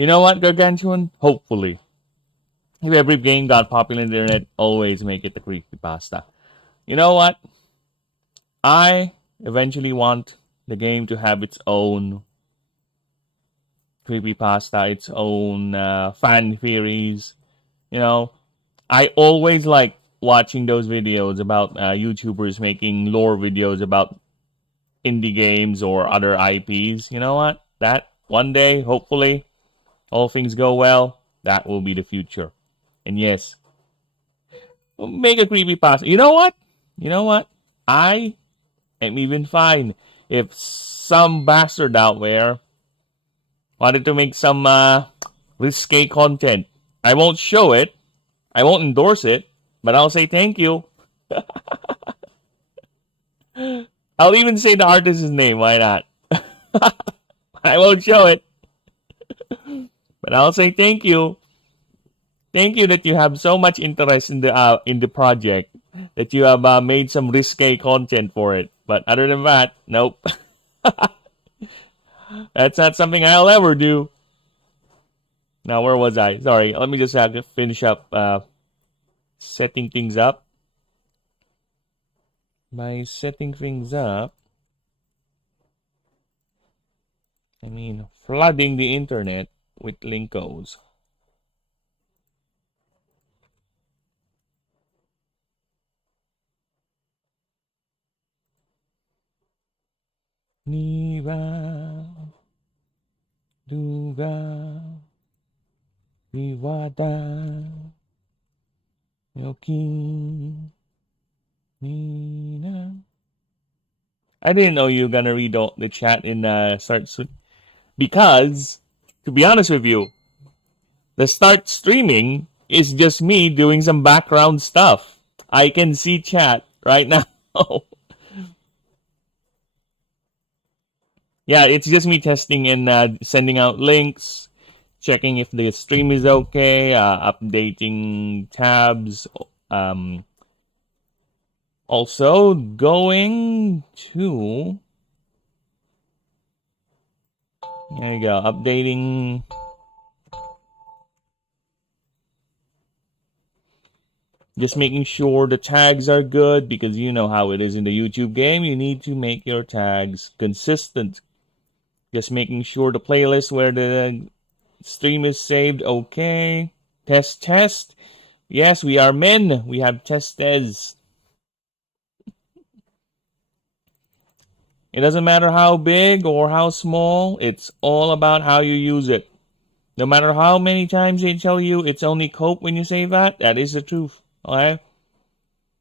You know what, Gargantuan? Hopefully. If every game got popular on the internet, always make it the creepypasta. You know what? I eventually want the game to have its own creepypasta, its own fan theories. You know, I always like watching those videos about YouTubers making lore videos about indie games or other IPs. You know what? That one day, hopefully, all things go well, that will be the future. And yes, make a creepypasta. You know what? You know what? I am even fine if some bastard out there wanted to make some risque content. I won't show it. I won't endorse it. But I'll say thank you. I'll even say the artist's name. Why not? I won't show it. But I'll say thank you. Thank you that you have so much interest in the project that you have made some risque content for it. But other than that, nope. That's not something I'll ever do. Now, where was I? Sorry, let me just finish up setting things up. By setting things up, I mean flooding the internet with linkos. Niva Duga Viwada Yoki Nina. I didn't know you were gonna read the chat in start soon. Because, to be honest with you, the start streaming is just me doing some background stuff. I can see chat right now. Yeah, it's just me testing and sending out links, checking if the stream is okay, updating tabs. Also, going to... There you go, updating... Just making sure the tags are good, because you know how it is in the YouTube game. You need to make your tags consistent. Just making sure the playlist where the stream is saved, okay. Test, test. Yes, we are men. We have testes. It doesn't matter how big or how small. It's all about how you use it. No matter how many times they tell you it's only cope when you say that, that is the truth. Okay?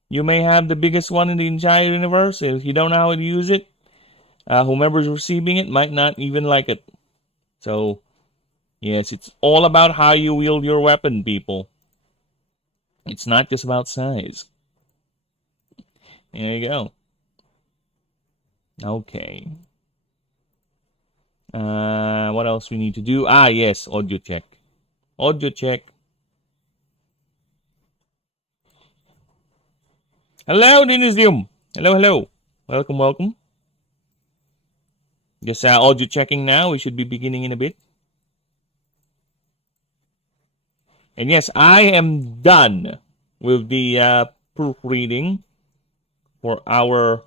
You may have the biggest one in the entire universe. If you don't know how to use it, whomever's receiving it might not even like it. So, yes, it's all about how you wield your weapon, people. It's not just about size. There you go. Okay. What else we need to do? Ah, yes, audio check. Audio check. Hello, Denisium. Hello, hello. Welcome, welcome. Just audio checking now. We should be beginning in a bit. And yes, I am done with the proofreading for our...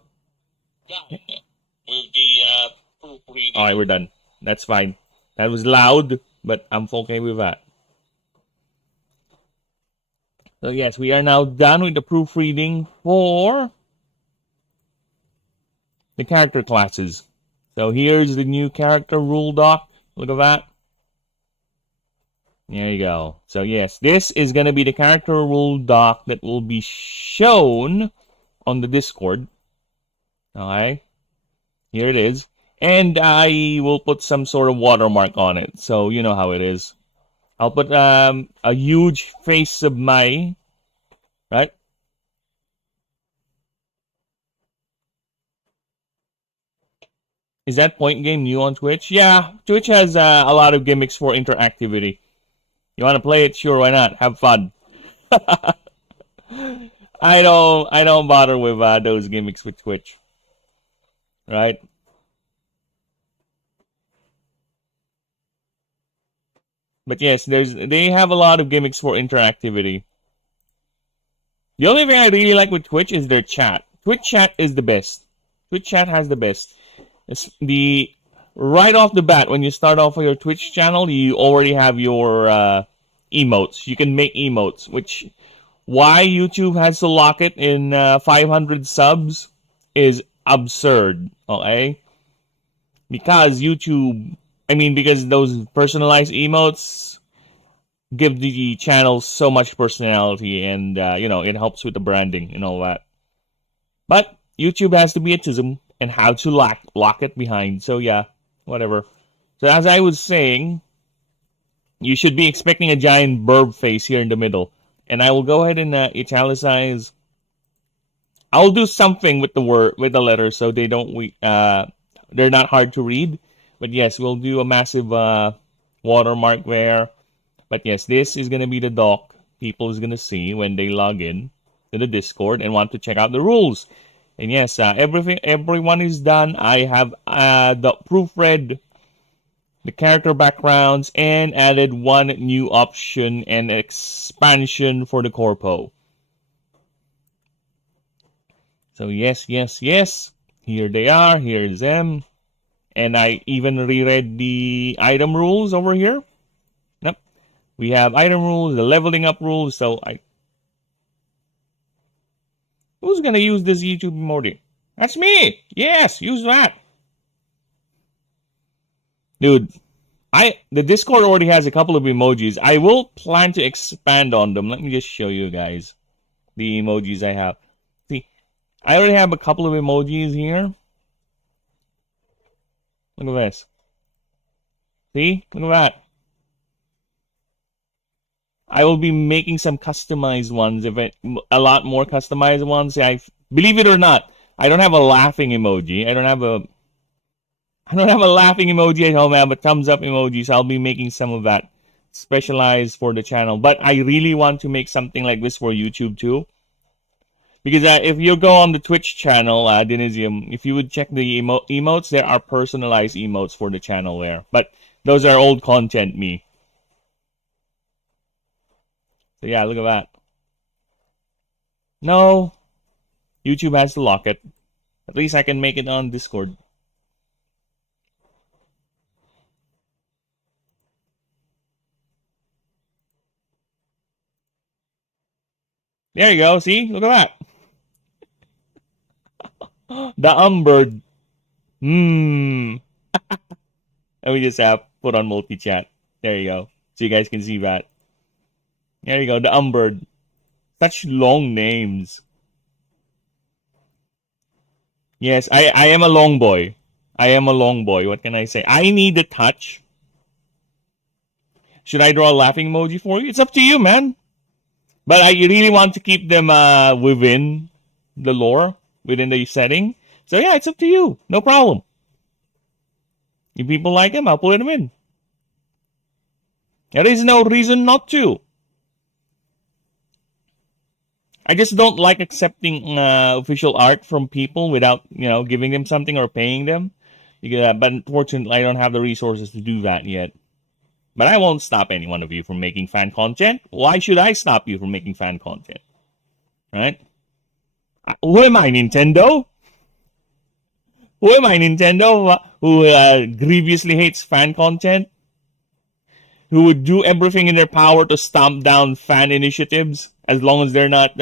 Alright, we're done. That's fine. That was loud, but I'm okay with that. So yes, we are now done with the proofreading for the character classes. So here's the new character rule doc. Look at that. There you go. So yes, this is going to be the character rule doc that will be shown on the Discord. Okay. Here it is. And I will put some sort of watermark on it. So you know how it is. I'll put a huge face of my... Right? Is that point game new on Twitch? Yeah, Twitch has a lot of gimmicks for interactivity. You want to play it? Sure, why not? Have fun. I don't bother with those gimmicks with Twitch. Right? But yes, they have a lot of gimmicks for interactivity. The only thing I really like with Twitch is their chat. Twitch chat is the best. Twitch chat has the best. It's the right off the bat when you start off with your Twitch channel, you already have your emotes. You can make emotes, which why YouTube has to lock it in 500 subs is absurd. Okay, because because those personalized emotes give the channel so much personality, and it helps with the branding and all that. But YouTube has to be a tism and how to lock it behind. So yeah, whatever. So as I was saying, you should be expecting a giant burb face here in the middle, and I will go ahead and italicize. I'll do something with the letters so they don't they're not hard to read. But yes, we'll do a massive watermark there. But yes, this is gonna be the doc people is gonna see when they log in to the Discord and want to check out the rules. And yes, everyone is done. I have the proofread the character backgrounds and added one new option and expansion for the corpo. So yes, here they are. Here's them. And I even reread the item rules over here. Yep. We have item rules, the leveling up rules. So who's gonna use this YouTube emoji? That's me. Yes, use that. Dude, the Discord already has a couple of emojis. I will plan to expand on them. Let me just show you guys the emojis I have. See, I already have a couple of emojis here. Look at this. See? Look at that. I will be making some customized ones, a lot more customized ones. Believe it or not, I don't have a laughing emoji. I don't have a laughing emoji at home. I have a thumbs up emoji, so I'll be making some of that specialized for the channel. But I really want to make something like this for YouTube too. Because if you go on the Twitch channel, Denisium, if you would check the emotes, there are personalized emotes for the channel there. But those are old content, me. So yeah, look at that. No, YouTube has to lock it. At least I can make it on Discord. There you go. See? Look at that. The Umbird. And we just have put on multi-chat. There you go. So you guys can see that. There you go. The Umbird. Such long names. Yes, I am a long boy. I am a long boy. What can I say? I need the touch. Should I draw a laughing emoji for you? It's up to you, man. But I really want to keep them within the lore, within the setting. So yeah, it's up to you. No problem. If people like them, I'll put them in. There is no reason not to. I just don't like accepting official art from people without, giving them something or paying them. But unfortunately, I don't have the resources to do that yet. But I won't stop any one of you from making fan content. Why should I stop you from making fan content? Right? Who am I, Nintendo? Who am I, Nintendo? Who grievously hates fan content? Who would do everything in their power to stomp down fan initiatives as long as they're not,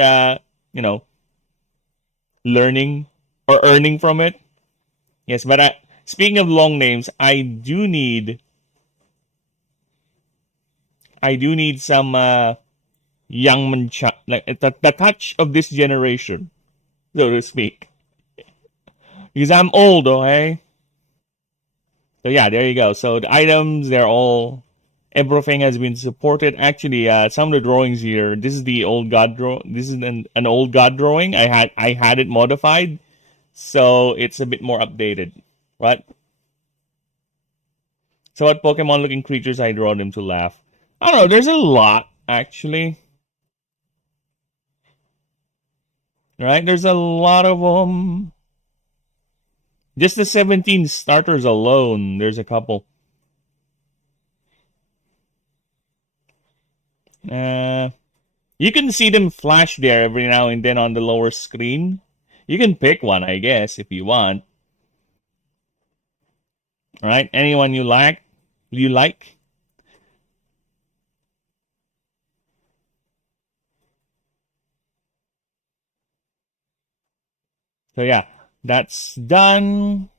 learning or earning from it? Yes, but speaking of long names, I do need some young mancha, like the touch of this generation, so to speak. Because I'm old, okay? So yeah, there you go. So the items, everything has been supported. Actually, some of the drawings here, this is the old god this is an old god drawing. I had it modified, so it's a bit more updated, right? So what Pokemon looking creatures I draw them to laugh? I don't know, there's a lot, actually. Right? There's a lot of them. Just the 17 starters alone, there's a couple. You can see them flash there every now and then on the lower screen. You can pick one, I guess, if you want. All right, anyone you like? So yeah, that's done.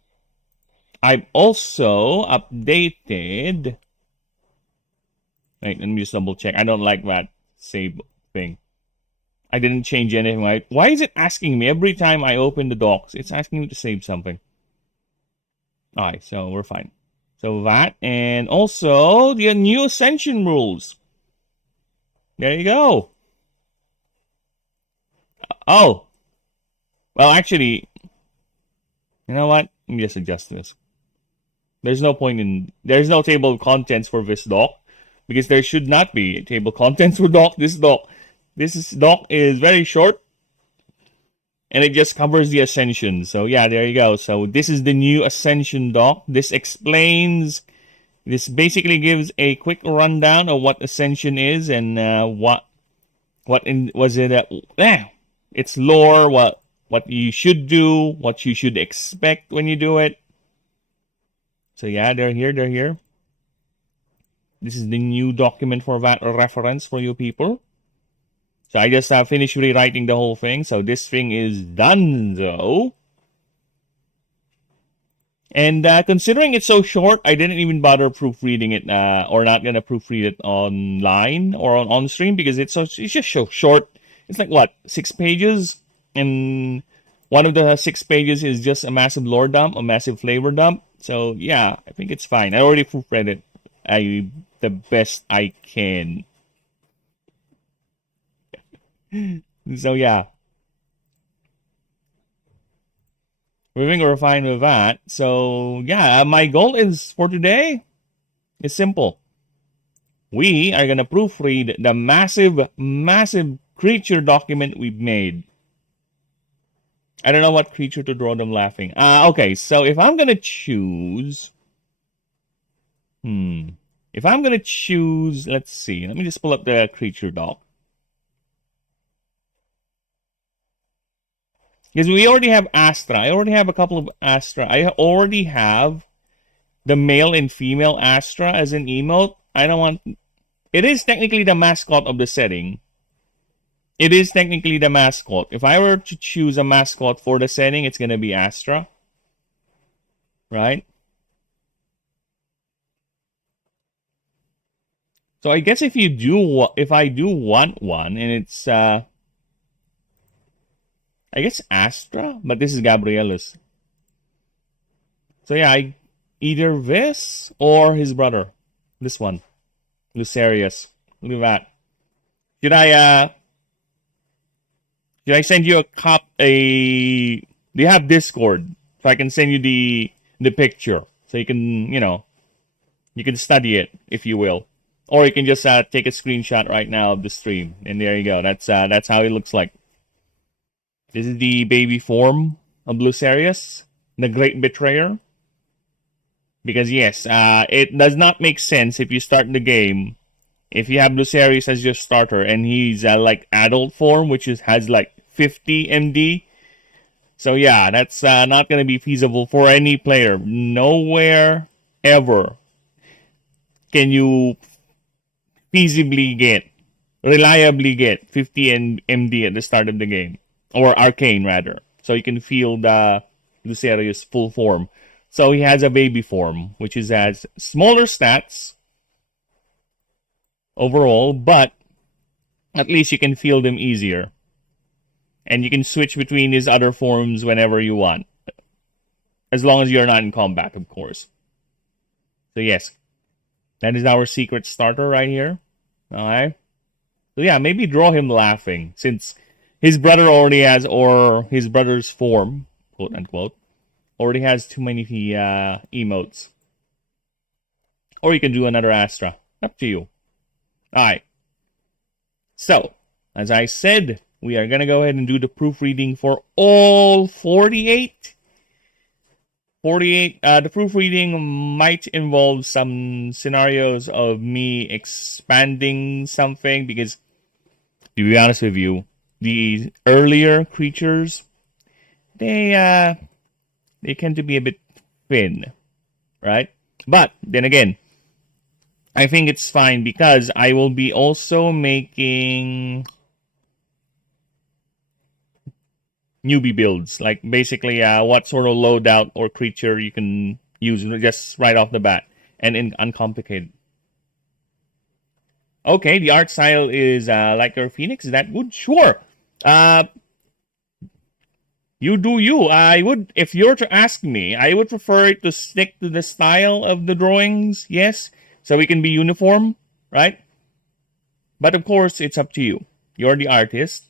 I've also updated. Wait, let me just double check. I don't like that save thing. I didn't change anything, right? Why is it asking me every time I open the docs? It's asking me to save something. Alright, so we're fine. So that, and also the new Ascension rules. There you go. Oh. Well, actually, you know what? Let me just adjust this. There's no table of contents for this doc, because there should not be a table of contents for doc. This doc is very short, and it just covers the Ascension. So yeah, there you go. So this is the new Ascension doc. This basically gives a quick rundown of what Ascension is and its lore, what you should do, what you should expect when you do it. So yeah, they're here. This is the new document for that reference for you people. So I just finished rewriting the whole thing. So this thing is done though. And considering it's so short, I didn't even bother proofreading it, or not gonna proofread it online or on stream, because it's just so short. It's like what, 6 pages, and one of the 6 pages is just a massive lore dump, a massive flavor dump. So yeah, I think it's fine. I already proofread it the best I can. So yeah, we're fine with that. So yeah, my goal is for today is simple. We are gonna proofread the massive creature document we've made. I don't know what creature to draw them laughing. Okay, so if I'm gonna choose, let's see. Let me just pull up the creature doc. Because we already have Astra. I already have a couple of Astra. I already have the male and female Astra as an emote. I don't want... It is technically the mascot of the setting. It is technically the mascot. If I were to choose a mascot for the setting, it's going to be Astra. Right? So I guess if I do want one, and it's... I guess Astra, but this is Gabriela's. So yeah, either this or his brother. This one. Lucerius. Look at that. Should I send you do you have Discord? So I can send you the picture. So you can, you can study it, if you will. Or you can just take a screenshot right now of the stream. And there you go. That's how it looks like. This is the baby form of Lucerius, the Great Betrayer. Because yes, it does not make sense if you start the game, if you have Lucerius as your starter, and he's like adult form, which has like 50 MD. So yeah, that's not going to be feasible for any player. Nowhere ever can you reliably get 50 MD at the start of the game. Or Arcane, rather. So you can feel the Lucerius full form. So he has a baby form, which has smaller stats overall, but at least you can feel them easier. And you can switch between his other forms whenever you want. As long as you're not in combat, of course. So yes, that is our secret starter right here. Alright. So yeah, maybe draw him laughing, since his brother already has, or his brother's form, quote unquote, already has too many emotes. Or you can do another Astra. Up to you. Alright. So, as I said, we are going to go ahead and do the proofreading for all 48. 48. The proofreading might involve some scenarios of me expanding something because, to be honest with you, the earlier creatures, they tend to be a bit thin, right? But then again, I think it's fine because I will be also making newbie builds, like basically what sort of loadout or creature you can use just right off the bat and uncomplicated. Okay, the art style is like your Phoenix. Is that good? Sure. You do you. I would, if you're to ask me, I would prefer it to stick to the style of the drawings, yes, so we can be uniform, right? But of course, it's up to you. You're the artist.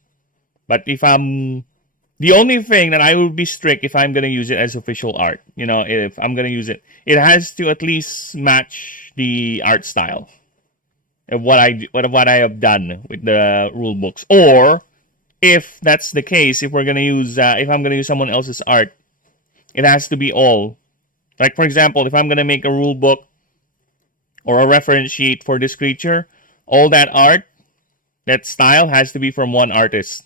But if I'm the only thing that I would be strict if I'm going to use it as official art, you know, if I'm going to use it, it has to at least match the art style of what I have done with the rule books. Or if that's the case, if we're going to use, if I'm going to use someone else's art, it has to be all. Like, for example, if I'm going to make a rule book or a reference sheet for this creature, all that art, that style has to be from one artist.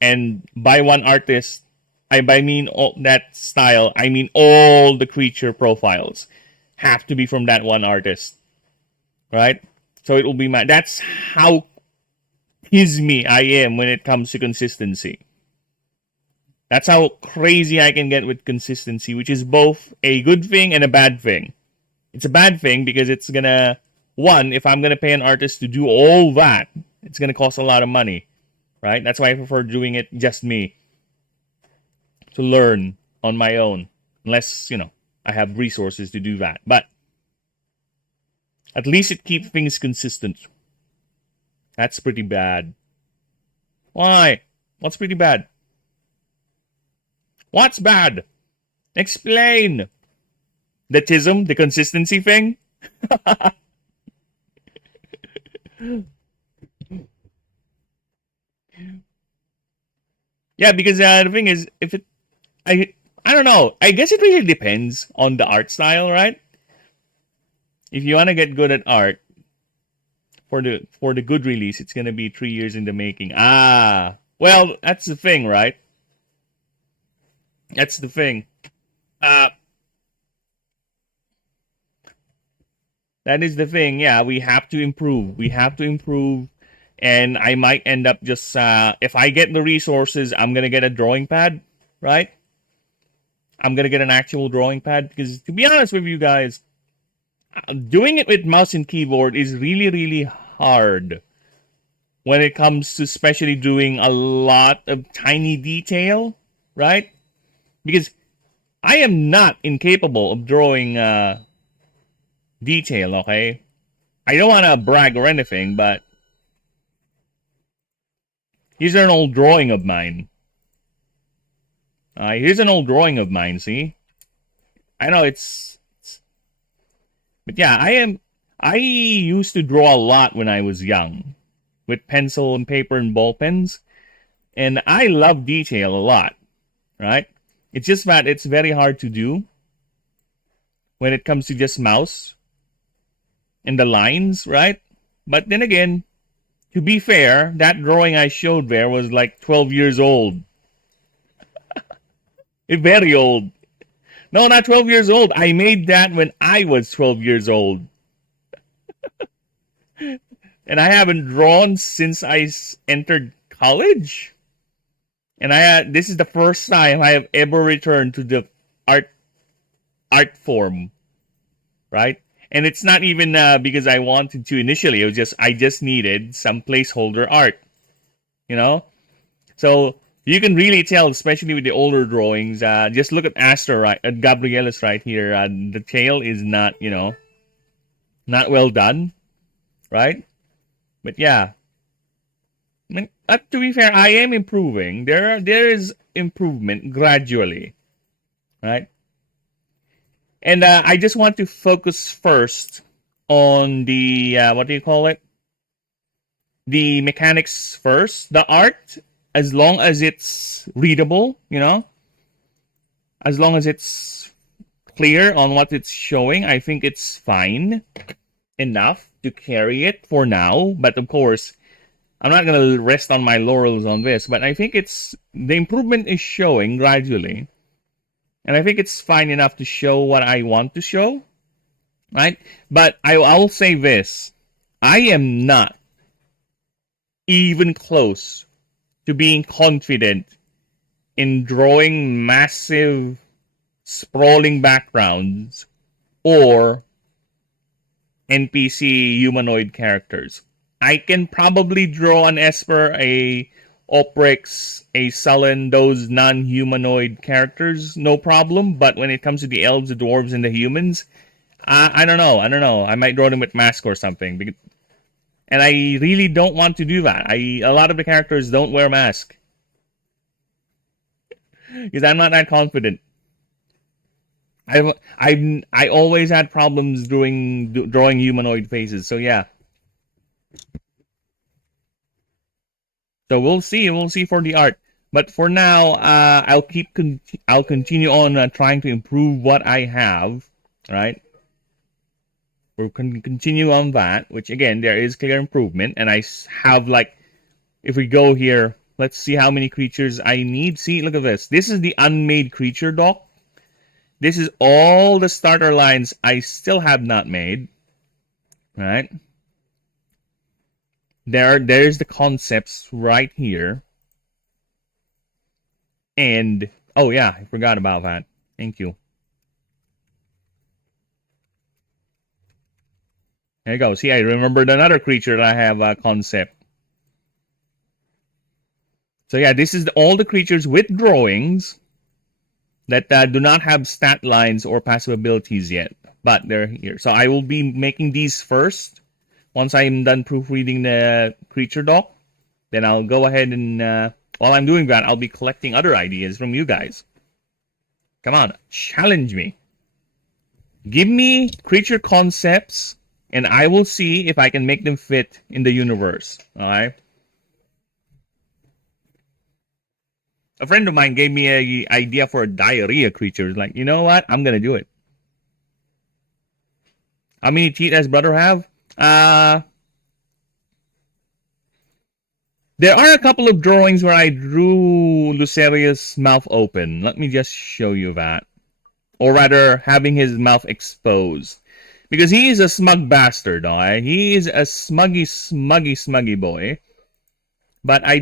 And by one artist, I mean all, that style, I mean all the creature profiles have to be from that one artist. Right? So it will be that's how me I am when it comes to consistency. That's how crazy I can get with consistency, which is both a good thing and a bad thing. It's a bad thing because it's gonna, one, if I'm gonna pay an artist to do all that, it's gonna cost a lot of money, right? That's why I prefer doing it just me, to learn on my own, unless, you know, I have resources to do that. But at least it keeps things consistent. That's pretty bad. Why? What's pretty bad? What's bad? Explain. The tism, the consistency thing? Yeah, because the thing is, if it, I don't know. I guess it really depends on the art style, right? If you want to get good at art, for the good release, it's gonna be 3 years in the making. Ah, well, that's the thing, right? That's the thing. That is the thing. Yeah, we have to improve. We have to improve. And I might end up just, if I get the resources, I'm going to get a drawing pad, right? I'm going to get an actual drawing pad. Because to be honest with you guys, doing it with mouse and keyboard is really, really hard. When it comes to especially doing a lot of tiny detail, right? Because I am not incapable of drawing detail, okay? I don't want to brag or anything, but here's an old drawing of mine. Here's an old drawing of mine, see? I know it's... But yeah, I used to draw a lot when I was young. With pencil and paper and ball pens. And I love detail a lot, right? It's just that it's very hard to do when it comes to just mouse and the lines, right? But then again, to be fair, that drawing I showed there was like 12 years old. Very old. No, not 12 years old. I made that when I was 12 years old. And I haven't drawn since I entered college. And this is the first time I have ever returned to the art form, right? And it's not even because I wanted to initially. It was just I just needed some placeholder art, you know. So you can really tell, especially with the older drawings. Just look at Astor, right? At Gabriela's right here. The tail is not, you know, not well done, right? But yeah. I mean, to be fair, I am improving. There is improvement gradually, right? And I just want to focus first on the what do you call it? The mechanics first. The art, as long as it's readable, you know, as long as it's clear on what it's showing. I think it's fine enough to carry it for now. But of course, I'm not going to rest on my laurels on this. But I think the improvement is showing gradually. And I think it's fine enough to show what I want to show. Right? But I'll say this. I am not even close to being confident in drawing massive sprawling backgrounds or NPC humanoid characters. I can probably draw an Esper, a Oprix, a Sullen, those non-humanoid characters, no problem. But when it comes to the elves, the dwarves, and the humans, I don't know. I might draw them with mask or something. And I really don't want to do that. A lot of the characters don't wear mask. Because I'm not that confident. I always had problems drawing humanoid faces. So yeah. So we'll see for the art. But for now, I'll continue on trying to improve what I have. Right. We'll continue on that, which again there is clear improvement, and I have if we go here, let's see how many creatures I need. See, look at this. This is the unmade creature doc. This is all the starter lines I still have not made. Right? There's the concepts right here. And, oh yeah, I forgot about that. Thank you. There you go. See, I remembered another creature that I have a concept. So yeah, this is all the creatures with drawings that do not have stat lines or passive abilities yet, but they're here. So I will be making these first. Once I'm done proofreading the creature doc, then I'll go ahead and, while I'm doing that, I'll be collecting other ideas from you guys. Come on, challenge me. Give me creature concepts, and I will see if I can make them fit in the universe. Alright? A friend of mine gave me an idea for a diarrhea creature. Like, you know what? I'm gonna do it. How many teeth does brother have? There are a couple of drawings where I drew Lucerius' mouth open. Let me just show you that. Or rather, having his mouth exposed. Because he is a smug bastard, alright? He is a smuggy boy. But I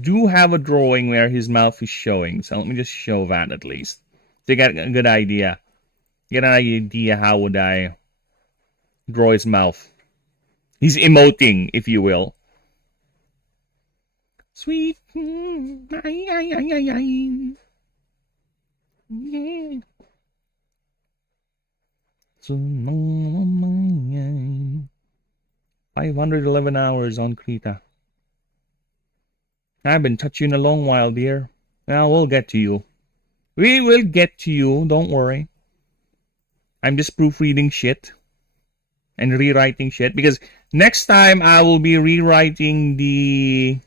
do have a drawing where his mouth is showing. So let me just show that at least. So you get a good idea. Get an idea how would I draw his mouth. He's emoting, if you will. Sweet. Yeah. 511 hours on Krita. I've been touching a long while, dear. Now we'll get to you. We will get to you, don't worry. I'm just proofreading shit. And rewriting shit. Because next time I will be rewriting the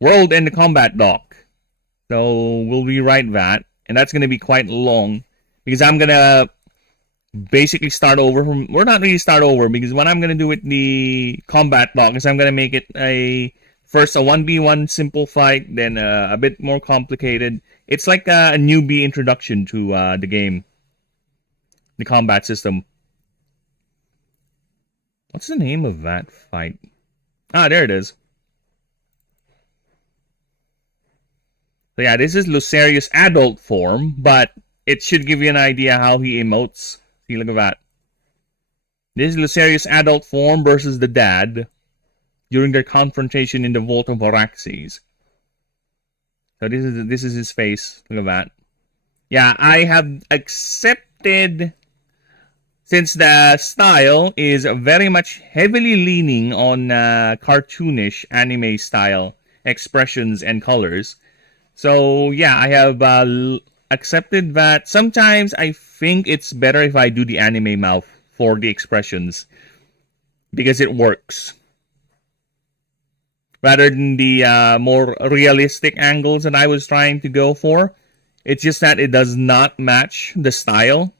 world and the combat doc. So we'll rewrite that. And that's going to be quite long. Because I'm going to basically start over from... Or not really start over. Because what I'm going to do with the combat doc is I'm going to make it first a 1v1 simple fight. Then a bit more complicated. It's like a newbie introduction to the game. The combat system. What's the name of that fight? Ah, there it is. So yeah, this is Lucerius' adult form, but it should give you an idea how he emotes. See, look at that. This is Lucerius' adult form versus the dad during their confrontation in the Vault of Varaxes. So this is his face. Look at that. Yeah, I have accepted... Since the style is very much heavily leaning on cartoonish anime style expressions and colors. So yeah, I have accepted that sometimes I think it's better if I do the anime mouth for the expressions. Because it works. Rather than the more realistic angles that I was trying to go for. It's just that it does not match the style.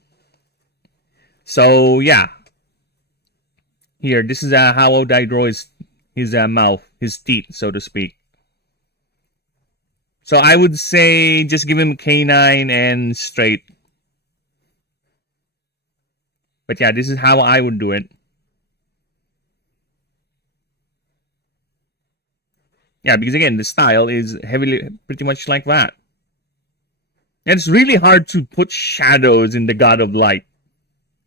So yeah. Here, this is how would I draw his mouth, his teeth, so to speak. So I would say just give him canine and straight. But yeah, this is how I would do it. Yeah, because again, the style is heavily pretty much like that. And it's really hard to put shadows in the God of Light.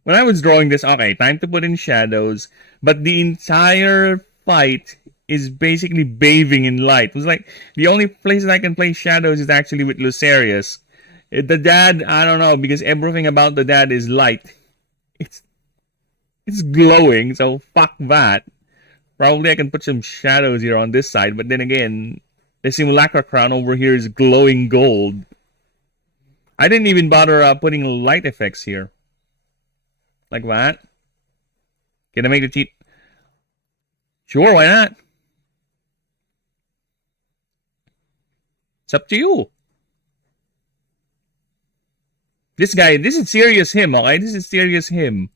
When I was drawing this, okay, time to put in shadows, but the entire fight is basically bathing in light. It was like, the only place that I can play shadows is actually with Lucerius. The dad, I don't know, because everything about the dad is light. It's glowing, so fuck that. Probably I can put some shadows here on this side, but then again, the simulacra crown over here is glowing gold. I didn't even bother putting light effects here. Like that. Can I make the teeth? Sure, why not? It's up to you. This guy, this is serious him, okay? This is serious him.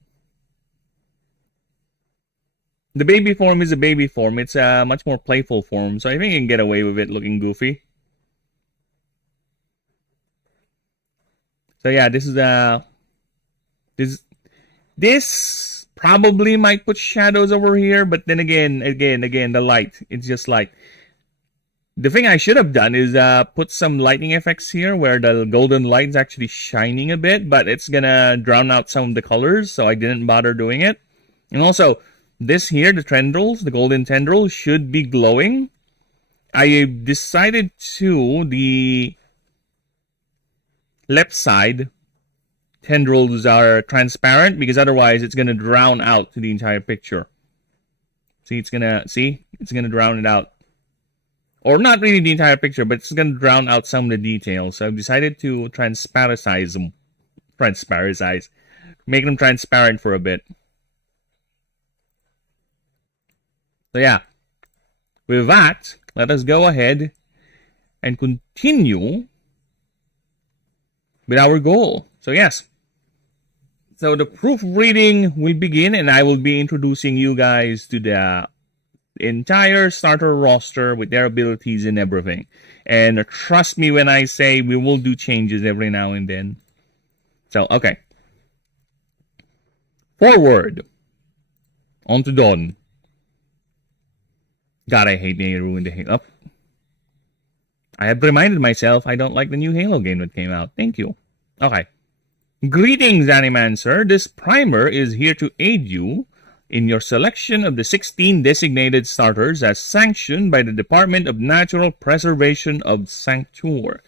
The baby form is a baby form. It's a much more playful form, so I think I can get away with it looking goofy. So yeah, this is this probably might put shadows over here, but then again, the light. It's just light. The thing I should have done is put some lighting effects here where the golden light is actually shining a bit, but it's gonna drown out some of the colors, so I didn't bother doing it. And also, this here, the tendrils, the golden tendrils, should be glowing. I decided to the left side tendrils are transparent because otherwise it's going to drown out the entire picture. It's going to drown it out. Or not really the entire picture, but it's going to drown out some of the details. So I've decided to transparentize them. Make them transparent for a bit. So yeah, with that, let us go ahead and continue with our goal. So yes, so the proofreading will begin, and I will be introducing you guys to the entire starter roster with their abilities and everything. And trust me when I say we will do changes every now and then. So, okay. Forward. On to Dawn. God, I hate they ruined the Halo. I have reminded myself I don't like the new Halo game that came out. Thank you. Okay. Greetings, Animancer. This primer is here to aid you in your selection of the 16 designated starters as sanctioned by the Department of Natural Preservation of Sanctuary,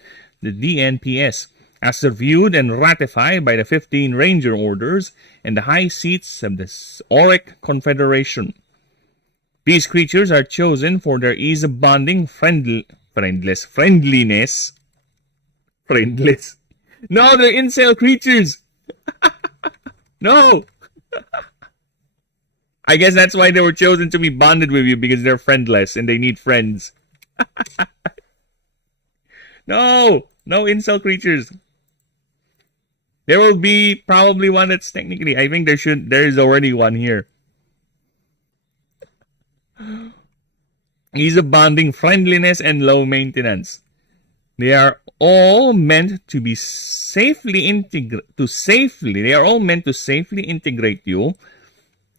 the DNPS, as reviewed and ratified by the 15 Ranger Orders and the High Seats of the Auric Confederation. These creatures are chosen for their ease of bonding, friendliness. No, they're incel creatures. No. I guess that's why they were chosen to be bonded with you, because they're friendless and they need friends. No incel creatures. There will be probably one that's technically, I think there is already one here. Ease of bonding, friendliness, and low maintenance. They are all meant to be safely integrate you,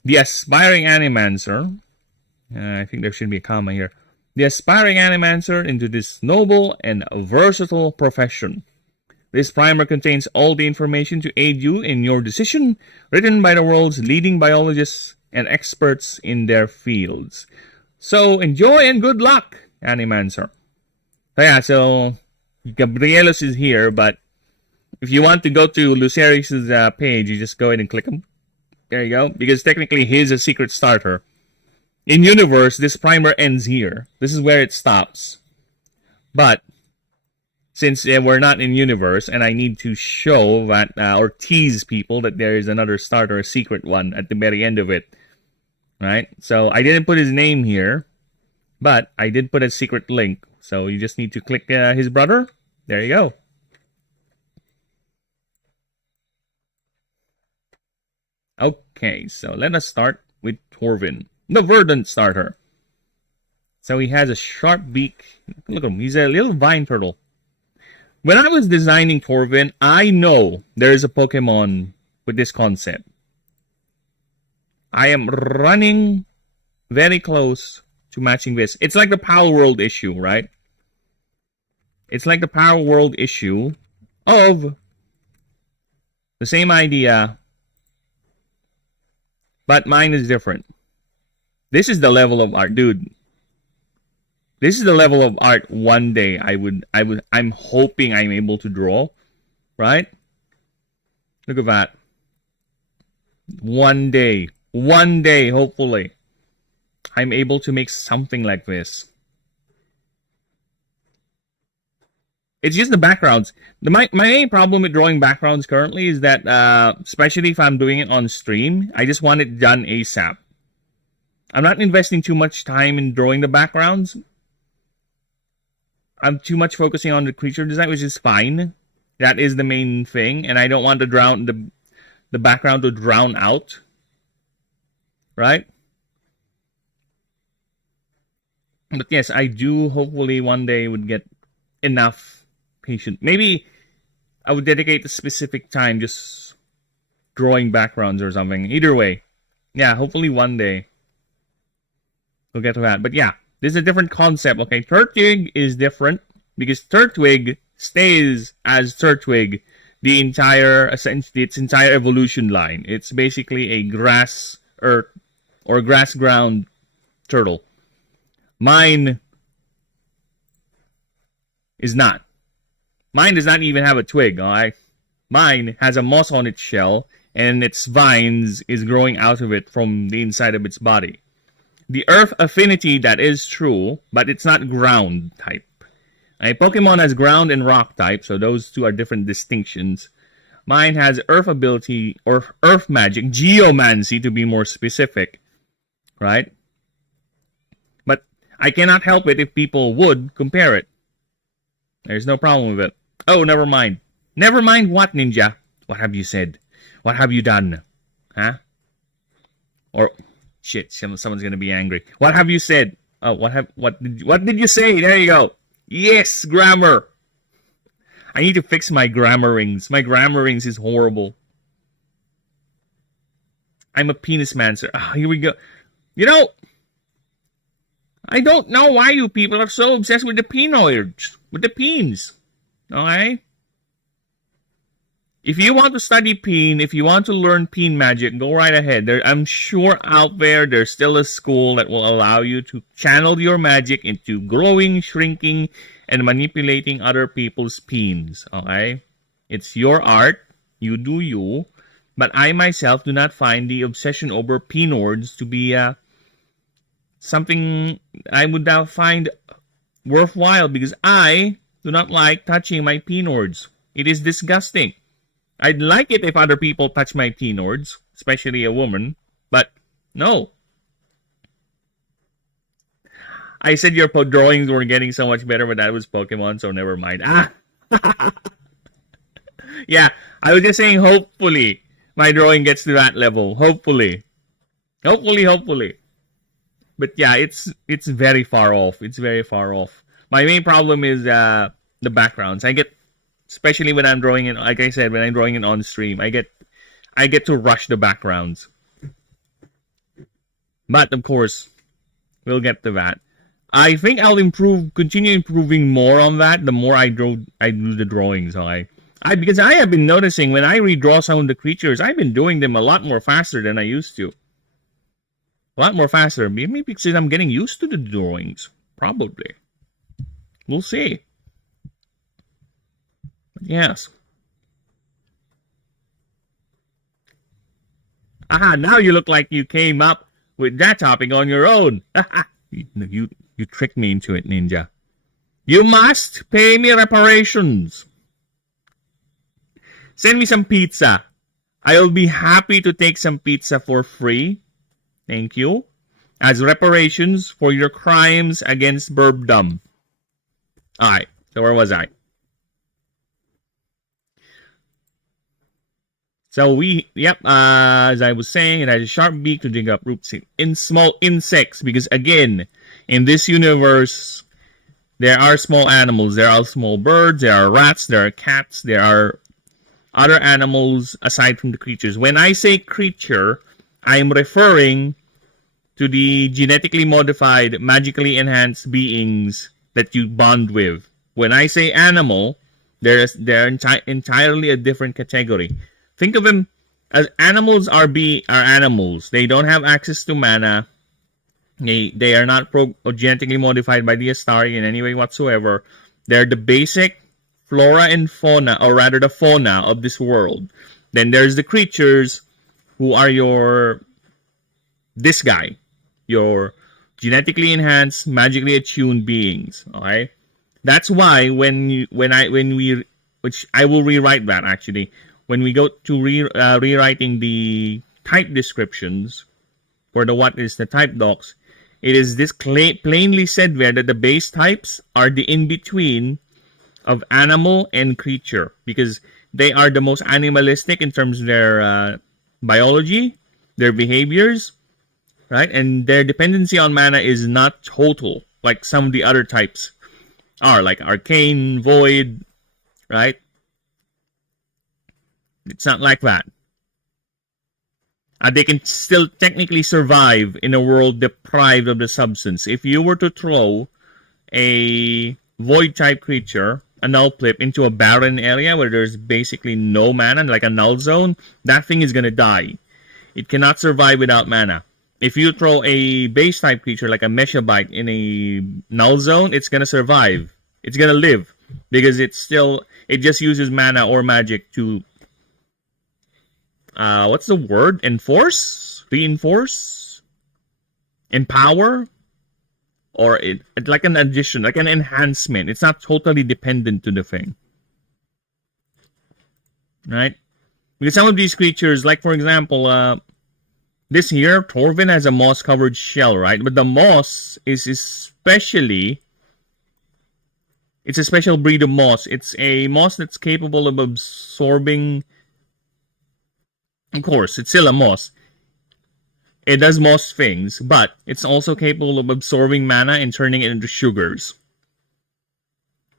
the aspiring Animancer. I think there should be a comma here. The aspiring Animancer into this noble and versatile profession. This primer contains all the information to aid you in your decision, written by the world's leading biologists and experts in their fields. So enjoy and good luck, Animancer. So yeah, so Gabrielus is here, but if you want to go to Lucerius's page, you just go ahead and click him. There you go, because technically he's a secret starter. In universe, this primer ends here. This is where it stops. But since we're not in universe, and I need to show that or tease people that there is another starter, a secret one at the very end of it. Right? So I didn't put his name here, but I did put a secret link. So you just need to click his brother. There you go. Okay, so let us start with Torvin, the verdant starter. So he has a sharp beak. Look at him, he's a little vine turtle. When I was designing Torvin, I know there is a Pokemon with this concept. I am running very close to matching this. It's like the Power World issue, right? It's like the Power World issue of the same idea, but mine is different. This is the level of art, dude. This is the level of art one day I'm hoping I'm able to draw, right? Look at that. One day, hopefully, I'm able to make something like this. It's just the backgrounds. My main problem with drawing backgrounds currently is that, especially if I'm doing it on stream, I just want it done ASAP. I'm not investing too much time in drawing the backgrounds. I'm too much focusing on the creature design, which is fine. That is the main thing, and I don't want to drown the background to drown out. Right? But yes, I do hopefully one day would get enough patience. Maybe I would dedicate a specific time just drawing backgrounds or something. Either way. Yeah, hopefully one day we'll get to that. But yeah, this is a different concept. Okay, Turtwig is different because Turtwig stays as Turtwig the entire, essentially, its entire evolution line. It's basically a grass earth or grass ground turtle. Mine is not. Mine does not even have a twig, alright? Mine has a moss on its shell, and its vines is growing out of it from the inside of its body. The earth affinity, that is true, but it's not ground type. A Pokemon has ground and rock type, so those two are different distinctions. Mine has earth ability, or earth magic, geomancy to be more specific, right? But I cannot help it if people would compare it. There's no problem with it. Oh, never mind. Never mind what, Ninja? What have you said? What have you done? Huh? Or, shit, someone's gonna be angry. What have you said? Oh, what did you say? There you go. Yes, grammar. I need to fix my grammar rings. My grammar rings is horrible. I'm a penis mancer. Ah, here we go. You know, I don't know why you people are so obsessed with the penoids, with the peens. Okay? If you want to study peen, if you want to learn peen magic, go right ahead. I'm sure out there's still a school that will allow you to channel your magic into growing, shrinking, and manipulating other people's peens. Okay? It's your art. You do you. But I myself do not find the obsession over penoids to be something I would now find worthwhile because I do not like touching my penoids. It is disgusting. I'd like it if other people touch my penoids, especially a woman, but no. I said your drawings were getting so much better, but that was Pokemon, so never mind. Ah! Yeah, I was just saying hopefully my drawing gets to that level. Hopefully. Hopefully. But yeah, it's very far off. It's very far off. My main problem is the backgrounds. I get, especially when I'm drawing it, like I said, when I'm drawing it on stream, I get to rush the backgrounds. But of course, we'll get to that. I think I'll continue improving more on that the more I do the drawings. Because I have been noticing when I redraw some of the creatures, I've been doing them a lot more faster than I used to. A lot more faster. Maybe because I'm getting used to the drawings. Probably. We'll see. Yes. Aha, now you look like you came up with that topic on your own. You tricked me into it, Ninja. You must pay me reparations. Send me some pizza. I'll be happy to take some pizza for free. Thank you. As reparations for your crimes against Burbdom. Alright, so where was I? So as I was saying, it has a sharp beak to dig up roots in small insects. Because again, in this universe, there are small animals. There are small birds. There are rats. There are cats. There are other animals aside from the creatures. When I say creature, I'm referring to the genetically modified, magically enhanced beings that you bond with. When I say animal, they're entirely a different category. Think of them as animals are animals. They don't have access to mana. They are not genetically modified by the Astari in any way whatsoever. They're the basic flora and fauna, or rather the fauna of this world. Then there's the creatures who are your genetically enhanced, magically attuned beings. Okay, that's why which I will rewrite that actually. When we go to rewriting the type descriptions for what is the type docs, it is this plainly said there that the base types are the in-between of animal and creature, because they are the most animalistic in terms of their biology, their behaviors, right? And their dependency on mana is not total, like some of the other types are, like arcane, void, right? It's not like that. They can still technically survive in a world deprived of the substance. If you were to throw a void-type creature, a null flip, into a barren area where there's basically no mana, like a null zone, that thing is going to die. It cannot survive without mana. If you throw a base-type creature like a PixellByte in a null zone, it's going to survive. It's going to live, because it just uses mana or magic to what's the word? Enforce? Reinforce? Empower? Or it's like an addition, like an enhancement. It's not totally dependent to the thing. Right? Because some of these creatures, like for example, this here, Torvin has a moss-covered shell, right? But the moss is especially... It's a special breed of moss. It's a moss that's capable of absorbing... Of course, it's still a moss. It does moss things, but it's also capable of absorbing mana and turning it into sugars.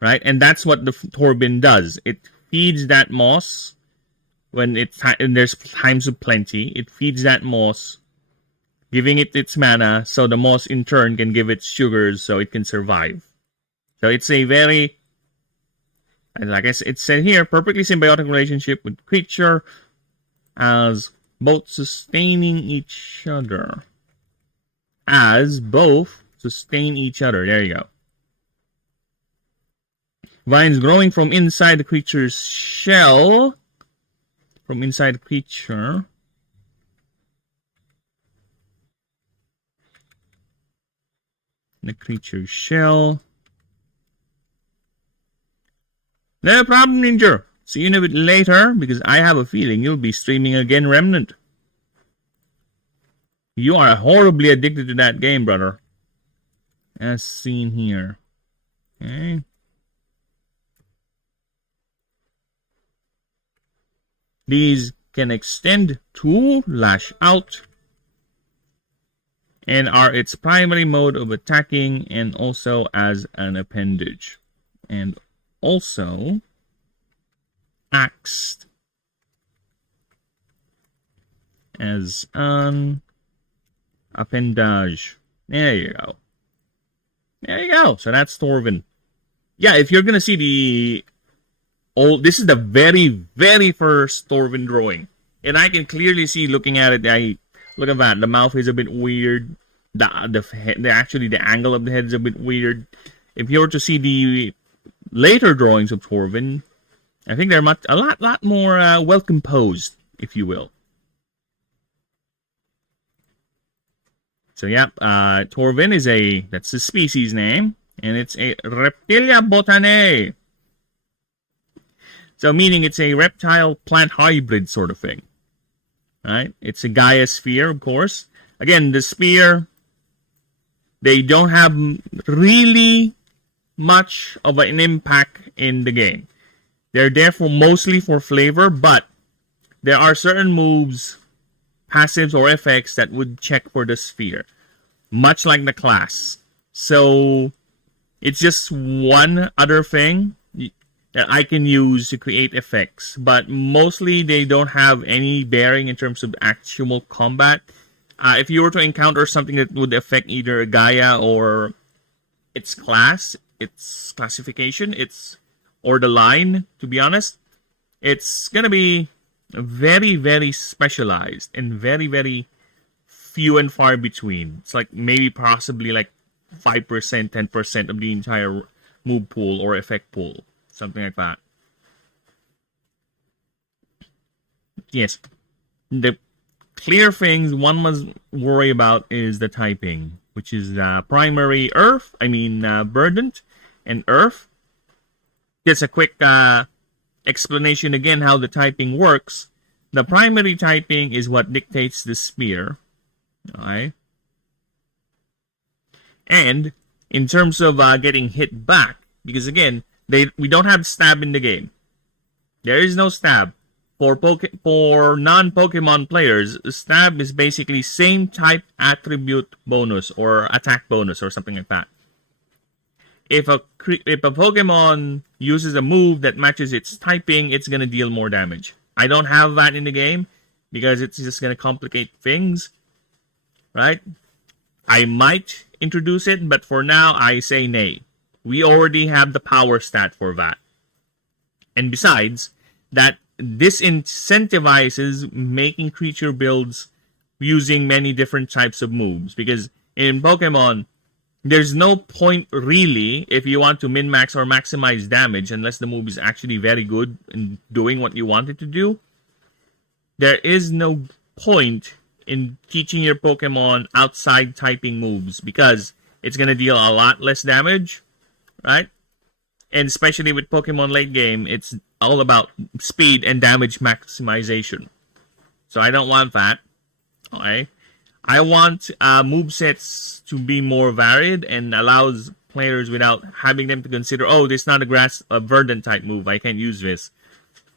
Right? And that's what the Torvin does. It feeds that moss when there's times of plenty. It feeds that moss, giving it its mana, so the moss in turn can give it sugars so it can survive. So it's a very, like I said, it said here, perfectly symbiotic relationship with creature, as both sustaining each other. As both sustain each other. There you go. Vines growing from inside the creature's shell. From inside the creature. The creature's shell. No problem, Ninja. See you a bit later, because I have a feeling you'll be streaming again, Remnant. You are horribly addicted to that game, brother. As seen here. Okay. These can extend to lash out, and are its primary mode of attacking, and also as an appendage. And also axed as an appendage. There you go. There you go. So that's Torvin. Yeah, if you're gonna see the old, this is the very, very first Torvin drawing, and I can clearly see, looking at it, look at that. The mouth is a bit weird. Actually, the angle of the head is a bit weird. If you were to see the later drawings of Torvin, I think they're a lot more well composed, if you will. So yeah, Torvin that's the species name, and it's a Reptilia botanae. So meaning it's a reptile plant hybrid sort of thing. Right? It's a Gaia sphere, of course. Again, the sphere, they don't have really much of an impact in the game. They're there mostly for flavor, but there are certain moves, passives, or effects that would check for the sphere, much like the class. So it's just one other thing that I can use to create effects, but mostly they don't have any bearing in terms of actual combat. If you were to encounter something that would affect either Gaia or its class, its classification, or the line, to be honest, it's gonna be very, very specialized and very, very few and far between. It's like maybe possibly like 5%, 10% of the entire move pool or effect pool. Something like that. Yes. The clear things one must worry about is the typing, which is primary earth, verdant, and earth. Just a quick explanation again how the typing works. The primary typing is what dictates the sphere. Okay. And in terms of getting hit back, because again, we don't have stab in the game. There is no stab. For non-Pokemon players, stab is basically same type attribute bonus or attack bonus or something like that. If a Pokemon uses a move that matches its typing, it's going to deal more damage. I don't have that in the game because it's just going to complicate things, right? I might introduce it, but for now, I say nay. We already have the power stat for that. And besides, that disincentivizes making creature builds using many different types of moves. Because in Pokemon, there's no point really if you want to min-max or maximize damage unless the move is actually very good in doing what you want it to do. There is no point in teaching your Pokemon outside typing moves because it's going to deal a lot less damage, right? And especially with Pokemon late game, it's all about speed and damage maximization. So I don't want that. Okay. I want movesets to be more varied and allows players without having them to consider, oh, this is not a verdant type move. I can't use this.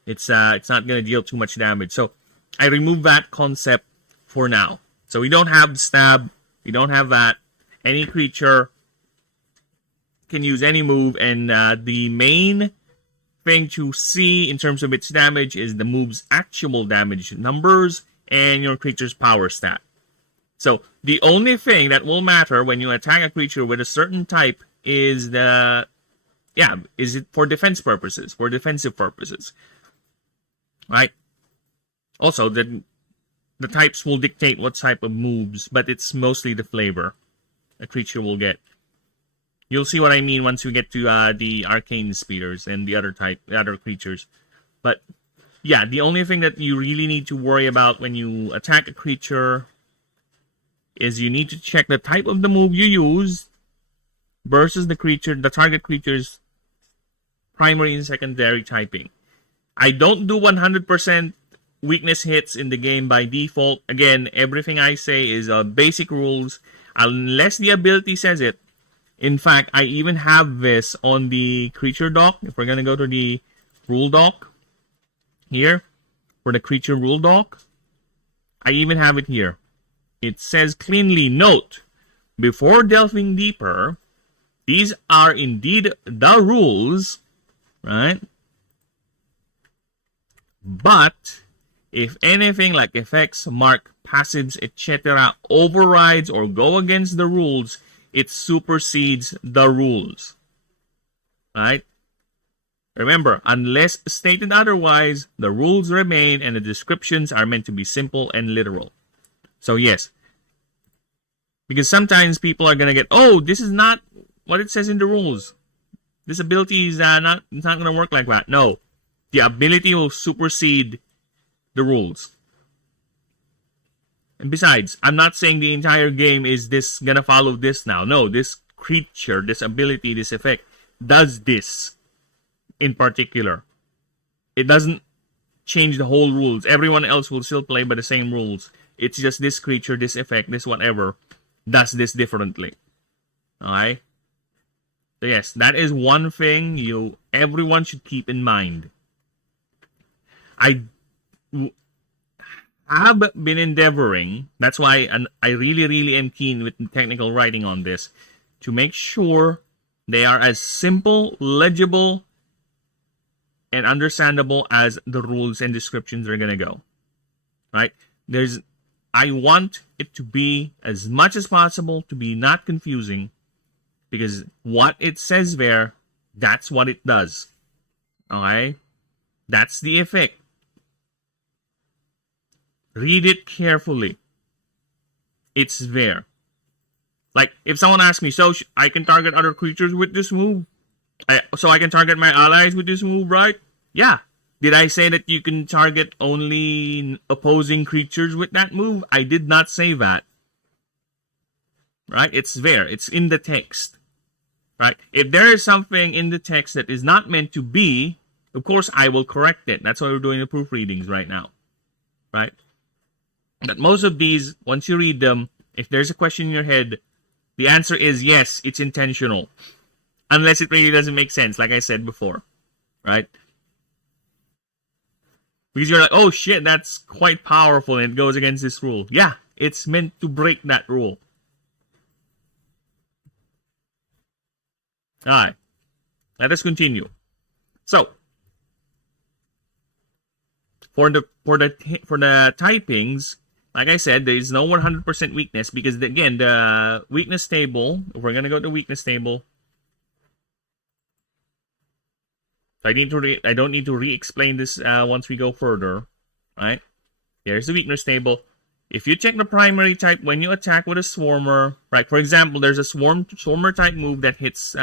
It's not going to deal too much damage. So I remove that concept for now. So we don't have stab. We don't have that. Any creature can use any move, and the main thing to see in terms of its damage is the move's actual damage numbers and your creature's power stat. So the only thing that will matter when you attack a creature with a certain type is is it for defense purposes, for defensive purposes, right? Also, the types will dictate what type of moves, but it's mostly the flavor a creature will get. You'll see what I mean once we get to the arcane speeders and the other creatures. But yeah, the only thing that you really need to worry about when you attack a creature is you need to check the type of the move you use versus the target creature's primary and secondary typing. I don't do 100% weakness hits in the game by default. Again, everything I say is basic rules, unless the ability says it. In fact, I even have this on the creature doc. If we're going to go to the rule doc here, for the creature rule doc, I even have it here. It says cleanly, note, before delving deeper, these are indeed the rules, right? But if anything like effects, mark, passives, etc. overrides or go against the rules, it supersedes the rules. Right? Remember, unless stated otherwise, the rules remain and the descriptions are meant to be simple and literal. So yes, because sometimes people are going to get, oh, this is not what it says in the rules. This ability is not going to work like that. No, the ability will supersede the rules. And besides, I'm not saying the entire game is this gonna follow this now. No, this creature, this ability, this effect does this in particular. It doesn't change the whole rules. Everyone else will still play by the same rules. It's just this creature, this effect, this whatever does this differently. Alright? So yes, that is one thing everyone should keep in mind. have been endeavoring, that's why I really, really am keen with technical writing on this, to make sure they are as simple, legible, and understandable as the rules and descriptions are going to go. Right? I want it to be as much as possible to be not confusing, because what it says there, that's what it does. Okay? That's the effect. Read it carefully. It's there. Like, if someone asks me, so I can target other creatures with this move? So I can target my allies with this move, right? Yeah. Did I say that you can target only opposing creatures with that move? I did not say that. Right? It's there. It's in the text. Right? If there is something in the text that is not meant to be, of course I will correct it. That's why we're doing the proofreadings right now. Right? But most of these, once you read them, if there's a question in your head, the answer is yes, it's intentional. Unless it really doesn't make sense, like I said before. Right? Because you're like, oh shit, that's quite powerful and it goes against this rule. Yeah, it's meant to break that rule. Alright. Let us continue. So, for the typings, like I said, there is no 100% weakness because, again, the weakness table, if we're going to go to the weakness table, I don't need to re-explain this once we go further, right? Here's the weakness table. If you check the primary type when you attack with a swarmer, right? For example, there's a swarmer type move that hits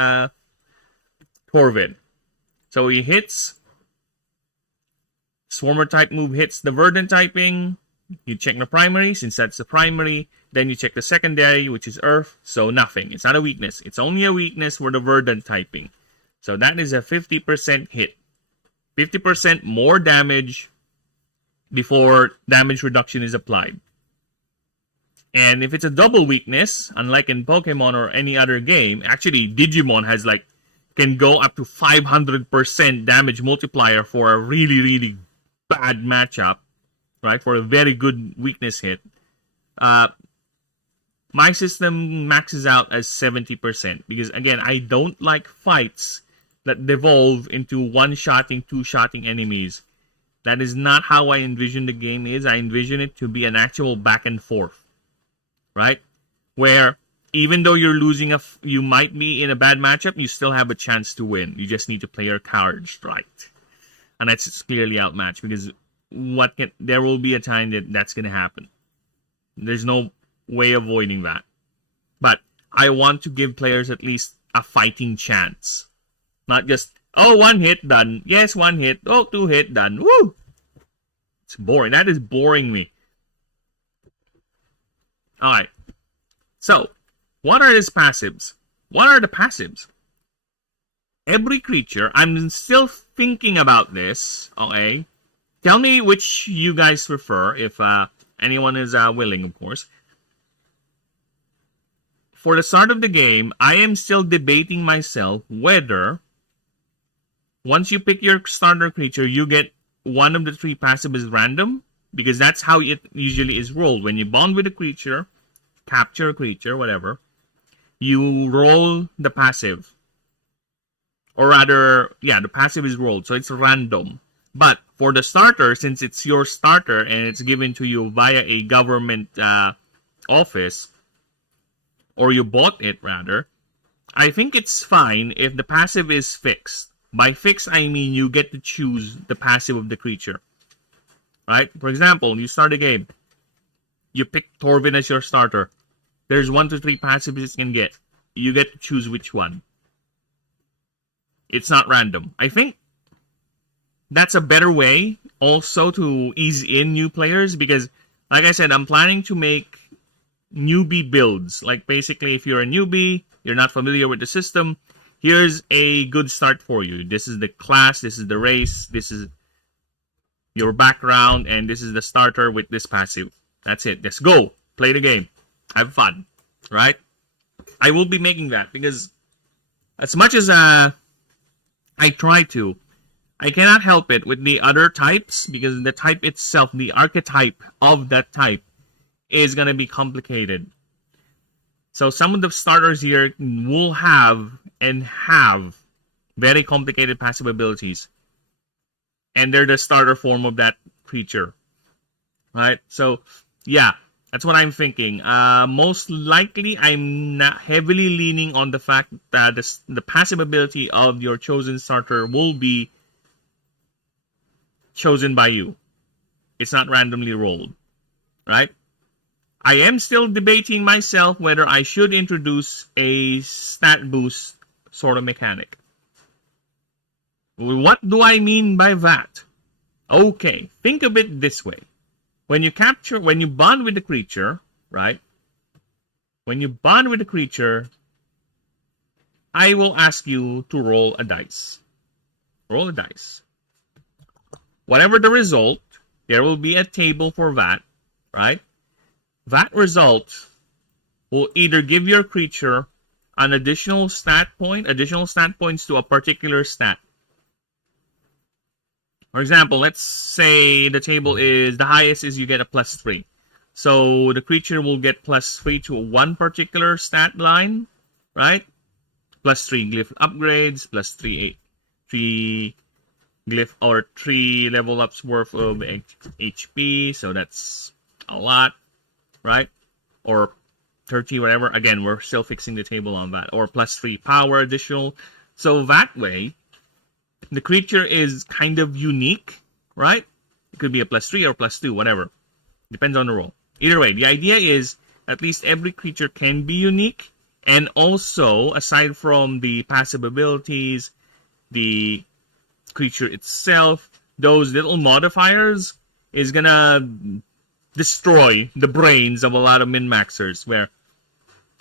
Torvid. So he hits, swarmer type move hits the verdant typing. You check the primary, since that's the primary. Then you check the secondary, which is earth. So nothing. It's not a weakness. It's only a weakness for the verdant typing. So that is a 50% hit. 50% more damage before damage reduction is applied. And if it's a double weakness, unlike in Pokemon or any other game, actually Digimon has can go up to 500% damage multiplier for a really, really bad matchup, right? For a very good weakness hit. My system maxes out as 70% because, again, I don't like fights that devolve into one-shotting, two-shotting enemies. That is not how I envision the game is. I envision it to be an actual back and forth, right? Where even though you're losing, you might be in a bad matchup, you still have a chance to win. You just need to play your cards right. And that's clearly outmatched because there will be a time that's going to happen. There's no way avoiding that. But I want to give players at least a fighting chance. Not just, oh, one hit, done. Yes, one hit. Oh, two hit, done. Woo! It's boring. That is boring me. Alright. So, what are his passives? What are the passives? Every creature, I'm still thinking about this, okay? Tell me which you guys prefer, if anyone is willing, of course. For the start of the game, I am still debating myself whether, once you pick your starter creature, you get one of the three passives as random, because that's how it usually is rolled. When you bond with a creature, capture a creature, whatever, you roll the passive. Or rather, yeah, the passive is rolled, so it's random. But for the starter, since it's your starter and it's given to you via a government office, or you bought it rather, I think it's fine if the passive is fixed. By fixed, I mean you get to choose the passive of the creature. Right? For example, you start a game. You pick Torvin as your starter. There's 1 to 3 passives it can get. You get to choose which one. It's not random. I think that's a better way also to ease in new players because, like I said, I'm planning to make newbie builds. Like basically, if you're a newbie, you're not familiar with the system, here's a good start for you. This is the class, this is the race, this is your background, and this is the starter with this passive. That's it. Let's go. Play the game. Have fun. Right? I will be making that because as much as I try to, I cannot help it with the other types because the type itself, the archetype of that type, is going to be complicated. So some of the starters here will have very complicated passive abilities. And they're the starter form of that creature. Right? So, yeah, that's what I'm thinking. Most likely, I'm not heavily leaning on the fact that the passive ability of your chosen starter will be chosen by you. It's not randomly rolled. Right? I am still debating myself whether I should introduce a stat boost sort of mechanic. What do I mean by that? Okay, think of it this way. When you bond with the creature, right? When you bond with the creature, I will ask you to roll a dice. Roll a dice. Whatever the result, there will be a table for that, right? That result will either give your creature an additional stat points to a particular stat. For example, let's say the table is, the highest is you get a +3. So the creature will get +3 to one particular stat line, right? +3 glyph upgrades, +3 glyph or 3 level ups worth of HP. So that's a lot, right? Or 30, whatever. Again, we're still fixing the table on that. Or +3 power additional. So that way, the creature is kind of unique, right? It could be a +3 or +2, whatever. Depends on the roll. Either way, the idea is at least every creature can be unique. And also, aside from the passive abilities, the creature itself, those little modifiers is gonna destroy the brains of a lot of min-maxers where,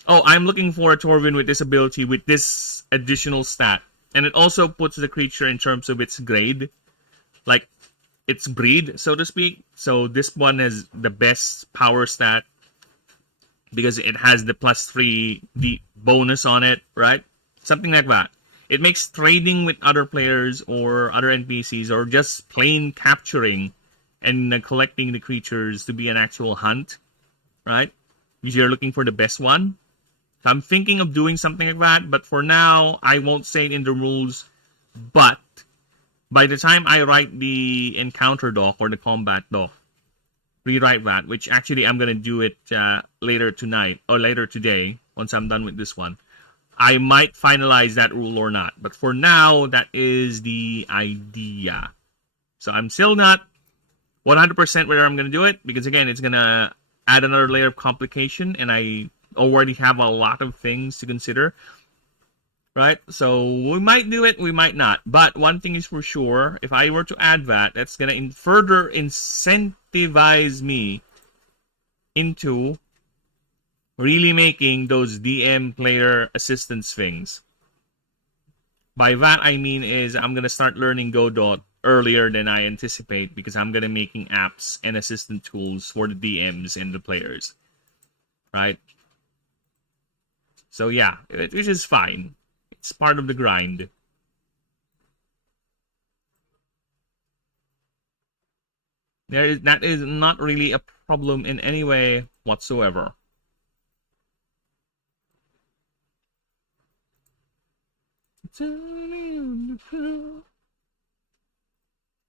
oh, I'm looking for a Torvin with this ability with this additional stat. And it also puts the creature in terms of its grade, like its breed, so to speak. So this one has the best power stat because it has the +3 the bonus on it, right? Something like that. It makes trading with other players or other NPCs or just plain capturing and collecting the creatures to be an actual hunt, right? Because you're looking for the best one. So I'm thinking of doing something like that, but for now, I won't say it in the rules. But by the time I write the encounter doc or the combat doc, rewrite that, which actually I'm going to do it later tonight or later today once I'm done with this one. I might finalize that rule or not. But for now, that is the idea. So I'm still not 100% whether I'm going to do it because, again, it's going to add another layer of complication and I already have a lot of things to consider, right? So we might do it, we might not. But one thing is for sure, if I were to add that, that's going to further incentivize me into really making those DM player assistance things. By that I mean is I'm going to start learning Godot earlier than I anticipate because I'm going to be making apps and assistant tools for the DMs and the players, right? So yeah, which is fine. It's part of the grind. That is not really a problem in any way whatsoever.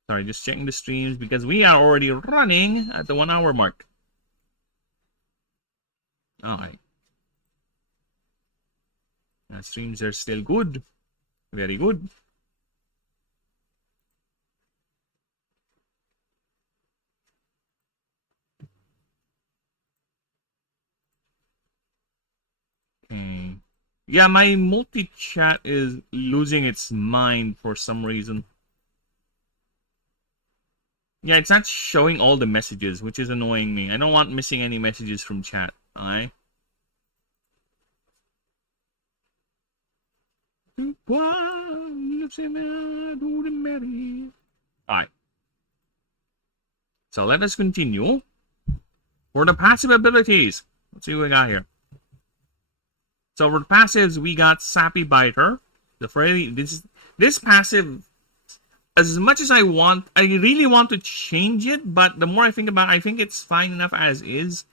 Sorry, just checking the streams because we are already running at the 1 hour mark. Alright. Streams are still good. Very good. Okay. Yeah, my multi-chat is losing its mind for some reason. Yeah, it's not showing all the messages, which is annoying me. I don't want missing any messages from chat. Alright? Alright. So let us continue. For the passive abilities, let's see what we got here. So for the passives, we got Sappy Biter. This passive as much as I really want to change it, but the more I think about it, I think it's fine enough as is.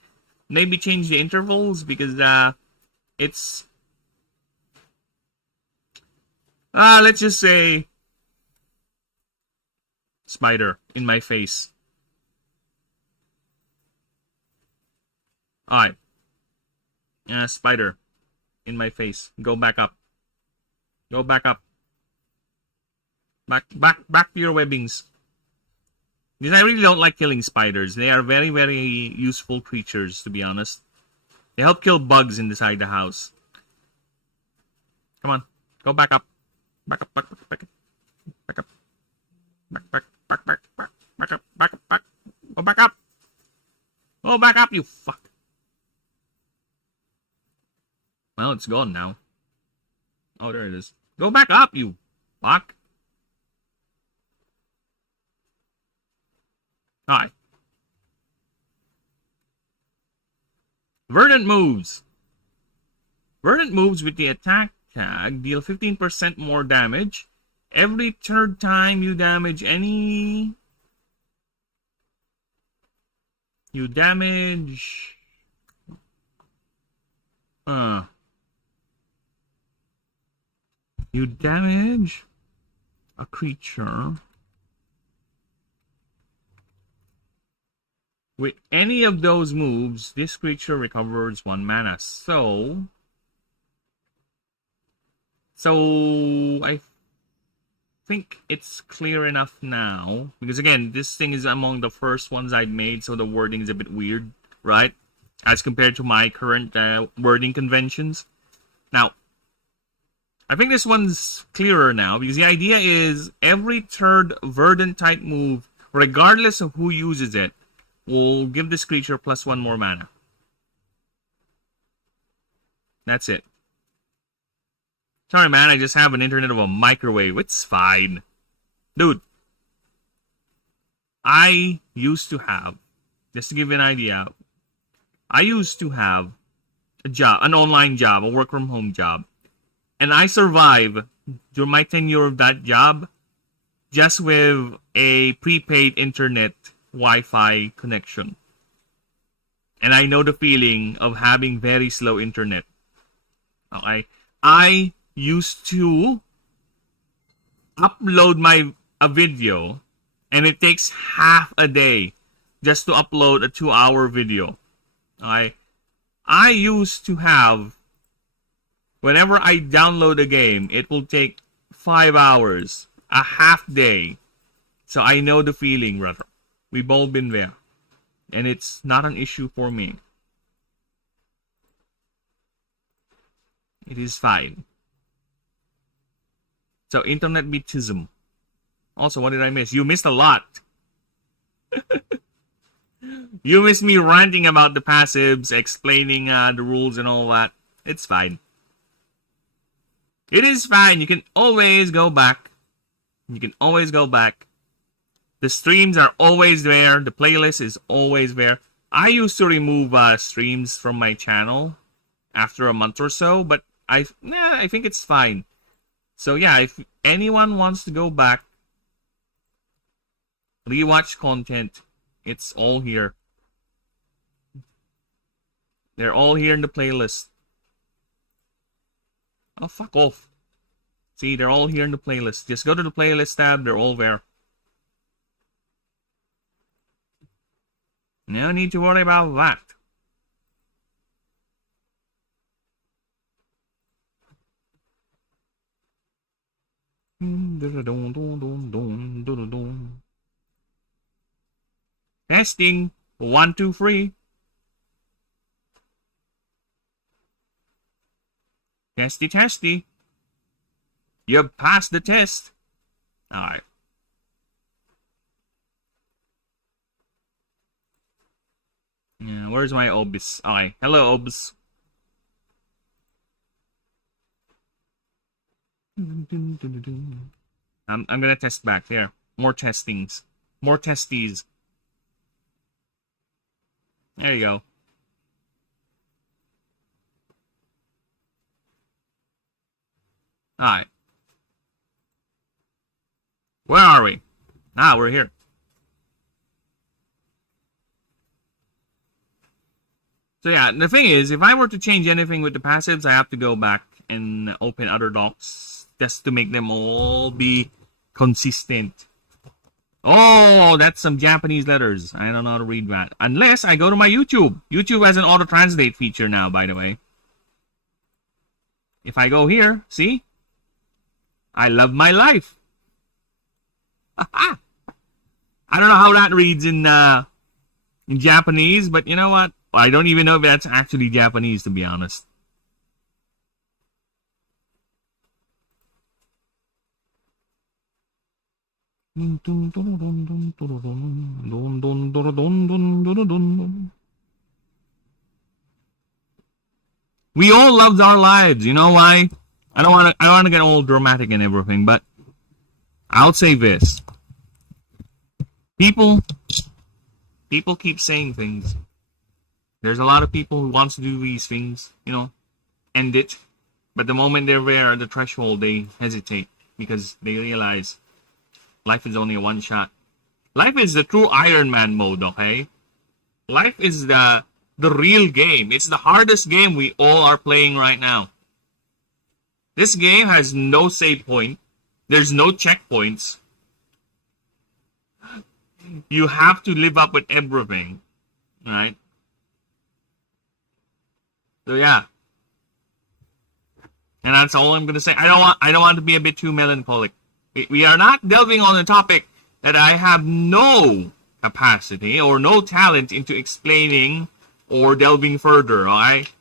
Maybe change the intervals because it's let's just say spider in my face. Alright. Spider in my face. Go back up. Go back up. Back to your webbings. Because I really don't like killing spiders. They are very, very useful creatures, to be honest. They help kill bugs inside the house. Come on. Go back up. Back up, back up, back up. Back up. Back up. Go back up. Go back up, you fuck. Well, it's gone now. Oh, there it is. Go back up, you fuck. Alright. Verdant moves. Verdant moves with the attack tag deal 15% more damage. Every third time you damage any... You damage... You damage a creature with any of those moves, this creature recovers 1 mana. So I think it's clear enough now. Because again, this thing is among the first ones I've made, so the wording is a bit weird, right? As compared to my current wording conventions. Now, I think this one's clearer now, because the idea is every third verdant type move, regardless of who uses it, will give this creature +1 more mana. That's it. Sorry, man, I just have an internet of a microwave. It's fine. Dude, I used to have, just to give you an idea, I used to have a job, an online job, a work-from-home job. And I survived during my tenure of that job just with a prepaid internet Wi-Fi connection. And I know the feeling of having very slow internet. Okay? I used to upload a video, and it takes half a day just to upload a 2-hour video. Okay? I used to have, whenever I download a game, it will take 5 hours, a half day. So I know the feeling, brother. We've all been there. And it's not an issue for me. It is fine. So, internet beatism. Also, what did I miss? You missed a lot. You missed me ranting about the passives, explaining the rules and all that. It's fine. It is fine. You can always go back. You can always go back. The streams are always there. The playlist is always there. I used to remove streams from my channel after a month or so, but I think it's fine. So yeah, if anyone wants to go back, rewatch content, it's all here. They're all here in the playlist. Oh, fuck off. See, they're all here in the playlist. Just go to the playlist tab, they're all there. No need to worry about that. Testing. 1, 2, 3. Testy, testy. You passed the test. Alright. Yeah, where's my obis? Okay. Hello, obis. I'm gonna test back here. More testings. More testes. There you go. Alright. Where are we? Ah, we're here. So yeah, the thing is, if I were to change anything with the passives, I have to go back and open other docs just to make them all be consistent. Oh, that's some Japanese letters. I don't know how to read that. Unless I go to my YouTube. YouTube has an auto-translate feature now, by the way. If I go here, see? I love my life. I don't know how that reads in Japanese, but you know what? I don't even know if that's actually Japanese, to be honest. We all loved our lives. You know why? I don't want to get all dramatic and everything, but I'll say this. People keep saying things. There's a lot of people who wants to do these things, you know, end it. But the moment they're there at the threshold, they hesitate because they realize life is only a one shot. Life is the true Iron Man mode, okay? Life is the real game. It's the hardest game we all are playing right now. This game has no save point. There's no checkpoints. You have to live up with everything, right? So yeah, and that's all I'm gonna say. I don't want to be a bit too melancholic. We are not delving on a topic that I have no capacity or no talent into explaining or delving further. All right,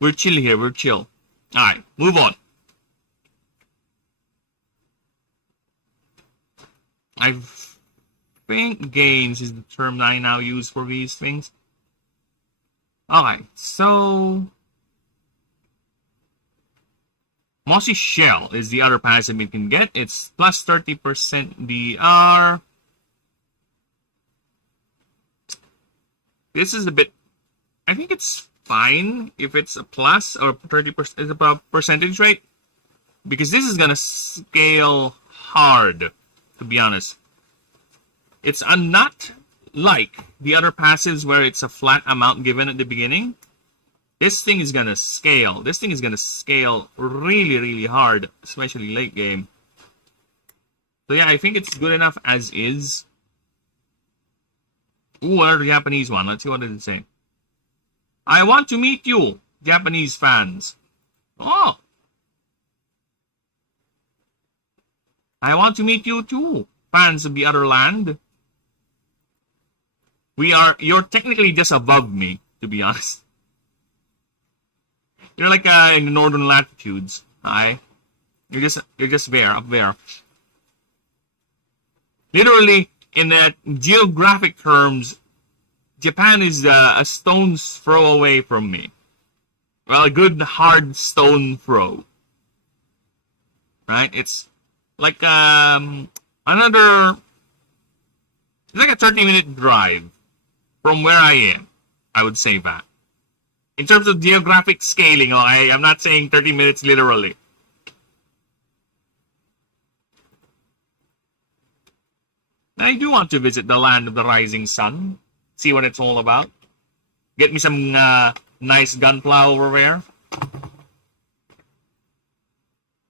we're chill here. We're chill. All right, move on. I think games is the term I now use for these things. Alright, so Mossy Shell is the other passive you can get. It's plus 30% DR. This is a bit, I think it's fine if it's a plus or 30% is about percentage rate, because this is gonna scale hard, to be honest. It's not like the other passives where it's a flat amount given at the beginning. This thing is gonna scale. This thing is gonna scale really, really hard, especially late game. So yeah, I think it's good enough as is. Ooh, another Japanese one. Let's see what it say. I want to meet you, Japanese fans. Oh. I want to meet you too, fans of the other land. You're technically just above me, to be honest. You're like in the northern latitudes. Hi. You're just there, up there. Literally, in that geographic terms, Japan is a stone's throw away from me. Well, a good hard stone throw. Right? It's like it's like a 30-minute drive from where I am, I would say that. In terms of geographic scaling, I'm not saying 30 minutes literally. I do want to visit the land of the rising sun, see what it's all about. Get me some nice gunpla over there.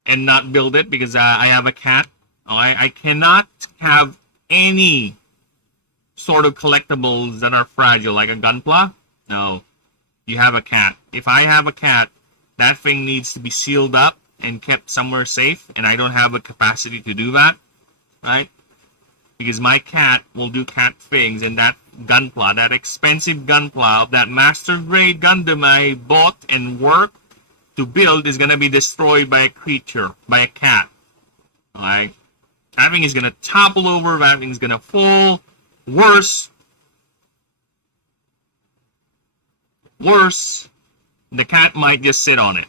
And not build it because I have a cat. I cannot have any sort of collectibles that are fragile, like a gunpla. No, you have a cat. If I have a cat, that thing needs to be sealed up and kept somewhere safe, and I don't have a capacity to do that, right? Because my cat will do cat things, and that gunpla, that expensive gunpla of that master grade Gundam I bought and worked to build is gonna be destroyed by a creature, by a cat. Alright? That thing is gonna topple over, that thing's gonna fall. Worse, the cat might just sit on it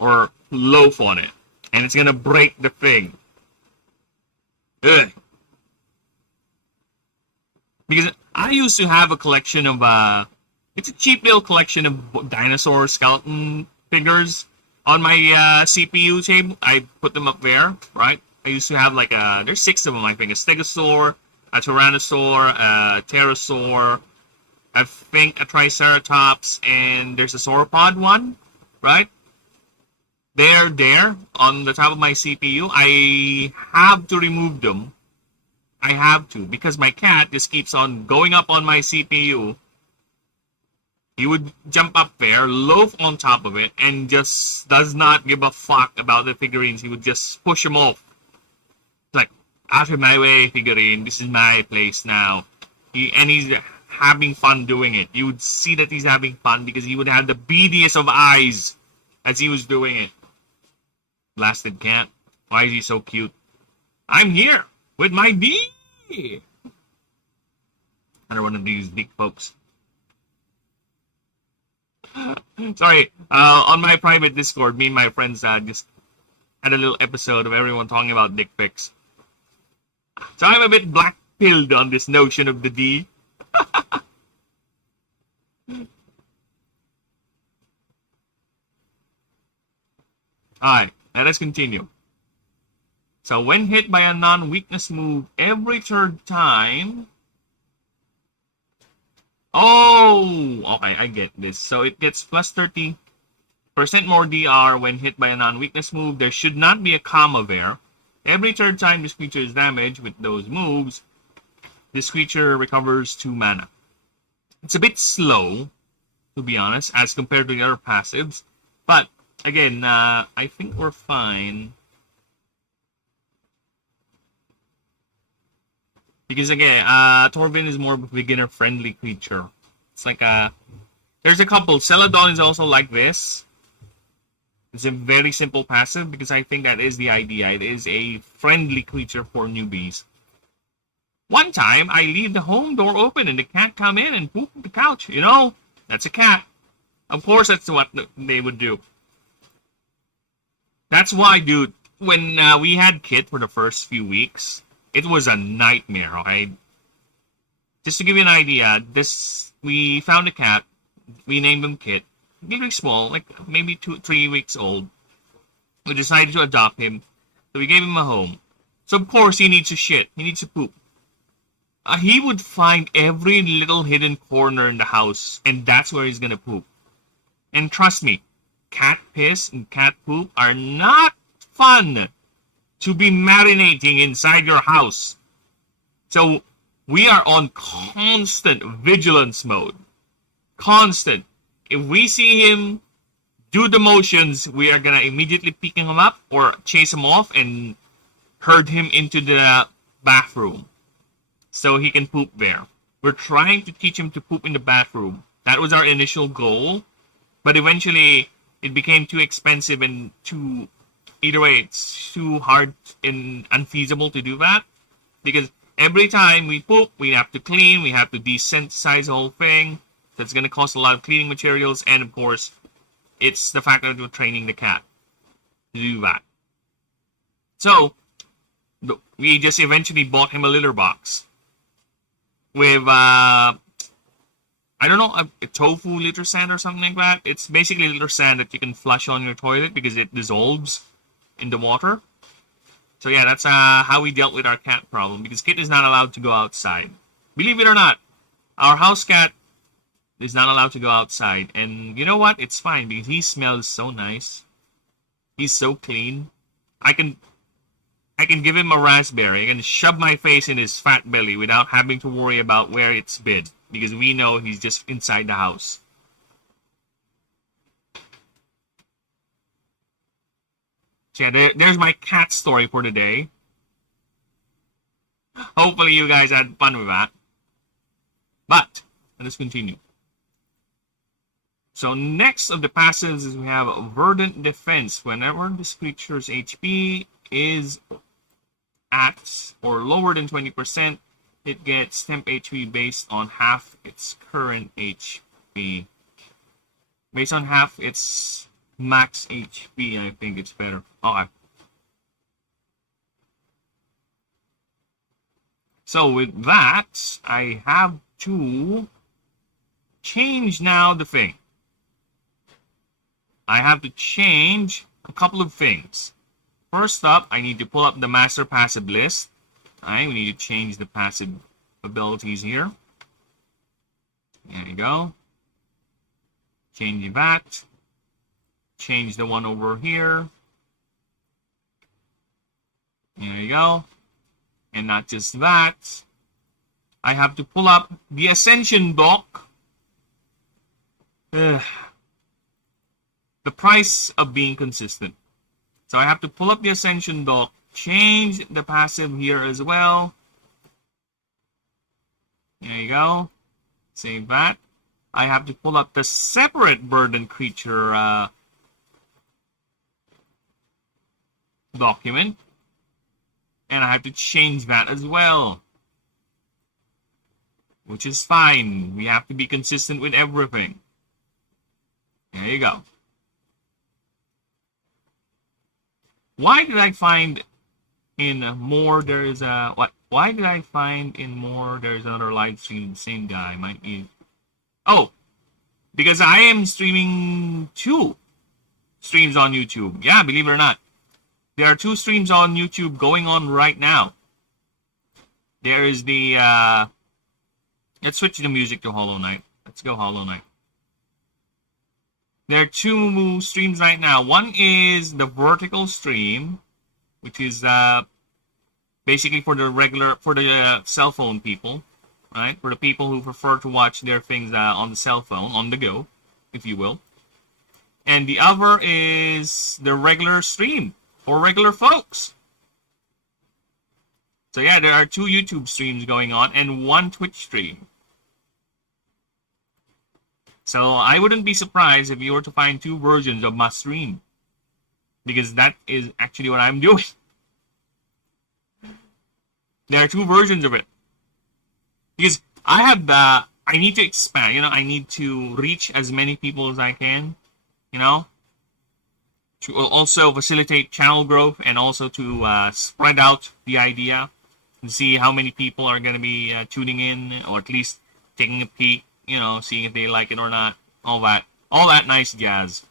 or loaf on it, and it's gonna break the thing. Ugh. Because I used to have a collection of it's a cheap little collection of dinosaur skeleton figures on my CPU table. I put them up there, right? I used to have like there's 6 of them, I think. A Stegosaur, a Tyrannosaur, a Pterosaur, I think a Triceratops, and there's a Sauropod one, right? They're there on the top of my CPU. I have to remove them. I have to, because my cat just keeps on going up on my CPU. He would jump up there, loaf on top of it, and just does not give a fuck about the figurines. He would just push them off. Like, out of my way, figurine. This is my place now. He's having fun doing it. You would see that he's having fun because he would have the beadiest of eyes as he was doing it. Blasted cat. Why is he so cute? I'm here with my D. Another one of these big folks. Sorry, on my private Discord, me and my friends just had a little episode of everyone talking about dick pics. So I'm a bit black-pilled on this notion of the D. Alright, let us continue. So when hit by a non-weakness move every third time... Oh, okay, I get this. So it gets plus 30% more DR when hit by a non-weakness move. There should not be a comma there. Every third time this creature is damaged with those moves, this creature recovers 2 mana. It's a bit slow, to be honest, as compared to the other passives. But, again, I think we're fine. Because again, Torvin is more of a beginner-friendly creature. It's like there's a couple. Celadon is also like this. It's a very simple passive because I think that is the idea. It is a friendly creature for newbies. One time, I leave the home door open and the cat come in and poop the couch. You know, that's a cat. Of course, that's what they would do. That's why, dude, when we had Kit for the first few weeks, it was a nightmare, okay? Just to give you an idea, we found a cat. We named him Kit. Really small, like maybe 2-3 weeks old. We decided to adopt him, so we gave him a home. So of course he needs to shit. He needs to poop. He would find every little hidden corner in the house, and that's where he's gonna poop. And trust me, cat piss and cat poop are not fun to be marinating inside your house. So we are on constant vigilance mode. Constant. If we see him do the motions, we are gonna immediately pick him up or chase him off and herd him into the bathroom so he can poop there. We're trying to teach him to poop in the bathroom. That was our initial goal, but eventually it became too expensive and either way, it's too hard and unfeasible to do that. Because every time we poop, we have to clean, we have to desensitize the whole thing. That's going to cost a lot of cleaning materials. And of course, it's the fact that we're training the cat to do that. So, we just eventually bought him a litter box. With, I don't know, a tofu litter sand or something like that. It's basically litter sand that you can flush on your toilet because it dissolves in the water. So yeah, that's how we dealt with our cat problem, because Kit is not allowed to go outside. Believe it or not, our house cat is not allowed to go outside. And you know what? It's fine because he smells so nice. He's so clean. I can give him a raspberry. I can shove my face in his fat belly without having to worry about where it's been, because we know he's just inside the house. So yeah, there's my cat story for today. Hopefully you guys had fun with that. But, let us continue. So next of the passives is we have Verdant Defense. Whenever this creature's HP is at or lower than 20%, it gets temp HP based on half its current HP. Based on half its max HP, I think it's better. Okay. So with that, I have to change now the thing. I have to change a couple of things. first up, I need to pull up the master passive list. Alright, we need to change the passive abilities here. There you go. Change that. Change the one over here. There you go. And not just that. I have to pull up the Ascension book. The price of being consistent. So I have to pull up the Ascension book, change the passive here as well. There you go. Save that. I have to pull up the separate burden creature document. And I have to change that as well. Which is fine. We have to be consistent with everything. There you go. Why did I find in more there is a what? Why did I find in more there is another live stream? The same guy might be. Oh, because I am streaming 2 streams on YouTube. Yeah, believe it or not, there are 2 streams on YouTube going on right now. There is the let's switch the music to Hollow Knight. Let's go Hollow Knight. There are 2 streams right now. One is the vertical stream, which is basically for the cell phone people, right? For the people who prefer to watch their things on the cell phone, on the go, if you will. And the other is the regular stream for regular folks. So yeah, there are 2 YouTube streams going on and 1 Twitch stream. So I wouldn't be surprised if you were to find 2 versions of my stream, because that is actually what I'm doing. There are 2 versions of it. Because I have I need to expand, you know, I need to reach as many people as I can, you know, to also facilitate channel growth and also to spread out the idea and see how many people are going to be tuning in, or at least taking a peek, you know, seeing if they like it or not, all that nice jazz.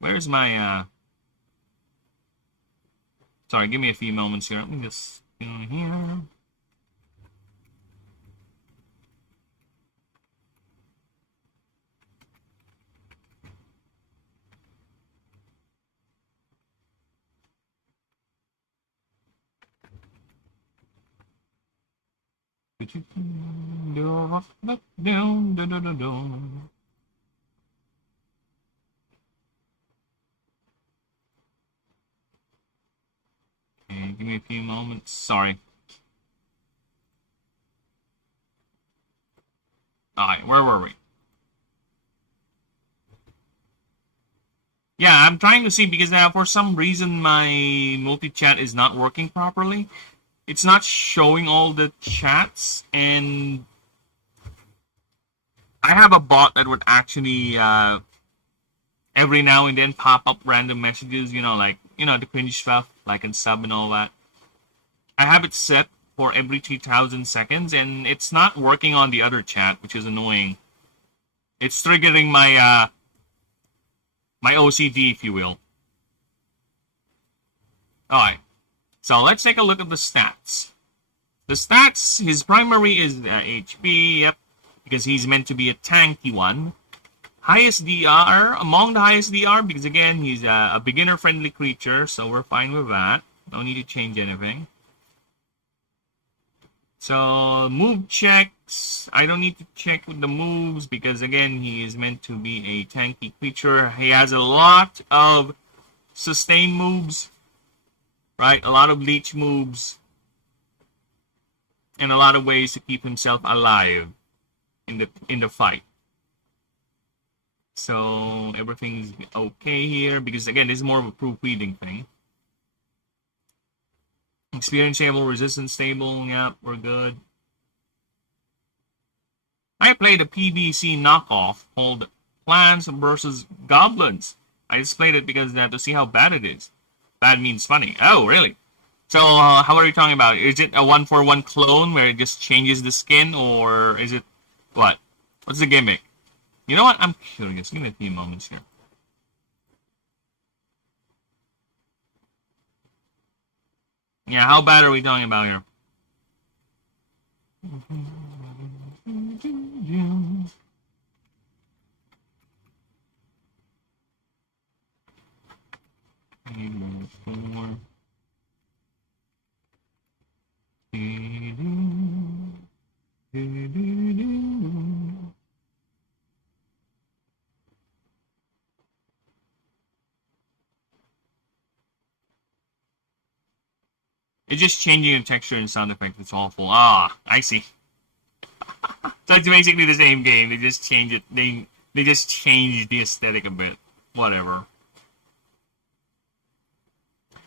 Where's my, sorry, give me a few moments here. Let me just go here. Okay, give me a few moments. Sorry. Alright, where were we? Yeah, I'm trying to see, because now for some reason my multi-chat is not working properly. It's not showing all the chats, and I have a bot that would actually every now and then pop up random messages, you know, like, you know, the cringe stuff, like and sub and all that. I have it set for every 3,000 seconds, and it's not working on the other chat, which is annoying. It's triggering my my OCD, if you will. Alright, so let's take a look at the stats. The stats, his primary is HP, yep, because he's meant to be a tanky one. Highest DR, among the highest DR, because again, he's a beginner-friendly creature, so we're fine with that. Don't need to change anything. So, move checks, I don't need to check with the moves, because again, he is meant to be a tanky creature. He has a lot of sustain moves, right? A lot of leech moves, and a lot of ways to keep himself alive in the fight. So everything's okay here, because again, this is more of a proofreading thing. Experience stable, resistance stable, yep, we're good. I played a PBC knockoff called Plants vs. Goblins. I just played it because to see how bad it is. Bad means funny. Oh, really? So, how are you talking about? Is it a 1-for-1 clone where it just changes the skin, or is it what? What's the gimmick? You know what? I'm curious. Give me a few moments here. Yeah, how bad are we talking about here? It's just changing the texture and sound effects. It's awful. Ah, I see. So it's basically the same game. They just change it. They just change the aesthetic a bit. Whatever.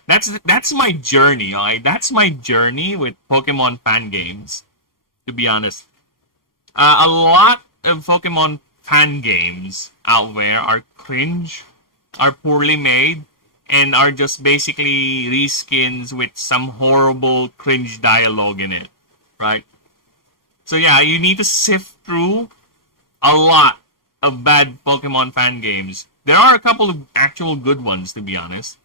That's my journey. Alright, that's my journey with Pokemon fan games. To be honest, a lot of Pokemon fan games out there are cringe, are poorly made, and are just basically reskins with some horrible cringe dialogue in it, right? So yeah, you need to sift through a lot of bad Pokemon fan games. There are a couple of actual good ones, to be honest.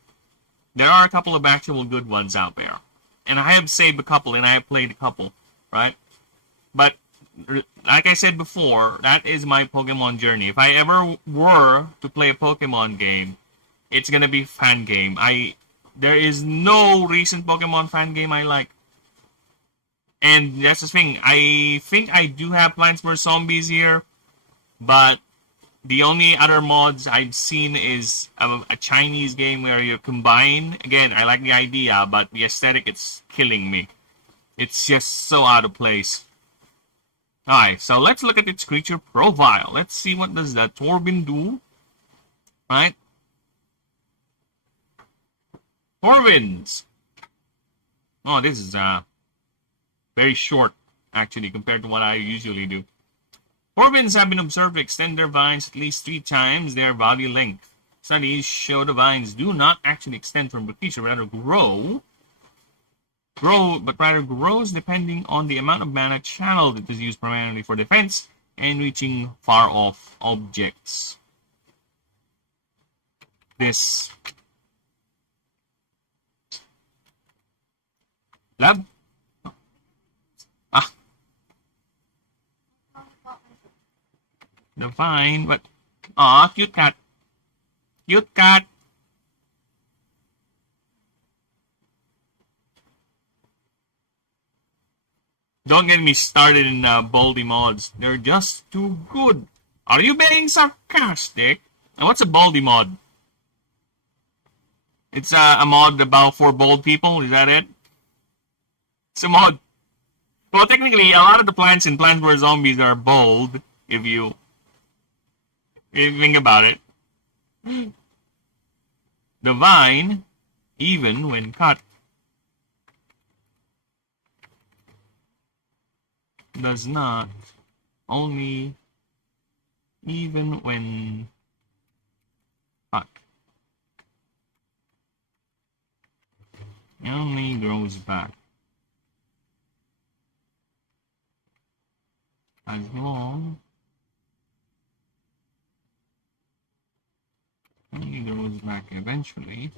There are a couple of actual good ones out there. And I have saved a couple, and I have played a couple, right? But, like I said before, that is my Pokemon journey. If I ever were to play a Pokemon game, it's gonna be fan game. There is no recent Pokemon fan game I like. And that's the thing. I think I do have Plants vs. Zombies here, but the only other mods I've seen is a Chinese game where you combine. Again, I like the idea, but the aesthetic, it's killing me. It's just so out of place. Alright, so let's look at its creature profile. Let's see what does that Torvin do. Right? Torvins! Oh, this is very short, actually, compared to what I usually do. Torvins have been observed to extend their vines at least 3 times their body length. Studies show the vines do not actually extend from the creature, rather but rather grows depending on the amount of mana channeled. It is used primarily for defense and reaching far-off objects. This lab. The vine, but cute cat. Cute cat. Don't get me started in Baldy mods. They're just too good. Are you being sarcastic? And what's a Baldy mod? It's a mod about for bald people. Is that it? It's a mod. Well, technically, a lot of the plants in Plants vs. Zombies are bald. If you think about it. The vine, even when cut, does not. Only even when cut. It only grows back. As long only grows back eventually.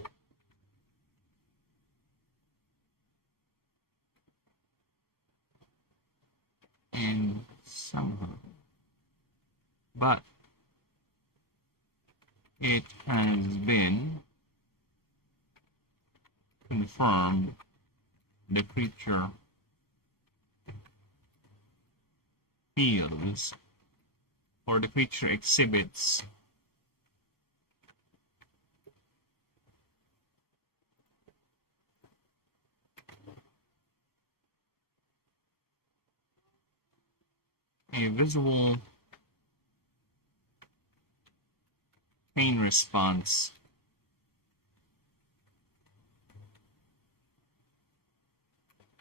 And somehow. But it has been confirmed the creature feels or the creature exhibits a visual pain response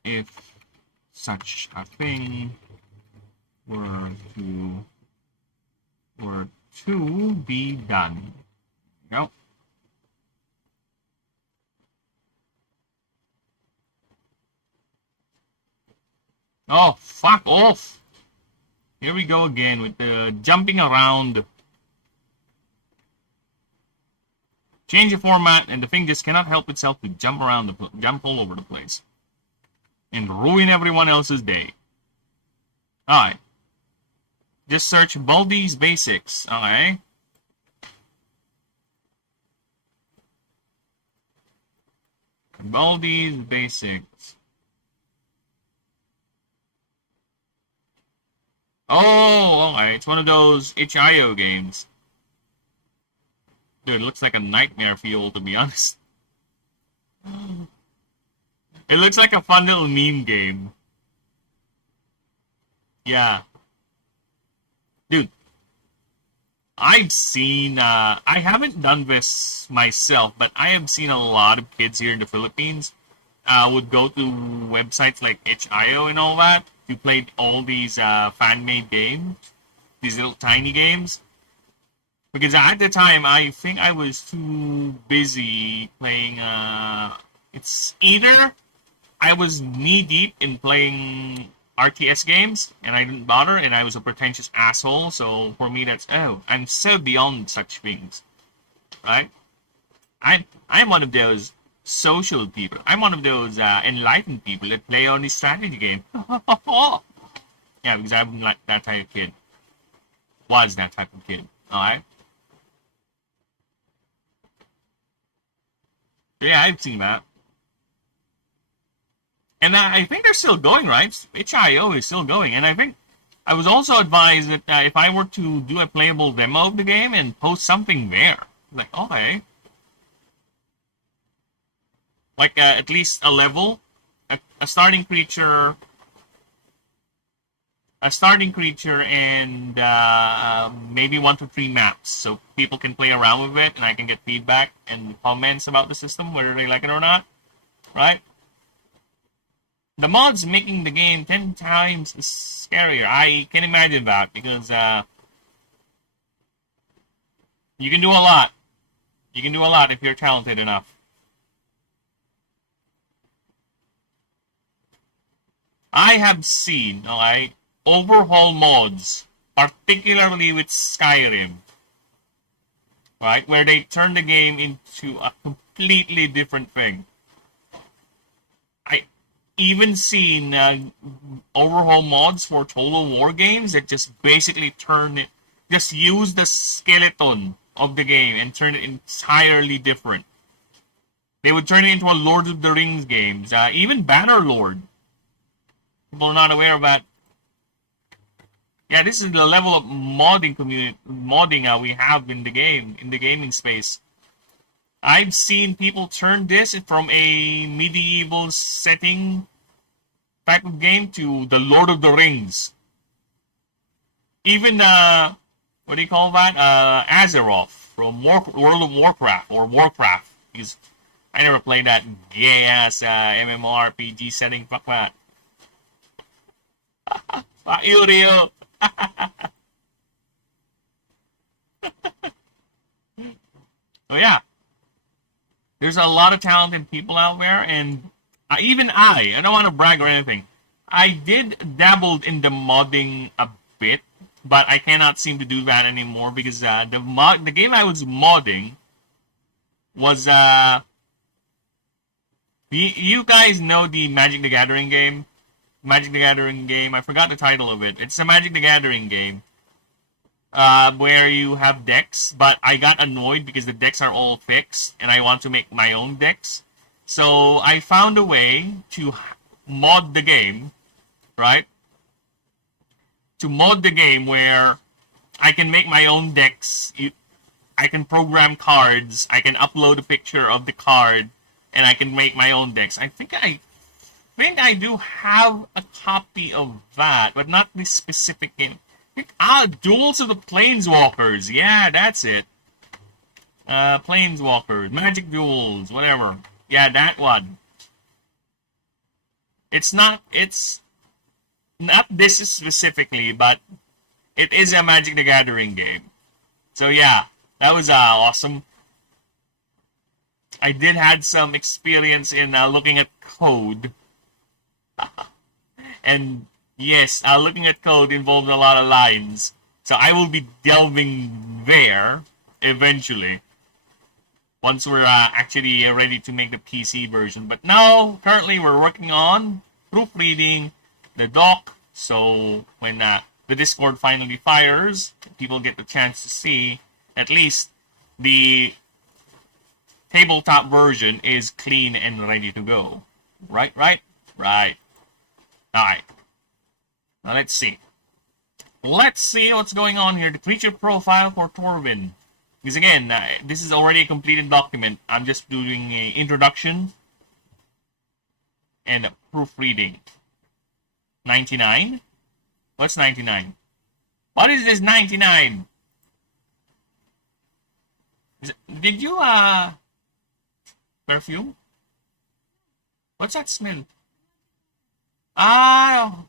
if such a thing were to be done. Go. Oh, fuck off! Here we go again with the jumping around. Change the format, and the thing just cannot help itself to jump all over the place, and ruin everyone else's day. Alright. Just search Baldi's Basics. Okay. Baldi's Basics. Oh, okay. It's one of those itch.io games. Dude, it looks like a nightmare fuel, to be honest. It looks like a fun little meme game. Yeah. Dude, I've seen, I haven't done this myself, but I have seen a lot of kids here in the Philippines would go to websites like itch.io and all that to play all these fan-made games, these little tiny games. Because at the time, I think I was too busy playing, it's either I was knee-deep in playing RTS games, and I didn't bother, and I was a pretentious asshole, so for me that's, oh, I'm so beyond such things, right? I'm one of those social people. I'm one of those enlightened people that play on this strategy game. Yeah, because I'm like that type of kid. Was that type of kid, alright? Yeah, I've seen that. And I think they're still going, right? itch.io is still going. And I think I was also advised that if I were to do a playable demo of the game and post something there, like, okay. Like at least a level, a starting creature, and maybe 1 to 3 maps, so people can play around with it, and I can get feedback and comments about the system, whether they like it or not, right? The mods making the game 10 times scarier. I can imagine that, because you can do a lot. You can do a lot if you're talented enough. I have seen, okay, overhaul mods, particularly with Skyrim, right, where they turn the game into a completely different thing. I even seen overhaul mods for Total War games that just basically turn it, just use the skeleton of the game and turn it entirely different. They would turn it into a Lord of the Rings games, even Bannerlord. People are not aware of that. Yeah, this is the level of modding we have in the game, in the gaming space. I've seen people turn this from a medieval setting type of game to the Lord of the Rings. Even, what do you call that? Azeroth from World of Warcraft, or Warcraft. Because I never played that gay-ass MMORPG setting. Fuck that. Fuck you, Rio. So yeah, there's a lot of talented people out there, and even I don't want to brag or anything, I did dabbled in the modding a bit, but I cannot seem to do that anymore because the game I was modding was you guys know the Magic the Gathering game? Magic the Gathering game. I forgot the title of it. It's a Magic the Gathering game. Where you have decks, but I got annoyed because the decks are all fixed, and I want to make my own decks. So I found a way to mod the game, right? To mod the game where I can make my own decks. I can program cards. I can upload a picture of the card, and I can make my own decks. I think I do have a copy of that, but not this specific game. Duels of the Planeswalkers. Yeah, that's it. Planeswalkers, Magic Duels, whatever. Yeah, that one. It's not this specifically, but it is a Magic the Gathering game. So yeah, that was awesome. I did had some experience in looking at code. And yes, looking at code involves a lot of lines. So I will be delving there eventually. once we're actually ready to make the PC version. But now, currently, we're working on proofreading the doc. So when the Discord finally fires, people get the chance to see at least the tabletop version is clean and ready to go. Right. Alright. Now let's see. Let's see what's going on here. The creature profile for Torvin. Because again, this is already a completed document. I'm just doing an introduction and a proofreading. 99? What's 99? What is this 99? Did you, perfume? What's that smell? Ah!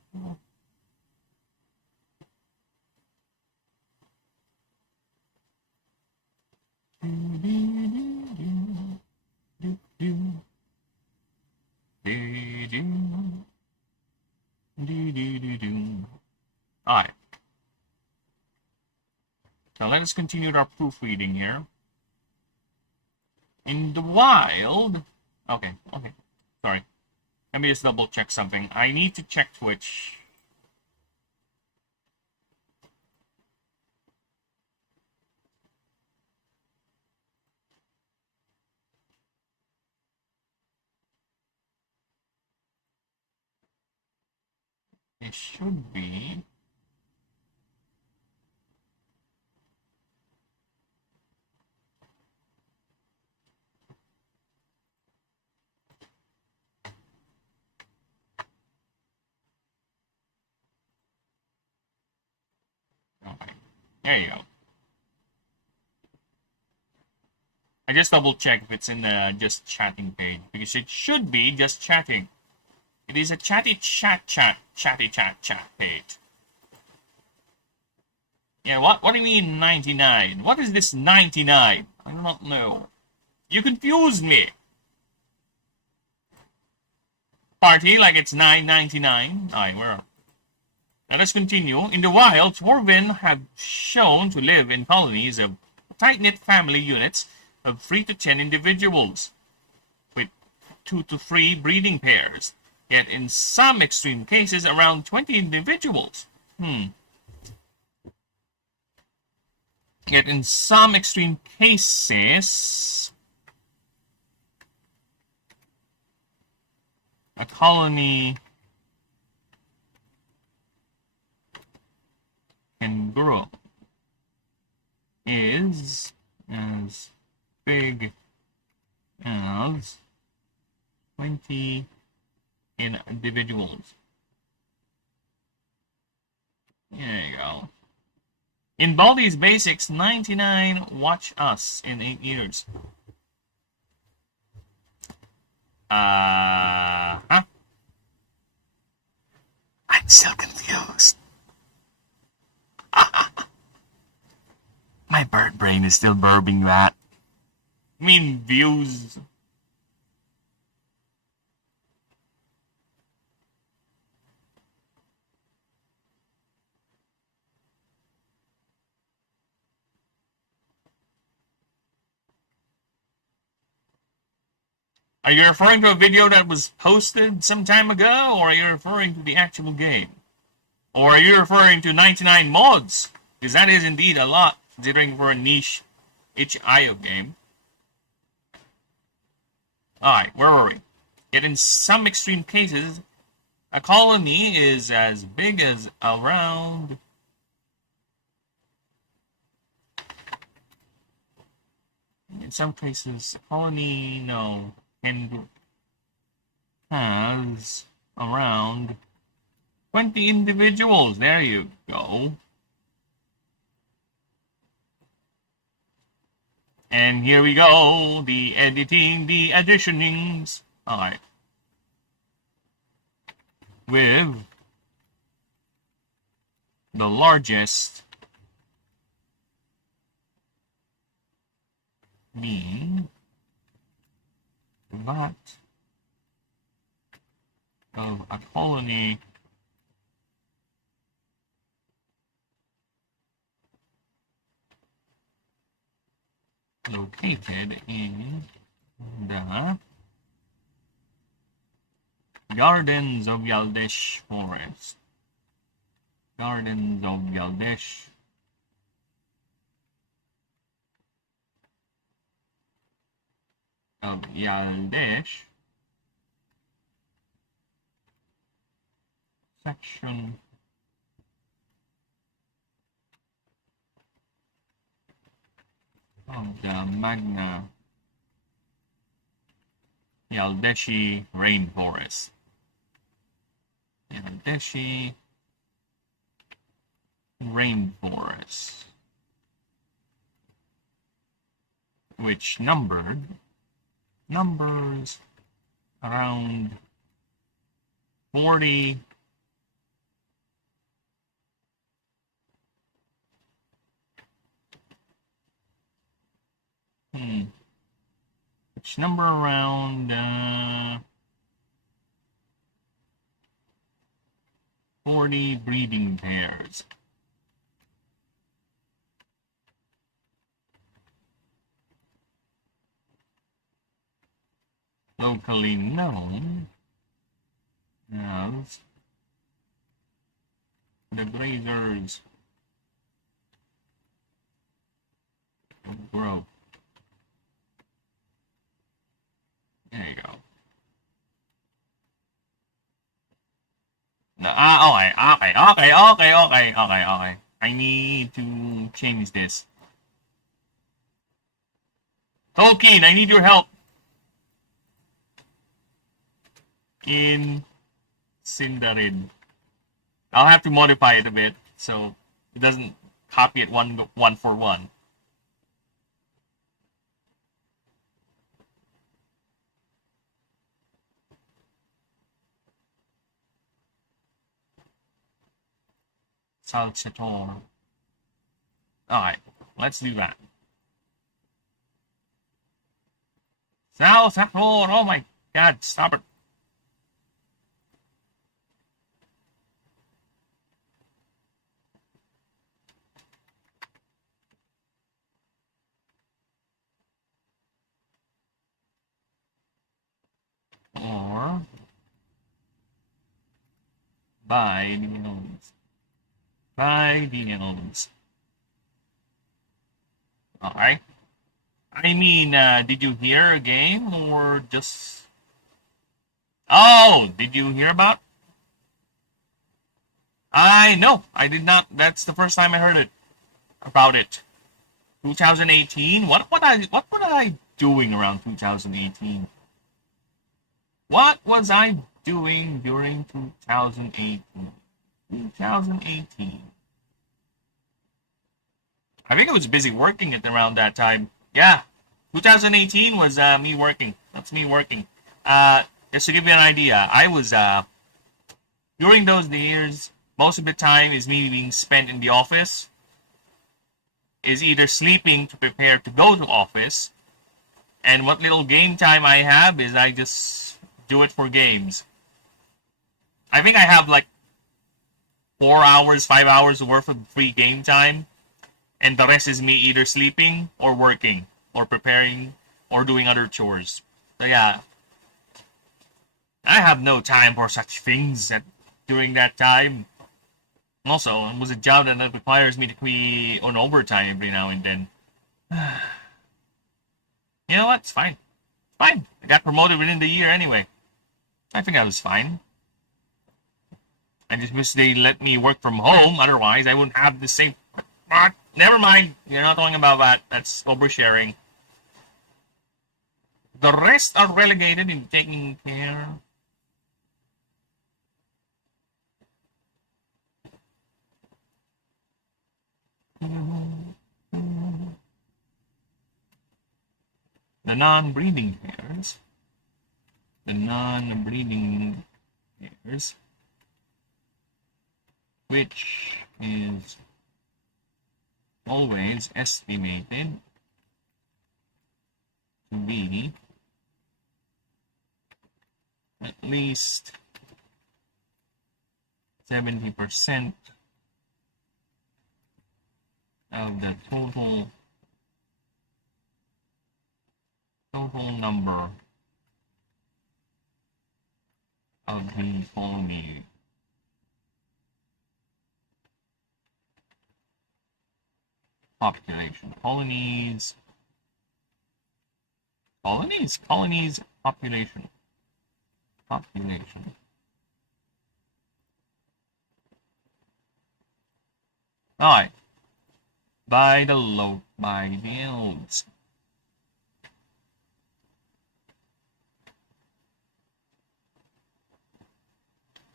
Alright. So let us continue our proofreading here. In the wild... Okay. Sorry. Let me just double check something. I need to check Twitch. It should be... Okay. There you go. I just double check if it's in the just chatting page, because it should be just chatting. It is a chatty chat page. Yeah, what do you mean 99? What is this 99? I do not know. You confused me. Party like it's 9.99. Alright, where? Let us continue. In the wild, Torvin have shown to live in colonies of tight-knit family units of 3 to 10 individuals, with 2 to 3 breeding pairs. Yet in some extreme cases, around 20 individuals. Yet in some extreme cases, a colony can grow is as big as 20 individuals. There you go. In Baldi's Basics 99, watch us in 8 years. I'm still confused. My bird brain is still burping that. I mean, views. Are you referring to a video that was posted some time ago, or are you referring to the actual game? Or are you referring to 99 mods? Because that is indeed a lot, considering for a niche itch.io game. Alright, where were we? Yet in some extreme cases, a colony is as big as around... In some cases, a colony, no... and has around 20 individuals. There you go. And here we go, the editing, the additionings. Alright. With the largest being that of a colony located in the Gardens of Yaldesh Forest. Gardens of Yaldesh. Of Yaldesh. Section of the Magna Yaldeshi Rainforest. Yaldeshi Rainforest, which numbers around 40 which number around 40 breeding pairs. Locally known as the Blazers of Brew. There you go. No, okay. I need to change this. Tolkien, I need your help. In Sindarin. I'll have to modify it a bit so it doesn't copy it one for one. Salchator. Alright, let's do that. Salchator, oh my god, stop it. Or by the elements. By the elements. Alright. I mean, did you hear a game or just... Oh, did you hear about? No, I did not. That's the first time I heard it. About it. 2018? What was I doing around 2018? What was I doing during 2018? 2018. I think I was busy working at around that time. Yeah, 2018 was me working. That's me working. Just to give you an idea, I was during those years, most of the time is me being spent in the office. Is either sleeping to prepare to go to office, and what little game time I have is I just do it for games. I think I have like 4 hours, 5 hours worth of free game time, and the rest is me either sleeping or working or preparing or doing other chores. So yeah, I have no time for such things during that time. Also, it was a job that requires me to be on overtime every now and then. You know what? It's fine. It's fine. I got promoted within the year anyway. I think I was fine. I just wish they let me work from home. Otherwise, I wouldn't have the same... Never mind. You're not talking about that. That's oversharing. The rest are relegated in taking care... The non-breeding pairs. The non-breeding pairs. Which is always estimated to be at least 70% of the total total number of the colony population. Colonies population. Alright. By the loads.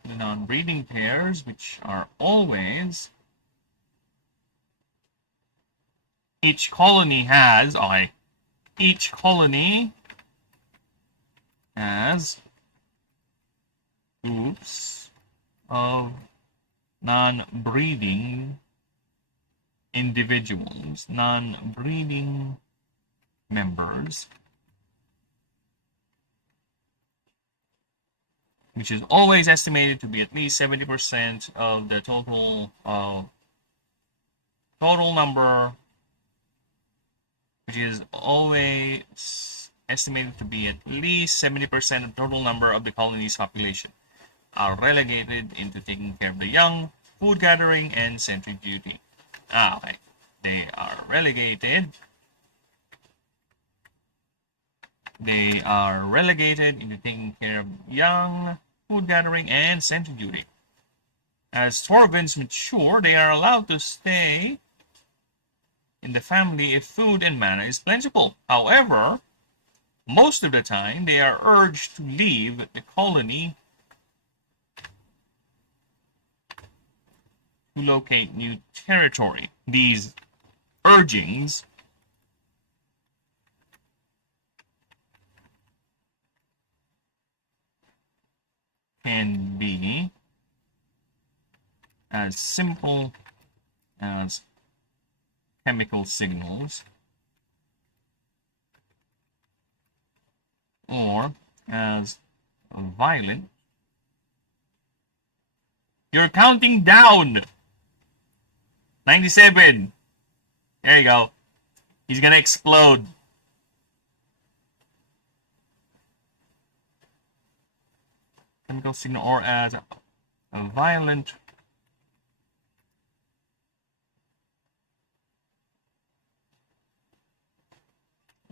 The non-breeding pairs, which are always each colony has groups of non-breeding individuals, non-breeding members, which is always estimated to be at least 70% of the total number, which is always estimated to be at least 70% of the total number of the colony's population, are relegated into taking care of the young, food gathering, and sentry duty. Okay. They are relegated into taking care of young, food gathering, and sentry duty. As Torvins mature, they are allowed to stay in the family if food and mana is plentiful. However, most of the time, they are urged to leave the colony to locate new territory. These urgings can be as simple as chemical signals or as violent. You're counting down. 97. There you go. He's gonna explode. Chemical signal or as a violent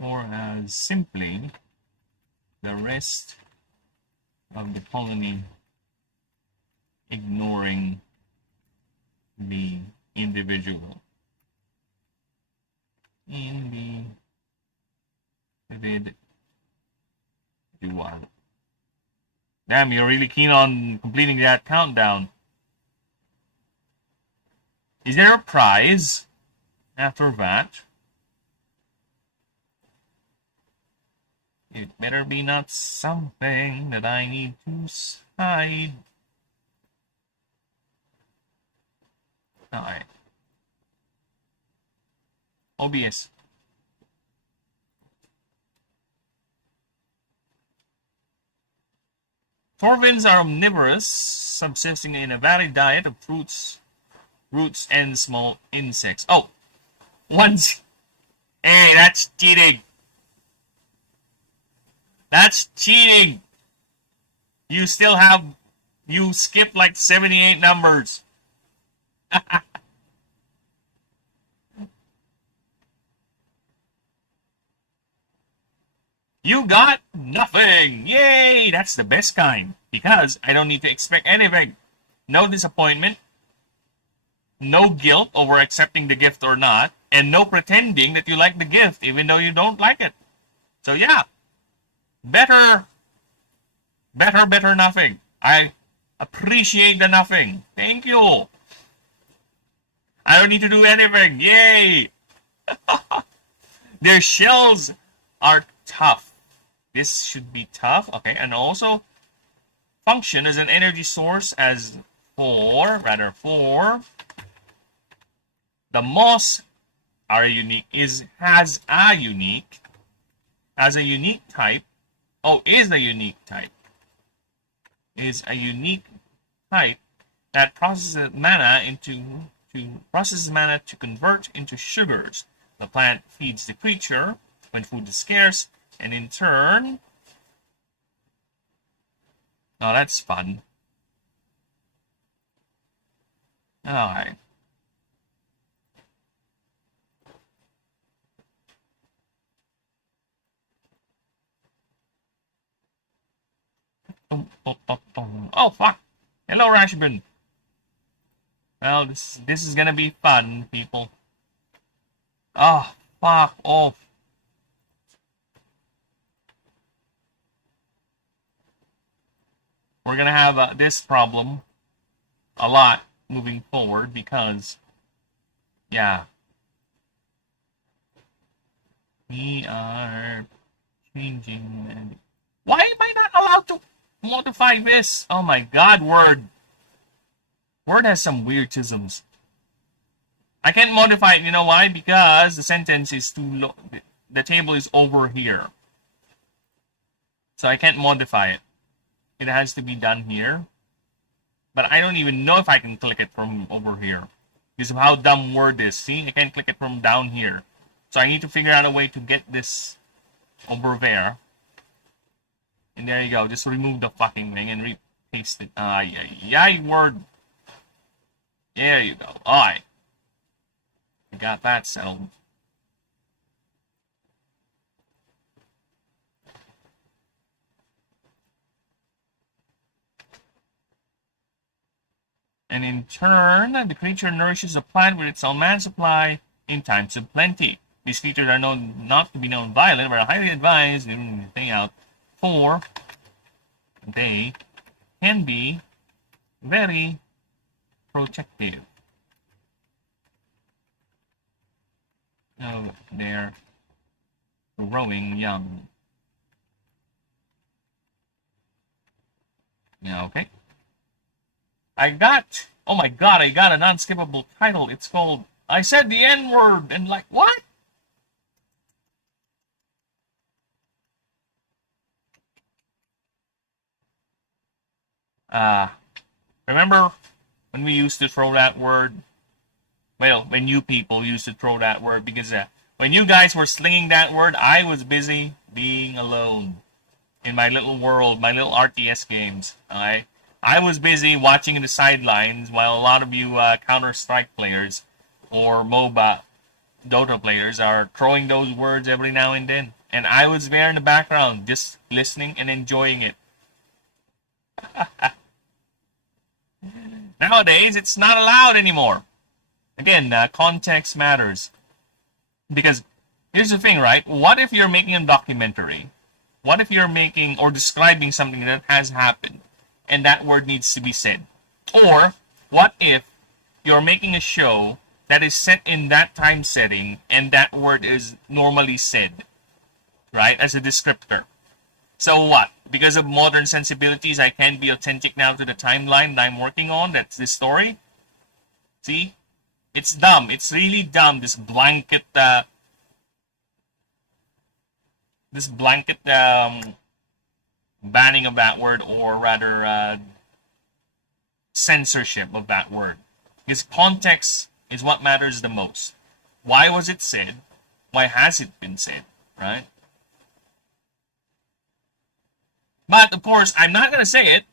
or as simply the rest of the colony ignoring the individual. Individual. Damn, you're really keen on completing that countdown. Is there a prize after that? It better be not something that I need to hide. Alright. OBS. Torvins are omnivorous, subsisting in a varied diet of fruits, roots, and small insects. Oh! Once! Hey, that's cheating! That's cheating! You skip like 78 numbers. You got nothing! Yay! That's the best kind. Because I don't need to expect anything. No disappointment. No guilt over accepting the gift or not. And no pretending that you like the gift even though you don't like it. So yeah. Better nothing. I appreciate the nothing. Thank you. I don't need to do anything. Yay! Their shells are tough. This should be tough. Okay, and also function as an energy source for the moss has a unique type. Oh, is a unique type that processes mana to convert into sugars. The plant feeds the creature when food is scarce, And in turn... Oh, that's fun. Alright. Oh, fuck! Hello, Rashburn. Well, this is gonna be fun, people. Oh, fuck off. We're gonna have this problem a lot moving forward because, yeah, we are changing. Why am I not allowed to modify this? Oh my god, Word. Word has some weird isms. I can't modify it, you know why? Because the sentence is too low. The table is over here. So I can't modify it. It has to be done here. But I don't even know if I can click it from over here. Because of how dumb Word is. See? I can't click it from down here. So I need to figure out a way to get this over there. And there you go. Just remove the fucking thing and repaste it. Yeah, Word. There you go. Alright. I got that settled. And in turn, the creature nourishes the plant with its own mana supply in times of plenty. These creatures are known not to be known violent, but are highly advised, leaving the thing out, for they can be very protective of their growing young. Yeah, okay. Oh my god, I got an unskippable title. It's called, I said the N-word, and like, what? Remember when we used to throw that word? Well, when you people used to throw that word, because when you guys were slinging that word, I was busy being alone in my little world, my little RTS games. Alright? I was busy watching in the sidelines while a lot of you Counter-Strike players or MOBA Dota players are throwing those words every now and then. And I was there in the background, just listening and enjoying it. Nowadays, it's not allowed anymore. Again, context matters. Because here's the thing, right? What if you're making a documentary? What if you're making or describing something that has happened and that word needs to be said? Or what if you're making a show that is set in that time setting and that word is normally said, right, as a descriptor? So what? Because of modern sensibilities, I can't be authentic now to the timeline that I'm working on. That's this story. See? It's dumb. It's really dumb. This blanket banning of that word, or rather censorship of that word. Because context is what matters the most. Why was it said? Why has it been said? Right? But of course, I'm not going to say it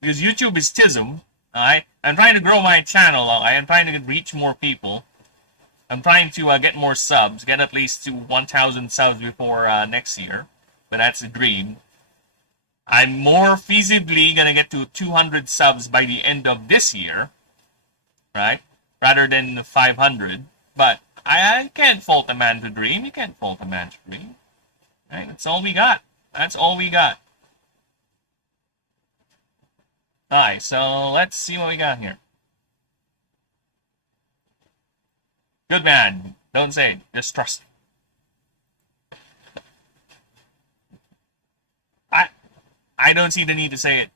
because YouTube is TISM. Alright? I'm trying to grow my channel. I am trying to reach more people. I'm trying to get more subs, get at least to 1,000 subs before next year. But that's a dream. I'm more feasibly going to get to 200 subs by the end of this year. Right? Rather than 500. But I can't fault a man to dream. You can't fault a man to dream. Right? That's all we got. That's all we got. Alright, so let's see what we got here. Good man. Don't say it. Just trust me. I don't see the need to say it.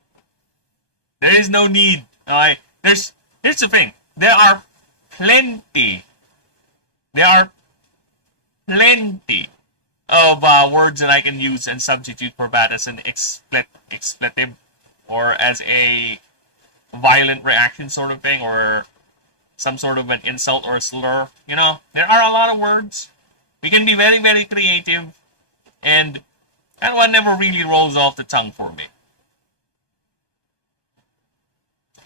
There is no need. Alright. Here's the thing. There are plenty of words that I can use and substitute for that as an expletive or as a violent reaction sort of thing, or some sort of an insult or a slur. You know, there are a lot of words. We can be very, very creative. And that one never really rolls off the tongue for me.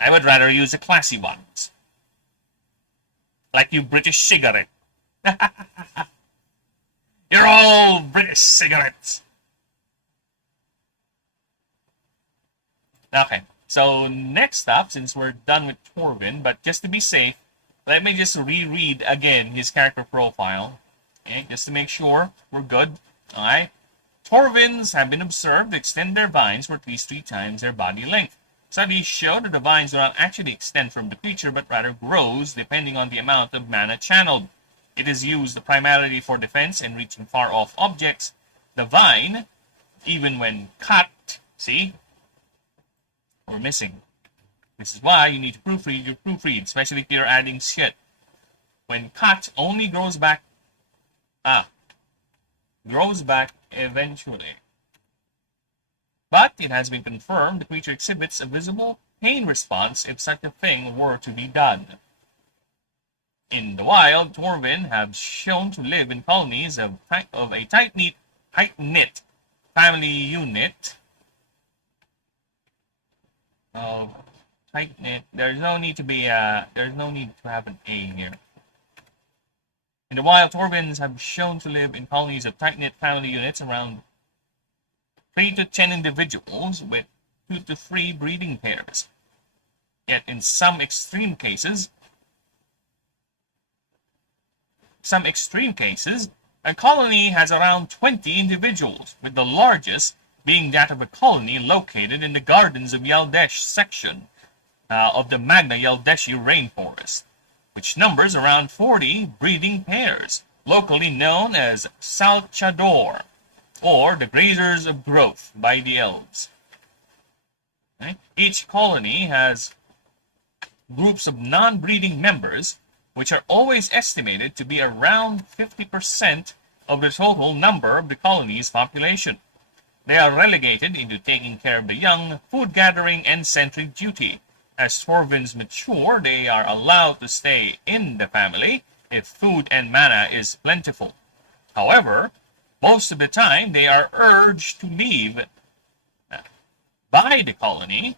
I would rather use the classy ones. Like you British cigarette. You're all British cigarettes. Okay, so next up, since we're done with Torvin, but just to be safe, let me just reread again his character profile. Okay, just to make sure we're good. Alright. Torvins have been observed to extend their vines for at least 3 times their body length. Studies show that the vines do not actually extend from the creature, but rather grows depending on the amount of mana channeled. It is used primarily for defense and reaching far-off objects. The vine, even when cut, see? We're missing. This is why you need to proofread your proofread, especially if you're adding shit. When cut, only grows back. Grows back eventually. But it has been confirmed the creature exhibits a visible pain response if such a thing were to be done. In the wild, Torvin have shown to live in colonies of a tight-knit family unit. Tight-knit. There's no need to have an A here. In the wild, Torvins have shown to live in colonies of tight-knit family units around 3 to 10 individuals with 2 to 3 breeding pairs. Yet in some extreme cases, a colony has around 20 individuals, with the largest being that of a colony located in the Gardens of Yaldesh section of the Magna Yaldeshi rainforest, which numbers around 40 breeding pairs, locally known as Salchador, or the Grazers of Growth by the elves. Okay? Each colony has groups of non-breeding members, which are always estimated to be around 50% of the total number of the colony's population. They are relegated into taking care of the young, food gathering, and sentry duty. As Torvins mature, they are allowed to stay in the family if food and mana is plentiful. However, most of the time they are urged to leave by the colony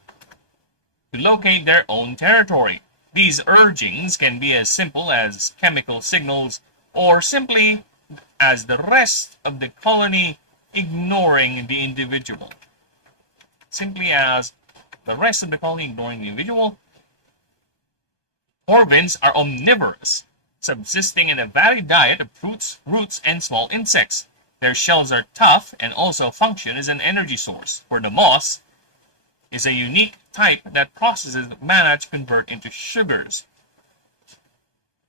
to locate their own territory. These urgings can be as simple as chemical signals or simply as the rest of the colony ignoring the individual. Simply as the rest of the colony ignoring the individual. Torvins are omnivorous, subsisting in a varied diet of fruits, roots, and small insects. Their shells are tough and also function as an energy source, for the moss is a unique type that processes mana to convert into sugars.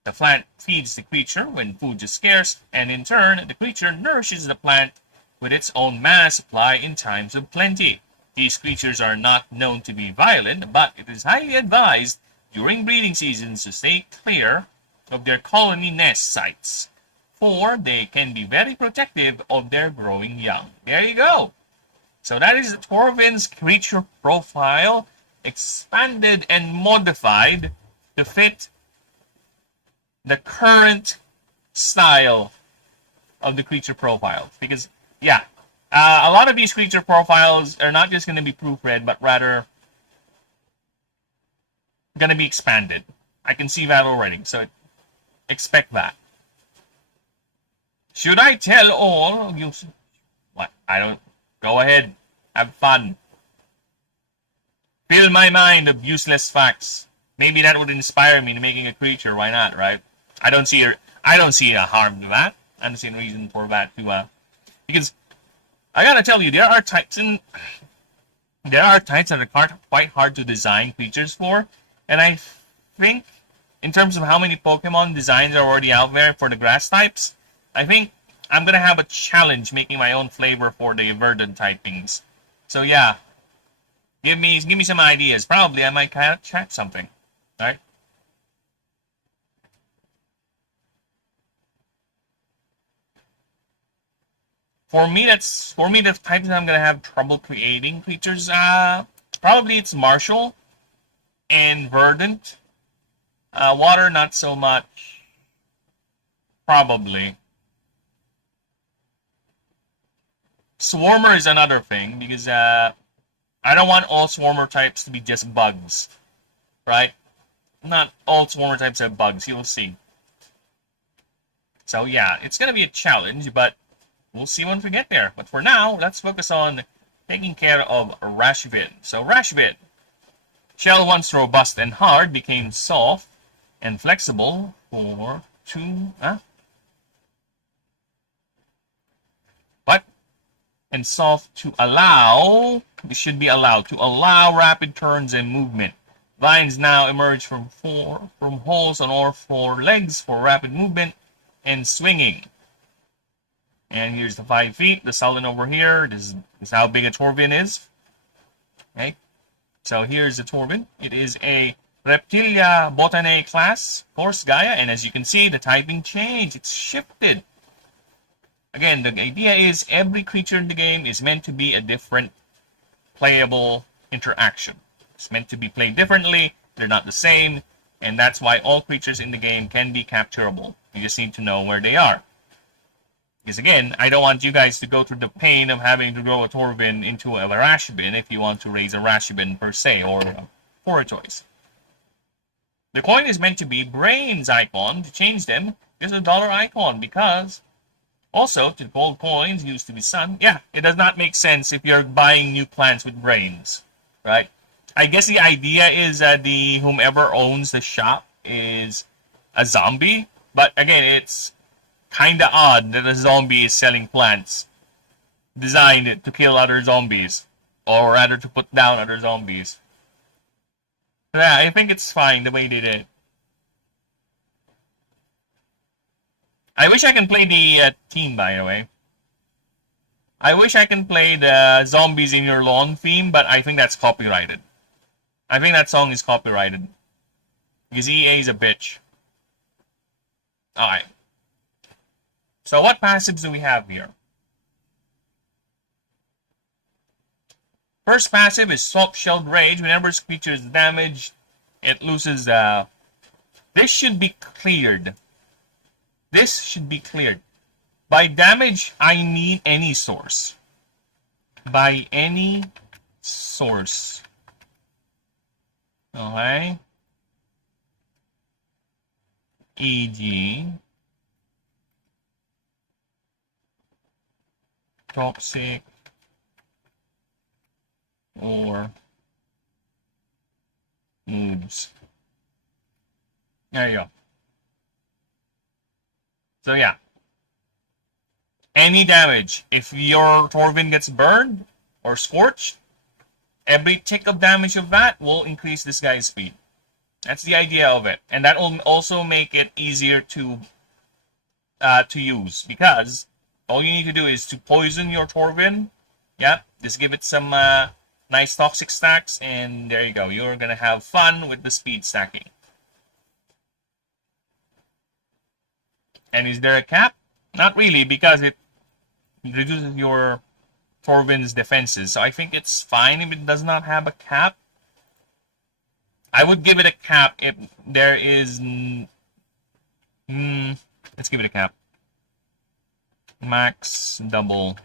The plant feeds the creature when food is scarce, and in turn, the creature nourishes the plant with its own mana supply in times of plenty. These creatures are not known to be violent, but it is highly advised during breeding seasons to stay clear of their colony nest sites, for they can be very protective of their growing young. There you go. So that is the Torvin's creature profile, expanded and modified to fit the current style of the creature profile. Because, yeah, a lot of these creature profiles are not just going to be proofread, but rather going to be expanded. I can see that already, so expect that. Should I tell all you? What? I don't. Go ahead. Have fun. Fill my mind of useless facts. Maybe that would inspire me to making a creature. Why not, right? I don't see a harm to that. I don't see a reason for that to because I gotta tell you, there are types that are quite hard to design creatures for, and I think in terms of how many Pokemon designs are already out there for the grass types, I think I'm gonna have a challenge making my own flavor for the verdant typings. So yeah, give me some ideas. Probably I might chat something. All right. For me, the types I'm gonna have trouble creating creatures. Probably it's Martial and Verdant. Water, not so much. Probably. Swarmer is another thing, because I don't want all Swarmer types to be just bugs, right? Not all Swarmer types have bugs, you'll see. So yeah, it's going to be a challenge, but we'll see once we get there. But for now, let's focus on taking care of Rashvid. So Rashvid. Shell once robust and hard became soft and flexible and soft to allow, this should be allowed, to allow rapid turns and movement. Vines now emerge from holes on all four legs for rapid movement and swinging. And here's the 5 feet, the solid over here. This is how big a Torvin is. Okay, so here's the Torvin. It is a Reptilia Botanae class, Horse Gaia, and as you can see, the typing changed. It's shifted. Again, the idea is every creature in the game is meant to be a different playable interaction. It's meant to be played differently, they're not the same, and that's why all creatures in the game can be capturable. You just need to know where they are. Because again, I don't want you guys to go through the pain of having to grow a Torvin into a Rashbin if you want to raise a Rashbin per se, or for a choice. The coin is meant to be Brain's icon. To change them, there's a dollar icon, because also, to gold coins used to be sun. Yeah, it does not make sense if you're buying new plants with brains, right? I guess the idea is that whomever owns the shop is a zombie, but again, it's kind of odd that a zombie is selling plants designed to kill other zombies, or rather to put down other zombies. So yeah, I think it's fine the way they did it. I wish I can play the theme, by the way. I wish I can play the Zombies in Your Lawn theme, but I think that's copyrighted. I think that song is copyrighted. Because EA is a bitch. Alright. So what passives do we have here? First passive is Soft-Shelled Rage. Whenever this creature is damaged, it loses... This should be cleared. This should be cleared. By damage, I mean any source. By any source. Okay. E.g. toxic or moves. There you go. So yeah. Any damage. If your Torvin gets burned or scorched, every tick of damage of that will increase this guy's speed. That's the idea of it. And that will also make it easier to use, because all you need to do is to poison your Torvin. Yep, just give it some nice toxic stacks, and there you go. You're going to have fun with the speed stacking. And is there a cap? Not really, because it reduces your Torvin's defenses. So I think it's fine if it does not have a cap. I would give it a cap if there is... let's give it a cap. Max double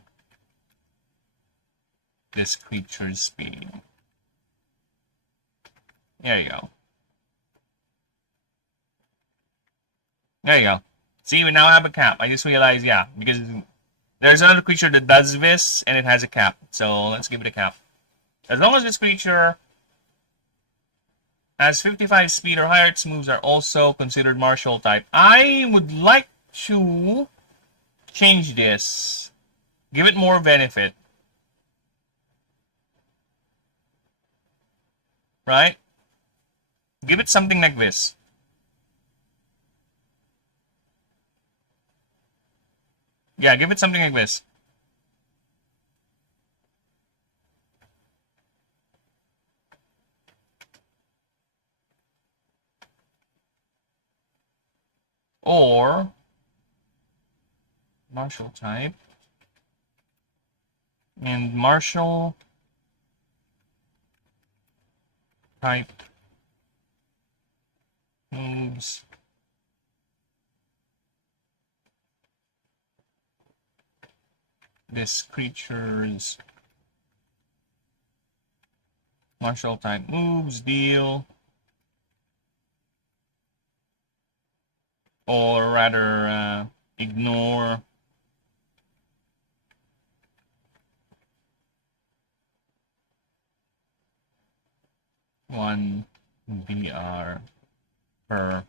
this creature's speed. There you go. There you go. See, we now have a cap. I just realized, yeah, because there's another creature that does this, and it has a cap. So let's give it a cap. As long as this creature has 55 speed or higher, its moves are also considered martial type. I would like to change this. Give it more benefit. Right? Give it something like this. Yeah, give it something like this. Or martial type. And martial type moves this creature's martial type moves, deal, or rather ignore one BR per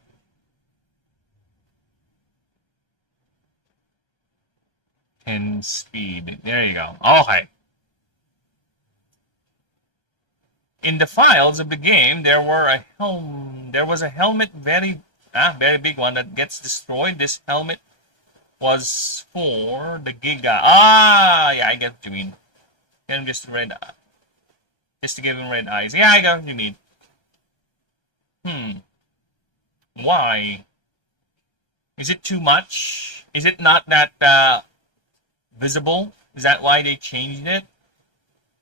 speed. There you go. Okay. In the files of the game, there was a helmet, very big one that gets destroyed. This helmet was for the Giga. Yeah, I get what you mean. Get him just to give him red eyes. Yeah, I get what you mean. Why? Is it too much? Is it not that visible? Is that why they changed it?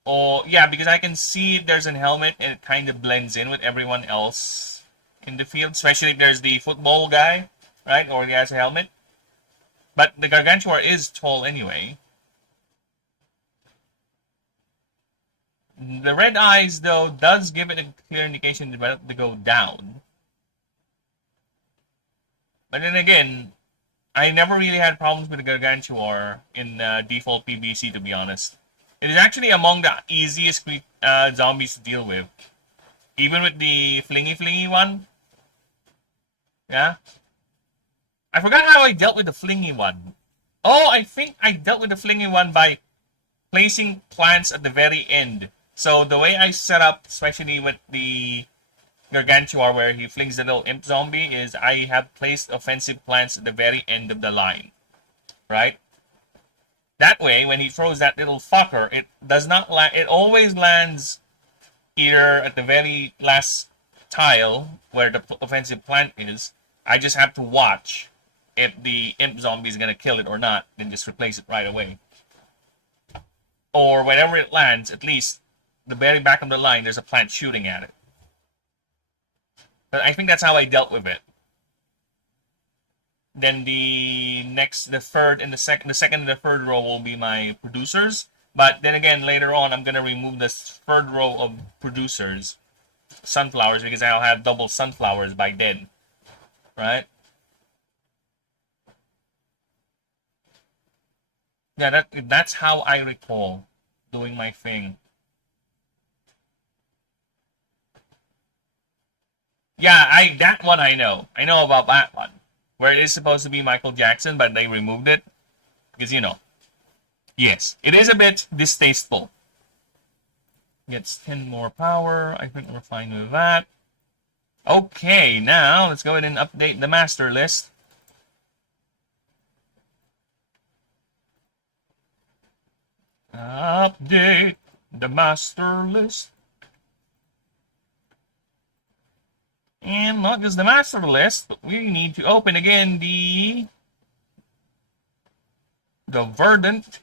Or yeah, because I can see there's a helmet and it kind of blends in with everyone else in the field, especially if there's the football guy, right? Or he has a helmet. But the Gargantuar is tall anyway. The red eyes, though, does give it a clear indication to go down. But then again, I never really had problems with the Gargantuar in default PBC, to be honest. It is actually among the easiest zombies to deal with. Even with the flingy one. Yeah. I forgot how I dealt with the flingy one. Oh, I think I dealt with the flingy one by placing plants at the very end. So the way I set up, especially with the Gargantuar where he flings the little imp zombie, is I have placed offensive plants at the very end of the line. Right? That way, when he throws that little fucker, it does not it always lands either at the very last tile where the offensive plant is. I just have to watch if the imp zombie is going to kill it or not, then just replace it right away. Or whenever it lands, at least the very back of the line, there's a plant shooting at it. But I think that's how I dealt with it. Then the second and the third row will be my producers. But then again, later on, I'm going to remove this third row of producers, sunflowers, because I'll have double sunflowers by then. Right? Yeah, that's how I recall doing my thing. Yeah, that one I know. I know about that one. Where it is supposed to be Michael Jackson, but they removed it. Because, yes, it is a bit distasteful. Gets 10 more power. I think we're fine with that. Okay, now let's go ahead and update the master list. Update the master list. And not just the master list, but we need to open again the Verdant.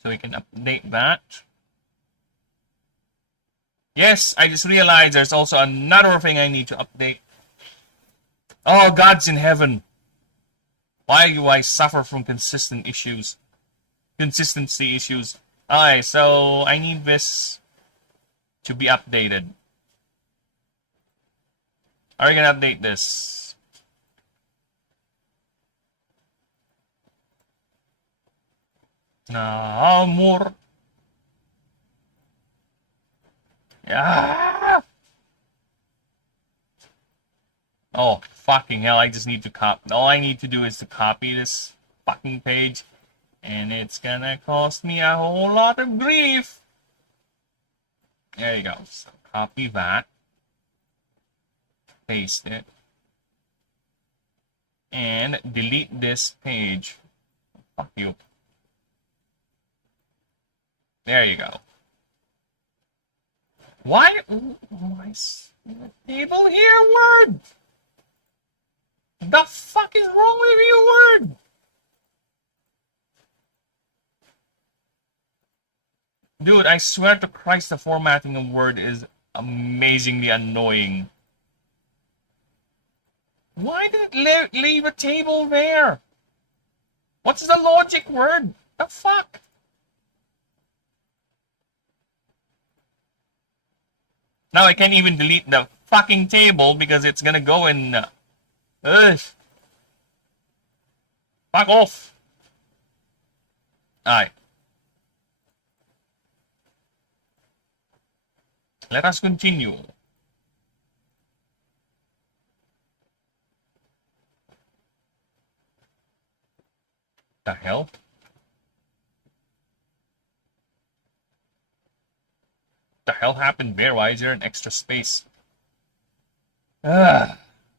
So we can update that. Yes, I just realized there's also another thing I need to update. Oh, God's in heaven. Why do I suffer from consistency issues? Alright, so I need this to be updated. How are we going to update this? More. Yeah. Oh, fucking hell, I just need to copy. All I need to do is to copy this fucking page. And it's gonna cost me a whole lot of grief. There you go. So copy that. Paste it. And delete this page. Fuck you. There you go. Why is the table here, Word? The fuck is wrong with you, Word? Dude, I swear to Christ, the formatting of Word is amazingly annoying. Why did it leave a table there? What's the logic word? The fuck? Now I can't even delete the fucking table because it's gonna go in... ugh. Fuck off. Alright. Let us continue. The hell? The hell happened there? Why is there an extra space? This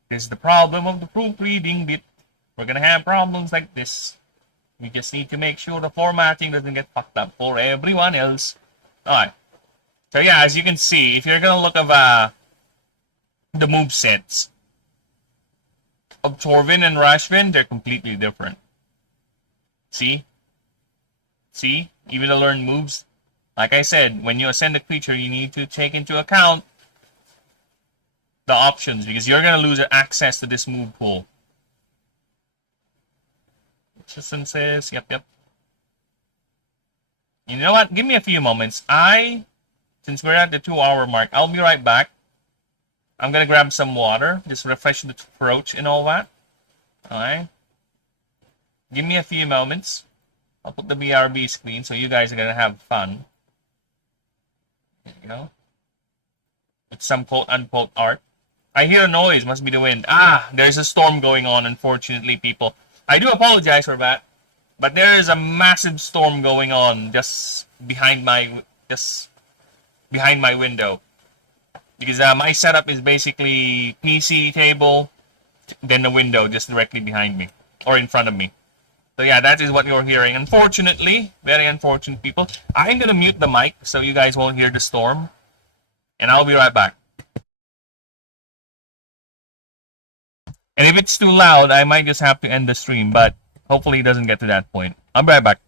is the problem of the proofreading bit. We're gonna have problems like this. We just need to make sure the formatting doesn't get fucked up for everyone else. Alright. So yeah, as you can see, if you're gonna look at the movesets of Torvin and Rashvin, they're completely different. See? See? Even the learned moves. Like I said, when you ascend a creature, you need to take into account the options, because you're going to lose access to this move pool. System says, yep. You know what? Give me a few moments. Since we're at the 2-hour mark, I'll be right back. I'm going to grab some water, just refresh the throat and all that. Alright. Give me a few moments. I'll put the BRB screen so you guys are going to have fun. There you go. With some quote-unquote art. I hear a noise. Must be the wind. There's a storm going on, unfortunately, people. I do apologize for that. But there is a massive storm going on just behind my window. Because my setup is basically PC table, then the window just directly behind me. Or in front of me. So yeah, that is what you're hearing. Unfortunately, very unfortunate, people. I'm going to mute the mic so you guys won't hear the storm. And I'll be right back. And if it's too loud, I might just have to end the stream. But hopefully it doesn't get to that point. I'll be right back.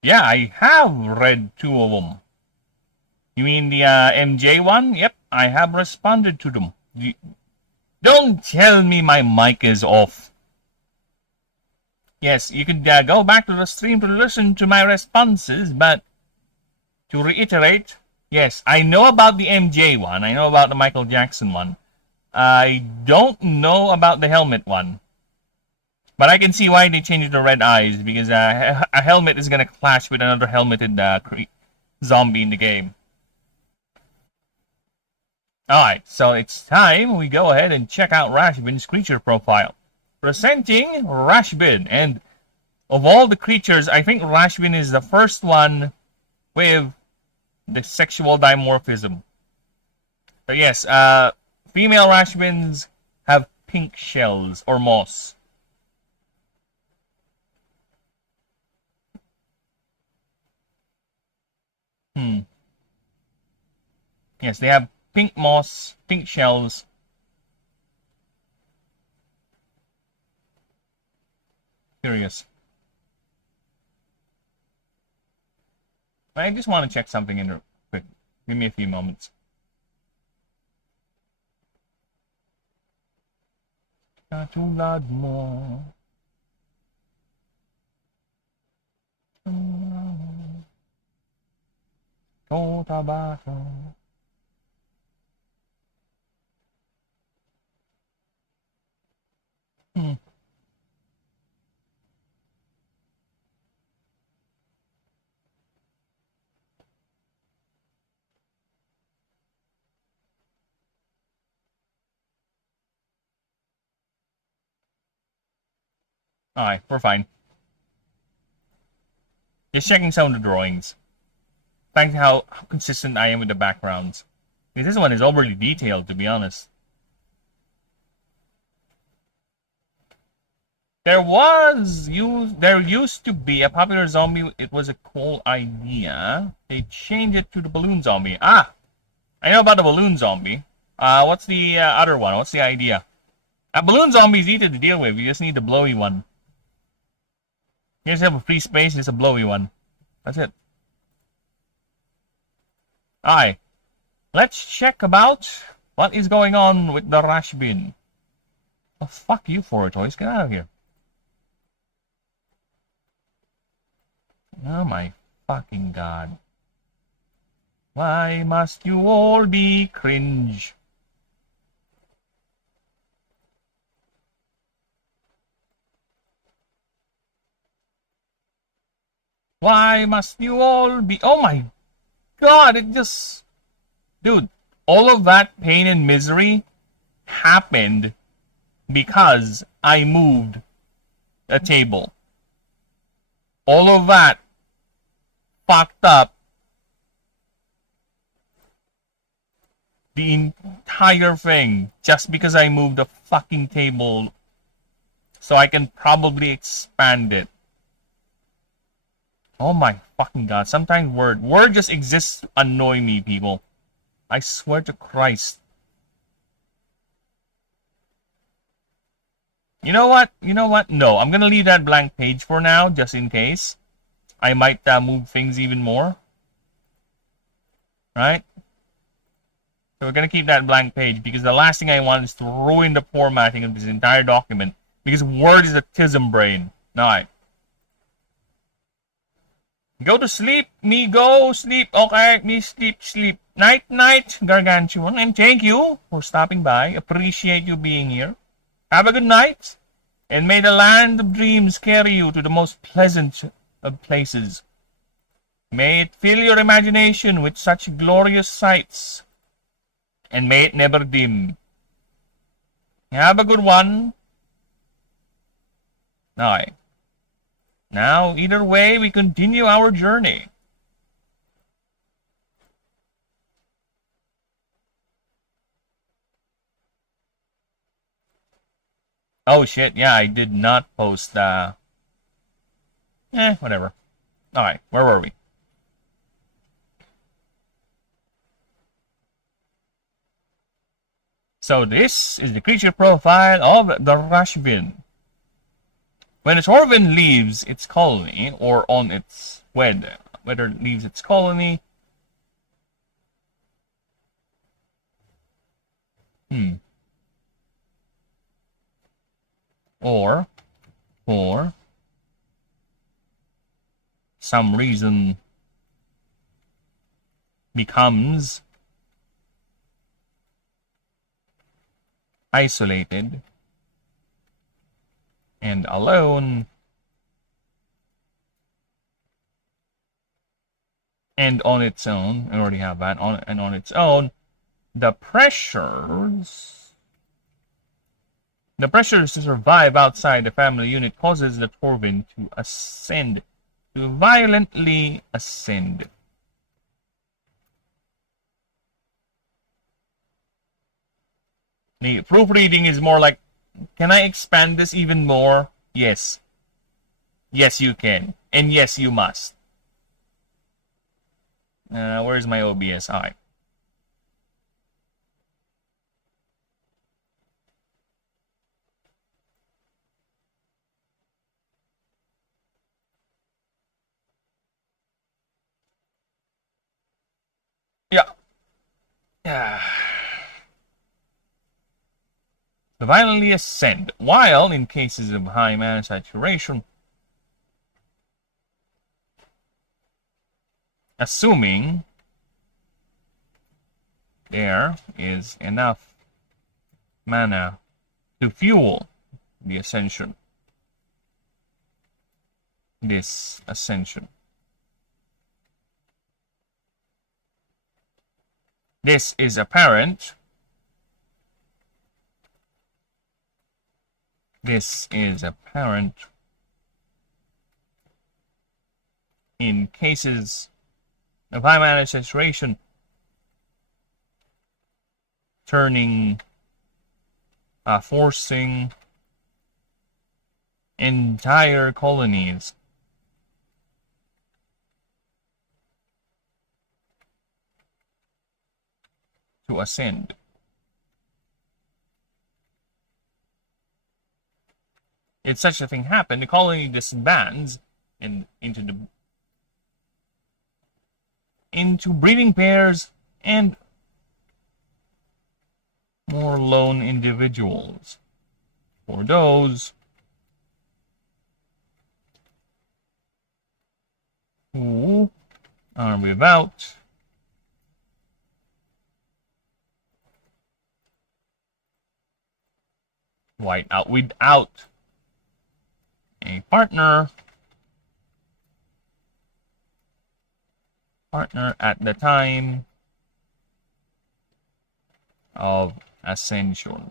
Yeah, I have read 2 of them. You mean the MJ one? Yep, I have responded to them. Don't tell me my mic is off. Yes, you could go back to the stream to listen to my responses, but to reiterate, yes, I know about the MJ one. I know about the Michael Jackson one. I don't know about the helmet one. But I can see why they changed the red eyes, because a helmet is going to clash with another helmeted zombie in the game. Alright, so it's time we go ahead and check out Rashbin's creature profile. Presenting Rashbin, and of all the creatures, I think Rashbin is the first one with the sexual dimorphism. So yes, female Rashbins have pink shells, or moss. Yes, they have pink moss, pink shells. Curious. I just want to check something in real quick. Give me a few moments. Katulad mo. Tabaco. Alright, we're fine. Just checking some of the drawings. Thanks how consistent I am with the backgrounds. This one is overly detailed, to be honest. There used to be a popular zombie. It was a cool idea. They changed it to the balloon zombie. Ah, I know about the balloon zombie. What's the other one? What's the idea? A balloon zombie is easy to deal with. You just need the blowy one. You just have a free space. It's a blowy one. That's it. Alright. Let's check about what is going on with the rash bin. Oh, fuck you, Four Toys. Get out of here. Oh my fucking god. Why must you all be cringe? Why must you all be... Oh my god, it just... Dude, all of that pain and misery happened because I moved a table. All of that fucked up the entire thing just because I moved a fucking table so I can probably expand it. Oh my fucking god. Sometimes word just exists to annoy me, people. I swear to Christ. You know what? No, I'm gonna leave that blank page for now, just in case. I might move things even more. Right? So we're gonna keep that blank page, because the last thing I want is to ruin the formatting of this entire document. Because Word is a tism brain. Alright. Go to sleep, me go sleep. Okay, me sleep. Night, Gargantuan. And thank you for stopping by. Appreciate you being here. Have a good night. And may the land of dreams carry you to the most pleasant of places. May it fill your imagination with such glorious sights. And may it never dim. Have a good one. Alright. Now, either way, we continue our journey. Oh shit, yeah, I did not post, whatever. Alright, where were we? So this is the creature profile of the Rashvin. When a Torvin leaves its colony, or on its whether it leaves its colony, or for some reason becomes isolated and alone and on its own, I already have that, on its own, the pressures to survive outside the family unit causes the Torvin to ascend, to violently ascend. The proofreading is more like, can I expand this even more? Yes. Yes, you can. And yes, you must. Where's my OBS? Alright. To violently ascend, while in cases of high mana saturation, assuming there is enough mana to fuel the ascension. This ascension. This is apparent. This is apparent in cases of high mana saturation, forcing entire colonies to ascend. If such a thing happened, the colony disbands and into breeding pairs and more lone individuals. For those who are without without a partner at the time of ascension.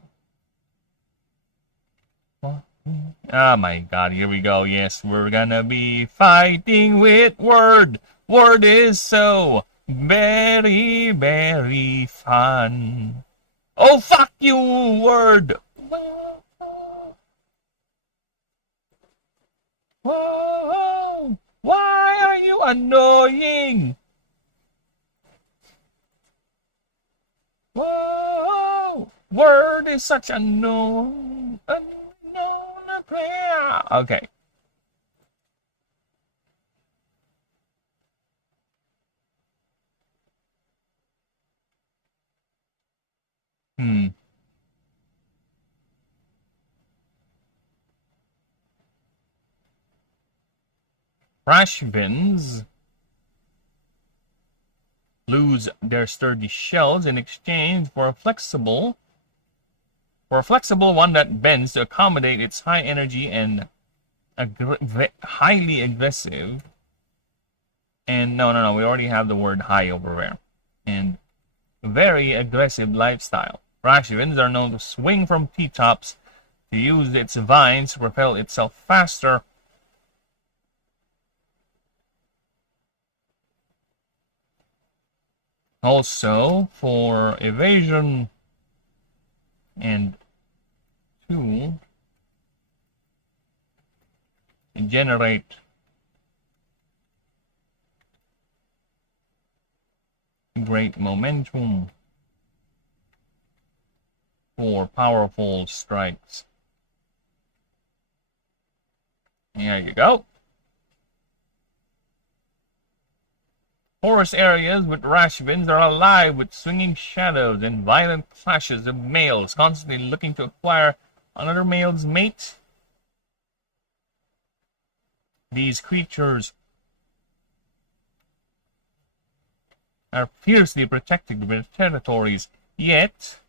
Oh my god, here we go. Yes, we're gonna be fighting with Word. Word is so very, very fun. Oh, fuck you, Word! Whoa! Why are you annoying? Whoa! Word is such a unknown player. Okay. Trash bins lose their sturdy shells in exchange for a flexible one that bends to accommodate its high energy and highly aggressive. And no, we already have the word high over there. And very aggressive lifestyle. Trash bins are known to swing from T-tops to use its vines to propel itself faster. Also, for evasion and to generate great momentum for powerful strikes. There you go. Forest areas with rashbins are alive with swinging shadows and violent clashes of males constantly looking to acquire another male's mate. These creatures are fiercely protected with their territories, yet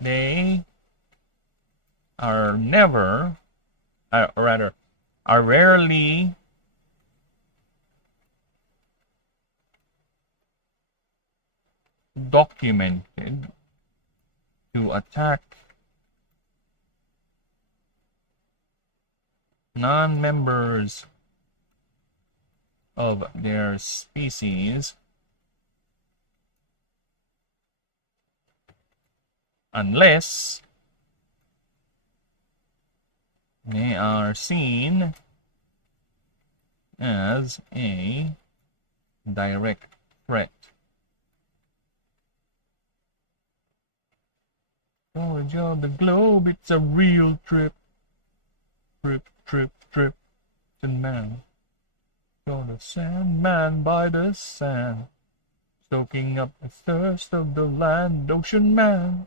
they are rarely documented to attack non-members of their species unless they are seen as a direct threat. Georgia, the globe, it's a real trip. drifting man. You're the Sandman by the sand, soaking up the thirst of the land, ocean man.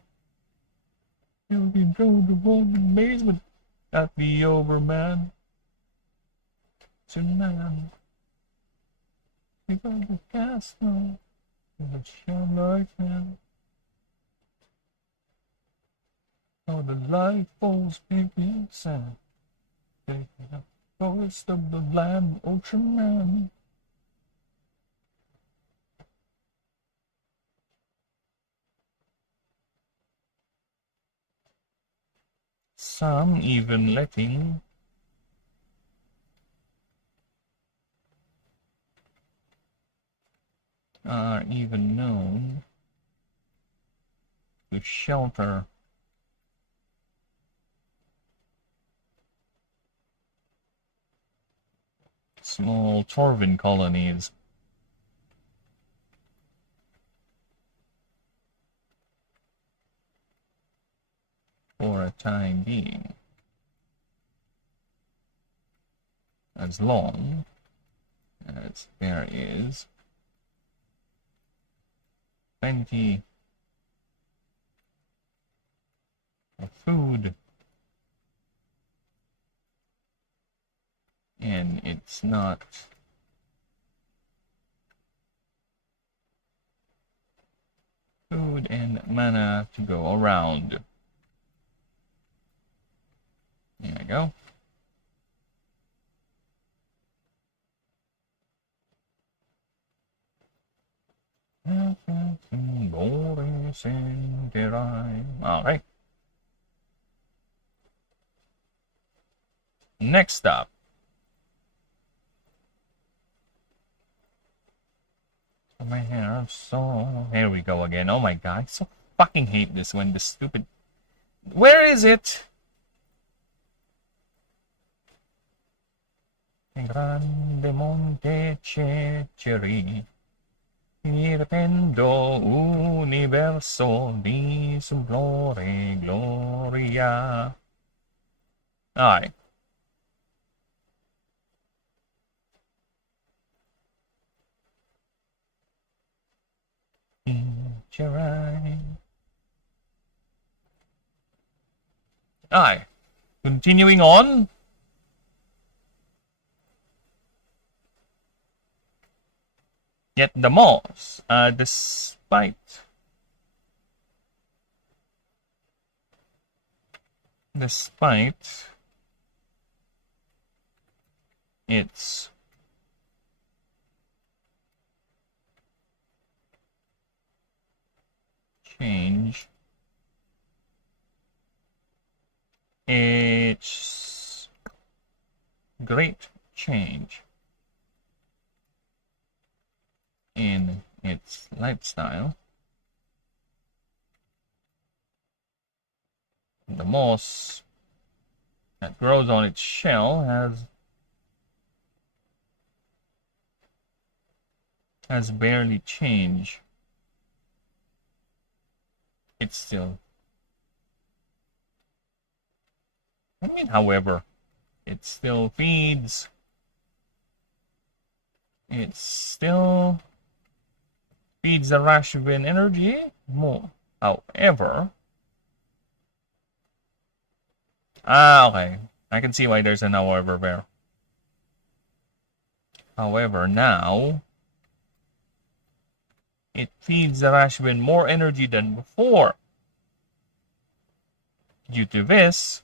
You'll be through the world amazement at the overman. Ocean man. You got the castle, the shine man. Oh, the light falls pink sand, taking up the thirst of the land, ocean man. Some even letting are even known to shelter small Torvin colonies. For a time being. As long as there is plenty of food and it's not food and mana to go around. There we go. Alright. Next up. My hair, so here we go again. Oh my god, I so fucking hate this when the stupid. Where is it? Grande monte ceceri, irpendo universo di su gloria gloria. Alright. Alright. Continuing on. Yet the moss, despite its change, its great change in its lifestyle, the moss that grows on its shell has barely changed. It's still, I mean, however, it still feeds. It still feeds the Rashvin energy more. However, okay. I can see why there's an however there. However, now it feeds the Rashvin more energy than before. Due to this,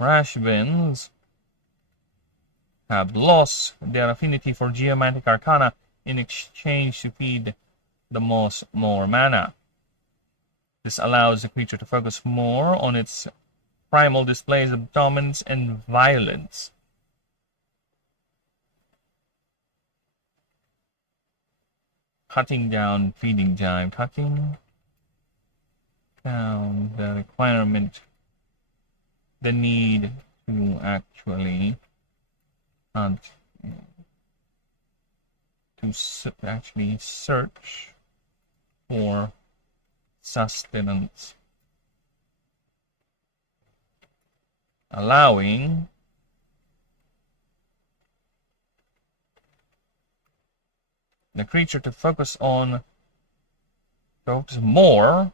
Rashvins have lost their affinity for geomantic arcana in exchange to feed the moss more mana. This allows the creature to focus more on its primal displays of dominance and violence. Cutting down feeding time. Cutting down the requirement, the need to actually hunt to actually search for sustenance, allowing the creature to focus more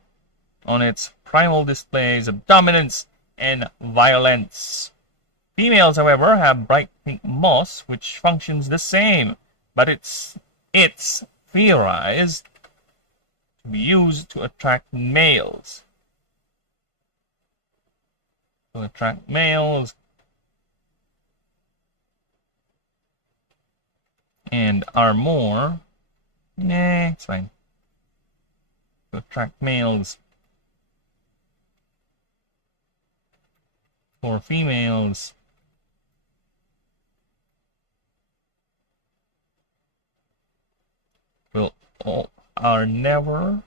on its primal displays of dominance and violence. Females, however, have bright pink moss, which functions the same, but it's theorized to be used to attract males. To attract males and are more... Nah, it's fine. To attract males. For females, are never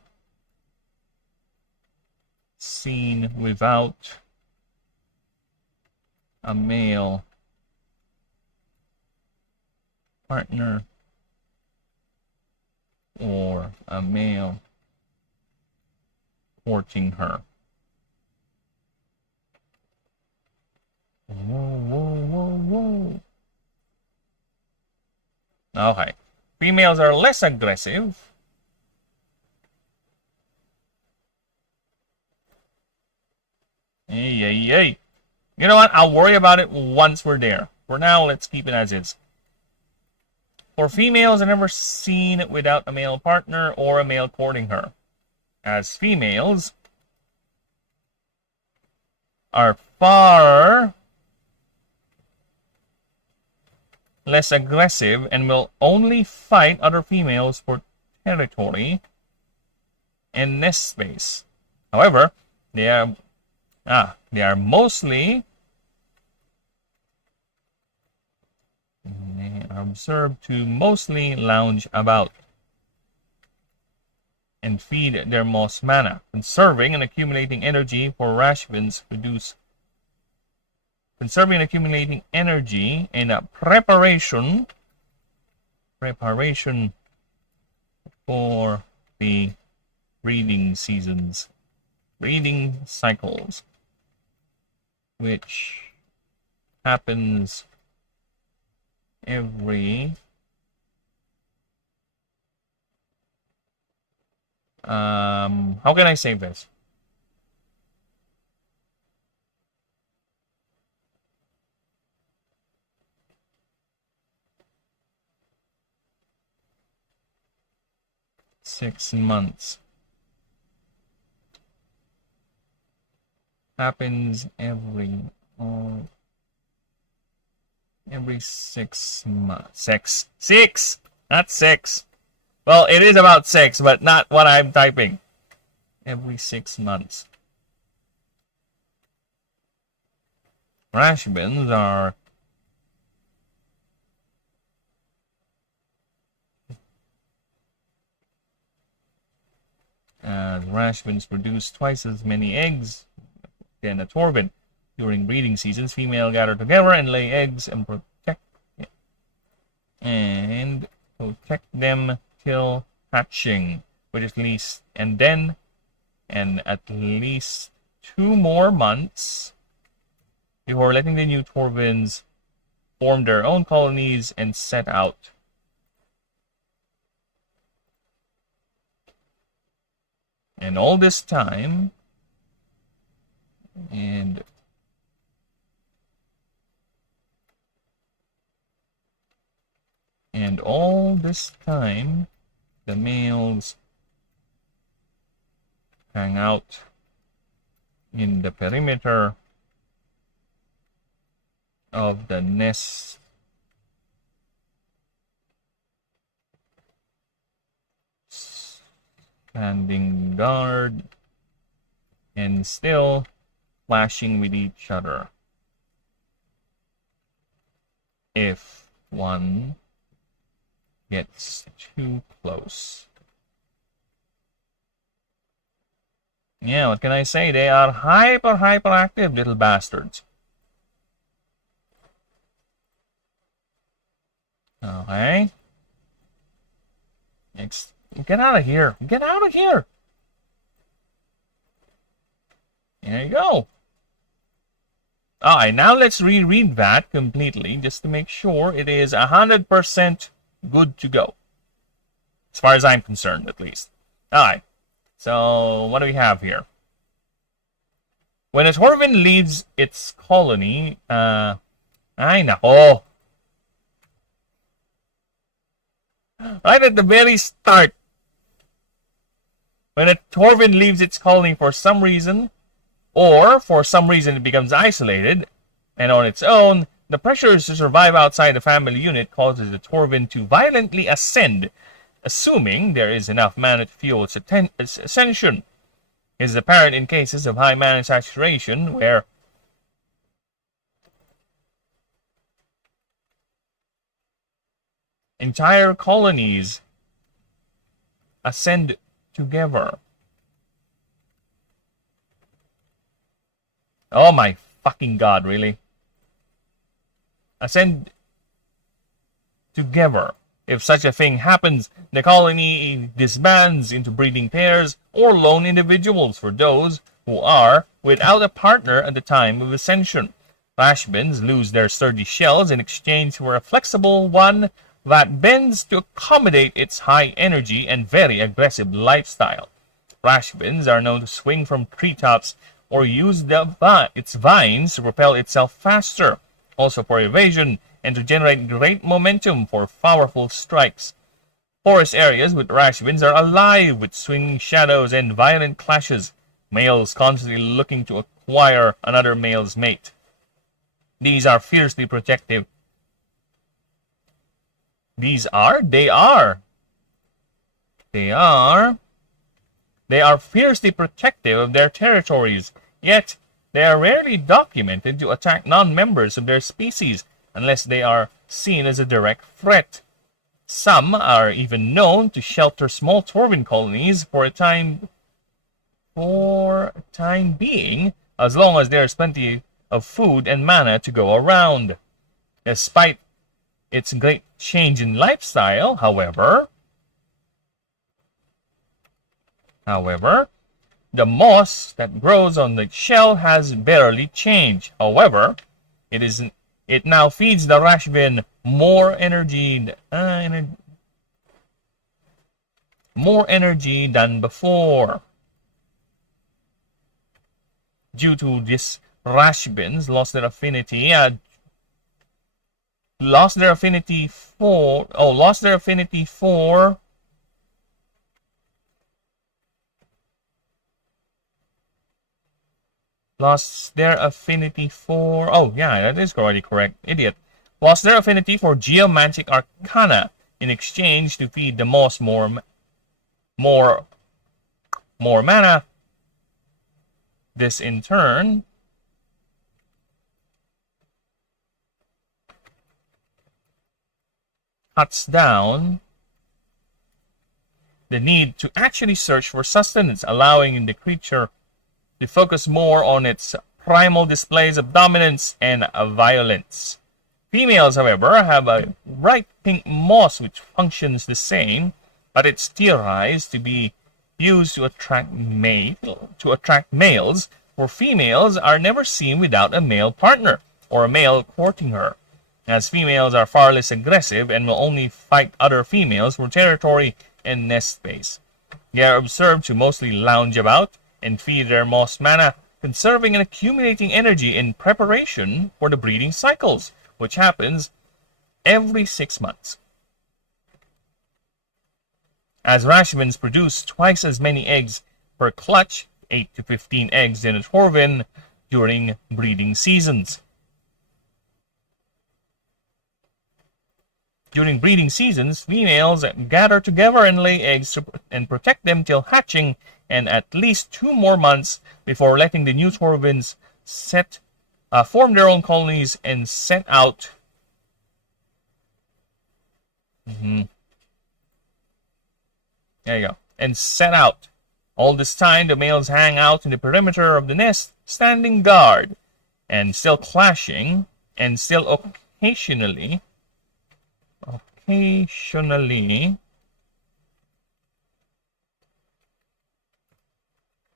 seen without a male partner or a male courting her. Whoa. Okay. Females are less aggressive. Hey. You know what? I'll worry about it once we're there. For now, let's keep it as is. For females, are never seen without a male partner or a male courting her. As females are far less aggressive and will only fight other females for territory and nest space. However, they are observed to mostly lounge about and feed their moss mana, conserving and accumulating energy for Rashbins conserving and accumulating energy in a preparation for the breeding cycles, which happens every how can I save this? Six months. Happens every 6 months. Six, not 6. Well, it is about 6, but not what I'm typing. Every 6 months. Rashbins are Rashbins produce twice as many eggs than a Torvin. During breeding seasons, females gather together and lay eggs and protect them till hatching, which is at least 2 more months before letting the new Torvins form their own colonies and set out. And all this time, the males hang out in the perimeter of the nest, standing guard and still clashing with each other. If one gets too close. Yeah, what can I say? They are hyperactive little bastards. Okay. Get out of here. Get out of here. There you go. Alright, now let's reread that completely just to make sure it is 100% good to go. As far as I'm concerned, at least. Alright, so what do we have here? When a Torvin leaves its colony, ay nako. Right at the very start. When a Torvin leaves its colony for some reason, or for some reason it becomes isolated and on its own, the pressures to survive outside the family unit causes the Torvin to violently ascend, assuming there is enough mana to fuel its ascension. It is apparent in cases of high mana saturation where entire colonies ascend together. Oh my fucking god, really? Ascend together. If such a thing happens, the colony disbands into breeding pairs or lone individuals for those who are without a partner at the time of ascension. Flashbins lose their sturdy shells in exchange for a flexible one that bends to accommodate its high energy and very aggressive lifestyle. Flashbins are known to swing from treetops or use its vines to propel itself faster, also for evasion, and to generate great momentum for powerful strikes. Forest areas with Rashbins are alive with swinging shadows and violent clashes, males constantly looking to acquire another male's mate. These are fiercely protective. They are fiercely protective of their territories, yet they are rarely documented to attack non-members of their species unless they are seen as a direct threat. Some are even known to shelter small Torvin colonies for a time being, as long as there is plenty of food and mana to go around. Despite its great change in lifestyle, however, the moss that grows on the shell has barely changed. However, it now feeds the Rashbin more energy than before. Due to this, Rashbins lost their affinity for oh yeah, that is already correct, idiot. Lost their affinity for geomantic arcana in exchange to feed the moss more mana. This in turn cuts down the need to actually search for sustenance, allowing the creature to focus more on its primal displays of dominance and violence. Females, however, have a bright pink moss which functions the same, but it's theorized to be used to attract males, for females are never seen without a male partner or a male courting her, as females are far less aggressive and will only fight other females for territory and nest space. They are observed to mostly lounge about and feed their moss mana, conserving and accumulating energy in preparation for the breeding cycles, which happens every 6 months. As Rashbins produce twice as many eggs per clutch, 8 to 15 eggs in a Torvin, during breeding seasons. During breeding seasons, females gather together and lay eggs and protect them till hatching, and at least 2 more months before letting the new Torvins form their own colonies and set out. There you go. And set out. All this time, the males hang out in the perimeter of the nest, standing guard, and still clashing, and still occasionally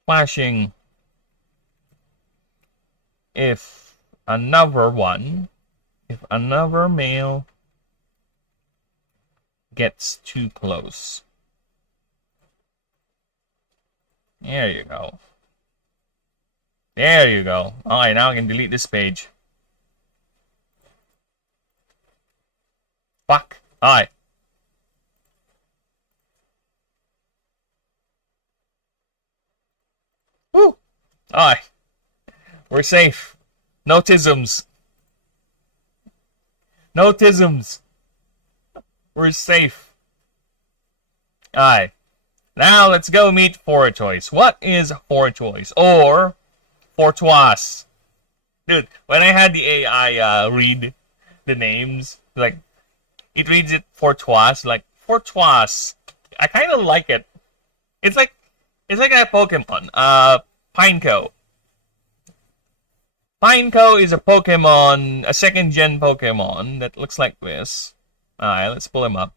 flashing if another male gets too close. There you go. There you go. Alright, now I can delete this page. Fuck. Alright. Woo! Alright. We're safe. No tisms. No tisms. We're safe. Alright. Now let's go meet for a choice. What is for a choice? Or Fortoise? Dude, when I had the AI read the names, like, it reads it Fortoise, like, Fortoise. I kind of like it. It's like that Pokemon, Pineco. Pineco is a Pokemon, a second-gen Pokemon that looks like this. Alright, let's pull him up.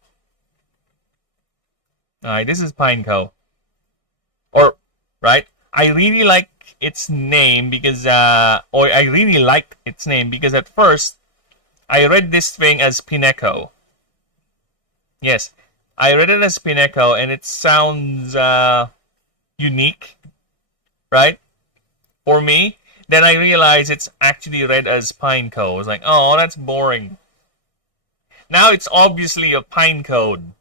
Alright, this is Pineco. Or, right? I really like its name because, at first, I read this thing as Pineco. Yes, I read it as Pineco, and it sounds, unique, right? For me. Then I realized it's actually read as Pineco. I was like, oh, that's boring. Now it's obviously a pine code.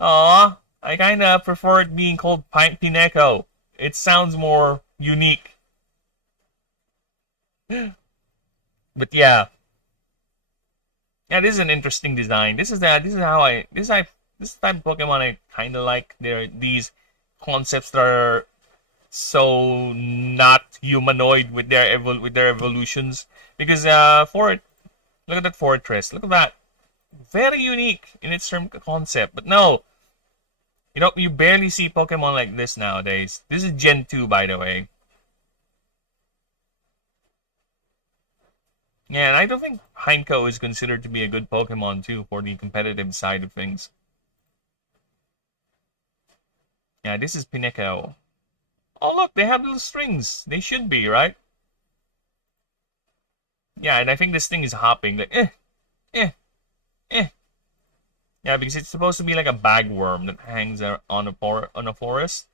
Aw, I kinda prefer it being called Pineco. It sounds more unique. But yeah. Yeah, this is an interesting design. This type of Pokemon I kinda like. These concepts that are so not humanoid with their evolutions. Because for it, look at that fortress. Look at that. Very unique in its term concept. But no, you barely see Pokemon like this nowadays. This is Gen 2, by the way. Yeah, and I don't think Pineco is considered to be a good Pokemon, too, for the competitive side of things. Yeah, this is Pineco. Oh, look, they have little strings. They should be, right? Yeah, and I think this thing is hopping. Like, Yeah, because it's supposed to be like a bagworm that hangs on a forest.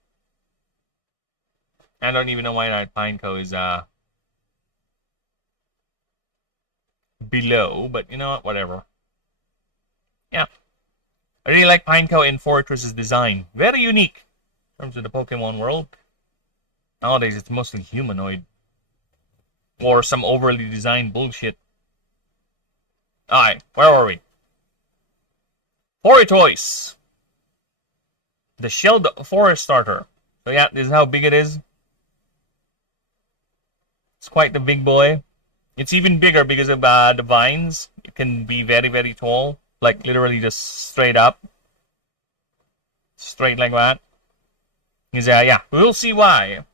I don't even know why that Pineco is below, but you know what? Whatever. Yeah. I really like Pineco in Fortress's design. Very unique in terms of the Pokemon world. Nowadays, it's mostly humanoid. Or some overly designed bullshit. Alright, where are we? Foretoise. The shelled forest starter. So yeah, this is how big it is. It's quite the big boy. It's even bigger because of the vines. It can be very, very tall. Like, literally just straight up. Straight like that. Because, yeah, we'll see why.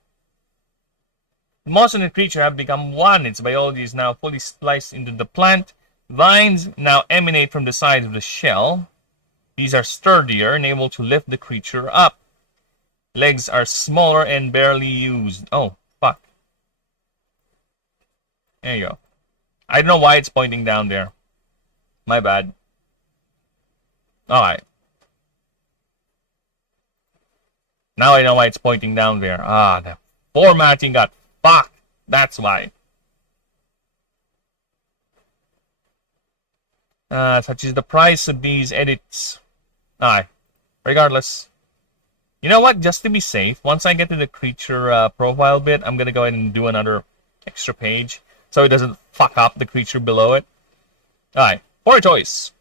The monster and the creature have become one. Its biology is now fully spliced into the plant. Vines now emanate from the sides of the shell. These are sturdier and able to lift the creature up. Legs are smaller and barely used. Oh, fuck. There you go. I don't know why it's pointing down there. My bad. Alright. Now I know why it's pointing down there. Ah, the formatting got fucked. That's why. Such is the price of these edits. Alright. Regardless. You know what? Just to be safe, once I get to the creature profile bit, I'm gonna go ahead and do another extra page. So it doesn't fuck up the creature below it. Alright. For a choice.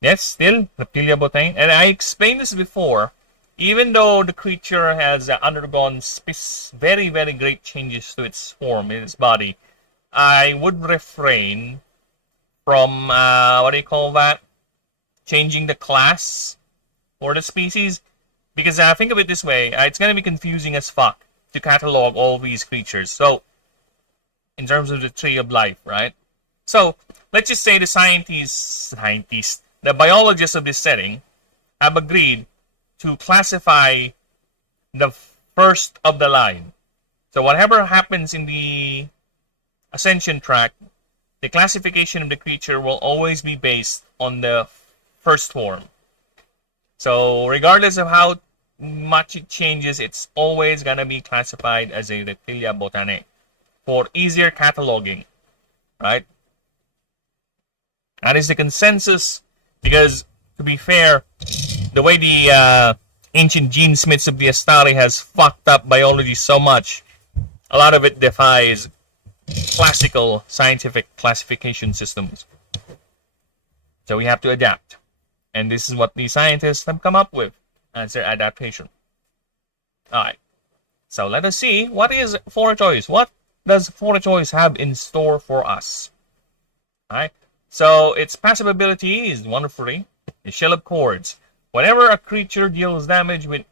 Yes, still Reptilia botane. And I explained this before. Even though the creature has undergone very, very great changes to its form, in its body, I would refrain from, what do you call that? Changing the class for the species. Because think of it this way, it's going to be confusing as fuck to catalog all these creatures. So, in terms of the tree of life, right? So, let's just say the scientists, the biologists of this setting have agreed to classify the first of the line. So whatever happens in the Ascension track, the classification of the creature will always be based on the first form. So regardless of how much it changes, it's always going to be classified as a Reptilia botanae for easier cataloging, right? That is the consensus, because to be fair, the way the ancient gene smiths of the Astari has fucked up biology so much, a lot of it defies classical scientific classification systems. So we have to adapt. And this is what the scientists have come up with as their adaptation. Alright. So let us see, what is ForaChoice? What does ForaChoice have in store for us? Alright. So its passive ability is one of three. The Shell of Chords. Whenever a creature deals damage with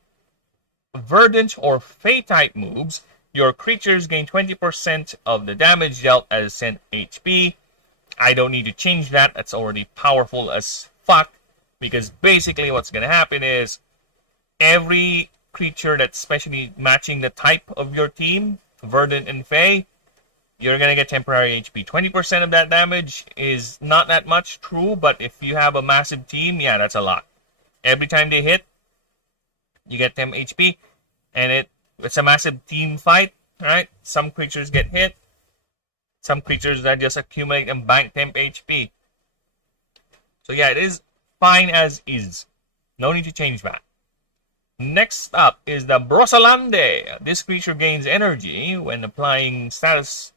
Verdant or Fey type moves, your creatures gain 20% of the damage dealt as sent HP. I don't need to change that. That's already powerful as fuck. Because basically what's going to happen is every creature that's specially matching the type of your team, Verdant and Fey, you're going to get temporary HP. 20% of that damage is not that much, true, but if you have a massive team, yeah, that's a lot. Every time they hit, you get 10 HP, and it's a massive team fight, right? Some creatures get hit, some creatures that just accumulate and bank temp HP. So yeah, it is fine as is. No need to change that. Next up is the Brosalande. This creature gains energy when applying stat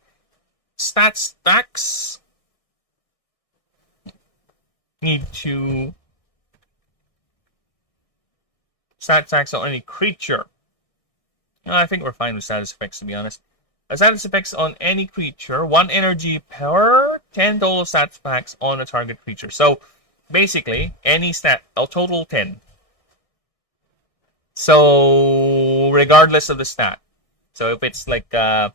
stacks. Need to stat stacks on any creature. I think we're fine with status effects, to be honest. Status effects on any creature, 1 energy per 10 total stat packs on a target creature. So basically, any stat, a total 10. So regardless of the stat. So if it's like 5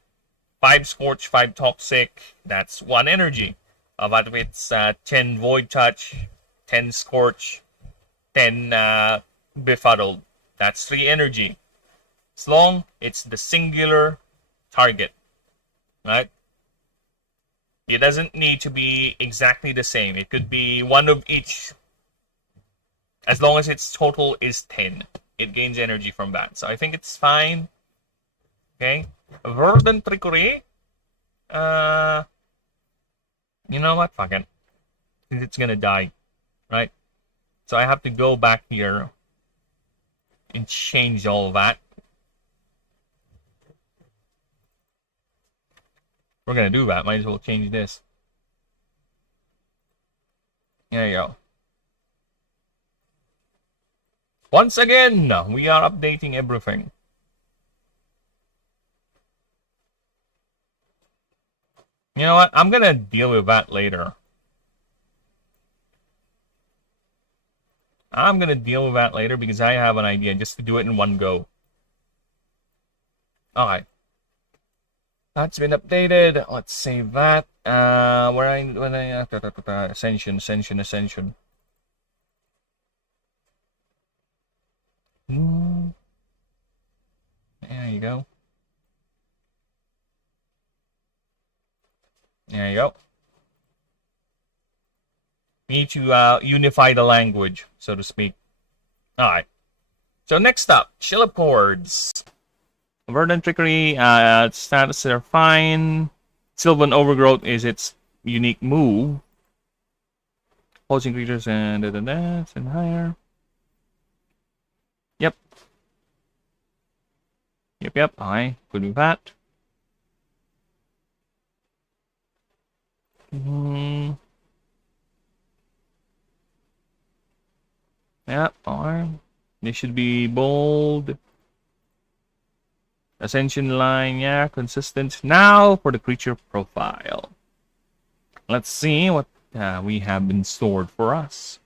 Scorch, 5 Toxic, that's 1 energy. But if it's 10 Void Touch, 10 Scorch, 10 Befuddled, that's 3 energy. As long it's the singular target, right? It doesn't need to be exactly the same. It could be one of each. As long as its total is 10, it gains energy from that. So I think it's fine. Okay. Verdant Trickery. You know what? Fuck it. It's gonna die, right? So I have to go back here and change all that. We're gonna do that. Might as well change this. There you go. Once again, we are updating everything. You know what? I'm gonna deal with that later. I'm gonna deal with that later because I have an idea just to do it in one go. Alright. That's been updated. Let's save that. Ascension. There you go. There you go. We need to unify the language, so to speak. Alright. So next up, Shell of Chords. Verdant Trickery, status are fine. Sylvan Overgrowth is its unique move. Pulsing creatures and and higher. Yep. I could do that. Yep, alright. They should be bold. Ascension line, yeah, consistent. Now for the creature profile. Let's see what we have been stored for us.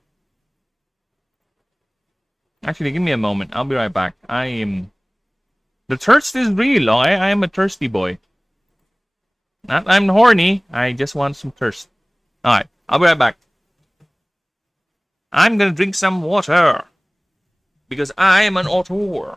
Actually, give me a moment. I'll be right back. The thirst is real. I am a thirsty boy. Not I'm horny. I just want some thirst. Alright, I'll be right back. I'm gonna drink some water. Because I am an auteur.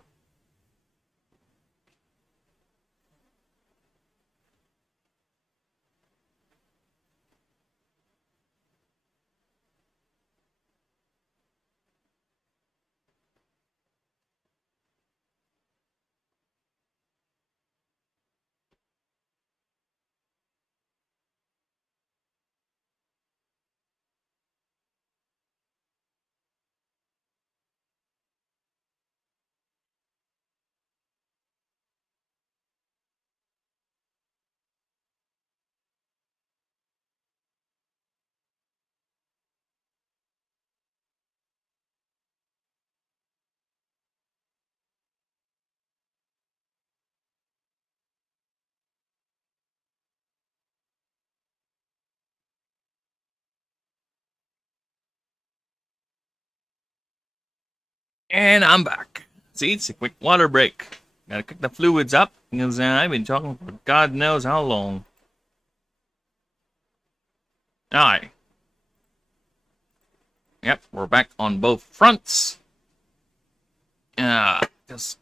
And I'm back. See, it's a quick water break. Gotta cook the fluids up because I've been talking for God knows how long. Aye. Yep, we're back on both fronts. Just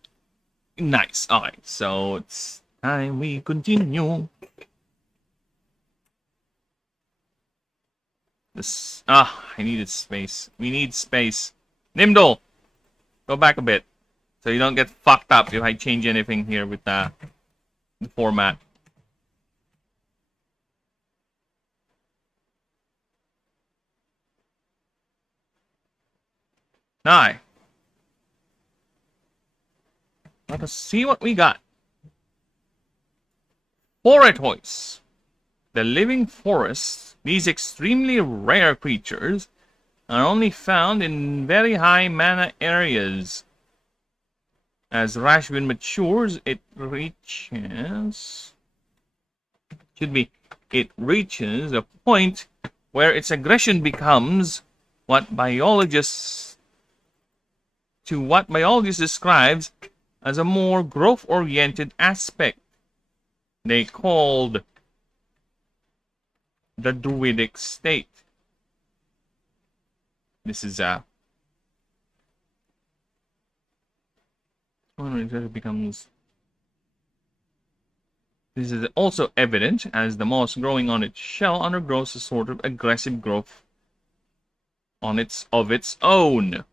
nice. Alright, so it's time we continue. This I needed space. We need space. Nimdal, go back a bit. So you don't get fucked up if I change anything here with the format. Aye. Let us see what we got. Foretoys. The living forests, these extremely rare creatures, are only found in very high mana areas. As Rashbin matures, it reaches a point where its aggression becomes what biologists describes as a more growth-oriented aspect. They called the druidic state. This is This is also evident as the moss growing on its shell undergoes a sort of aggressive growth of its own.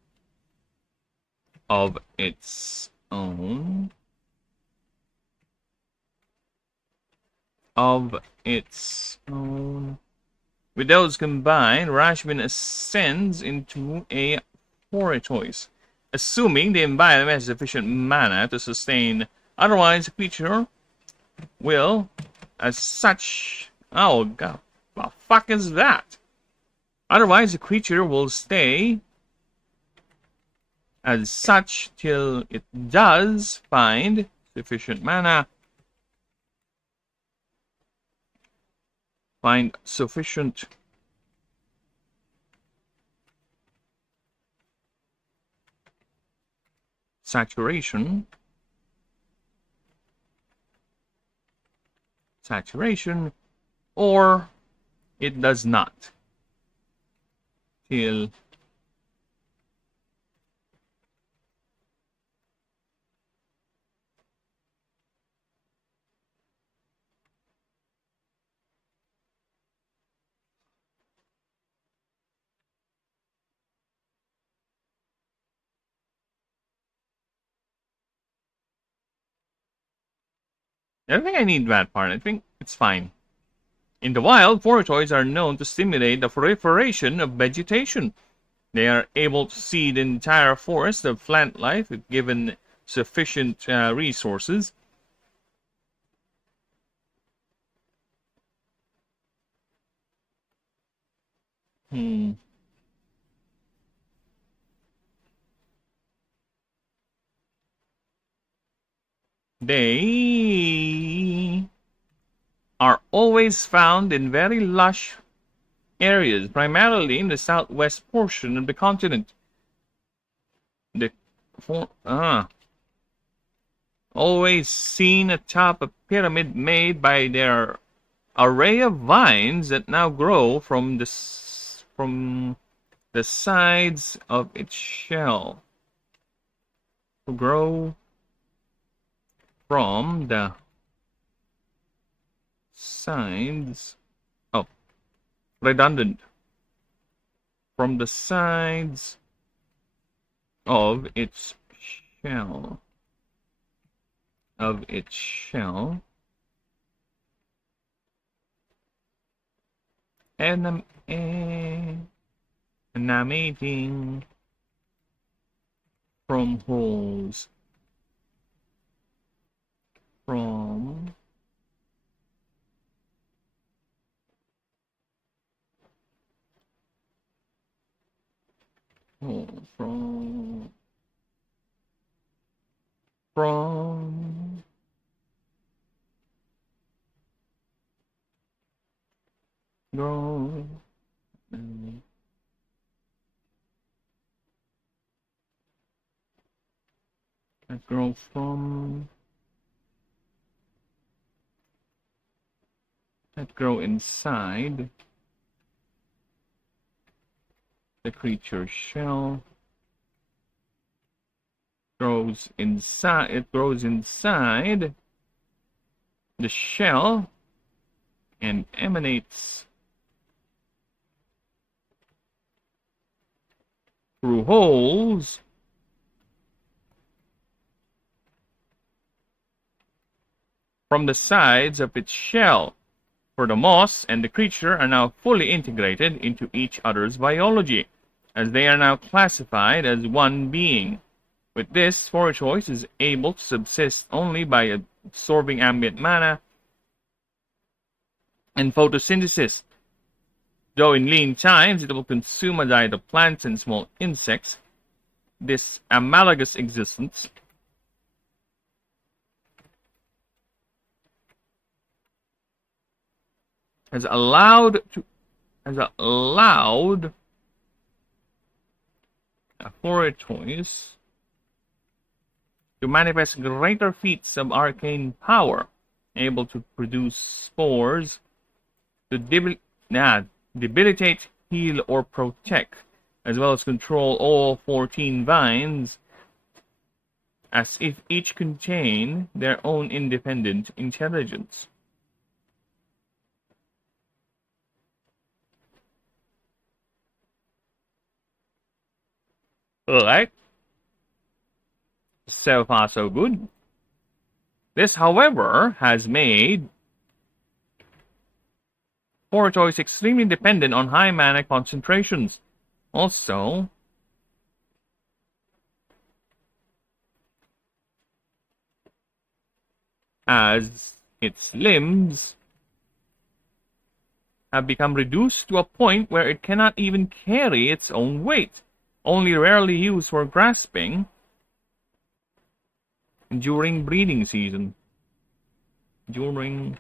With those combined, Rashbin ascends into a Foretoys, assuming the environment has sufficient mana to sustain. Otherwise, the creature will, as such... Oh, God. What the fuck is that? Otherwise, the creature will stay as such till it does find sufficient mana. Find sufficient saturation, or it does not till I don't think I need that part. I think it's fine. In the wild, Foretoys are known to stimulate the proliferation of vegetation. They are able to seed the entire forest of plant life if given sufficient resources. They are always found in very lush areas, primarily in the southwest portion of the continent. Always seen atop a pyramid made by their array of vines that now grow from the sides of its shell. Grow from the sides. Oh, redundant. From the sides of its shell. Emanating from holes. From grow that grow from... that grow inside the creature shell. Grows inside, it grows inside the shell and emanates through holes from the sides of its shell. For the moss and the creature are now fully integrated into each other's biology, as they are now classified as one being. With this, choice is able to subsist only by absorbing ambient mana and photosynthesis. Though in lean times it will consume a diet of plants and small insects, this analogous existence has allowed choice to manifest greater feats of arcane power, able to produce spores to debilitate, heal, or protect, as well as control all 14 vines, as if each contain their own independent intelligence. Alright. So far, so good. This, however, has made choice extremely dependent on high mana concentrations. Also, as its limbs have become reduced to a point where it cannot even carry its own weight, only rarely used for grasping during breeding season. During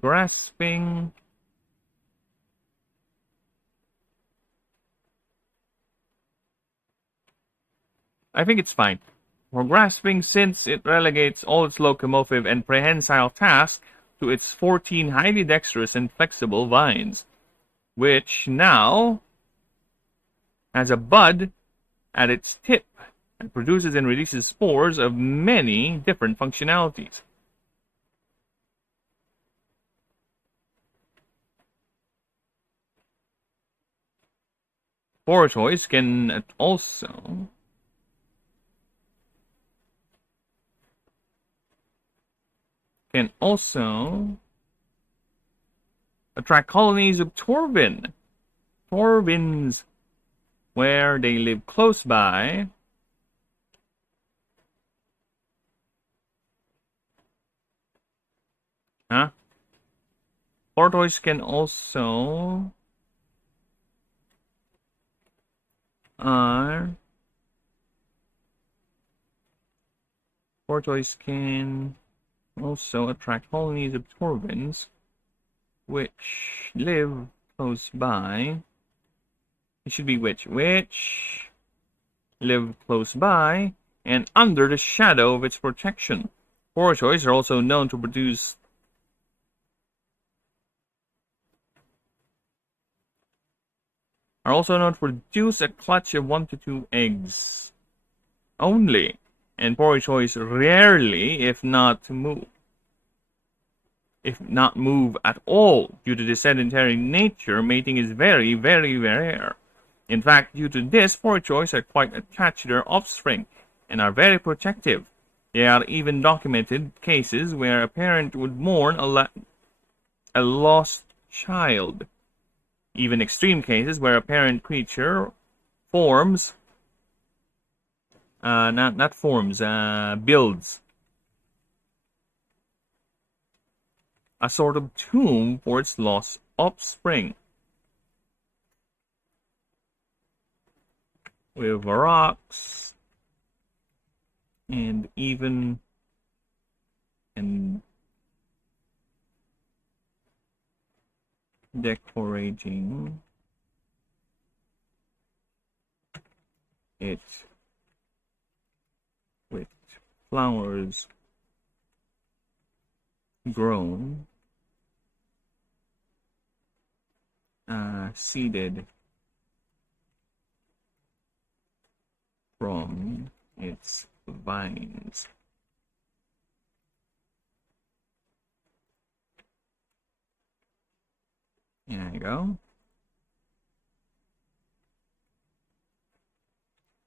grasping, I think it's fine. For grasping, since it relegates all its locomotive and prehensile tasks to its 14 highly dexterous and flexible vines, which now has a bud at its tip and produces and releases spores of many different functionalities. choice can also attract colonies of Torvins, where they live close by. Tortoise can also attract colonies of Torvins, which live close by. It should be which live close by and under the shadow of its protection. Choice are also known to produce a clutch of 1 to 2 eggs only, and choice rarely, if not move at all. Due to the sedentary nature, mating is very, very rare. In fact, due to this, choice are quite attached to their offspring and are very protective. There are even documented cases where a parent would mourn a lost child. Even extreme cases where a parent creature builds a sort of tomb for its lost offspring, with rocks and even decorating it with flowers grown, seeded from its vines. There you go.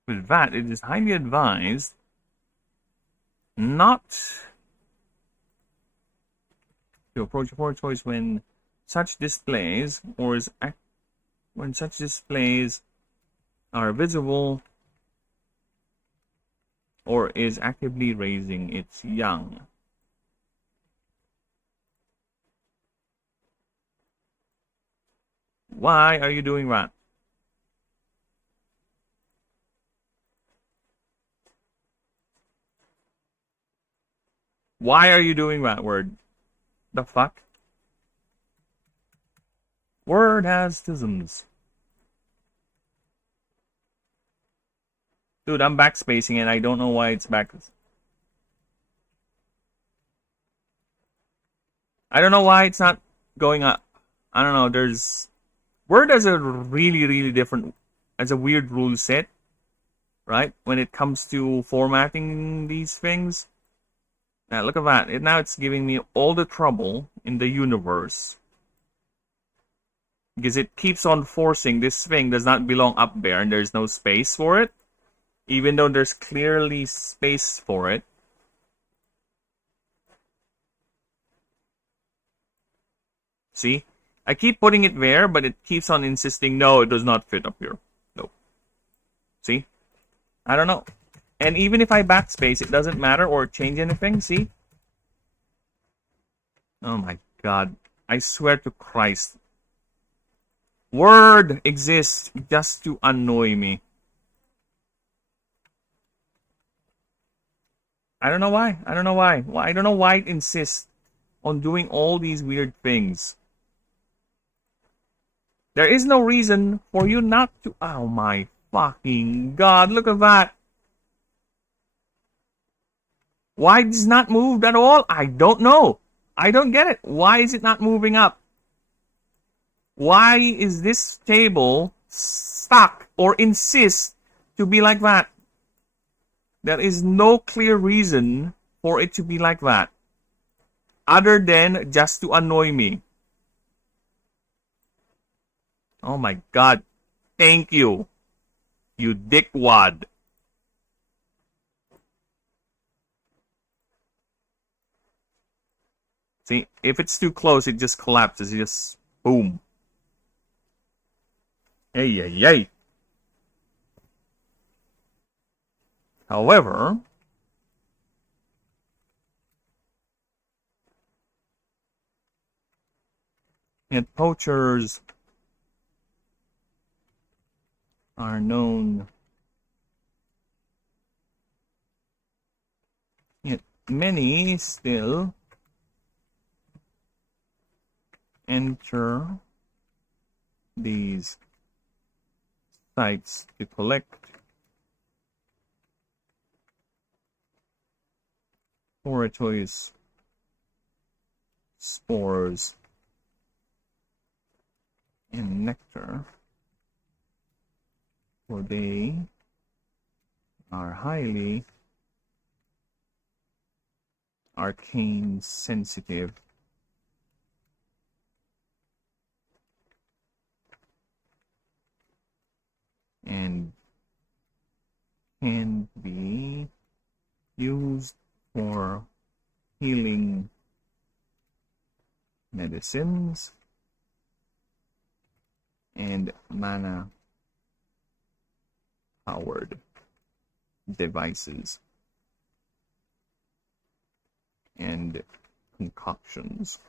With that, it is highly advised not to approach a poor choice when such displays are visible or is actively raising its young. Why are you doing that? Why are you doing that, Word? The fuck? Word has tisms. Dude, I'm backspacing and I don't know why it's back. I don't know why it's not going up. I don't know, there's... Word has a really different... has a weird rule set, right? When it comes to formatting these things. Now, look at that. Now it's giving me all the trouble in the universe. Because it keeps on forcing this thing does not belong up there and there's no space for it. Even though there's clearly space for it. See? I keep putting it there, but it keeps on insisting, no, it does not fit up here. No. See? I don't know. And even if I backspace, it doesn't matter or change anything, see? Oh my god. I swear to Christ. Word exists just to annoy me. I don't know why. I don't know why. I don't know why it insists on doing all these weird things. There is no reason for you not to... Oh my fucking god, look at that. Why is it not moved at all? I don't know. I don't get it. Why is it not moving up? Why is this table stuck or insists to be like that? There is no clear reason for it to be like that. Other than just to annoy me. Oh my god. Thank you. You dickwad. See, if it's too close, it just collapses. It just boom. Hey. However, yet poachers are known, yet many still enter these sites to collect fortuitous spores and nectar, for they are highly arcane sensitive and can be used for healing medicines and mana powered devices and concoctions.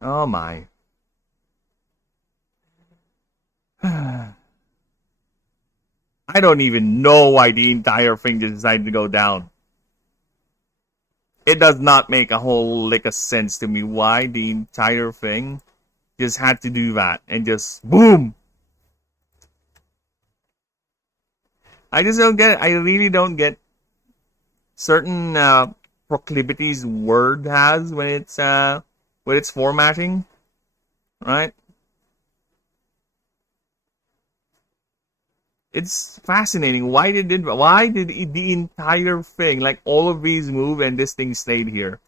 Oh my. I don't even know why the entire thing just decided to go down. It does not make a whole lick of sense to me why the entire thing just had to do that and just boom. I just don't get it. I really don't get certain proclivities Word has when it's formatting, right? It's fascinating. Why did the entire thing, like all of these move and this thing stayed here?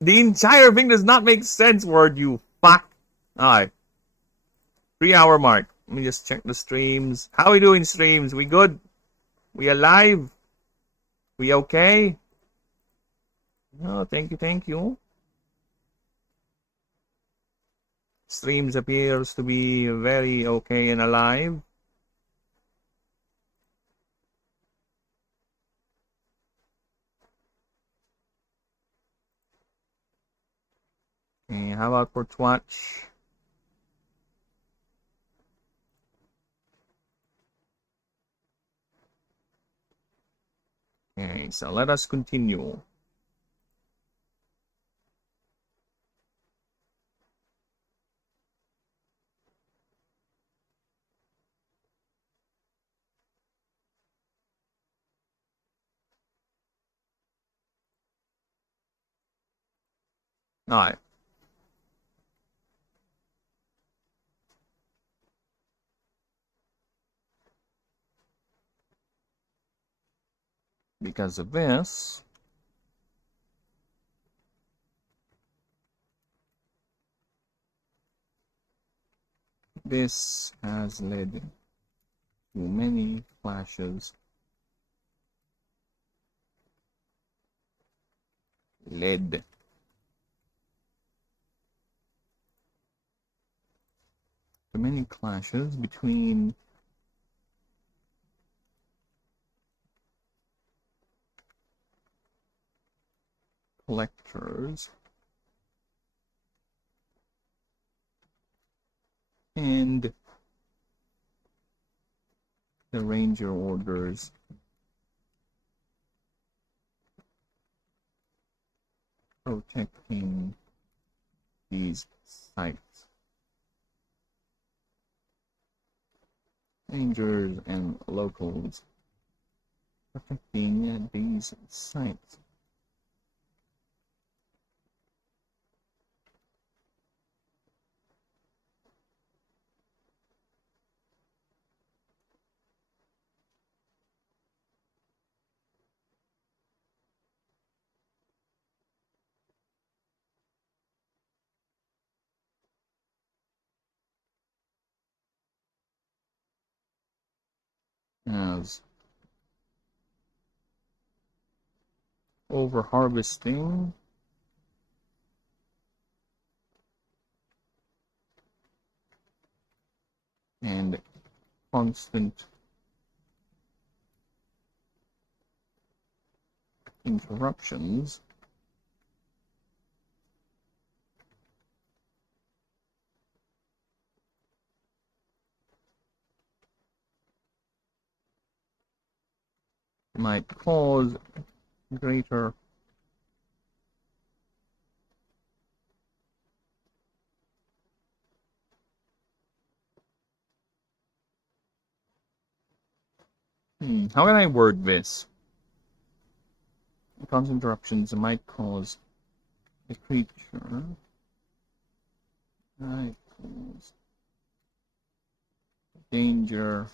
The entire thing does not make sense, Word, you fuck. Alright. 3 hour mark. Let me just check the streams. How we doing, streams? We good? We alive? We okay? Oh, thank you, thank you. Streams appears to be very okay and alive. Okay, how about for Twitch? Okay, so let us continue. Alright. Because of this, this has led to many clashes. Led to many clashes between collectors and the ranger orders protecting these sites. Rangers and locals protecting these sites. As over harvesting and constant interruptions might cause greater how can I word this? Constant interruptions might cause a creature might cause danger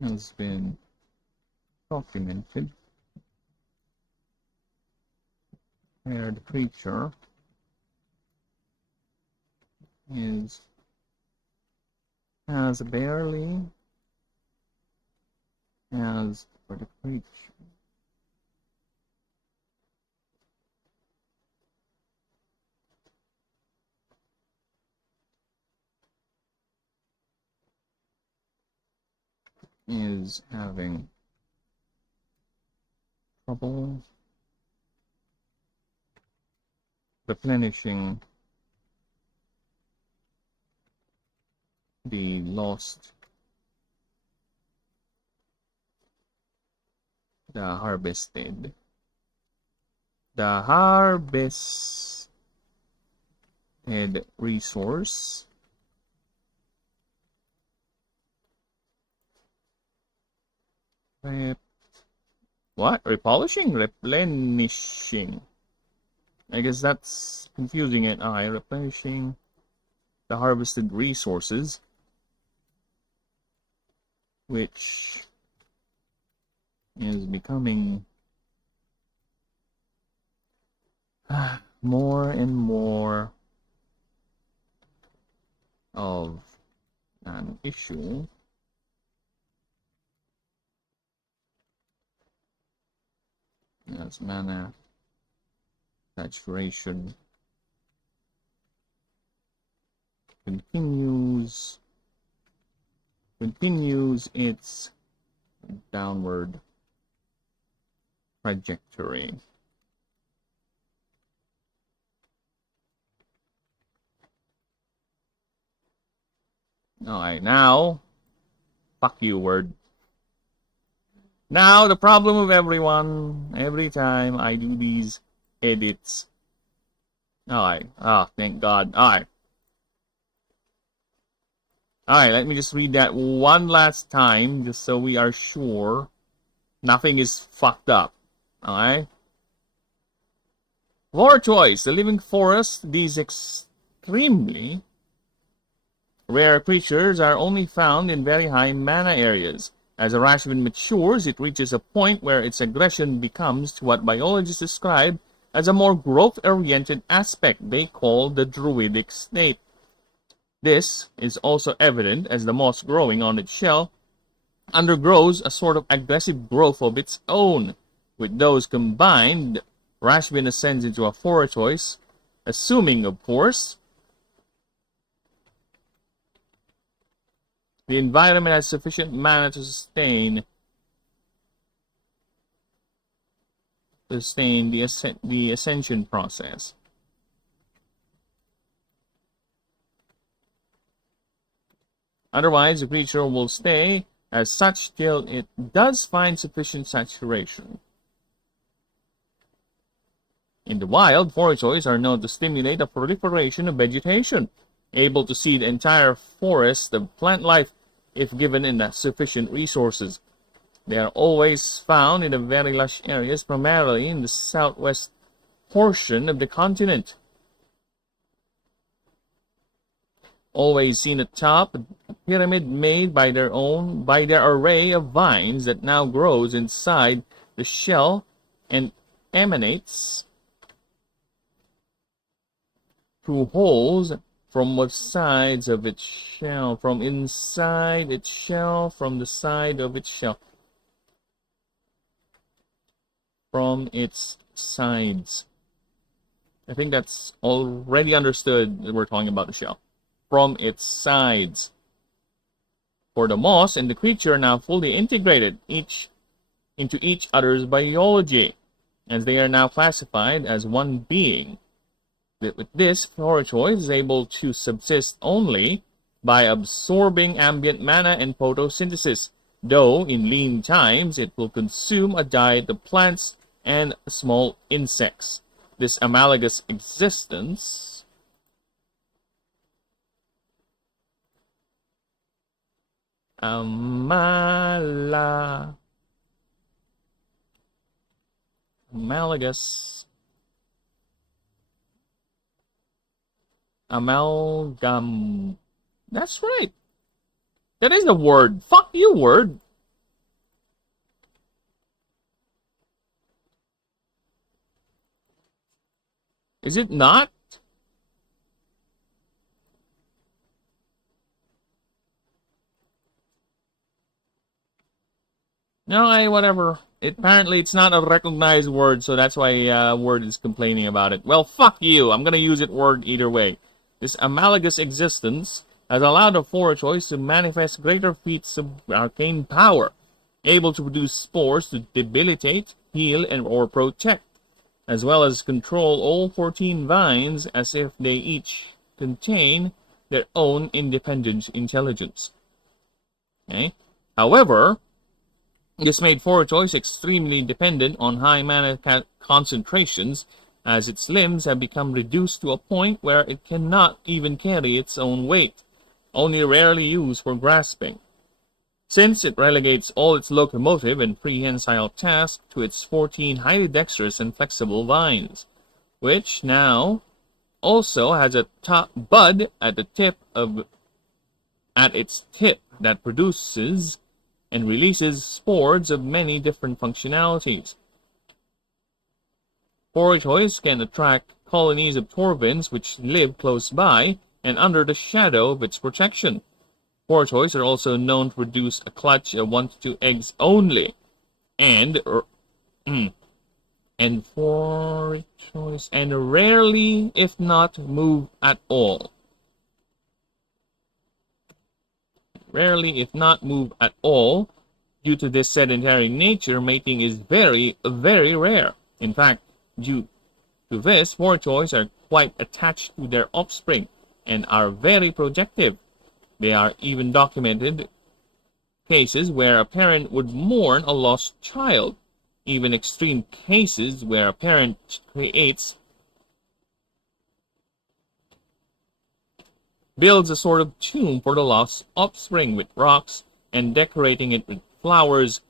has been documented where the creature is as barely as for the creature is having trouble replenishing the lost the harvested the harvested resource what? Repolishing? Replenishing. I guess that's confusing it. Replenishing the harvested resources, which is becoming more and more of an issue. As mana saturation continues its downward trajectory. Alright, now, fuck you, word. Now, the problem of everyone, every time I do these edits. Alright, thank God. Alright, let me just read that one last time, just so we are sure nothing is fucked up. Alright? For choice, the living forest, these extremely rare creatures are only found in very high mana areas. As a Rashbin matures, it reaches a point where its aggression becomes what biologists describe as a more growth-oriented aspect they call the druidic state. This is also evident as the moss growing on its shell undergoes a sort of aggressive growth of its own. With those combined, Rashbin ascends into a Foratoise, assuming, of course, the environment has sufficient mana to sustain the ascension process. Otherwise, the creature will stay as such till it does find sufficient saturation. In the wild, Foratoids are known to stimulate the proliferation of vegetation, able to seed entire forests of plant life if given enough sufficient resources. They are always found in the very lush areas, primarily in the southwest portion of the continent. Always seen atop a pyramid made by their array of vines that now grows inside the shell and emanates through holes from both sides of its shell, from inside its shell, from the side of its shell, from its sides. I think that's already understood that we're talking about the shell. From its sides. For the moss and the creature are now fully integrated into each other's biology, as they are now classified as one being. With this, Foratoid is able to subsist only by absorbing ambient mana and photosynthesis, though in lean times it will consume a diet of plants and small insects. This analogous existence amalgam. That's right. That is the word. Fuck you, word. Is it not? No, whatever. Apparently it's not a recognized word, so that's why Word is complaining about it. Well, fuck you. I'm gonna use it Word either way. This analogous existence has allowed the Foratoids to manifest greater feats of arcane power, able to produce spores to debilitate, heal, or protect, as well as control all 14 vines as if they each contain their own independent intelligence. Okay? However, This made ForaChoice extremely dependent on high mana concentrations, as its limbs have become reduced to a point where it cannot even carry its own weight, only rarely used for grasping. Since it relegates all its locomotive and prehensile tasks to its 14 highly dexterous and flexible vines, which now also has a top bud at its tip that produces and releases spores of many different functionalities. ForaChoice can attract colonies of Torvins which live close by and under the shadow of its protection. ForaChoice are also known to produce a clutch of 1 to 2 eggs only, and ForaChoice and rarely, if not, move at all. Rarely, if not, move at all. Due to this sedentary nature, mating is very, very rare. In fact, due to this, ForaChoice are quite attached to their offspring and are very protective. There are even documented cases where a parent would mourn a lost child, even extreme cases where a parent builds a sort of tomb for the lost offspring with rocks and decorating it with flowers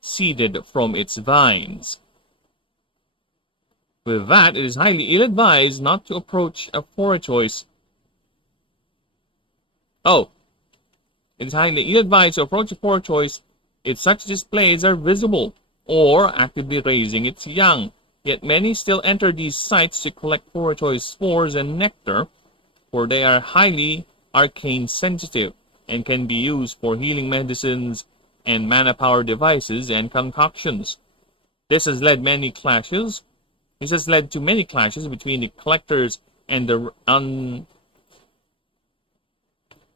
seeded from its vines. With that, it is highly ill-advised not to approach a ForaChoice. It is highly ill-advised to approach a ForaChoice if such displays are visible or actively raising its young. Yet many still enter these sites to collect ForaChoice spores and nectar, for they are highly arcane sensitive and can be used for healing medicines and mana power devices and concoctions. This has led to many clashes between the collectors and the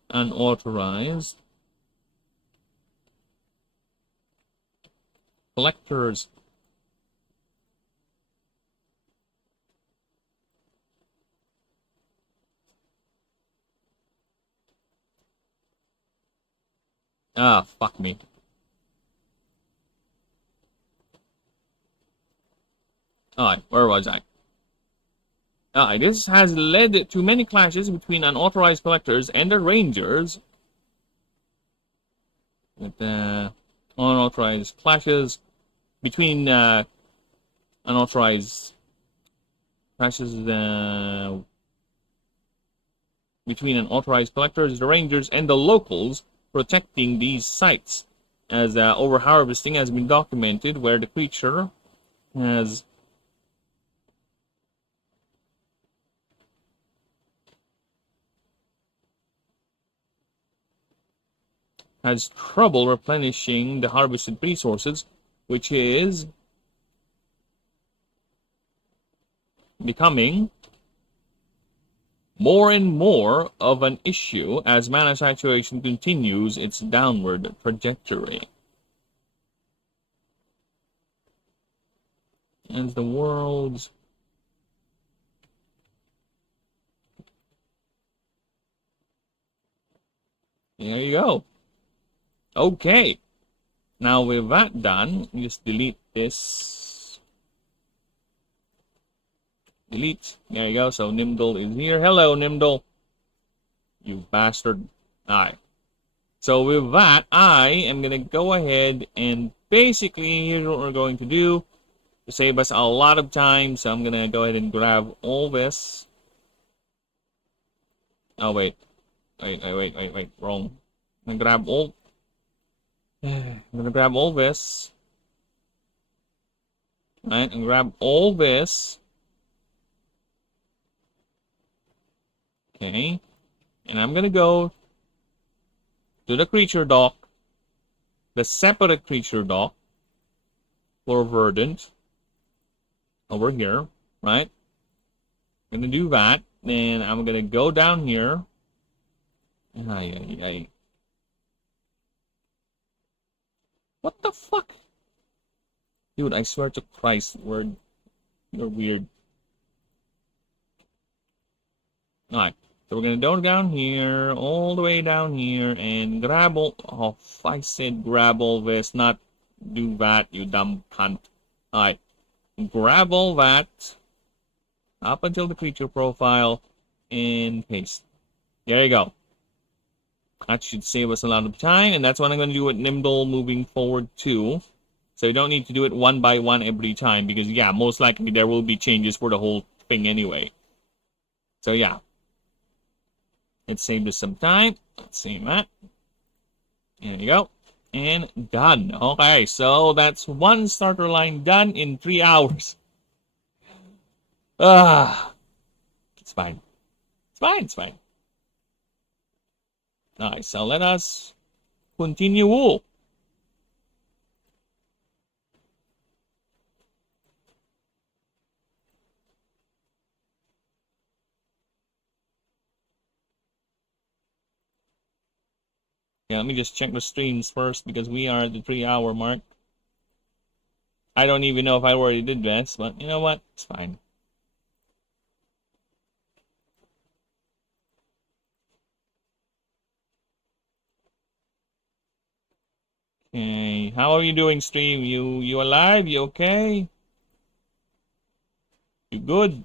unauthorized collectors. Fuck me. Alright, where was I? This has led to many clashes between unauthorized collectors and the rangers. With unauthorized clashes between unauthorized clashes between unauthorized collectors, the rangers, and the locals protecting these sites, as overharvesting has been documented where the creature has trouble replenishing the harvested resources, which is becoming more and more of an issue as mana saturation continues its downward trajectory. As the world's there you go. Okay. Now with that done, just delete this. Delete. There you go. So Nimdal is here. Hello, Nimdal. You bastard. Alright. So with that, I am going to go ahead and basically, here's what we're going to do to save us a lot of time. So I'm going to go ahead and grab all this. Oh, wait. Wait. Wrong. I'm going to grab all... I'm going to grab all this. Right, and grab all this. Okay. And I'm going to go to the creature dock, the separate creature dock for Verdant over here, right? I'm going to do that. Then I'm going to go down here. What the fuck? Dude, I swear to Christ, you're weird. Alright, so we're gonna go down here, all the way down here, and grab all... Oh, I said grab all this, not do that, you dumb cunt. Alright. Grab all that up until the creature profile and paste. There you go. That should save us a lot of time, and that's what I'm going to do with Nimble moving forward too. So you don't need to do it one by one every time, because yeah, most likely there will be changes for the whole thing anyway. So yeah. Let's save us some time. Let's save that. There you go. And done. Okay, so that's one starter line done in 3 hours. It's fine. It's fine, it's fine. Nice, so let us continue. Yeah, let me just check the streams first because we are at the 3-hour mark. I don't even know if I already did this, but you know what? It's fine. Okay, how are you doing, stream? You alive? You okay? You good?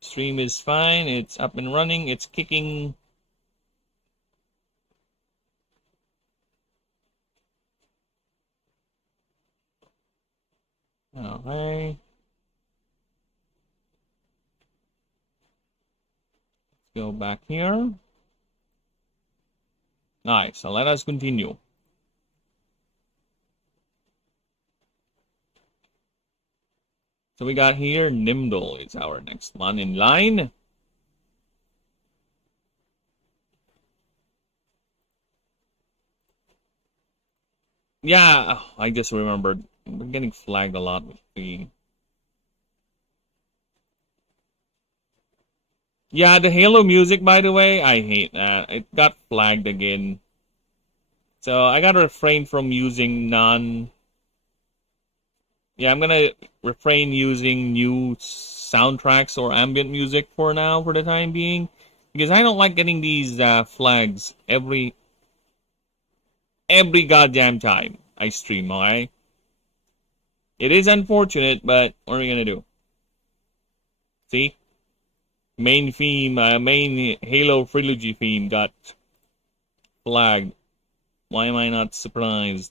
Stream is fine. It's up and running. It's kicking. Okay. Let's go back here. Nice. So let us continue. So we got here Nimble is our next one in line. Yeah, I just remembered. We're getting flagged a lot with the... Yeah, the Halo music, by the way, I hate that. It got flagged again. So I gotta refrain from using non... Yeah, I'm gonna refrain using new soundtracks or ambient music for now, for the time being. Because I don't like getting these flags every goddamn time I stream, alright? It is unfortunate, but what are we gonna do? See? Main theme, main Halo Trilogy theme got flagged. Why am I not surprised?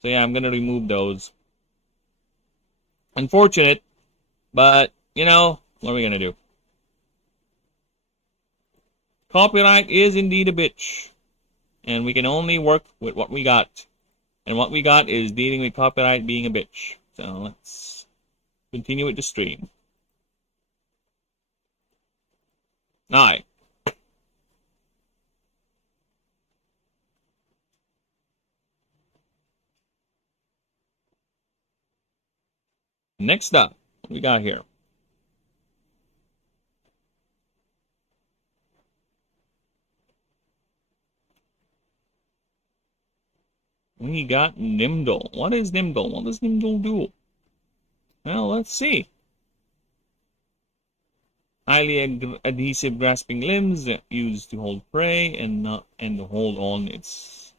So yeah, I'm gonna remove those. Unfortunate, but, you know, what are we gonna do? Copyright is indeed a bitch. And we can only work with what we got. And what we got is dealing with copyright being a bitch. So let's continue with the stream. Alright. Next up, what we got here? We got Nimble. What is Nimble? What does Nimble do? Well, let's see. Highly adhesive grasping limbs used to hold prey and not to hold on. It's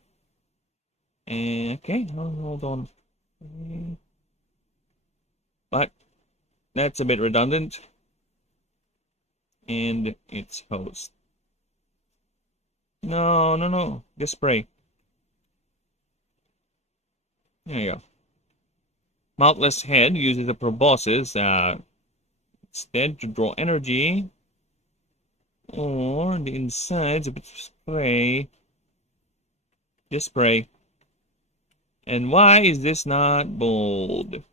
okay. Hold on. But that's a bit redundant. And it's host. No. Just spray. There you go. Mouthless head uses the proboscis instead to draw energy, or the insides of spray. This spray. And why is this not bold?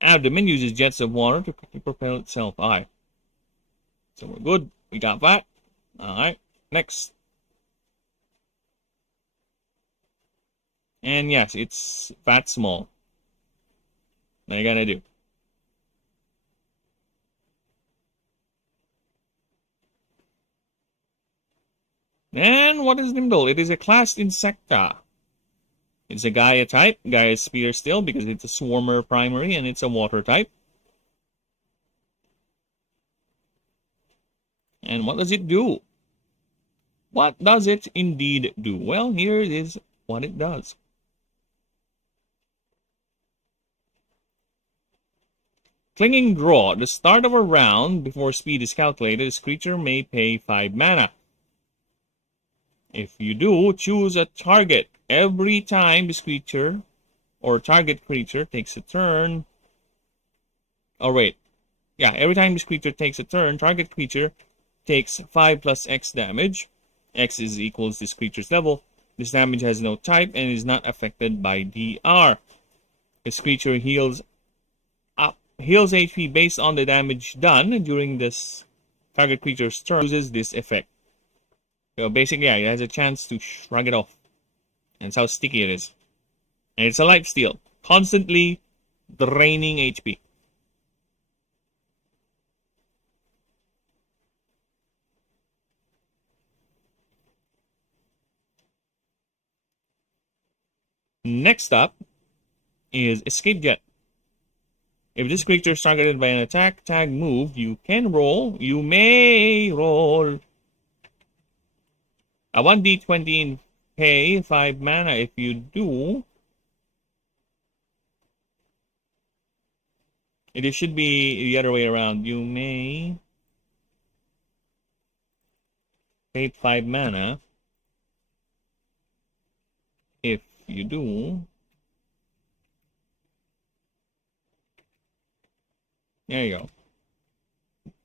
Abdomen uses jets of water to quickly propel itself. Alright. So we're good. We got that. Alright. Next. And yes, it's fat small. What are you gonna do? And what is Nimble? It is a class Insecta. It's a Gaia type, Gaia Sphere still, because it's a Swarmer primary and it's a water type. And what does it do? What does it indeed do? Well, here it is what it does. Clinging draw. At the start of a round, before speed is calculated, this creature may pay 5 mana. If you do, choose a target. Every time this creature or target creature takes a turn. Oh, wait. Yeah, every time this creature takes a turn, target creature takes 5 plus X damage. X is equals this creature's level. This damage has no type and is not affected by DR. This creature heals HP based on the damage done during this target creature's turn. Uses this effect. So basically, yeah, it has a chance to shrug it off. And that's how sticky it is. And it's a lifesteal, constantly draining HP. Next up is Escape Jet. If this creature is targeted by an attack tag move, you may roll a 1d20 and pay 5 mana. If you do, it should be the other way around. You may pay 5 mana. If you do, there you go.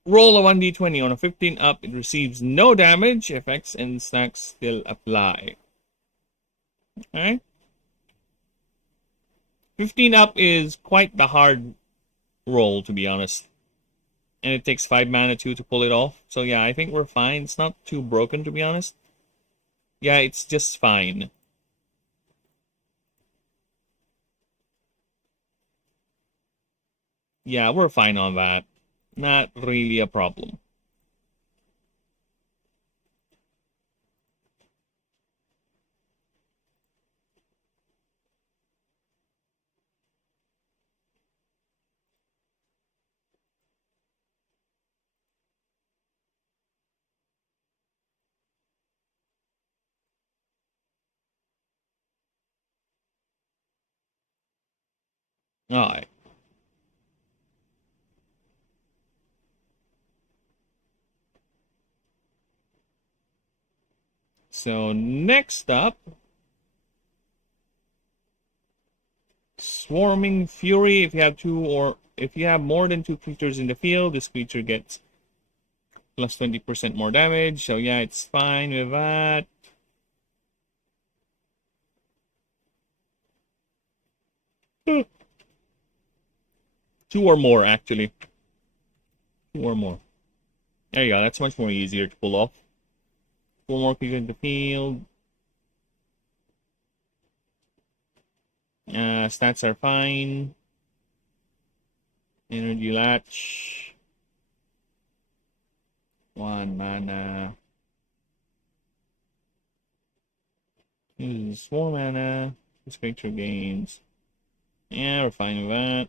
Roll a 1d20 on a 15 up. It receives no damage. Effects and stacks still apply. Alright. 15 up is quite the hard roll, to be honest. And it takes 5 mana too to pull it off. So yeah, I think we're fine. It's not too broken, to be honest. Yeah, it's just fine. Yeah, we're fine on that. Not really a problem. Alright. So next up, Swarming Fury. If you have more than 2 creatures in the field, this creature gets plus 20% more damage. So yeah, it's fine with that. Two or more, actually. 2 or more. There you go. That's much more easier to pull off. 4 more creatures in the field. Stats are fine. Energy Latch. 1 mana. This is 4 mana. This creature gains. Yeah, we're fine with that.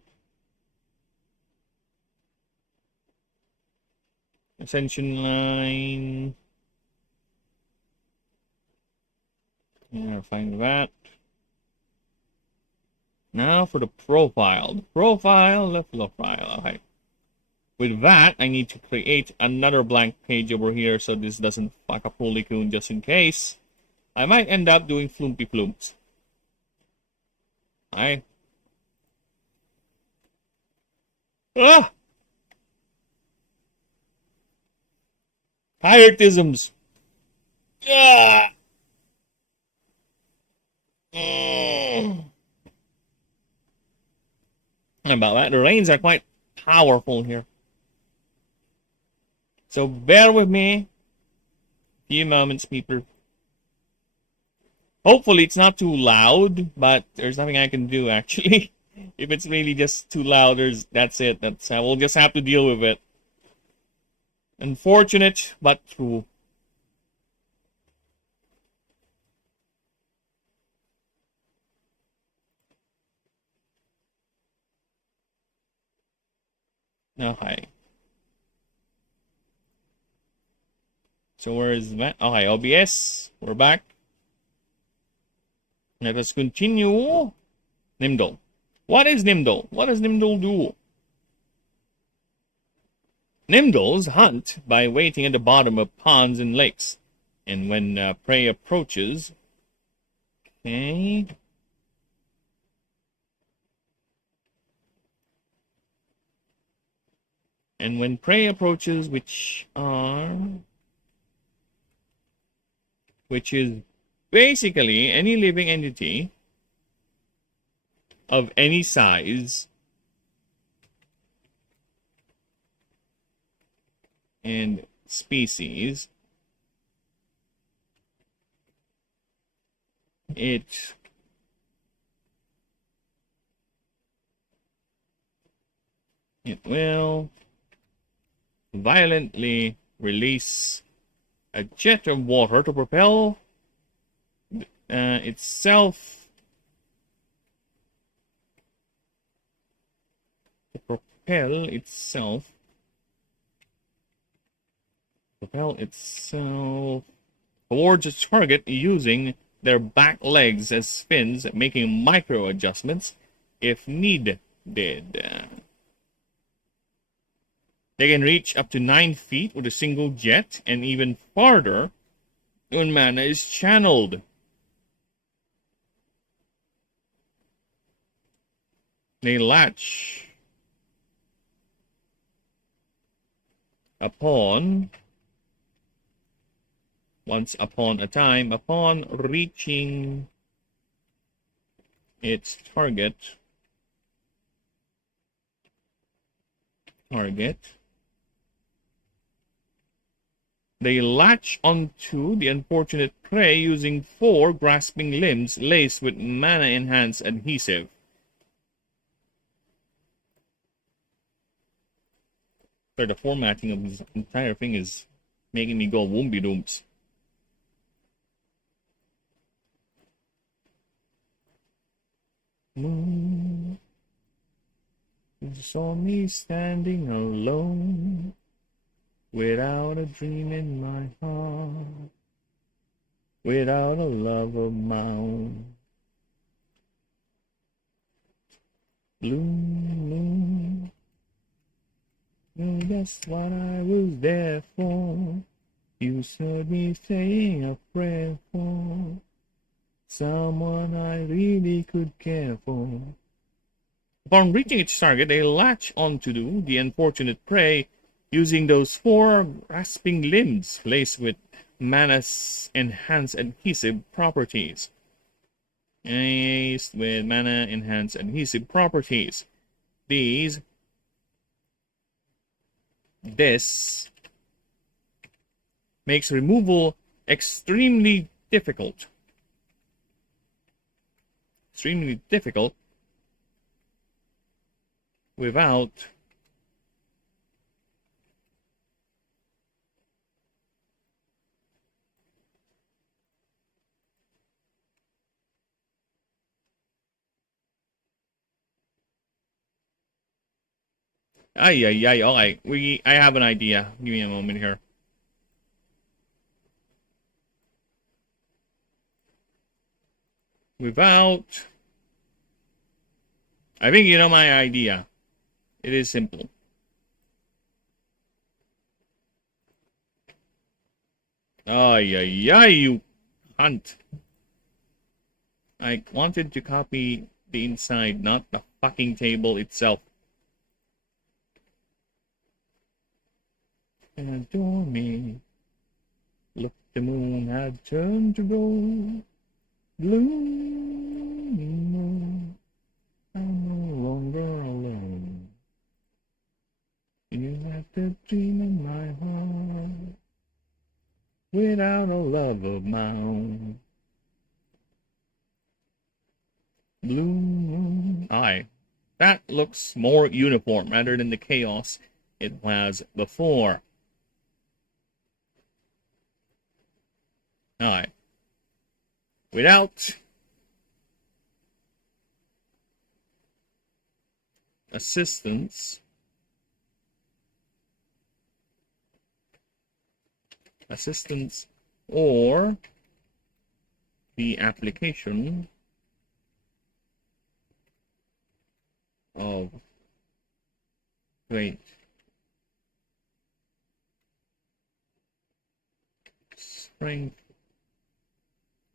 Ascension Line. Yeah, we're fine with that. Now for the profile. The profile, left profile. Okay. With that, I need to create another blank page over here so this doesn't fuck up Holy Coon just in case. I might end up doing Flumpy Flumps. Alright. Ah! Hierarchisms. Yeah. About that, the rains are quite powerful here. So bear with me. A few moments, people. Hopefully it's not too loud, but there's nothing I can do actually. If it's really just too loud, that's it. We'll just have to deal with it. Unfortunate, but true. Okay. So where is that? Okay, OBS. We're back. Let us continue. Nimble. What is Nimble? What does Nimble do? Nimbles hunt by waiting at the bottom of ponds and lakes. And when prey approaches... Okay. And when prey approaches, which is basically any living entity of any size and species, it will violently release a jet of water to propel itself towards its target using their back legs as fins, making micro adjustments if needed. They can reach up to 9 feet with a single jet, and even farther when mana is channeled. They latch once upon a time, upon reaching its target. They latch onto the unfortunate prey using 4 grasping limbs laced with mana-enhanced adhesive. So the formatting of this entire thing is making me go woompy dooms. Moon, you saw me standing alone, without a dream in my heart, without a love of my own. Blue moon, that's what I was there for. You heard me saying a prayer for someone I really could care for. Upon reaching its target, they latch onto the unfortunate prey using those 4 grasping limbs laced with mana's enhanced adhesive properties. This makes removal extremely difficult. Without okay. I have an idea. Give me a moment here. I think you know my idea. It is simple. You cunt. I wanted to copy the inside, not the fucking table itself. Adore me. Look, the moon had turned to gold. Blue moon, I'm no longer alone. You have the dream in my heart, without a love of my own. Blue moon. Aye. That looks more uniform rather than the chaos it was before. Aye. Without assistance assistance or the application of great strength,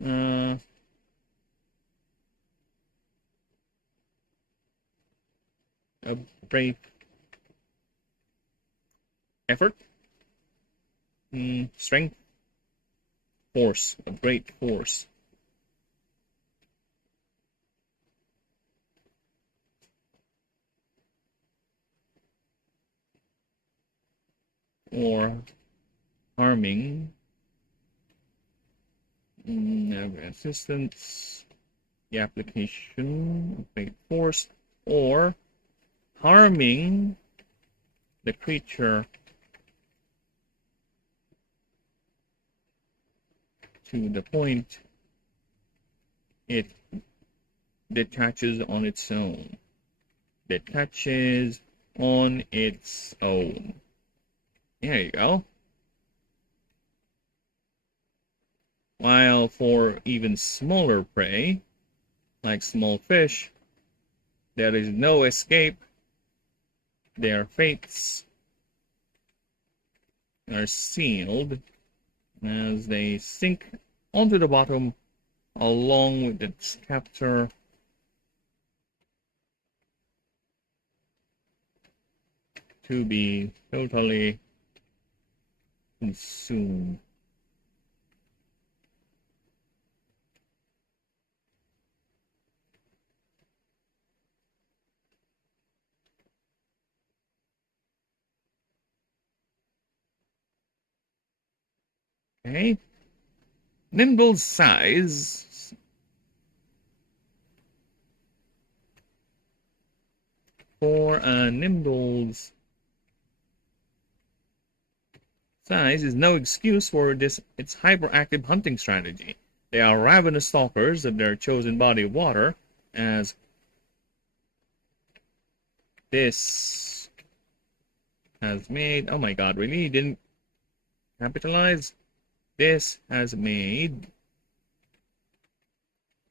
a brave effort, strength, force, a great force. Or harming assistance, the application, great force, or harming the creature to the point it detaches on its own. Detaches on its own. There you go. While for even smaller prey, like small fish, there is no escape. Their fates are sealed as they sink onto the bottom along with its captor to be totally consumed. Okay. Nimble's size for Nimble's size is no excuse for its hyperactive hunting strategy. They are ravenous stalkers of their chosen body of water, as this has made. Oh my god, really? Didn't capitalize? This has made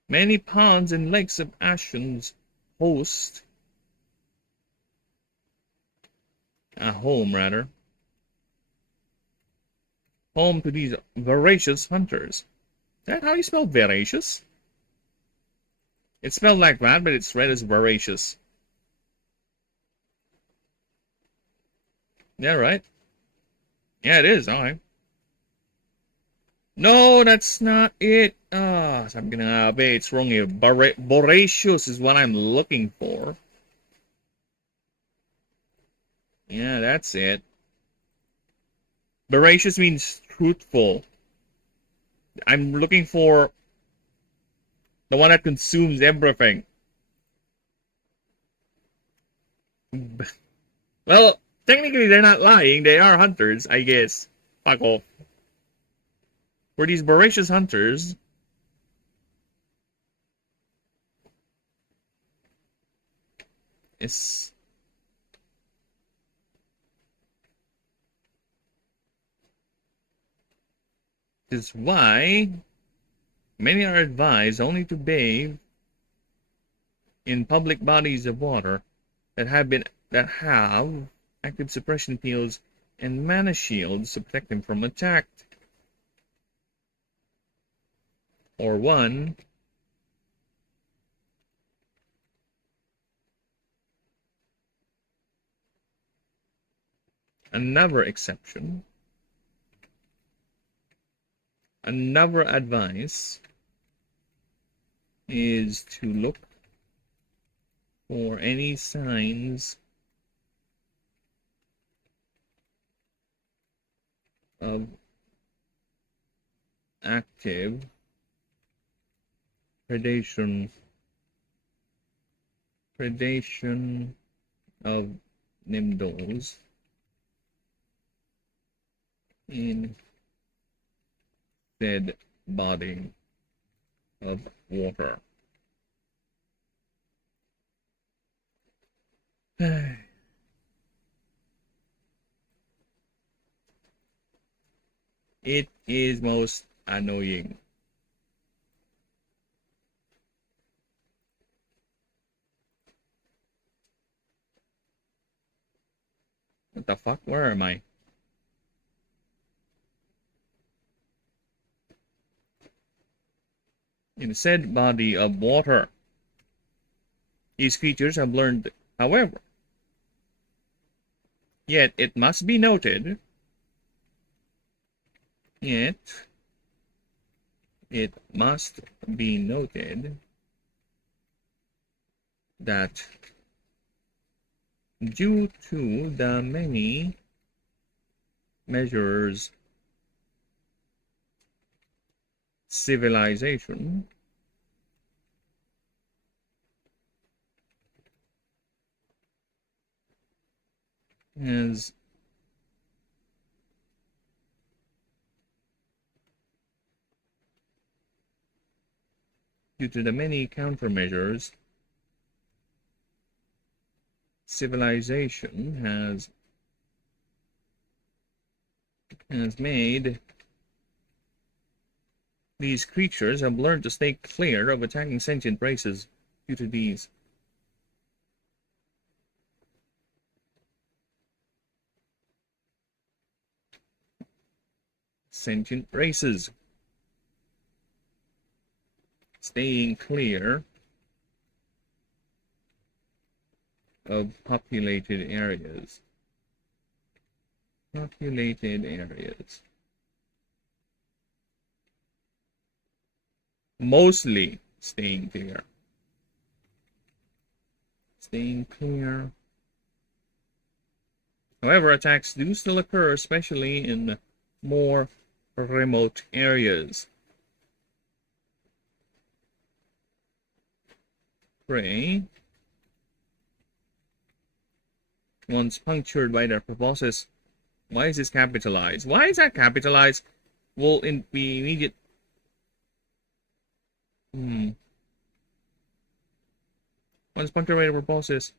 many ponds and lakes of Ashen's host. A home, rather. Home to these voracious hunters. Is that how you spell voracious? It's spelled like that, but it's read as voracious. Yeah, right? Yeah, it is. Alright. No, that's not it. Sabi ko na nga ba, it's wrong here. Voracious is what I'm looking for. Yeah, that's it. Voracious means truthful. I'm looking for the one that consumes everything. Well, technically they're not lying. They are hunters, I guess. Fuck off. For these voracious hunters, this is why many are advised only to bathe in public bodies of water that have active suppression fields and mana shields to protect them from attack. Or one, another exception, another advice is to look for any signs of active predation of Nimbles in said body of water. It is most annoying. What the fuck? Where am I? In said body of water. These creatures have learned, however. Yet it must be noted. It must be noted that due to the many measures civilization has due to the many countermeasures civilization has made, these creatures have learned to stay clear of attacking sentient races due to these. Sentient races. Staying clear of populated areas. Populated areas. Mostly staying clear. Staying clear. However, attacks do still occur, especially in more remote areas. Prey, once punctured by their proboscis. Why is this capitalized? Why is that capitalized? Will be immediate. Once punctured by their proboscis,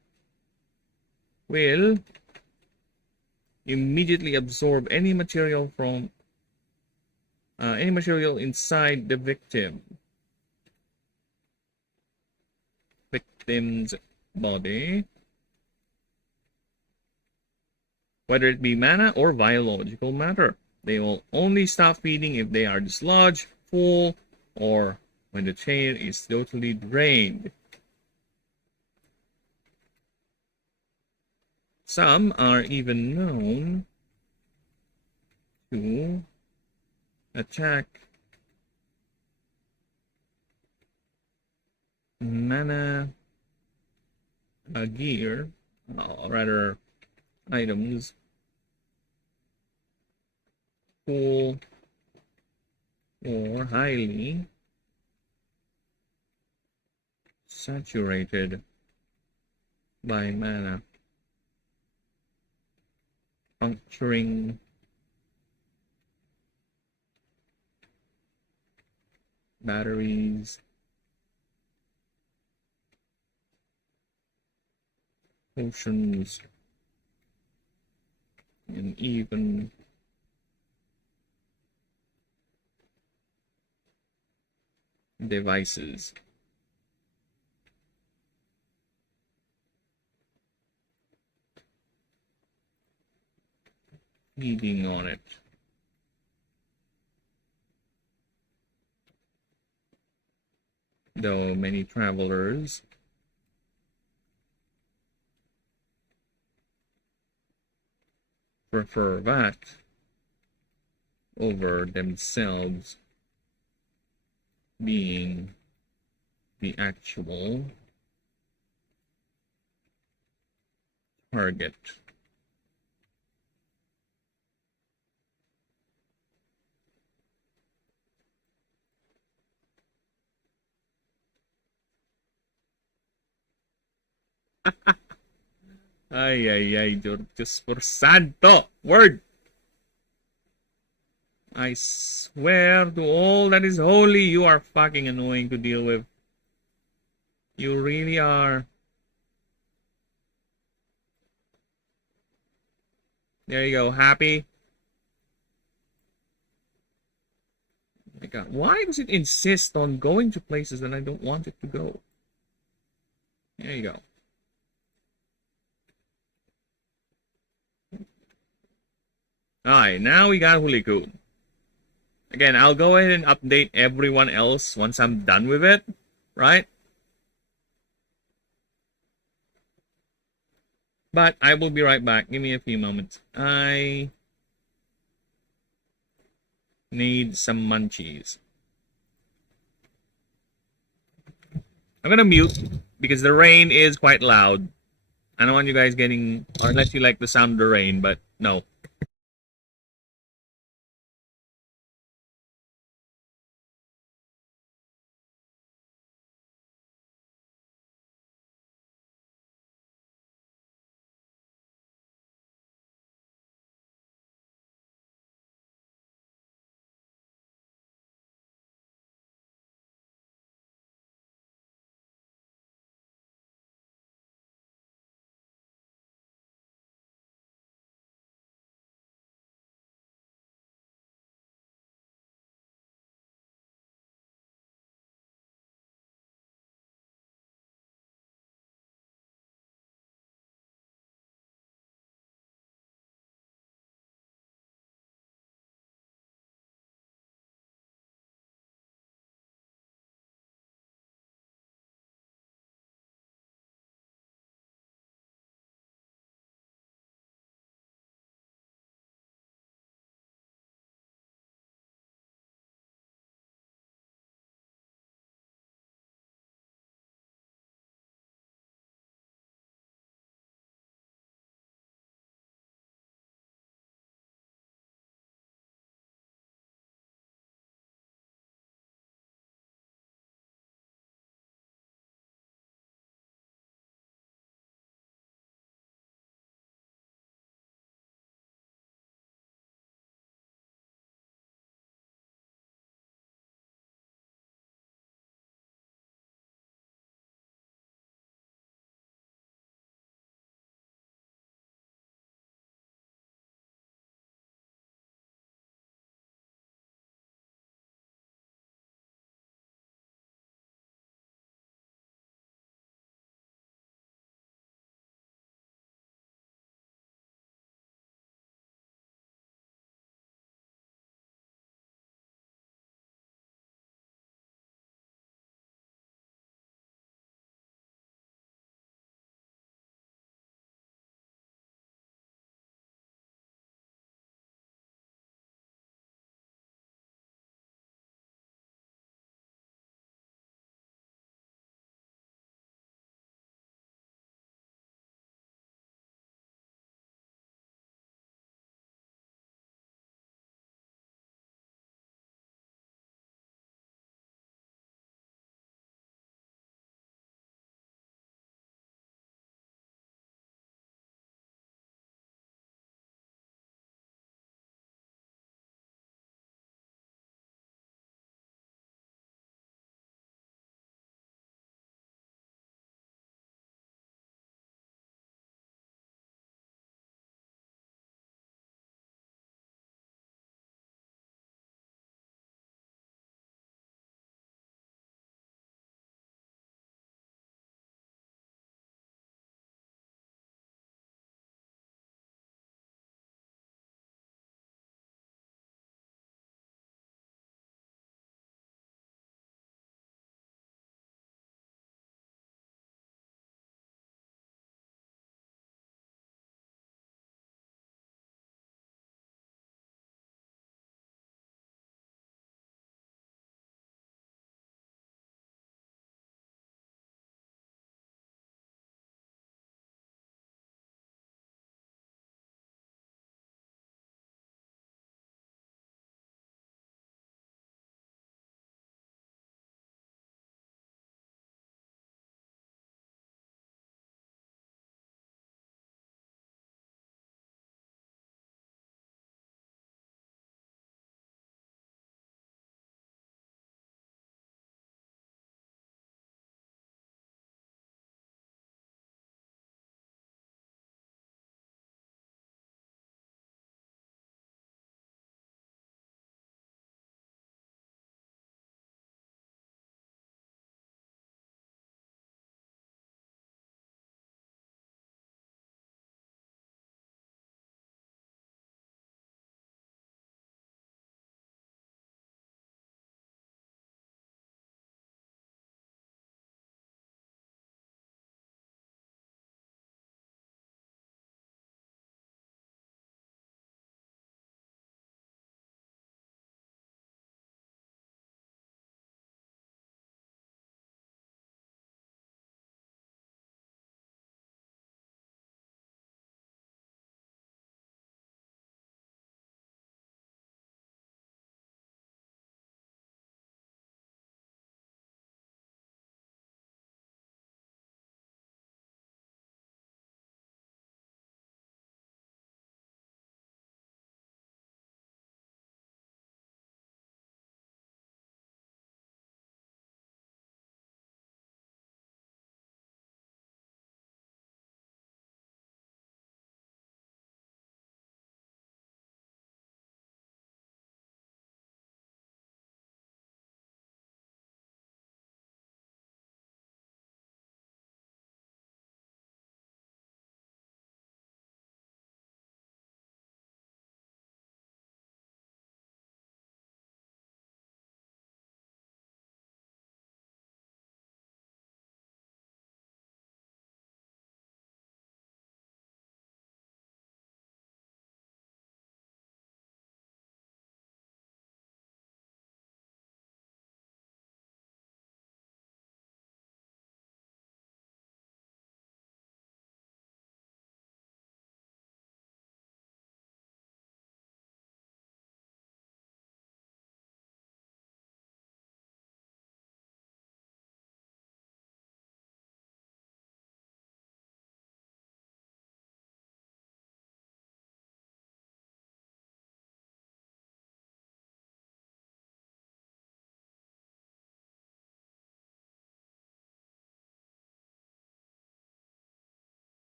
will immediately absorb any material from any material inside the victim's body, whether it be mana or biological matter. They will only stop feeding if they are dislodged, full, or when the chain is totally drained. Some are even known to attack mana gear, or rather items, full or highly saturated by mana, puncturing batteries, potions, and even devices. Feeding on it. Though many travelers prefer that over themselves being the actual target. Ay, Diyos por santo! Word! I swear to all that is holy, you are fucking annoying to deal with. You really are. There you go. Happy? My God, why does it insist on going to places that I don't want it to go? There you go. Alright, now we got Hulikun. Again, I'll go ahead and update everyone else once I'm done with it, right? But I will be right back. Give me a few moments. I need some munchies. I'm gonna mute because the rain is quite loud. I don't want you guys getting, or unless you like the sound of the rain, but no.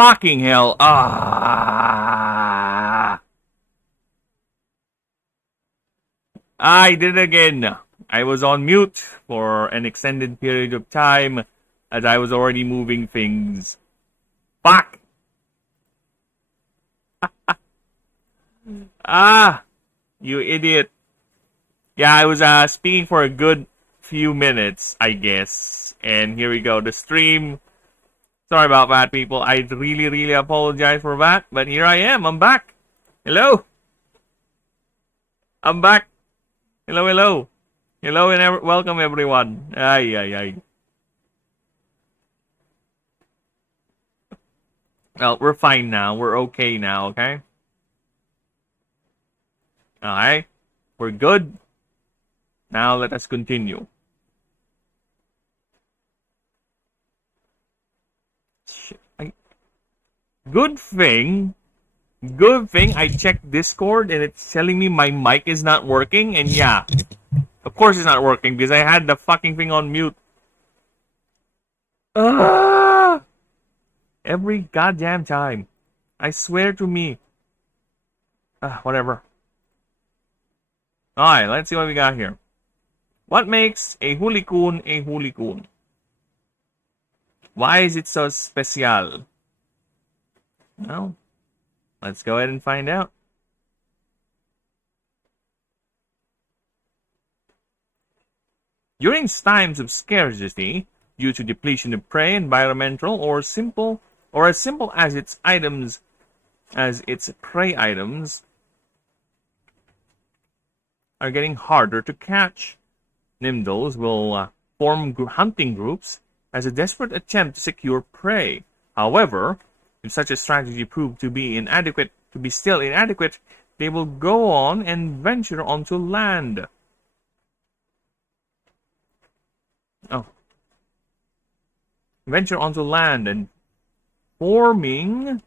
Fucking hell. Ah. I did it again. I was on mute for an extended period of time as I was already moving things. Fuck. Ah, you idiot. Yeah, I was speaking for a good few minutes, I guess. And here we go. The stream. Sorry about that, people. I really, really apologize for that. But here I am. I'm back. Hello. I'm back. Hello, hello. Hello and welcome, everyone. Ay, ay, ay. Well, we're fine now. We're okay now, okay? Alright. We're good. Now let us continue. Good thing I checked Discord and it's telling me my mic is not working. And yeah, of course it's not working because I had the fucking thing on mute. Every goddamn time. I swear to me. Whatever. Alright, let's see what we got here. What makes a hulikun a hulikun? Why is it so special? Well, let's go ahead and find out. During times of scarcity, due to depletion of prey, environmental, or as simple as its prey items are getting harder to catch, Nimdals will form hunting groups as a desperate attempt to secure prey. However, if such a strategy proved to be still inadequate, they will go on and venture onto land. Venture onto land and forming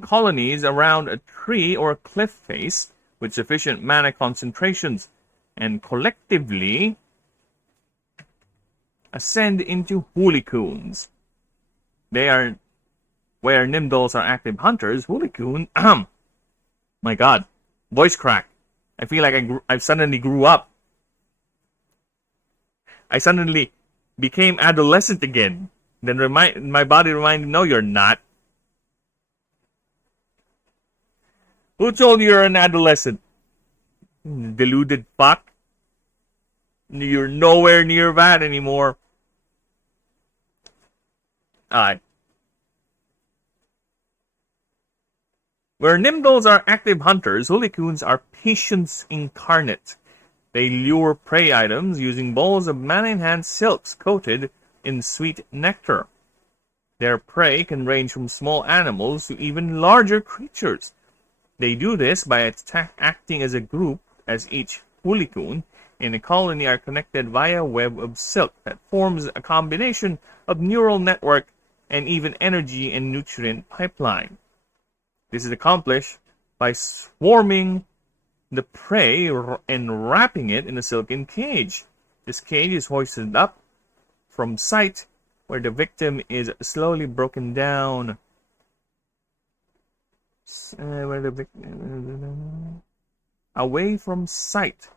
colonies around a tree or a cliff face with sufficient mana concentrations, and collectively ascend into hulikuns. They are where Nimdals are active hunters. Hulikun, my god, voice crack. I feel like I suddenly grew up. I suddenly became adolescent again. Then my body reminded, no, you're not. Who told you you're an adolescent? Deluded fuck. You're nowhere near that anymore. Alright. Where Nimdals are active hunters, hulikuns are patience incarnate. They lure prey items using bowls of mana-enhanced silks coated in sweet nectar. Their prey can range from small animals to even larger creatures. They do this by acting as a group, as each hulikun in a colony are connected via a web of silk that forms a combination of neural network and even energy and nutrient pipeline. This is accomplished by swarming the prey and wrapping it in a silken cage. This cage is hoisted up from sight, where the victim is slowly broken down. Away from sight.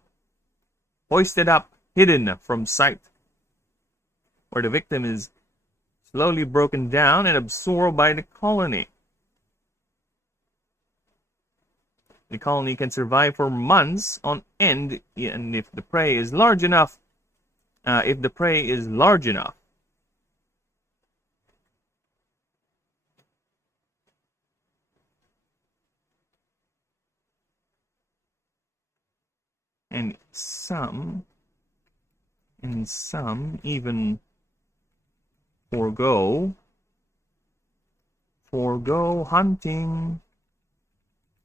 Hoisted up, hidden from sight, where the victim is slowly broken down and absorbed by the colony. The colony can survive for months on end, and if the prey is large enough, and some even forego hunting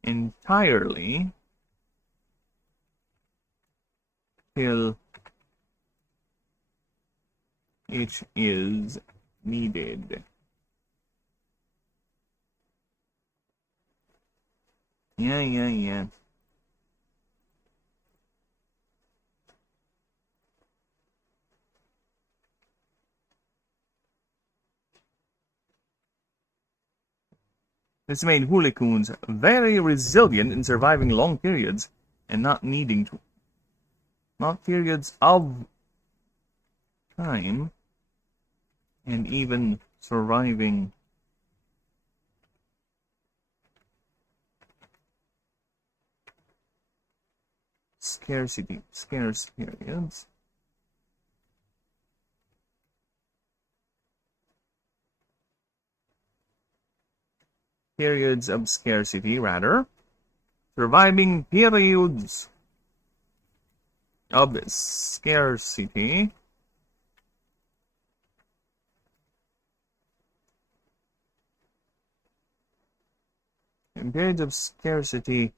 entirely till it is needed. Yeah. This made hooligans very resilient in surviving long periods and not periods of time, and even surviving scarce periods. Periods of scarcity, rather. Surviving periods of scarcity and periods of scarcity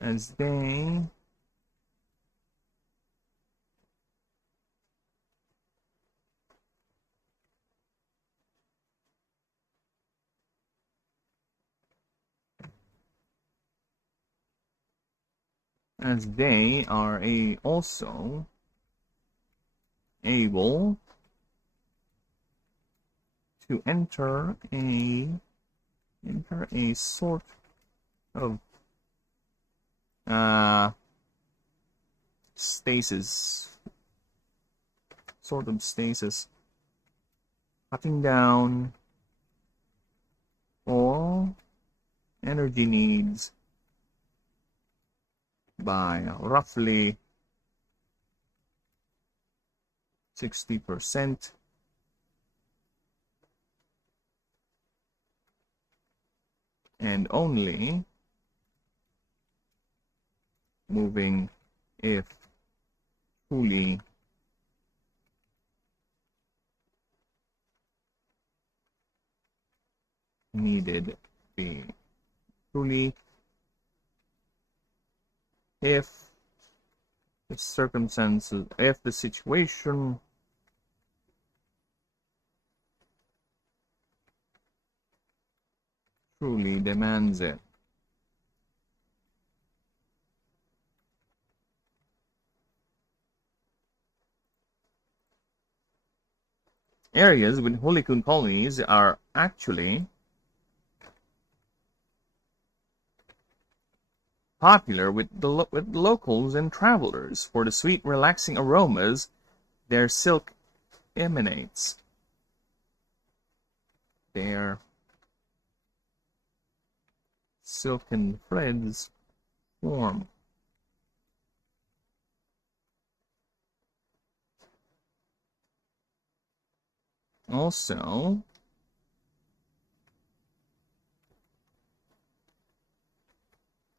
as they are also able to enter a sort of stasis, cutting down all energy needs by roughly 60%, and only moving if truly needed be. Truly, if the circumstances, if the situation truly demands it. Areas with hooligan colonies are actually popular with locals and travelers for the sweet, relaxing aromas their silk emanates. Their silken threads form. Also,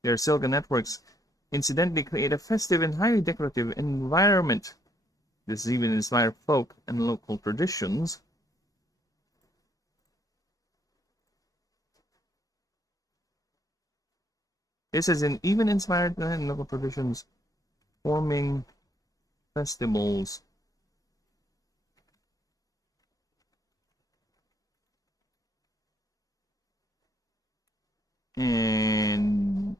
their silken networks incidentally create a festive and highly decorative environment. This even inspired folk and local traditions. This has even inspired local traditions, forming festivals and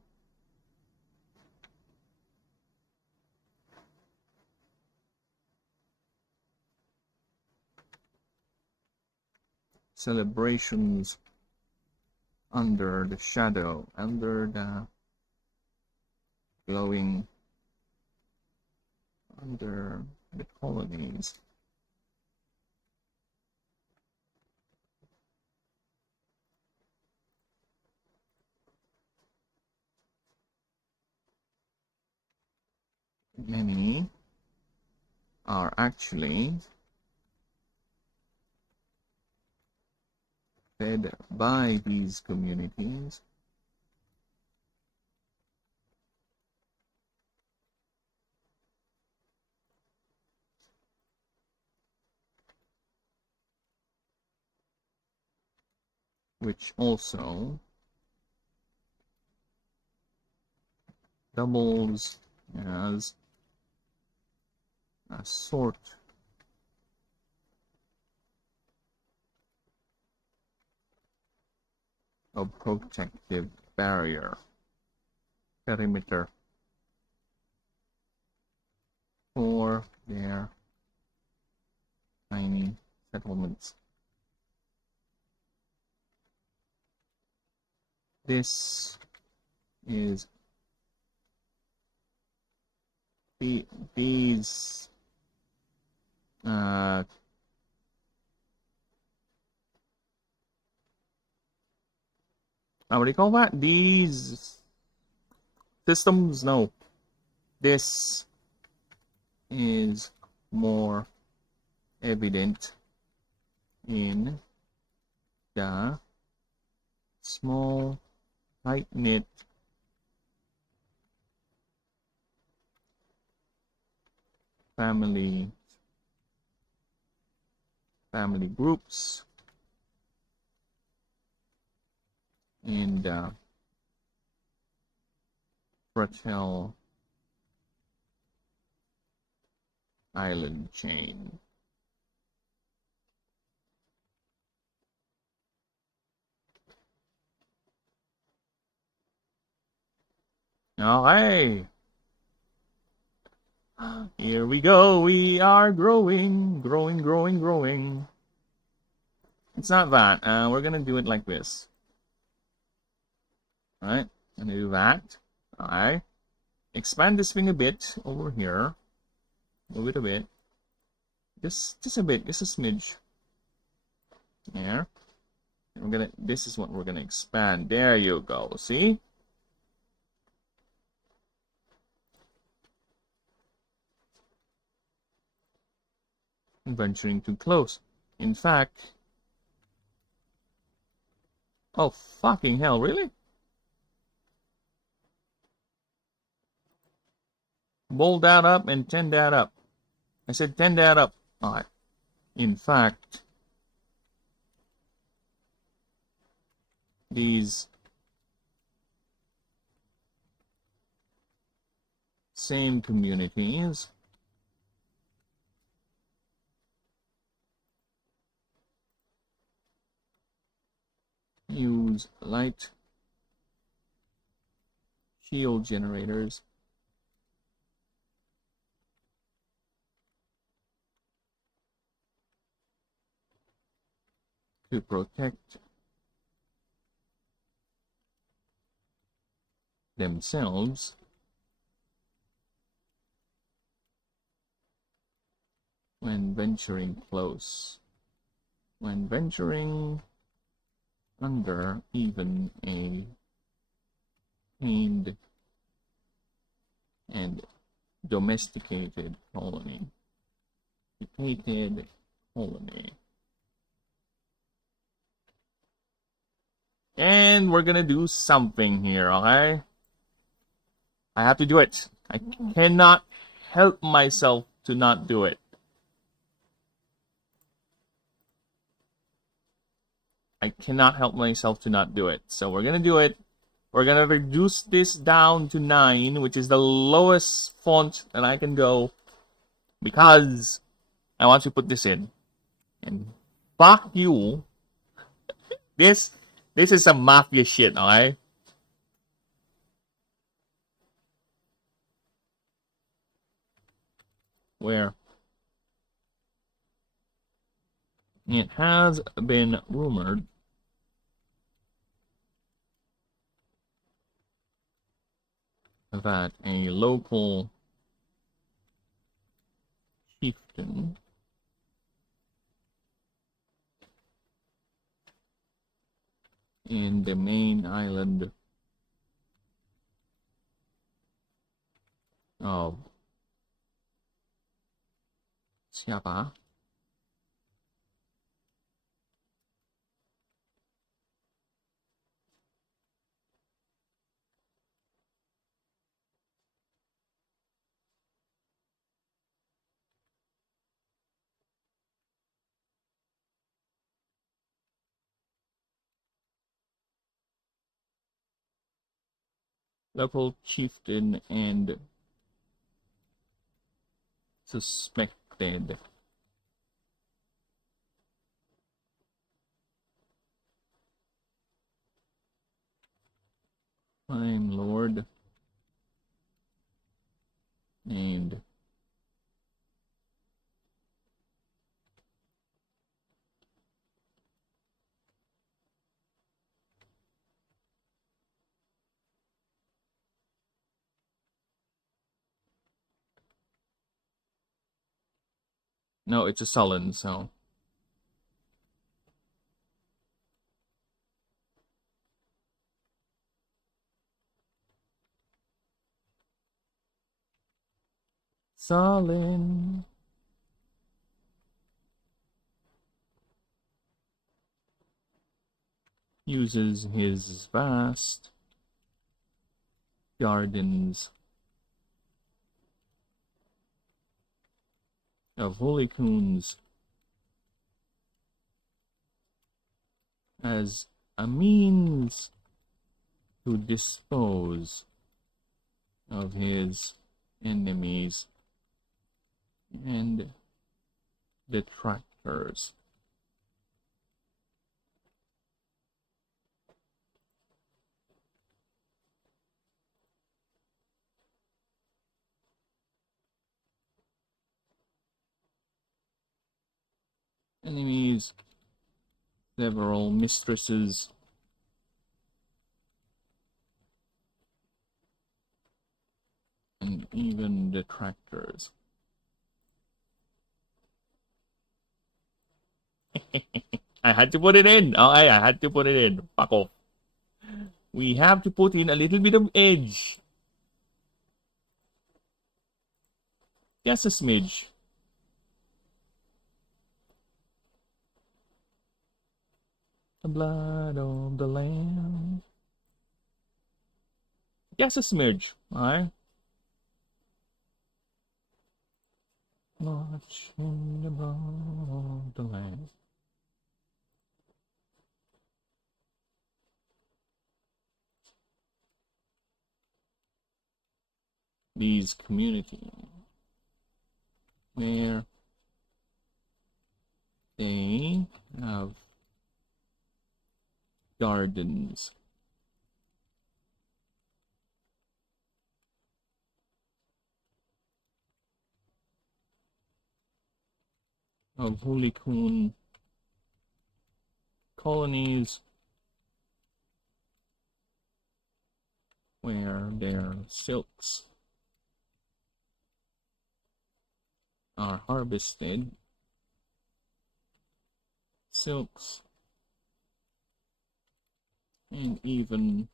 celebrations under the shadow, under the glowing, under the colonies. Many are actually fed by these communities, which also doubles as a sort of protective barrier, perimeter for their tiny settlements. This is these what do you call that? These systems? No. This is more evident in the small, tight-knit family groups in the Fragile Island chain. Okay. Here we go. We are growing. It's not that. We're gonna do it like this. All right. Gonna do that. All right. Expand this thing a bit over here. Move it a bit. Just a bit. Just a smidge. There. This is what we're gonna expand. There you go. See? I'm venturing too close. In fact, oh fucking hell, really? Bold that up and 10 that up. I said 10 that up. Alright. In fact, these same communities use light shield generators to protect themselves when venturing close. When venturing under even a tamed and domesticated colony. Domesticated colony. And we're gonna do something here, okay? I have to do it. I cannot help myself to not do it. I cannot help myself to not do it. So we're gonna do it. We're gonna reduce this down to 9, which is the lowest font that I can go, because I want to put this in. And fuck you. This is some mafia shit, alright? Where it has been rumored that a local chieftain in the main island of Siapa local chieftain and suspected crime lord named No, it's a sullen, so. Sullen. Uses his vast gardens of holy coons as a means to dispose of his enemies and detractors. Enemies, several mistresses, and even detractors. I had to put it in. Oh, I had to put it in. Fuck off. We have to put in a little bit of edge. Just a smidge. The blood of the lamb. Just a smidge. Alright. Watch in the blood of the lamb. These community where they have gardens of holy coon colonies where their silks are harvested. Silks and even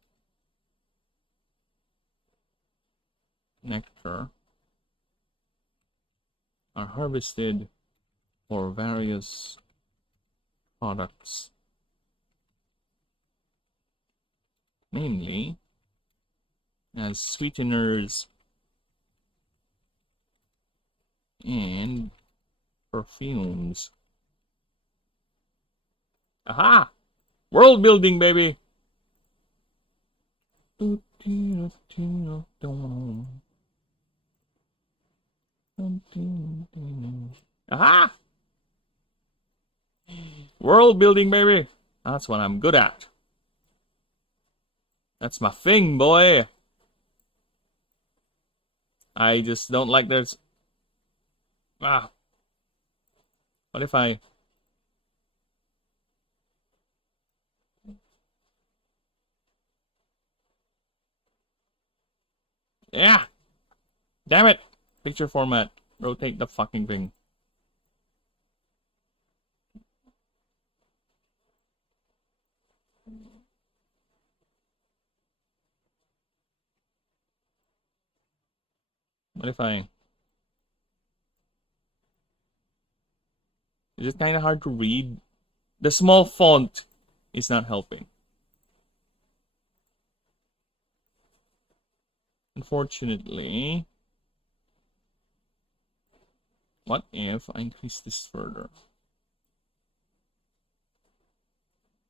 nectar are harvested for various products, namely as sweeteners and perfumes. Aha! World building, baby! Aha! World building, baby! That's what I'm good at. That's my thing, boy. I just don't like there's... Ah. What if I... Yeah! Damn it! Picture format. Rotate the fucking thing. What if I... Is it kind of hard to read? The small font is not helping. Unfortunately... What if I increase this further?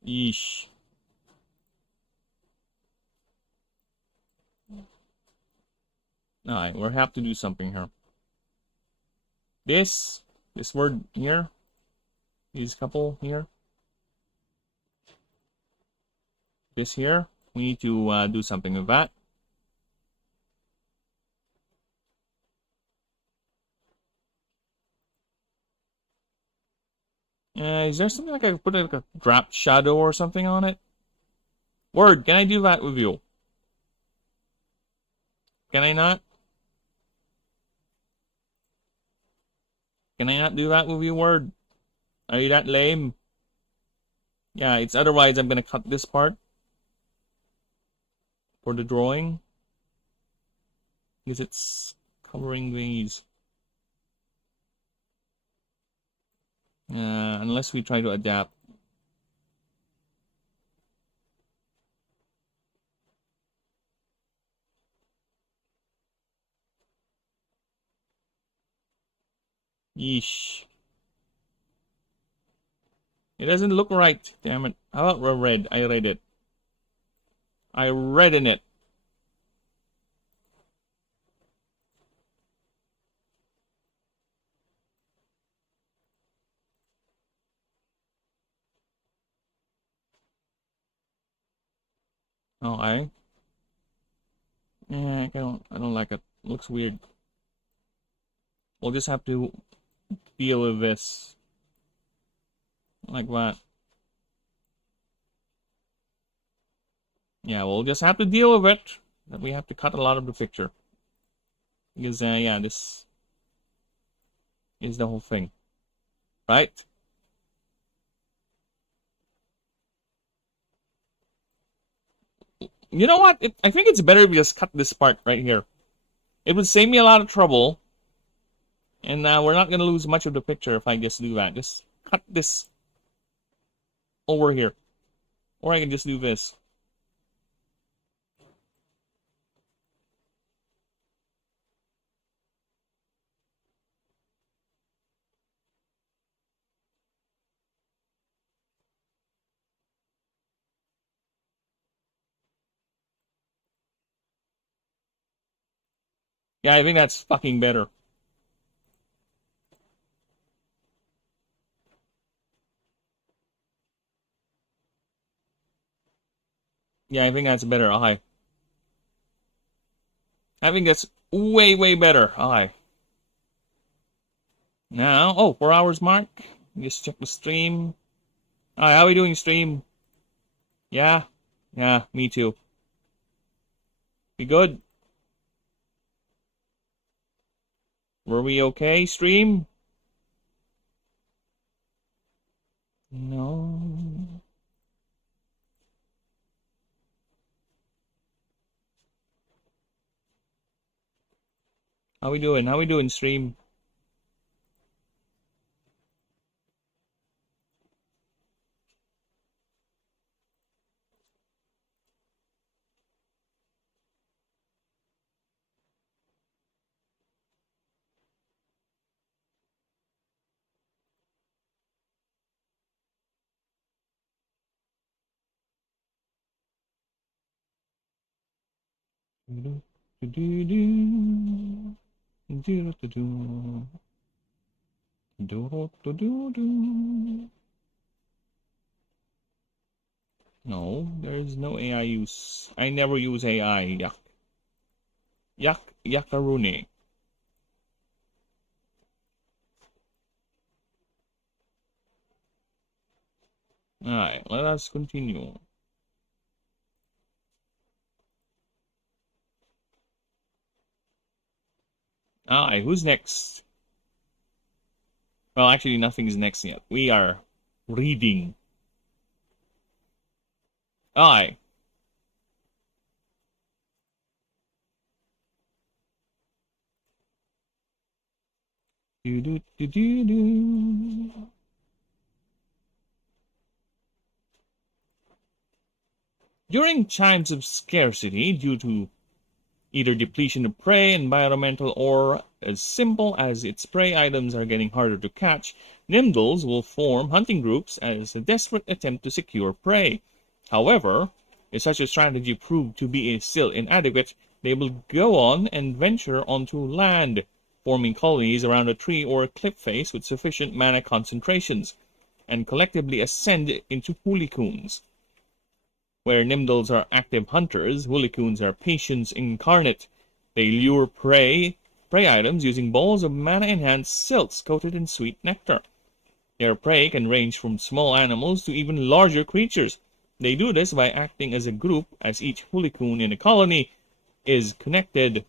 Yeesh. Alright, we'll have to do something here. This word here, these couple here, this here, we need to do something with that. Is there something like I could put like a drop shadow or something on it? Word, can I do that with you? Can I not? Can I not do that with your word? Are you that lame? Yeah, it's otherwise I'm gonna cut this part for the drawing because it's covering these. Unless we try to adapt. Yeesh. It doesn't look right. Damn it. How about red? I read it. I read in it. Oh, yeah, I don't like it. It looks weird. We'll just have to deal with this. Like that. Yeah, we'll just have to deal with it. That we have to cut a lot of the picture. Because, yeah, this is the whole thing. Right? You know what? I think it's better if we just cut this part right here. It would save me a lot of trouble. And we're not going to lose much of the picture if I just do that. Just cut this over here. Or I can just do this. Yeah, I think that's fucking better. Yeah, I think that's better. I think that's way, way better. Now, oh, 4 hours mark. Just check the stream. How are we doing, stream? Yeah? Yeah, me too. We good? Were we okay, stream? No. How we doing? How we doing, stream? No, there's no AI use. I never use AI. Yuck. Yuck, yuckaroonie. Alright, let us continue. Alright, who's next? Well, actually, nothing is next yet. We are reading. Alright. During times of scarcity, due to either depletion of prey, environmental, or as simple as its prey items are getting harder to catch, nimbles will form hunting groups as a desperate attempt to secure prey. However, if such a strategy proved to be still inadequate, they will go on and venture onto land, forming colonies around a tree or a cliff face with sufficient mana concentrations, and collectively ascend into hulicoons. Where nimbles are active hunters, hulicoons are patients incarnate. They lure prey items using balls of mana-enhanced silks coated in sweet nectar. Their prey can range from small animals to even larger creatures. They do this by acting as a group, as each hulicoon in a colony is connected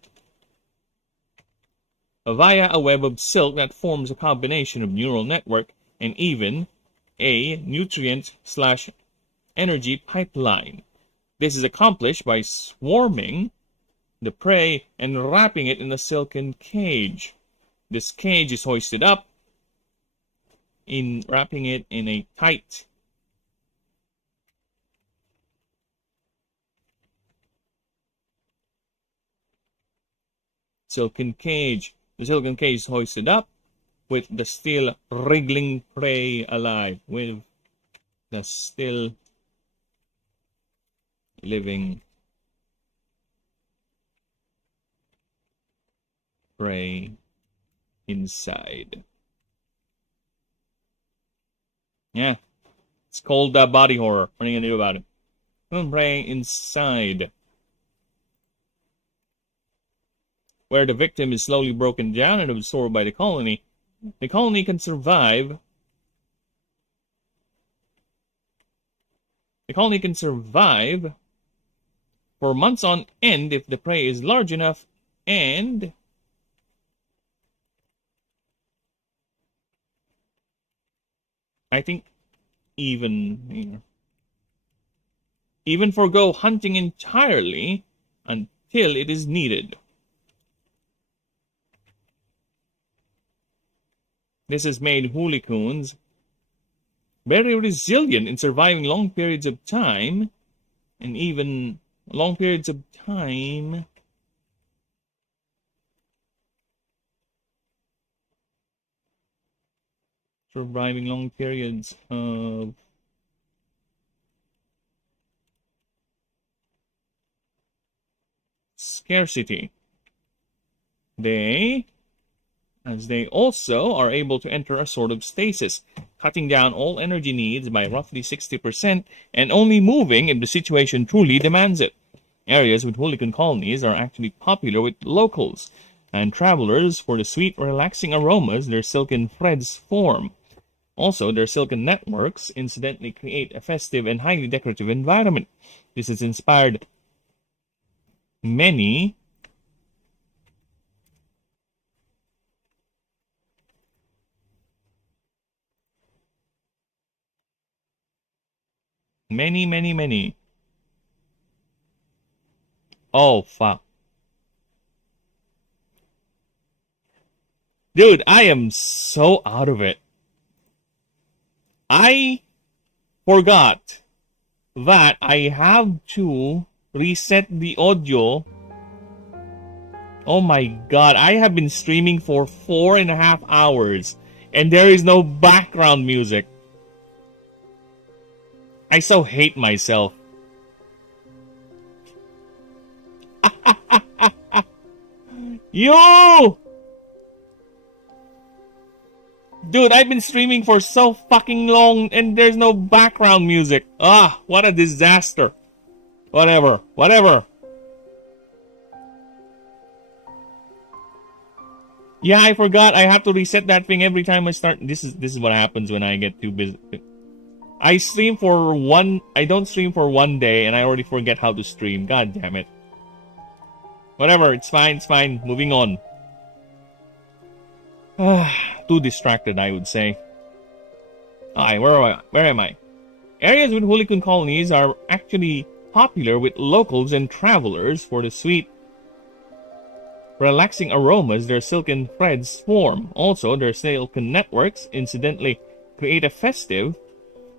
via a web of silk that forms a combination of neural network and even a nutrient/energy pipeline. This is accomplished by swarming the prey and wrapping it in a silken cage. This cage is hoisted up in wrapping it in a tight silken cage. The silken cage is hoisted up with the still wriggling prey alive, with the still living prey inside. Yeah, it's called body horror. What are you gonna do about it? Prey inside, where the victim is slowly broken down and absorbed by the colony. The colony can survive. The colony can survive for months on end if the prey is large enough and I think even forgo hunting entirely until it is needed. This has made hooligans very resilient in surviving long periods of time, and even long periods of time surviving long periods of scarcity. As they also are able to enter a sort of stasis, cutting down all energy needs by roughly 60% and only moving if the situation truly demands it. Areas with hooligan colonies are actually popular with locals and travelers for the sweet, relaxing aromas their silken threads form. Also, their silken networks incidentally create a festive and highly decorative environment. This has inspired many Oh, fuck. Dude, I am so out of it. I forgot that I have to reset the audio. Oh my god, I have been streaming for 4.5 hours and there is no background music. I so hate myself. Yo! Dude, I've been streaming for so fucking long and there's no background music. Ah, what a disaster. Whatever. Yeah, I forgot. I have to reset that thing every time I start. This is what happens when I get too busy. I don't stream for 1 day and I already forget how to stream. God damn it. Whatever, it's fine. Moving on. Too distracted, I would say. Alright, where am I? Areas with hooligan colonies are actually popular with locals and travelers for the sweet, relaxing aromas their silken threads form. Also, their silken networks incidentally create a festive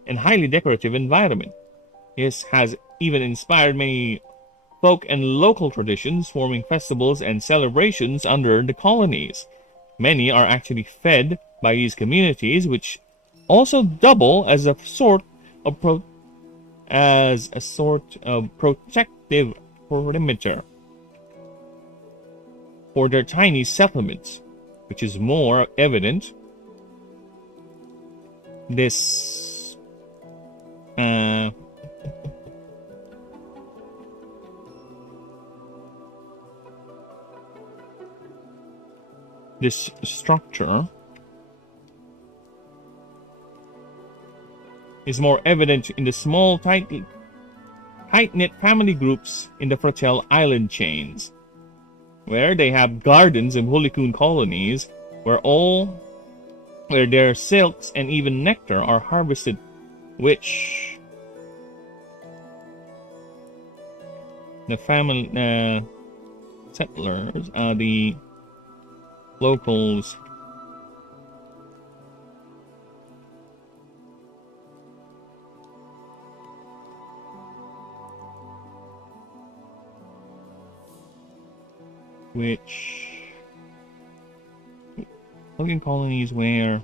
and highly decorative environment. This has even inspired many folk and local traditions, forming festivals and celebrations under the colonies. Many are actually fed by these communities, which also double as a sort of protective perimeter for their tiny settlements, which is more evident this this structure is more evident in the small, tight-knit family groups in the Fratello Island chains. where they have gardens and holycoon colonies where their silks and even nectar are harvested, which the family settlers, the locals, which holycoon colonies where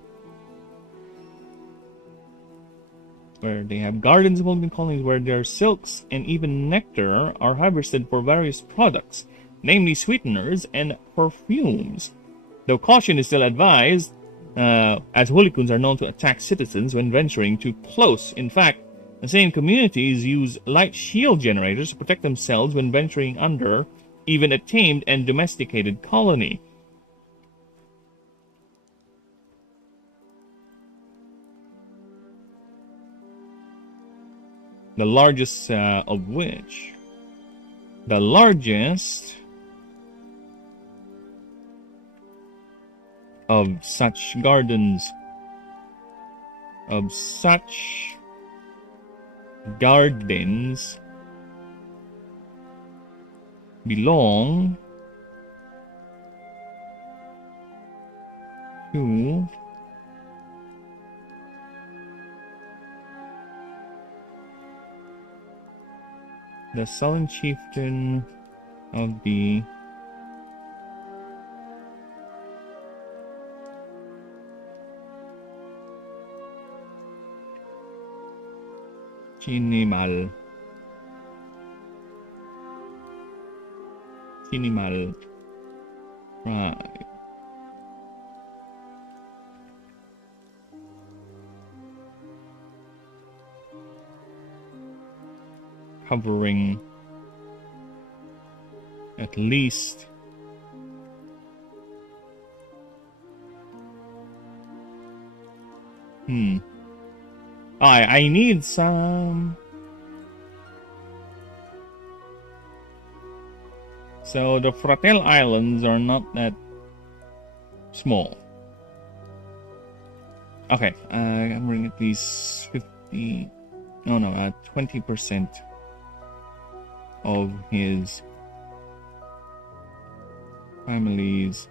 they have gardens of holycoon colonies where their silks and even nectar are harvested for various products, namely sweeteners and perfumes. Though caution is still advised, as holycoons are known to attack citizens when venturing too close. In fact, the same communities use light shield generators to protect themselves when venturing under even a tamed and domesticated colony. The largest of which? The largest of such gardens belong to the sullen chieftain of the Chinimal tribe. Covering at least I need some. So the Fratel Islands are not that small. Okay, I'm bringing at least 50. No, 20% of his family's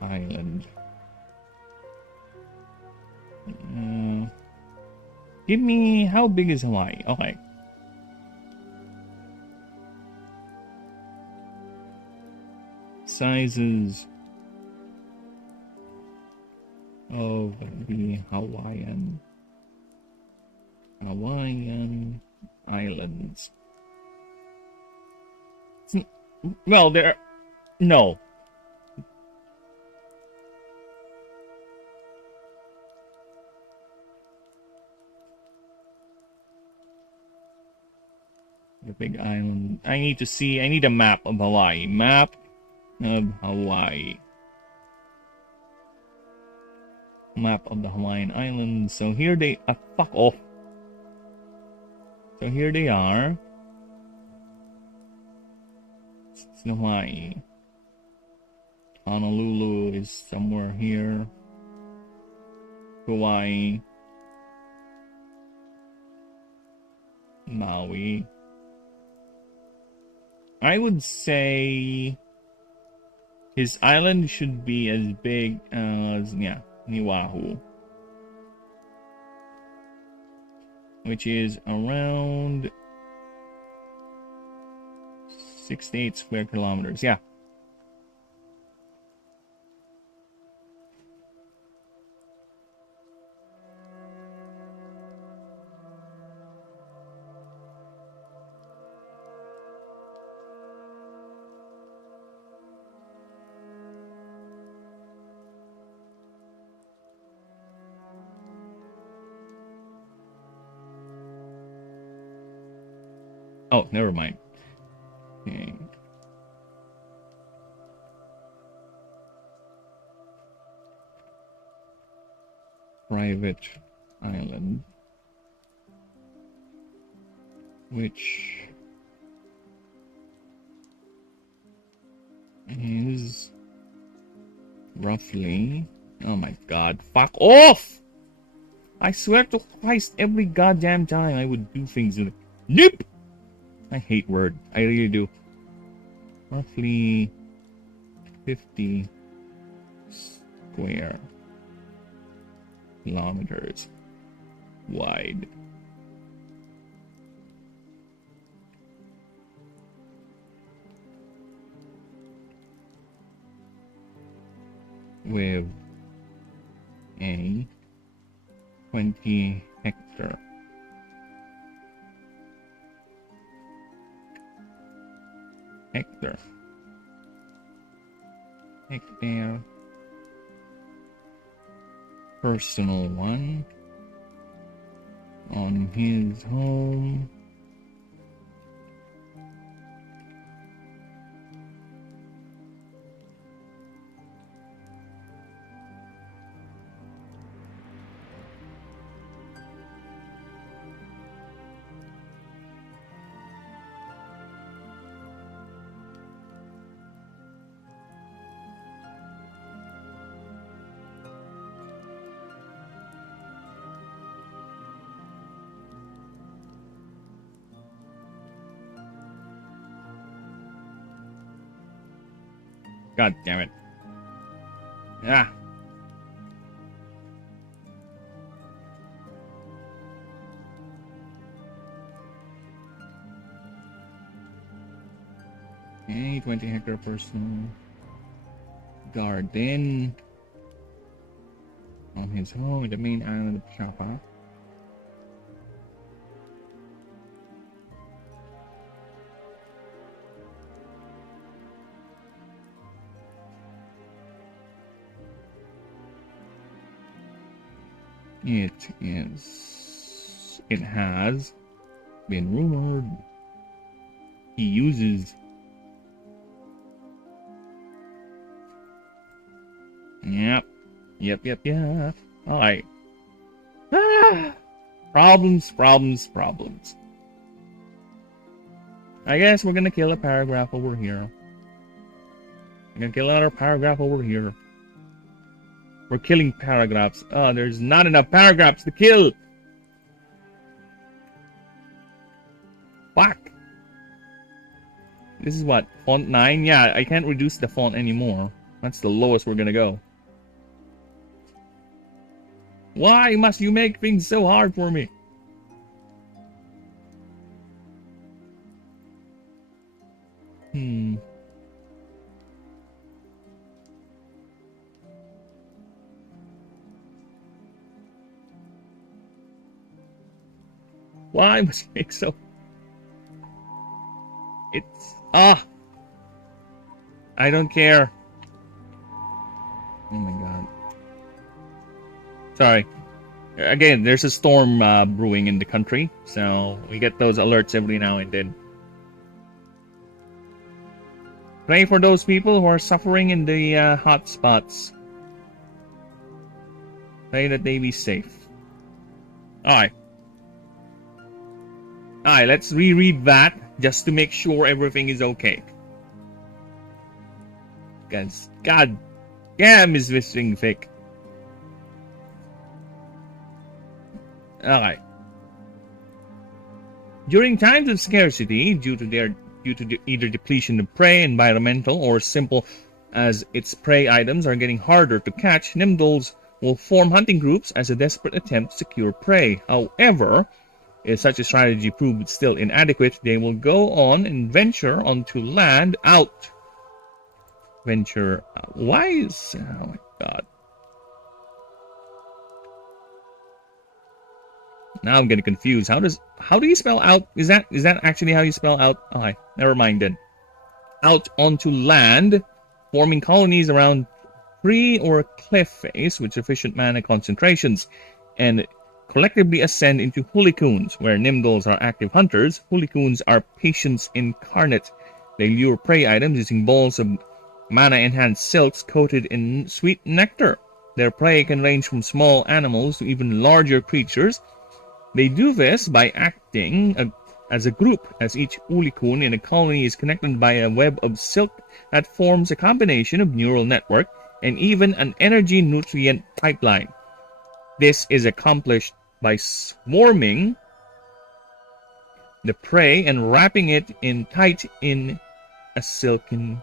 island. Give me, how big is Hawaii? Okay. Sizes of the Hawaiian islands. Well, no. The big island. I need a map of Hawaii. Map of Hawaii. Map of the Hawaiian Islands. So here they fuck off. So here they are. It's Hawaii. Honolulu is somewhere here. Hawaii. Maui. I would say his island should be as big as, Niwahu, which is around 68 square kilometers. Yeah. Oh, never mind. Okay. Private island. which is roughly... Oh my god, fuck off! I swear to Christ, every goddamn time I would do things with... Nope! I hate Word. I really do. Roughly 50 square kilometers wide. With a 20 hectare personal one on his home. God damn it. Ah. Okay, 20 hectare personal garden on his home in the main island of Java. It has been rumored he uses Yep. Alright. Problems. I guess we're gonna kill a paragraph over here. I'm gonna kill another paragraph over here. We're killing paragraphs. Oh, there's not enough paragraphs to kill. Fuck. This is what? Font 9? Yeah, I can't reduce the font anymore. That's the lowest we're gonna go. Why must you make things so hard for me? Why must you make so... It's... I don't care. Oh my god. Sorry. Again, there's a storm brewing in the country, so we get those alerts every now and then. Pray for those people who are suffering in the hot spots. Pray that they be safe. Alright. Alright, let's reread that just to make sure everything is okay. Because, god damn, is this thing thick. Alright. During times of scarcity, due to either depletion of prey, environmental, or simple as its prey items are getting harder to catch, Nimdols will form hunting groups as a desperate attempt to secure prey. However, if such a strategy proved still inadequate, they will go on and venture onto land out. Why is... Oh my god. Now I'm getting confused. How do you spell out? Is that actually how you spell out? Oh, never mind then. Out onto land, forming colonies around tree or cliff face with sufficient mana concentrations, and collectively ascend into Hulikoons, where Nimdols are active hunters. Hulikoons are patience incarnate. They lure prey items using balls of mana-enhanced silks coated in sweet nectar. Their prey can range from small animals to even larger creatures. They do this by acting as a group, as each ulikun in a colony is connected by a web of silk that forms a combination of neural network and even an energy nutrient pipeline. This is accomplished by swarming the prey and wrapping it in tight in a silken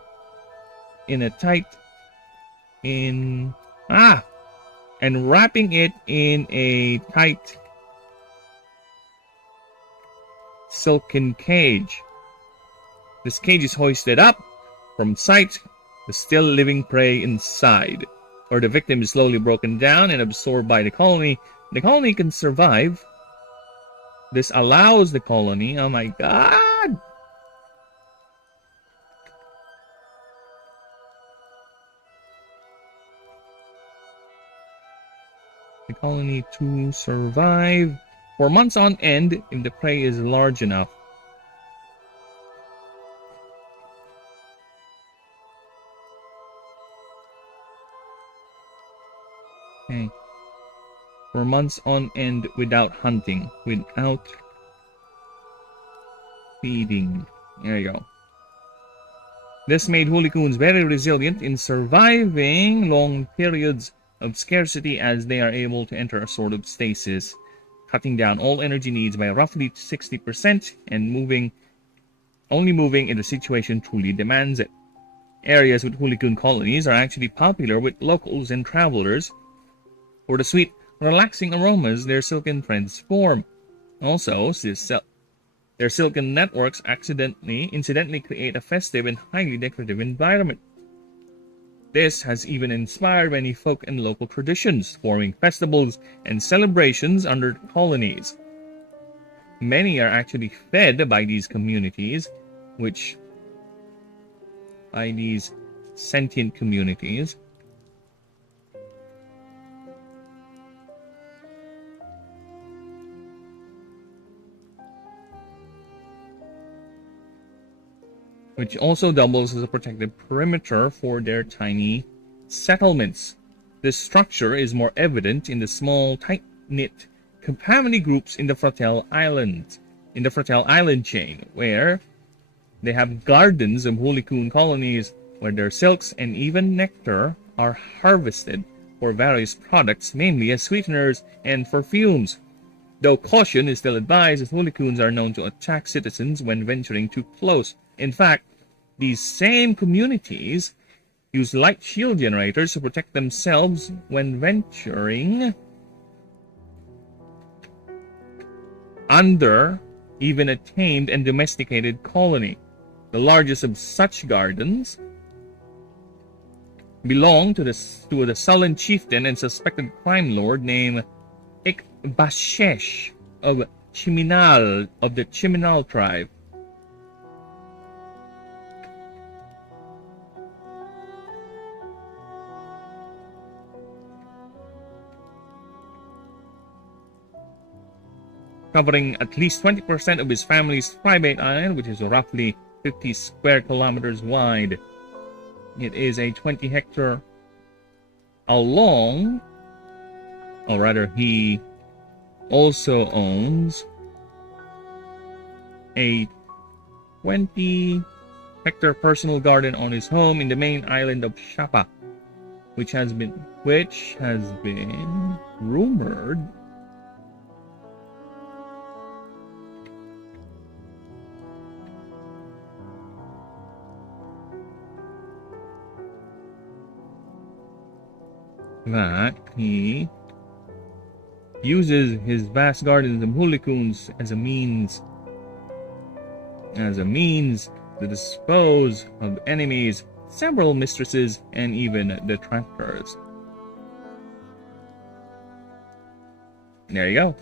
and wrapping it in a tight silken cage. This cage is hoisted up from sight, the still living prey inside, or the victim is slowly broken down and absorbed by the colony. The colony can survive. This allows the colony, oh my god! The colony to survive for months on end if the prey is large enough. Okay. For months on end without hunting, without feeding. There you go. This made hulikuns very resilient in surviving long periods of scarcity, as they are able to enter a sort of stasis, cutting down all energy needs by roughly 60% and only moving if the situation truly demands it. Areas with hulikun colonies are actually popular with locals and travelers for the sweet, relaxing aromas their silken friends form. Also, their silken networks incidentally create a festive and highly decorative environment. This has even inspired many folk and local traditions, forming festivals and celebrations under colonies. Many are actually fed by these communities, by these sentient communities. Which also doubles as a protective perimeter for their tiny settlements. This structure is more evident in the small, tight-knit family groups in the Fratel Island chain, where they have gardens of hulikun colonies where their silks and even nectar are harvested for various products, mainly as sweeteners and perfumes. Though caution is still advised, as hulikuns are known to attack citizens when venturing too close. In fact, these same communities use light shield generators to protect themselves when venturing under even a tamed and domesticated colony. The largest of such gardens belong to the sullen chieftain and suspected crime lord named Ikbashesh of the Chiminal tribe. Covering at least 20% of his family's private island, which is roughly 50 square kilometers wide. It is a 20-hectare long, or rather, he also owns a 20-hectare personal garden on his home in the main island of Shapa, which has been rumored that he uses his vast gardens of hulikuns as a means to dispose of enemies, several mistresses, and even detractors. There you go.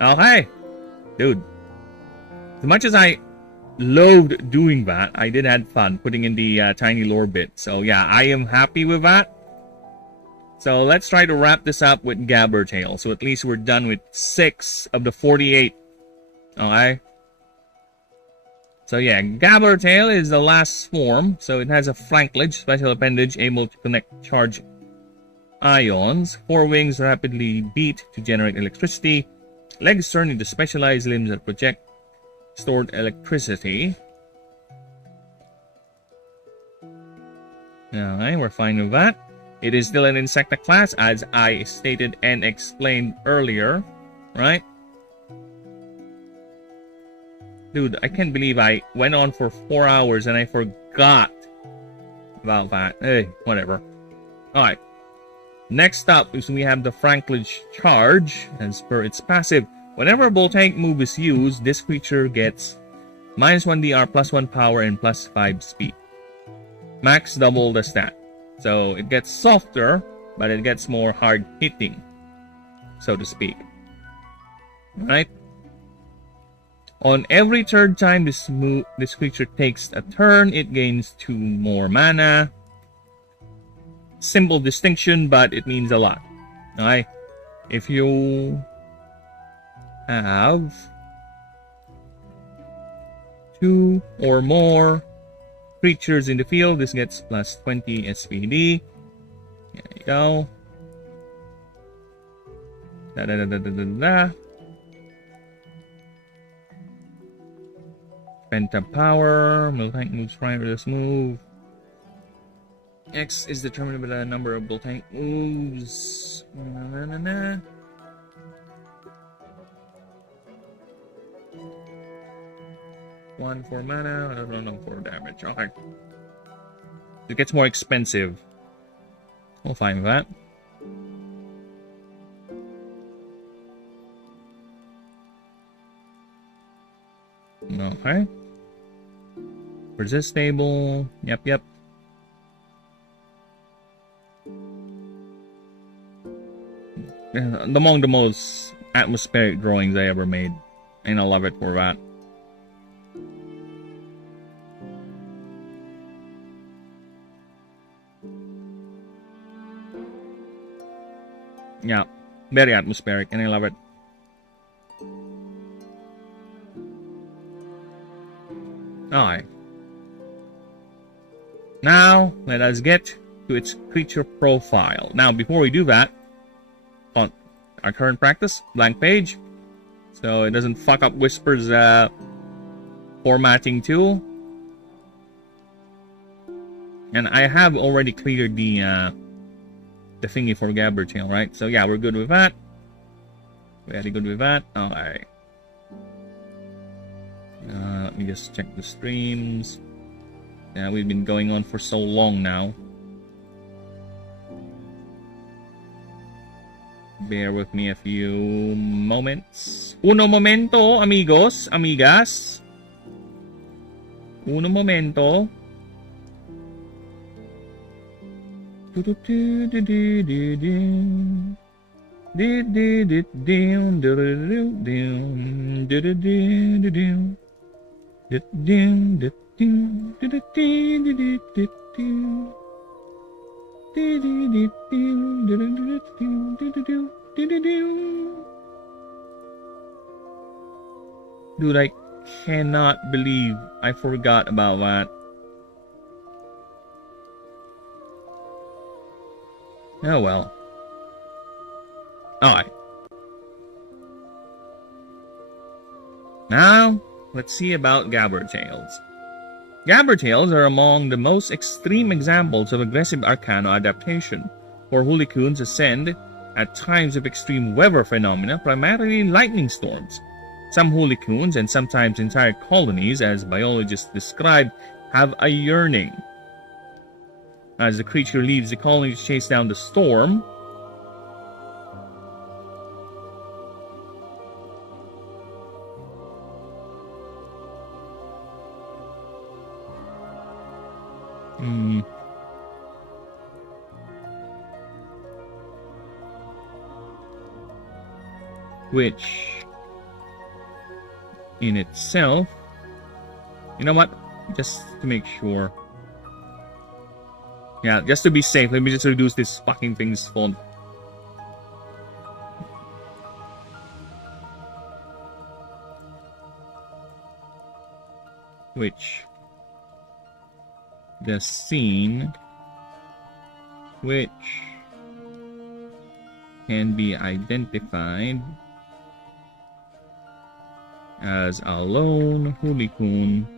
Oh, hey! Dude. As much as I loathed doing that, I did have fun putting in the tiny lore bit. So yeah, I am happy with that. So let's try to wrap this up with Gabbertail. So at least we're done with 6 of the 48. Okay? So yeah, Gabbertail is the last form. So it has a flankledge, special appendage, able to connect charge ions. 4 wings rapidly beat to generate electricity. Legs turn into specialized limbs that project stored electricity. Alright, we're fine with that. It is still an insecta class, as I stated and explained earlier, right? Dude, I can't believe I went on for 4 hours and I forgot about that. Hey, whatever. Alright. Next up is we have the Franklin's Charge. As per its passive, whenever a Voltaic move is used, this creature gets -1 DR, +1 power, and +5 speed. Max double the stat. So it gets softer, but it gets more hard hitting, so to speak. Alright? On every third time this creature takes a turn, it gains 2 more mana. Simple distinction, but it means a lot. Alright? If you have 2 or more creatures in the field, this gets +20 SPD. There you go. Penta power. Voltaic moves prior to this move. X is determined by the number of Voltaic moves. One for mana, I don't know, for damage. Okay. It gets more expensive. We'll fine with that. Okay. Resist stable. Yep. Among the most atmospheric drawings I ever made. And I love it for that. Yeah, very atmospheric, and I love it. Alright. Now, let us get to its creature profile. Now, before we do that, on our current practice, blank page, so it doesn't fuck up Whisper's formatting tool. And I have already cleared the thingy for Gabbertail, right? So yeah, we're good with that. Very good with that. Alright. Let me just check the streams. Yeah, we've been going on for so long now. Bear with me a few moments. Uno momento, amigos, amigas. Uno momento. Dude, I cannot believe I forgot about that. Oh well. Alright. Now, let's see about Gabbertails. Gabbertails are among the most extreme examples of aggressive Arcano adaptation, for Hoolycoons ascend at times of extreme weather phenomena, primarily lightning storms. Some Hoolycoons, and sometimes entire colonies, as biologists describe, have a yearning. As the creature leaves the colony to chase down the storm, which in itself, you know what, just to make sure, yeah, just to be safe, let me just reduce this fucking thing's font. Which the scene which can be identified as a lone hooligan.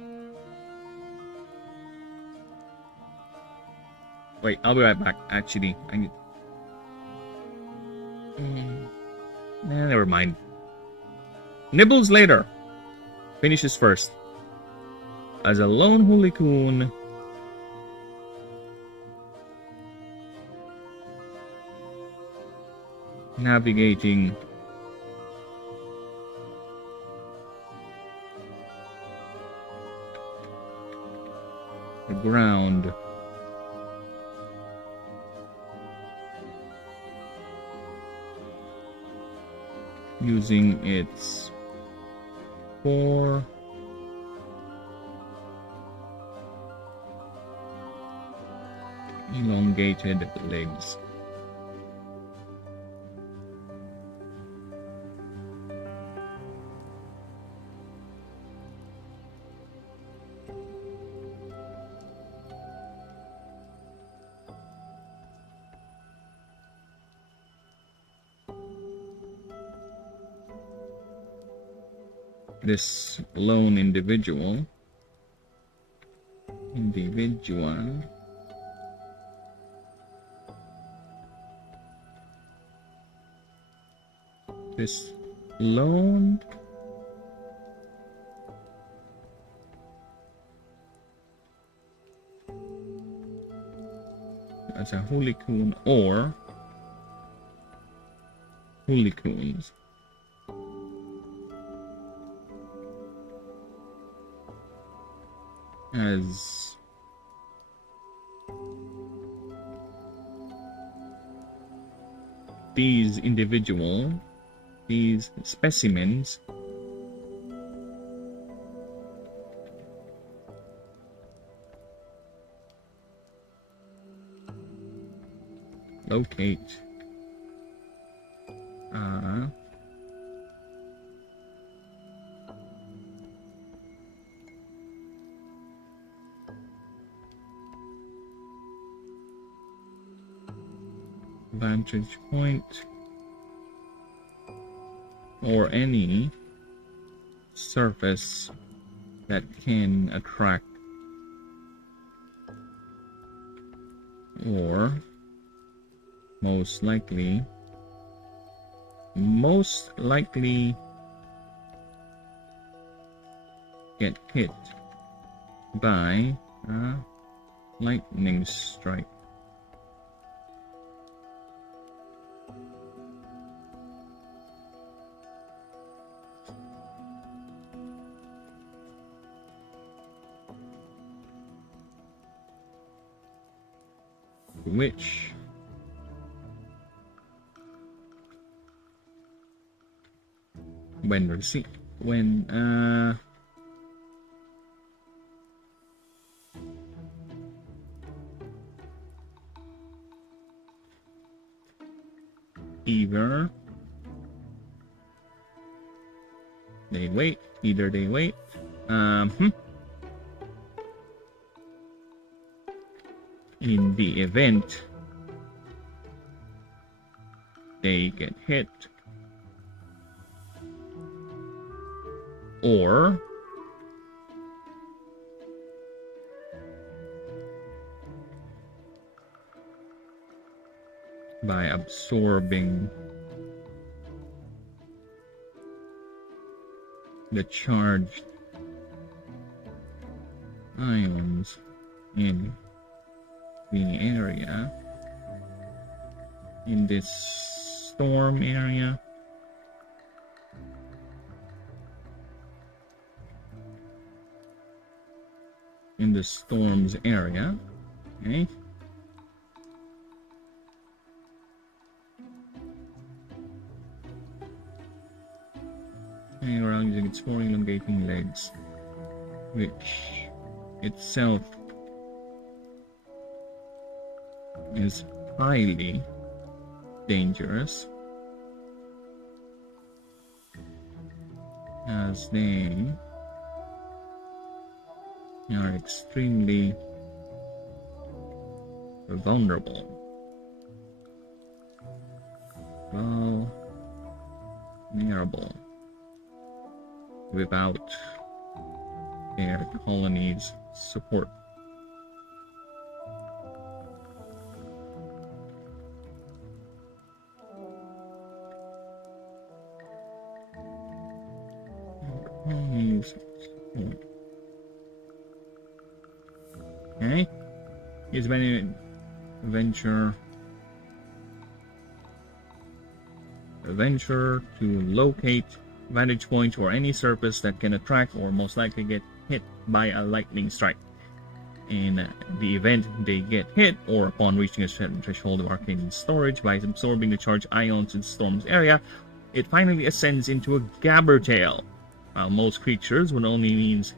Wait, I'll be right back. Actually, I need. Never mind. Nibbles later. Finishes first. As a lone hooligan. Navigating the ground. Using its 4 elongated legs. This lone individual this lone as a hooligan or hooligans. As these specimens locate vantage point or any surface that can attract or most likely get hit by a lightning strike. Which either they wait in the event they get hit or by absorbing the charged ions in the area, in this storm area, in the storms area, okay? Hanging around using its 4 elongating legs, which itself is highly dangerous, as they are extremely vulnerable. without their colony's support. Okay, here's a venture to locate vantage point or any surface that can attract or most likely get hit by a lightning strike. In the event they get hit, or upon reaching a certain threshold of arcane storage, by absorbing the charged ions in the storm's area, it finally ascends into a gabbertail. While most creatures would only use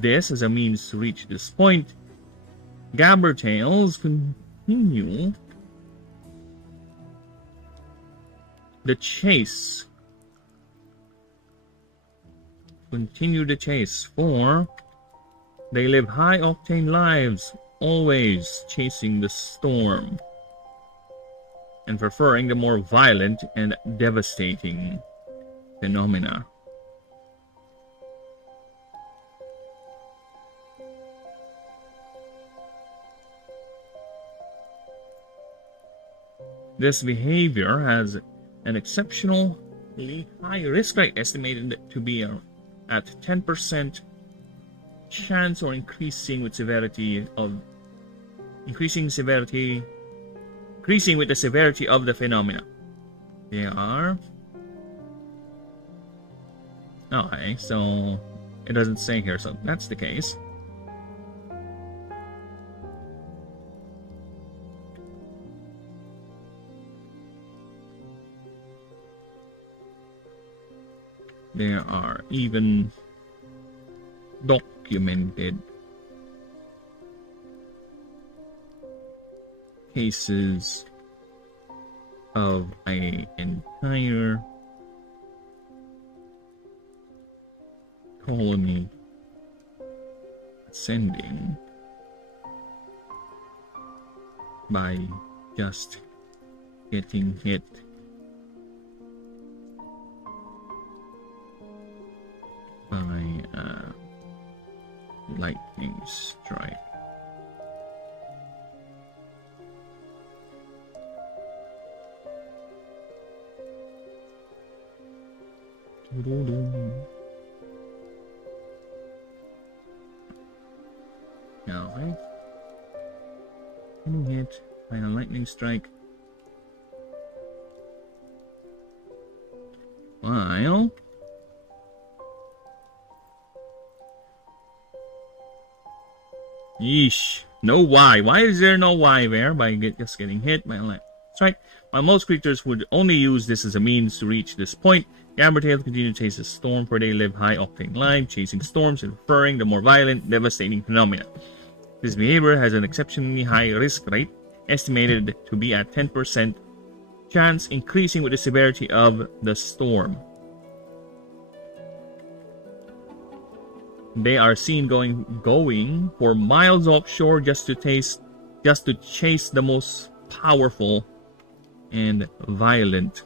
this as a means to reach this point, gabbertails continue the chase. For they live high-octane lives, always chasing the storm, and preferring the more violent and devastating phenomena. This behavior has an exceptionally high risk rate, estimated to be at 10% chance, or increasing with the severity of the phenomena. They are okay, so it doesn't say here, so that's the case. There are even documented cases of an entire colony ascending by just getting hit by a lightning strike. Alright. Getting hit by a lightning strike. While yeesh. No Y. Why is there no Y there? By just getting hit by a lightning strike. While most creatures would only use this as a means to reach this point, gabbertails continue to chase the storm, for they live high-octane lives, chasing storms and preferring the more violent, devastating phenomena. This behavior has an exceptionally high risk rate, estimated to be at 10% chance, increasing with the severity of the storm. They are seen going for miles offshore just to chase the most powerful and violent.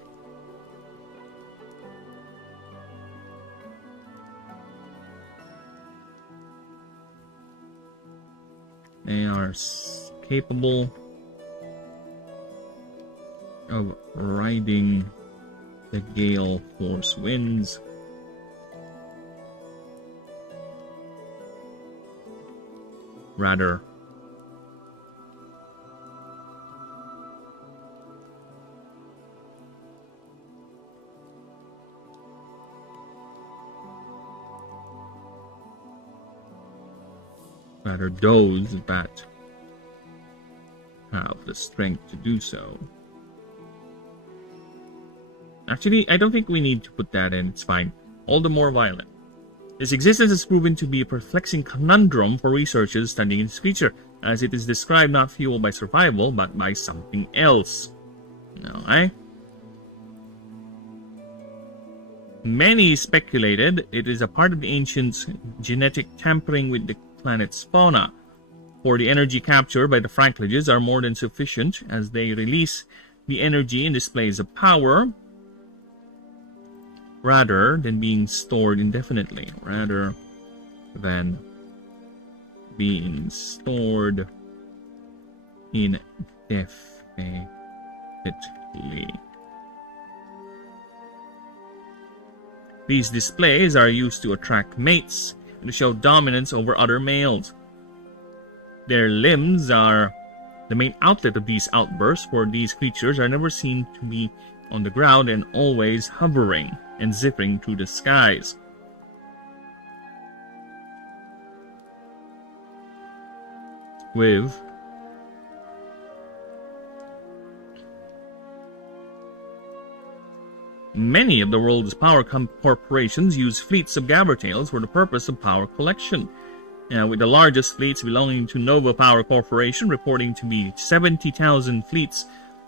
They are capable of riding the gale force winds, rather those that have the strength to do so. Actually, I don't think we need to put that in, it's fine. All the more violent. Its existence has proven to be a perplexing conundrum for researchers studying this creature, as it is described not fueled by survival, but by something else. Okay? Many speculated it is a part of the ancients' genetic tampering with the planet's fauna, for the energy captured by the franklages are more than sufficient as they release the energy in displays of power rather than being stored indefinitely. Rather than being stored indefinitely. These displays are used to attract mates and to show dominance over other males. Their limbs are the main outlet of these outbursts, for these creatures are never seen to be on the ground and always hovering and zipping through the skies. With many of the world's power corporations use fleets of Gabbertails for the purpose of power collection. With the largest fleets belonging to Nova Power Corporation reporting to be 70,000 fleets,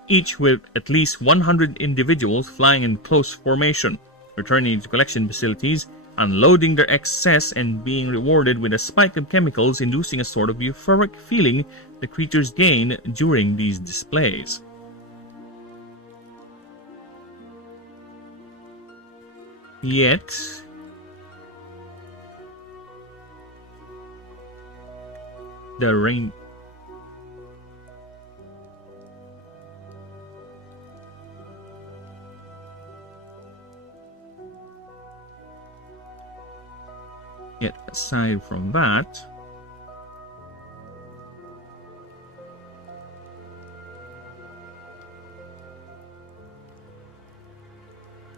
each with at least 100 individuals flying in close formation, returning to collection facilities, unloading their excess, and being rewarded with a spike of chemicals inducing a sort of euphoric feeling the creatures gain during these displays. Yet, the rain Yet aside from that,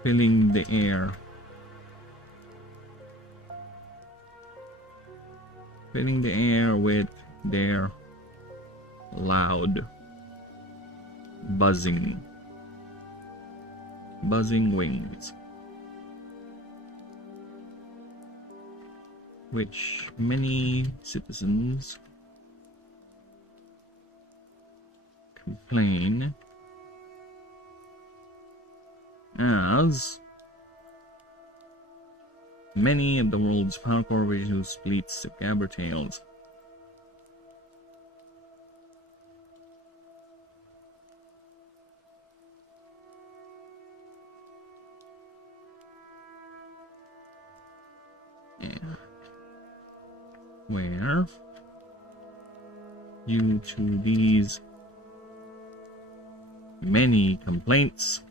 filling the air with their loud buzzing wings, which many citizens complain as many of the world's power corporations fleets of Gabbertails where, due to these many complaints,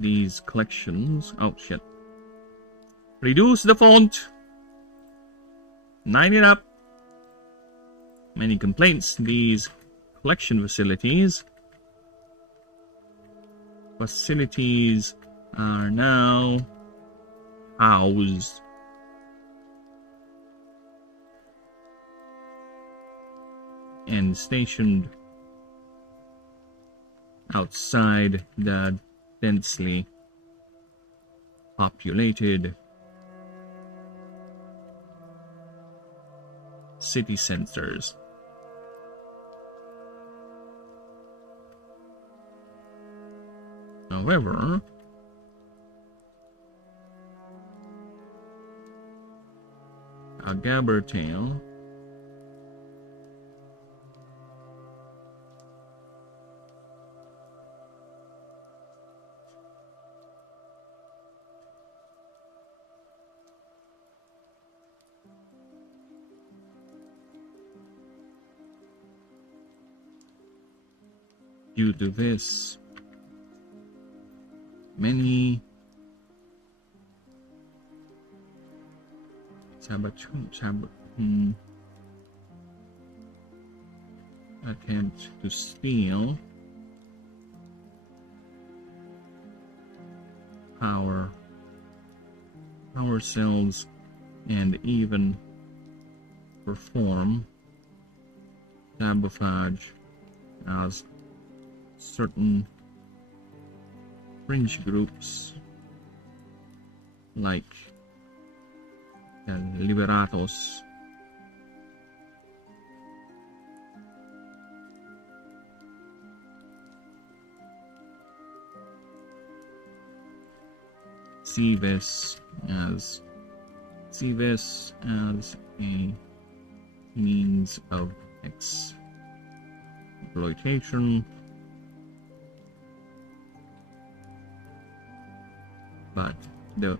these collections, reduce the font, 9 it up. Many complaints, these collection facilities are now housed and stationed outside the densely populated city centers. However, a Gabbertail due to this, many attempt to steal power cells and even perform sabotage as certain fringe groups like Liberatos see this as a means of exploitation but the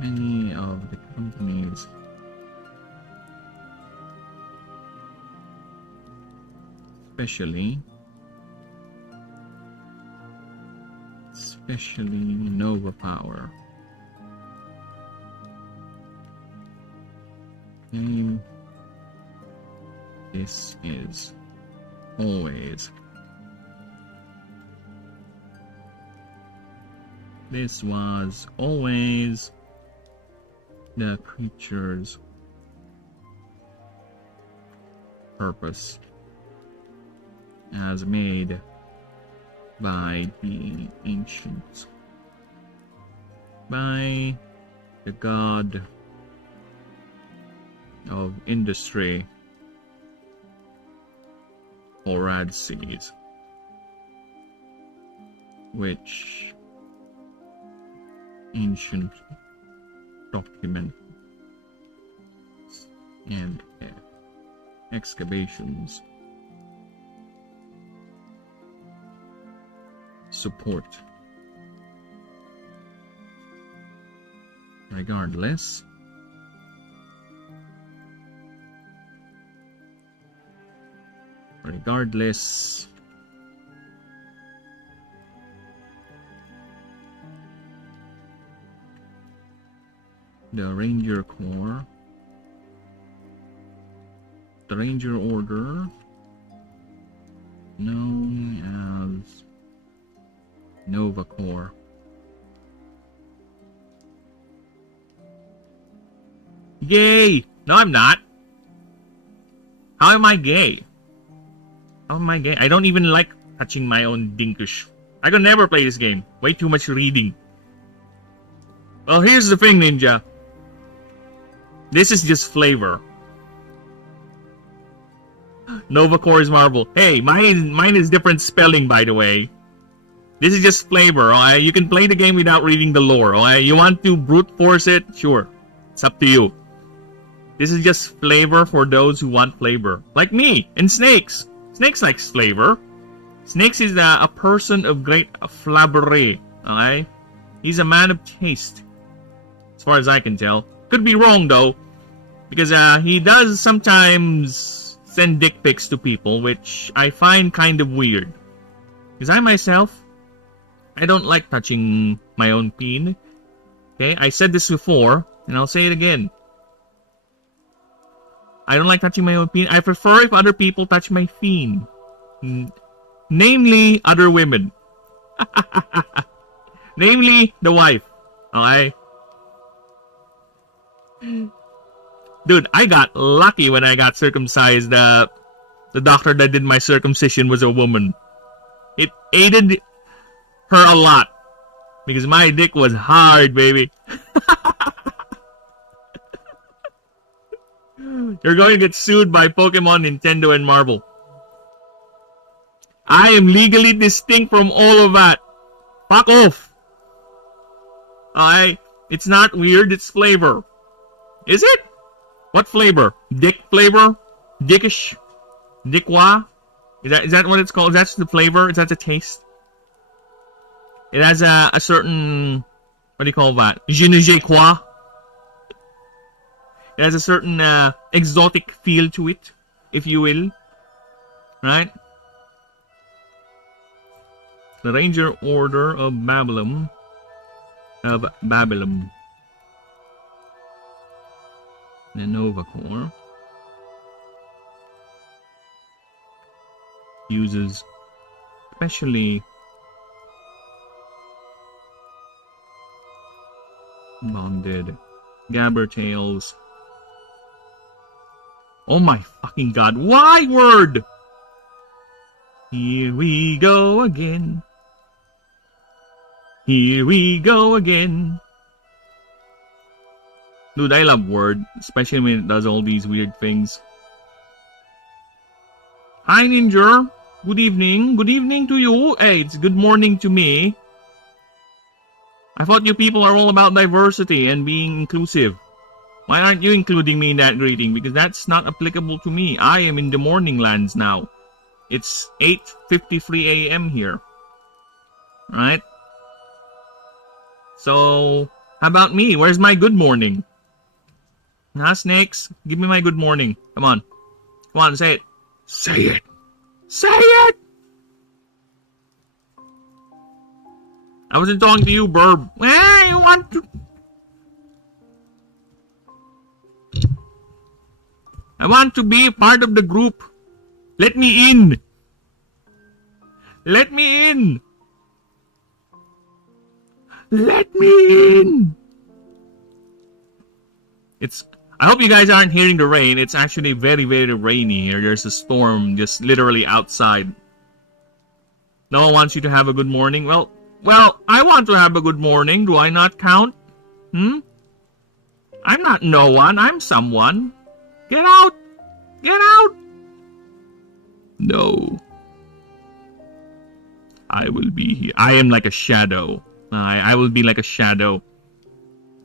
many of the companies especially Nova Power name this is always this was always the creature's purpose as made by the ancients, by the god of industry, Horadses, which ancient documents and excavations support. Regardless, the Ranger Corps, the Ranger Order, known as Nova Corps, gay. No, I'm not. How am I gay? How am I gay? I don't even like touching my own dinkish. I could never play this game. Way too much reading. Well, here's the thing, Ninja. This is just flavor. Nova Corps is marble. Hey, mine is different spelling, by the way. This is just flavor. Alright? You can play the game without reading the lore. Alright? You want to brute force it? Sure. It's up to you. This is just flavor for those who want flavor. Like me and Snakes. Snakes likes flavor. Snakes is a person of great flabbery. Alright? He's a man of taste. As far as I can tell. Could be wrong though. Because he does sometimes send dick pics to people, which I find kind of weird. Because I myself, I don't like touching my own peen. Okay, I said this before, and I'll say it again. I don't like touching my own peen. I prefer if other people touch my peen. Namely, other women. Namely, the wife. Okay? Dude, I got lucky when I got circumcised. The doctor that did my circumcision was a woman. It aided her a lot. Because my dick was hard, baby. You're going to get sued by Pokemon, Nintendo, and Marvel. I am legally distinct from all of that. Fuck off. Alright? It's not weird, it's flavor. Is it? What flavor? Dick flavor? Dickish? Dickwa? Is that what it's called? Is that the flavor? Is that the taste? It has a certain... What do you call that? Je ne sais quoi? It has a certain exotic feel to it, if you will. Right? The Ranger Order of Babylon. The Nova Corps uses specially bonded gabber tails. Oh my fucking god, why word? Here we go again. Here we go again. Dude, I love Word, especially when it does all these weird things. Hi, Ninja. Good evening. Good evening to you. Hey, it's good morning to me. I thought you people are all about diversity and being inclusive. Why aren't you including me in that greeting? Because that's not applicable to me. I am in the morning lands now. It's 8:53 a.m. here. Right? So, how about me? Where's my good morning? Huh, snakes? Give me my good morning. Come on. Come on, say it. Say it. Say it! I wasn't talking to you, Burb. I want to... I want to be part of the group. Let me in. Let me in. Let me in. I hope you guys aren't hearing the rain. It's actually very, very rainy here. There's a storm just literally outside. No one wants you to have a good morning. Well, I want to have a good morning. Do I not count? I'm not no one. I'm someone. Get out. Get out. No. I will be here. I am like a shadow. I will be like a shadow.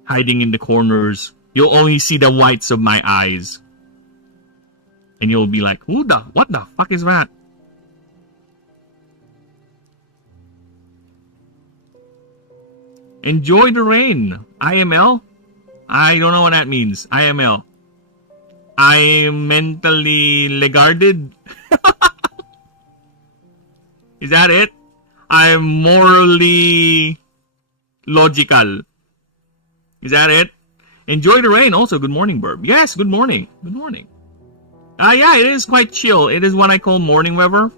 Hiding in the corners. You'll only see the whites of my eyes. And you'll be like, what the fuck is that? Enjoy the rain. IML? I don't know what that means. IML. I am mentally legarded. Is that it? I'm morally logical. Is that it? Enjoy the rain. Also, good morning, Burb. Yes, good morning. Good morning. Yeah, it is quite chill. It is what I call morning weather.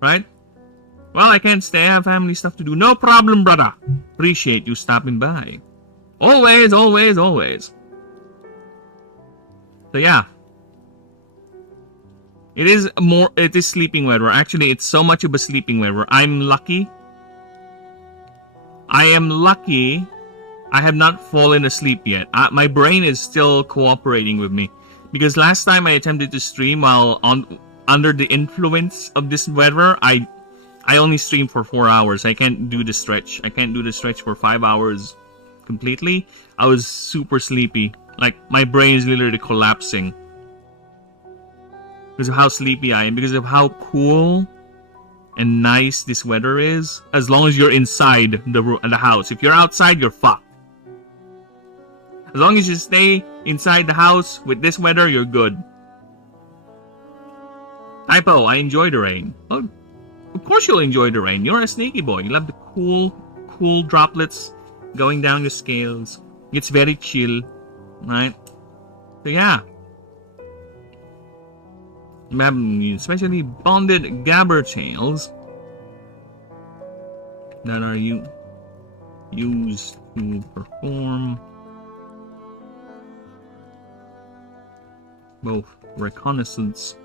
Right? Well, I can't stay. I have family stuff to do. No problem, brother. Appreciate you stopping by. Always, always, always. So, yeah. It is sleeping weather. Actually, it's so much of a sleeping weather. I'm lucky. I am lucky. I have not fallen asleep yet. My brain is still cooperating with me. Because last time I attempted to stream while under the influence of this weather, I only streamed for 4 hours. I can't do the stretch. I can't do the stretch for 5 hours completely. I was super sleepy. Like, my brain is literally collapsing. Because of how sleepy I am. Because of how cool and nice this weather is. As long as you're inside the house. If you're outside, you're fucked. As long as you stay inside the house with this weather, you're good. Typo, I enjoy the rain. Oh, of course you'll enjoy the rain. You're a snaky boy. You love the cool droplets going down your scales. It's very chill, right? So yeah. Especially bonded gabber tails that are used to perform both reconnaissance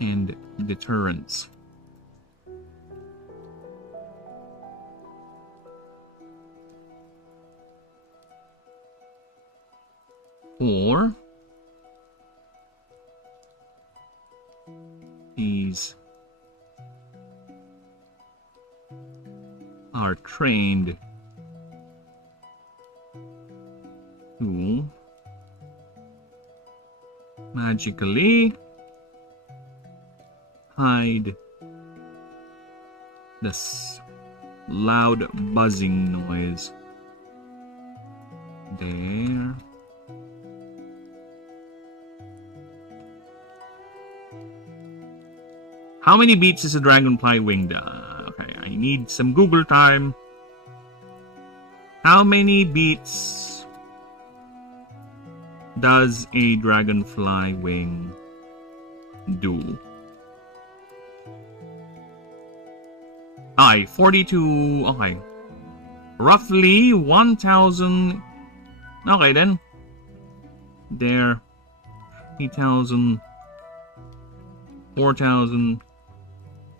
and deterrence. Or these are trained to magically hide this loud buzzing noise. There. How many beats is a dragonfly wing? Okay, I need some Google time. How many beats does a dragonfly wing do? 42. Okay. Roughly 1,000. Okay then. There. 3,000. 4,000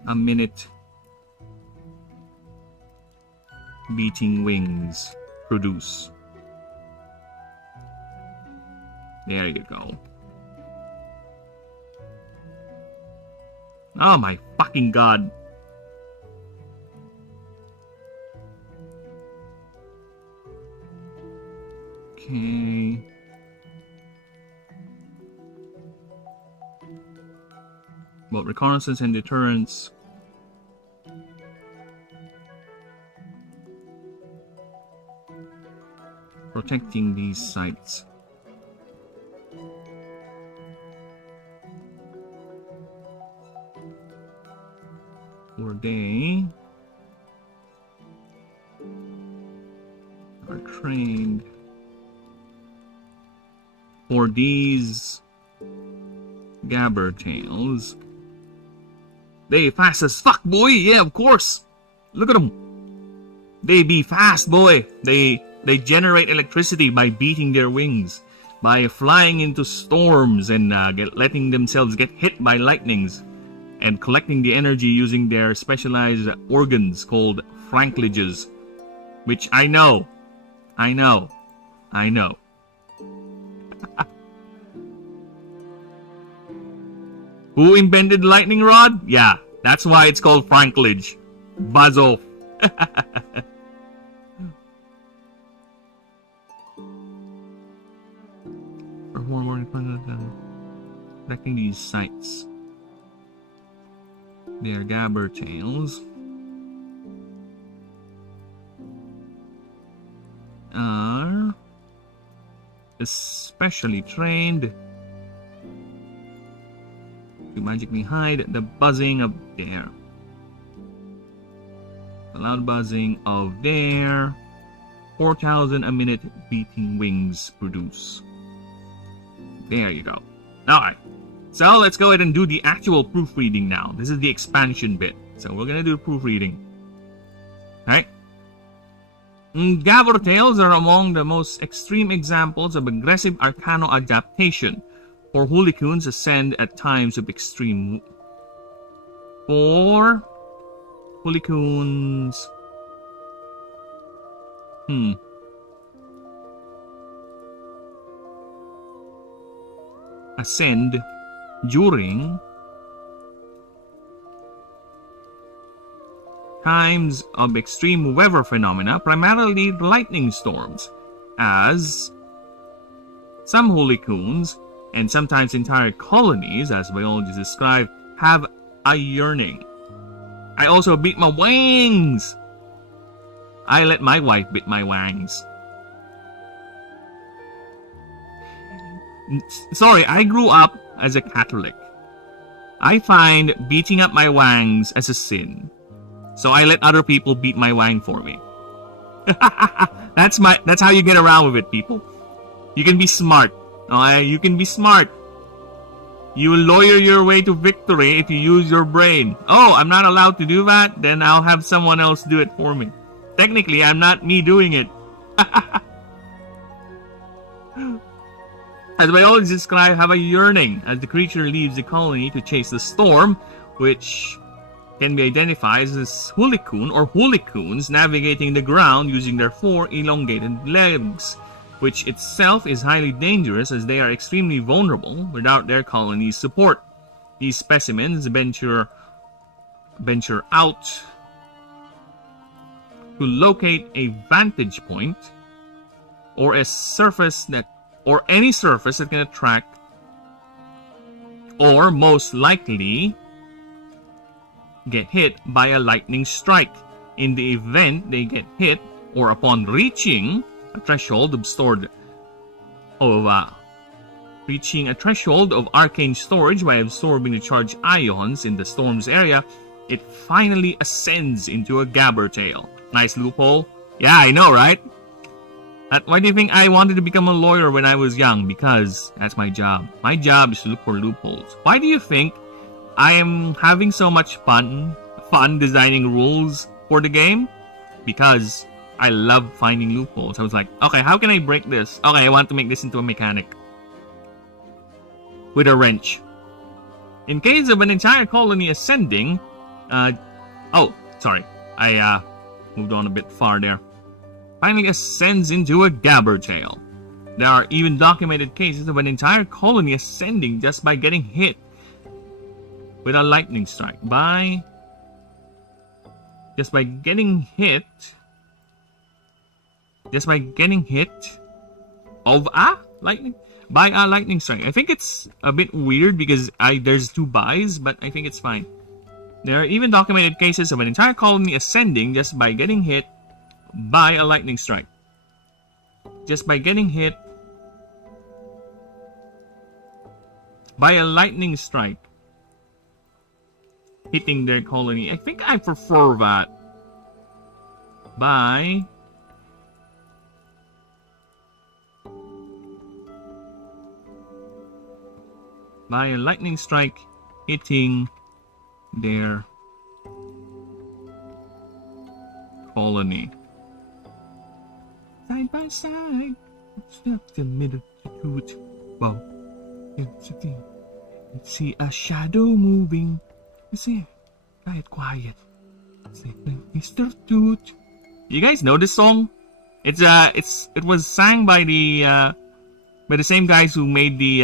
a minute beating wings produce. There you go. Oh my fucking god. Okay. Both reconnaissance and deterrence. Protecting these sites. For they are trained for these gabber tails. They fast as fuck, boy. Yeah, of course. Look at them. They be fast, boy. They generate electricity by beating their wings, by flying into storms and letting themselves get hit by lightnings, and collecting the energy using their specialized organs called franklages, which I know. Who invented lightning rod? Yeah, that's why it's called franklage. Buzz off. Protecting these sites. Their gabber tails are especially trained to magically hide the buzzing of their loud buzzing of their 4,000 a minute beating wings produce. There you go. Alright, so let's go ahead and do the actual proofreading now. This is the expansion bit, so we're gonna do proofreading. Alright. Gabber tails are among the most extreme examples of aggressive Arcano adaptation. For Hoolycoons ascend at times of extreme. For Hoolycoons. Ascend during times of extreme weather phenomena, primarily lightning storms, as some Hoolycoons and sometimes entire colonies, as biologists describe, have a yearning. I also beat my wings. I let my wife beat my wangs. Sorry, I grew up as a Catholic. I find beating up my wangs as a sin. So I let other people beat my wang for me. That's how you get around with it, people. You can be smart. You can be smart. You lawyer your way to victory if you use your brain. Oh, I'm not allowed to do that? Then I'll have someone else do it for me. Technically, I'm not me doing it. As biologists describe, have a yearning as the creature leaves the colony to chase the storm, which can be identified as Hoolycoon or Hoolycoons navigating the ground using their 4 elongated legs, which itself is highly dangerous as they are extremely vulnerable without their colony's support. These specimens venture out to locate a vantage point or a surface or any surface that can attract or most likely get hit by a lightning strike. In the event they get hit or upon reaching a threshold of arcane storage by absorbing the charged ions in the storm's area, it finally ascends into a gabber tail. Nice loophole. Yeah, I know, right? Why do you think I wanted to become a lawyer when I was young? Because that's my job. My job is to look for loopholes. Why do you think I am having so much fun designing rules for the game? Because I love finding loopholes. I was like, okay, how can I break this? Okay, I want to make this into a mechanic. With a wrench. In case of an entire colony ascending... oh, sorry. I moved on a bit far there. Finally ascends into a gabber tail. There are even documented cases of an entire colony ascending just by getting hit with a lightning strike. Just by getting hit of a lightning by a lightning strike. I think it's a bit weird because there's two buys, but I think it's fine. There are even documented cases of an entire colony ascending just by getting hit by a lightning strike. Just by getting hit by a lightning strike, hitting their colony. I think I prefer that. By a lightning strike hitting their colony. Side by side, stuck the middle to it. Wow. See a shadow moving. See, quiet. See, Mr. Toot. You guys know this song? It was sang by the same guys who made the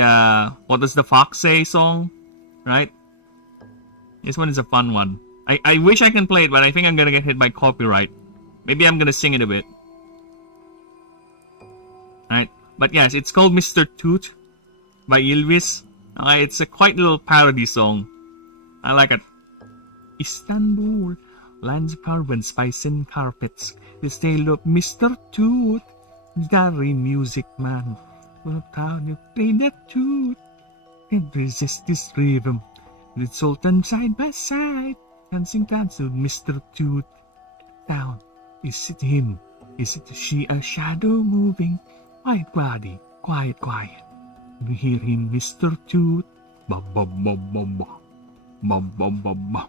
What Does the Fox Say song, right? This one is a fun one. I wish I can play it, but I think I'm gonna get hit by copyright. Maybe I'm gonna sing it a bit. Alright, but yes, it's called Mr. Toot by Ylvis. It's a quite little parody song. I like it. Istanbul, lands of carbon, spice and carpets. The tale of Mr. Toot, Gary Music Man. How you play that toot and resist this rhythm. The Sultan side by side, dancing with Mr. Toot. Down, is it him? Is it she, a shadow moving? Quiet, body, quiet. You hear him, Mr. Toot. Bum, bum, bum, bum, bum. Bum, bum, bum, bum.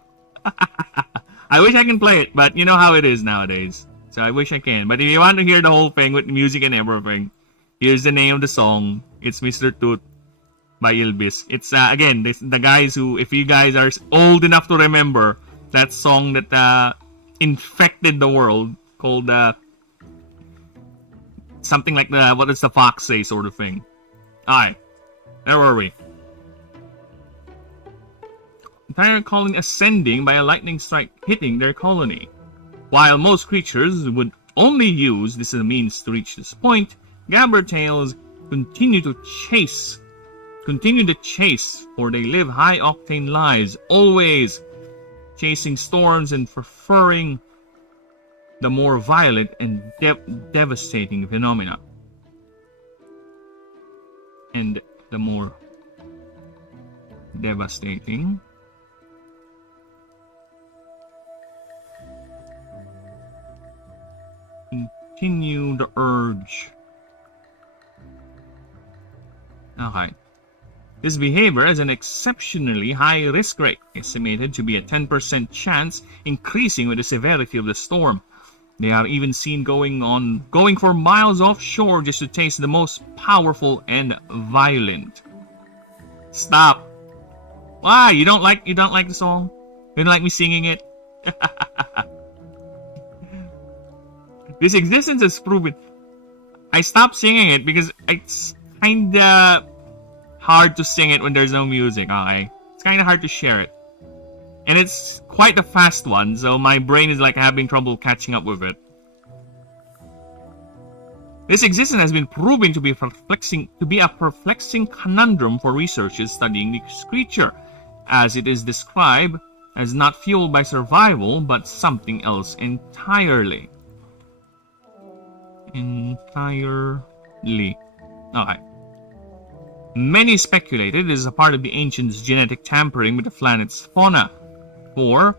I wish I can play it, but you know how it is nowadays. So I wish I can. But if you want to hear the whole thing with music and everything, here's the name of the song. It's Mr. Toot by Ylvis. It's, again, the guys who, if you guys are old enough to remember, that song that infected the world called something like the What Does the Fox Say sort of thing. Alright, where were we? Entire colony ascending by a lightning strike hitting their colony. While most creatures would only use this as a means to reach this point, Gabbertails continue the chase, for they live high-octane lives, always chasing storms and preferring the more violent and devastating phenomena. And the more devastating continue the urge. Okay. This behavior has an exceptionally high risk rate, estimated to be a 10% chance, increasing with the severity of the storm. They are even seen going for miles offshore just to taste the most powerful and violent. Stop. Why? You don't like the song? You don't like me singing it? This existence is proven. I stopped singing it because it's kinda hard to sing it when there's no music, okay? It's kinda hard to share it. And it's quite a fast one, so my brain is like having trouble catching up with it. This existence has been proven to be a perplexing conundrum for researchers studying this creature, as it is described as not fueled by survival, but something else entirely. Okay. Many speculated it is a part of the ancients' genetic tampering with the planet's fauna, for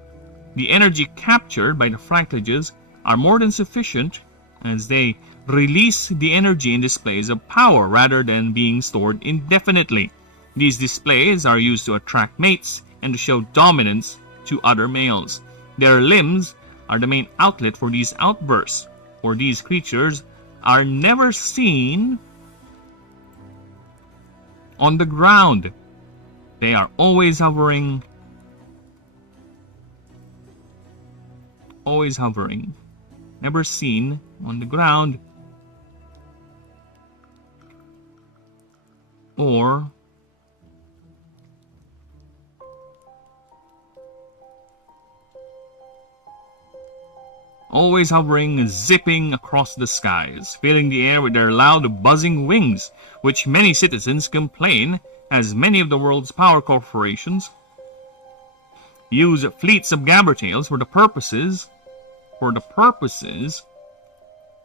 the energy captured by the franklages are more than sufficient, as they release the energy in displays of power rather than being stored indefinitely. These displays are used to attract mates and to show dominance to other males. Their limbs are the main outlet for these outbursts, for these creatures are never seen on the ground. They are always hovering. Never seen on the ground or always hovering, zipping across the skies, filling the air with their loud buzzing wings, which many citizens complain, as many of the world's power corporations use fleets of gabbertails for the purposes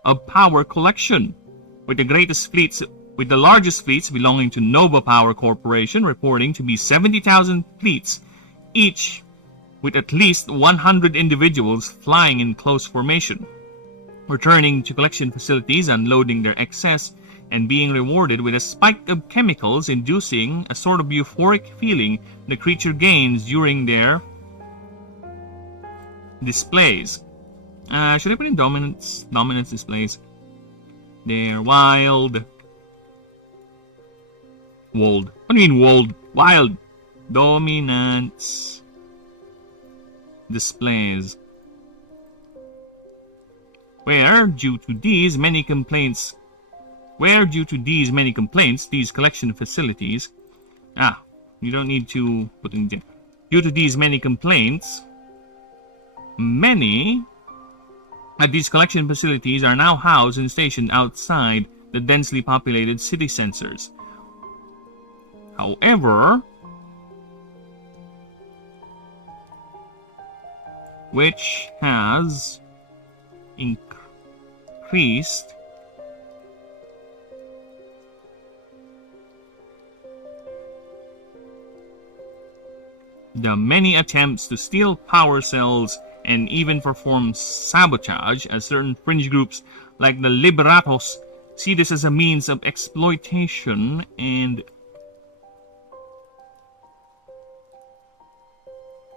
of power collection, with the largest fleets belonging to Nova Power Corporation reporting to be 70,000 fleets, each with at least 100 individuals flying in close formation, returning to collection facilities, unloading their excess, and being rewarded with a spike of chemicals inducing a sort of euphoric feeling the creature gains during their displays. Should I put in dominance displays? They're wild. What do you mean wild? Wild. Dominance displays. Where, due to these many complaints, these collection facilities... you don't need to put in... Due to these many complaints, many of these collection facilities are now housed and stationed outside the densely populated city centers. However, which has increased the many attempts to steal power cells and even perform sabotage, as certain fringe groups like the Liberatos see this as a means of exploitation and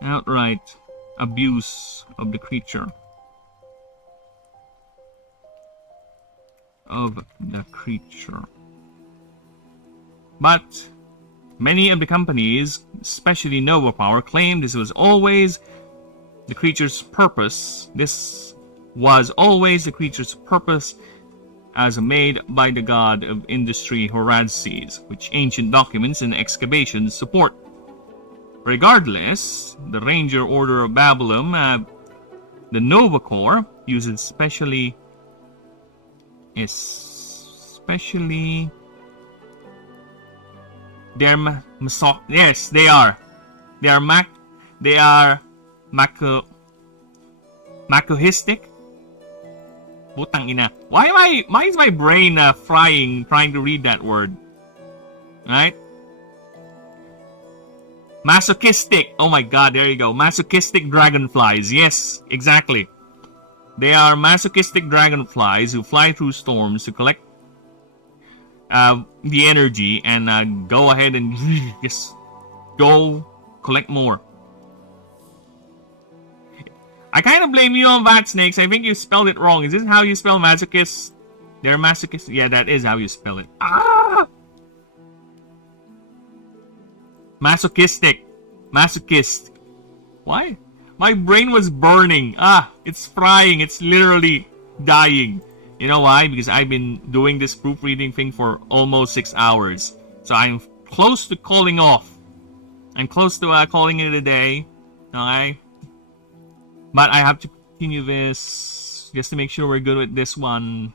outright abuse of the creature. But many of the companies, especially Nova Power, claim this was always the creature's purpose. This was always the creature's purpose as made by the god of industry Horadses, which ancient documents and excavations support. Regardless, the Ranger Order of Babylon, the Nova Corps, uses especially they're yes, they are macohistic. Putang ina. Why is my brain frying trying to read that word? Right? Masochistic. Oh my god, there you go. Masochistic dragonflies. Yes, exactly. They are masochistic dragonflies who fly through storms to collect the energy and go ahead and just go collect more. I kind of blame you on that, Snakes. I think you spelled it wrong. Is this how you spell masochist? They're masochist? Yeah, that is how you spell it. Masochistic. Masochist. Why? My brain was burning. It's frying. It's literally dying. You know why? Because I've been doing this proofreading thing for almost 6 hours. So I'm close to calling off. I'm close to calling it a day. Okay? But I have to continue this just to make sure we're good with this one.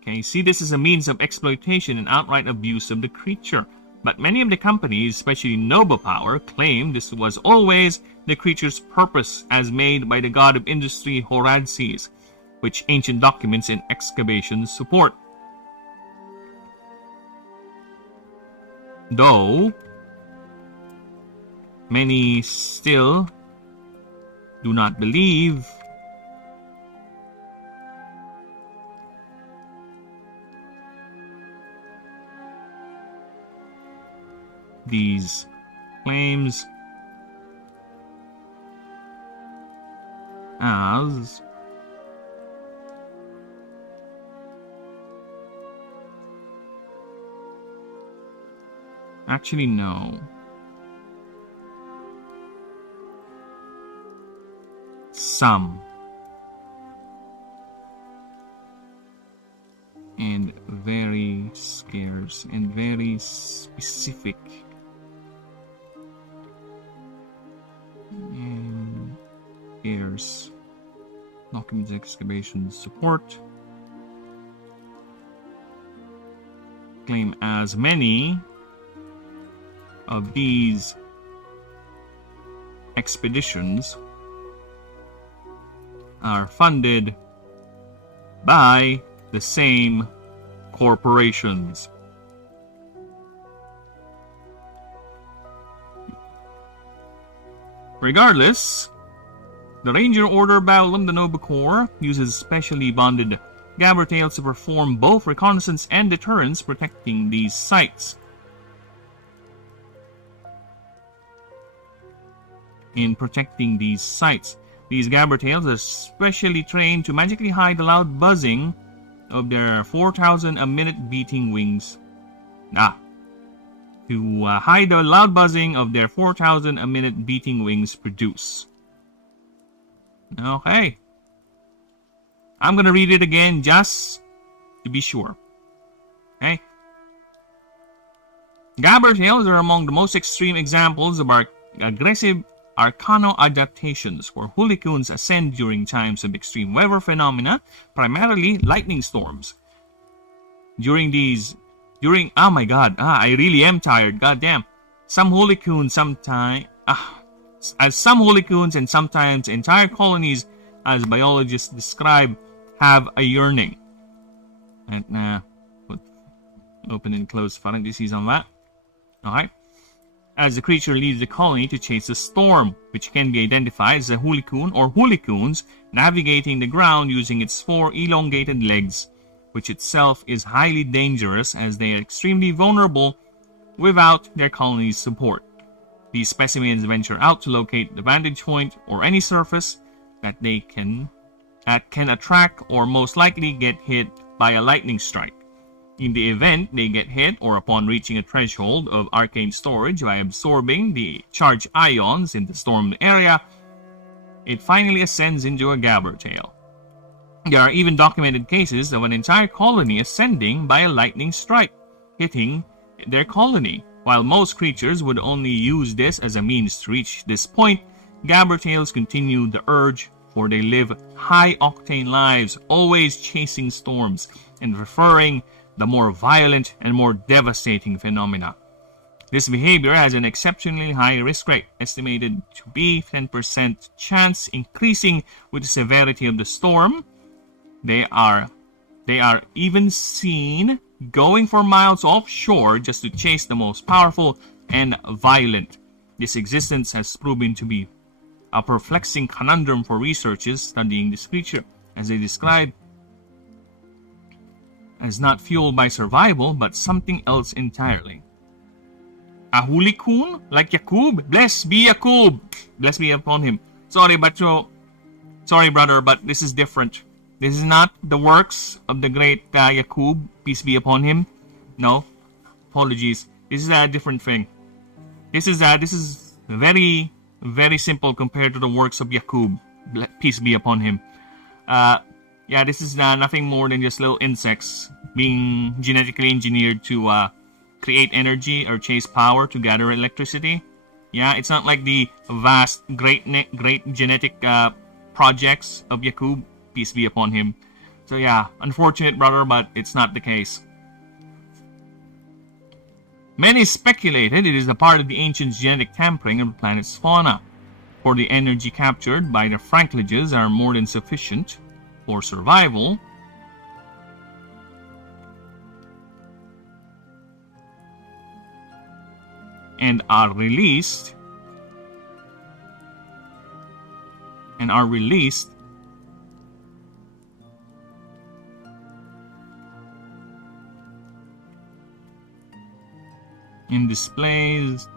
Okay, see, this is a means of exploitation and outright abuse of the creature. But many of the companies, especially Nova Power, claim this was always the creature's purpose as made by the god of industry Horadses, which ancient documents and excavations support. Though many still do not believe these claims as actually no. Some and very scarce and very specific and scarce Documents excavation support. Claim as many of these expeditions are funded by the same corporations. Regardless, the Ranger Order Battlum, the Nova Corps, uses specially bonded Gabbertails to perform both reconnaissance and deterrence, protecting these sites. These Gabbertails are specially trained to magically hide the loud buzzing of their 4,000 a minute beating wings. To hide the loud buzzing of their 4,000 a minute beating wings produce. Okay. I'm going to read it again just to be sure. Okay. Gabbertails are among the most extreme examples of our aggressive Arcano adaptations, where Hoolycoons ascend during times of extreme weather phenomena, primarily lightning storms. Oh my god, I really am tired, goddamn. Some Hoolycoons and sometimes entire colonies, as biologists describe, have a yearning. And put open and close parentheses on that. Alright. As the creature leaves the colony to chase a storm, which can be identified as a Hoolycoon or Hoolycoons navigating the ground using its 4 elongated legs, which itself is highly dangerous as they are extremely vulnerable without their colony's support. These specimens venture out to locate the vantage point or any surface that can attract or most likely get hit by a lightning strike. In the event they get hit or upon reaching a threshold of arcane storage by absorbing the charged ions in the stormed area, it finally ascends into a Gabbertail. There are even documented cases of an entire colony ascending by a lightning strike, hitting their colony. While most creatures would only use this as a means to reach this point, Gabbertails continue the urge, for they live high-octane lives, always chasing storms and preferring the more violent and more devastating phenomena. This behavior has an exceptionally high risk rate, estimated to be 10% chance, increasing with the severity of the storm. They are even seen going for miles offshore just to chase the most powerful and violent. This existence has proven to be a perplexing conundrum for researchers studying this creature, as they describe as not fueled by survival, but something else entirely. A Hoolycoon? Like Yakub? Blessed be Yakub! Blessed be upon him. Sorry, brother, but this is different. This is not the works of the great Yakub, peace be upon him. No, apologies. This is a different thing. This is very, very simple compared to the works of Yakub, peace be upon him. Yeah, this is nothing more than just little insects being genetically engineered to create energy or chase power to gather electricity. Yeah, it's not like the vast, great genetic projects of Yakub, peace be upon him. So yeah, unfortunate, brother, but it's not the case. Many speculated it is a part of the ancient genetic tampering of the planet's fauna, for the energy captured by the franklages are more than sufficient for survival, and are released in displays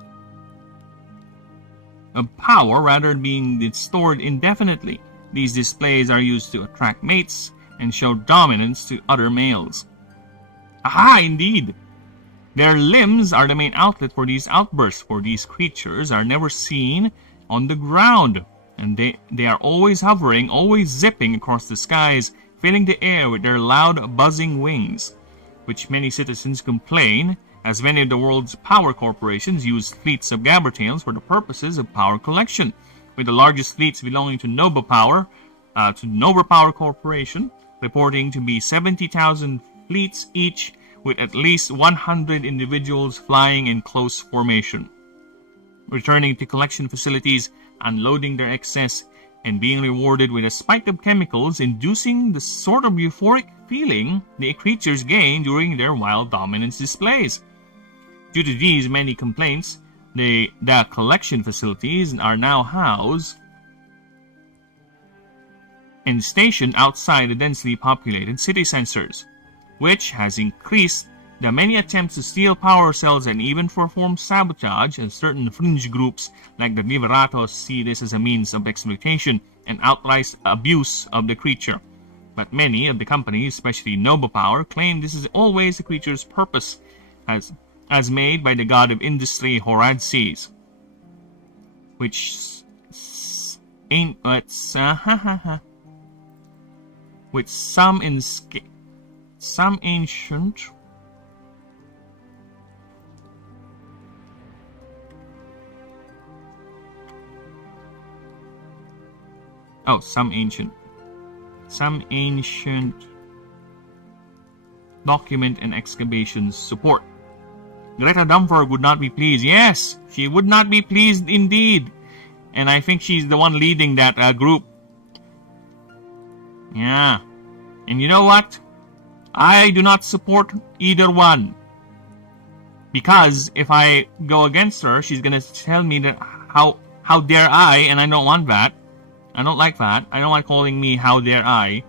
of power rather than being stored indefinitely. These displays are used to attract mates and show dominance to other males. Aha, indeed! Their limbs are the main outlet for these outbursts, for these creatures are never seen on the ground, and they are always hovering, always zipping across the skies, filling the air with their loud buzzing wings, which many citizens complain, as many of the world's power corporations use fleets of Gabbertails for the purposes of power collection, with the largest fleets belonging to Nova Power to Nova Power Corporation, reporting to be 70,000 fleets each, with at least 100 individuals flying in close formation, returning to collection facilities, unloading their excess, and being rewarded with a spike of chemicals, inducing the sort of euphoric feeling the creatures gain during their wild dominance displays. Due to these many complaints, the collection facilities are now housed and stationed outside the densely populated city centers, which has increased the many attempts to steal power cells and even perform sabotage, as certain fringe groups like the Liberatos see this as a means of exploitation and outright abuse of the creature. But many of the companies, especially Nova Power, claim this is always the creature's purpose, as made by the god of industry Horadses, which ain't with some ancient some ancient document and excavations support. Greta Thunberg would not be pleased. Yes, she would not be pleased indeed. And I think she's the one leading that group. Yeah. And you know what? I do not support either one. Because if I go against her, she's going to tell me that how dare I, and I don't want that. I don't like that. I don't want calling me how dare I.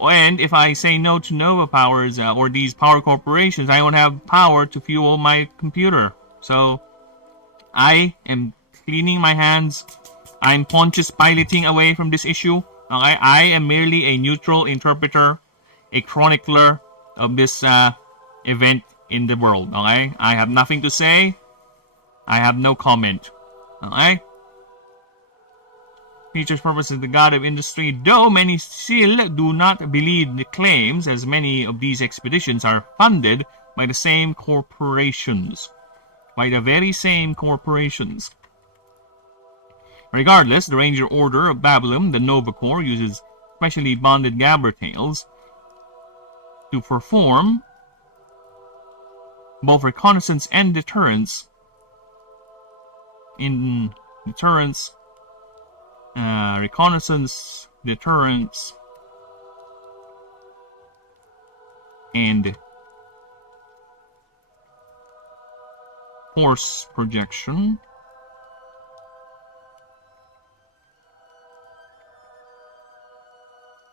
And if I say no to Nova Powers or these power corporations, I won't have power to fuel my computer. So I am cleaning my hands. I'm Pontius Pilating away from this issue. Okay? I am merely a neutral interpreter, a chronicler of this event in the world. Okay? I have nothing to say. I have no comment. Okay? Creature's purpose is the god of industry, though many still do not believe the claims, as many of these expeditions are funded by the same corporations. By the very same corporations. Regardless, the Ranger Order of Babylon, the Nova Corps, uses specially bonded gabber tails to perform both reconnaissance and deterrence. In deterrence, reconnaissance, deterrence, and force projection.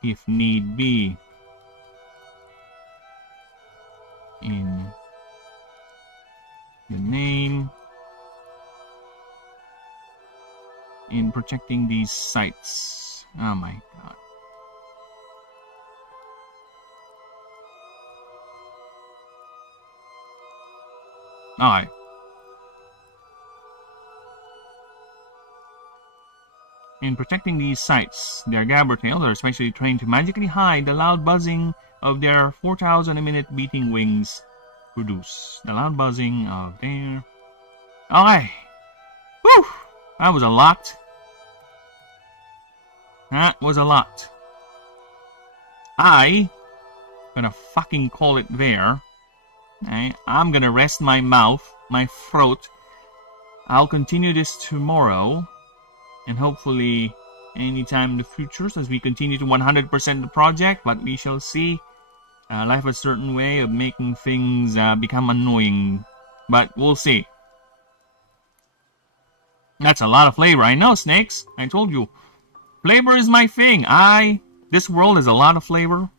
If need be. In the name. In protecting these sites. Oh my god. Alright. In protecting these sites, their gabber tails are especially trained to magically hide the loud buzzing of their 4,000 a minute beating wings produce. The loud buzzing of their... Okay. Whew! That was a lot. That was a lot. I'm gonna fucking call it there. Okay? I'm gonna rest my mouth, my throat. I'll continue this tomorrow. And hopefully anytime in the future, as we continue to 100% the project. But we shall see. Life has a certain way of making things become annoying. But we'll see. That's a lot of flavor. I know, Snakes. I told you. Flavor is my thing. This world has a lot of flavor.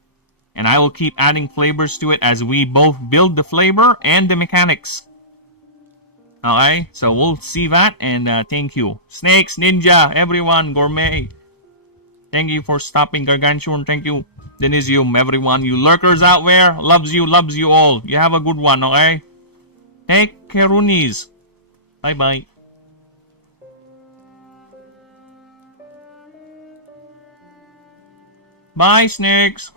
And I will keep adding flavors to it as we both build the flavor and the mechanics. Okay, so we'll see that. And thank you. Snakes, Ninja, everyone, Gourmet. Thank you for stopping, Gargantuan. Thank you, Denisium, everyone. You lurkers out there. Loves you all. You have a good one, okay? Take care, Roonies. Bye-bye. Bye, Snakes.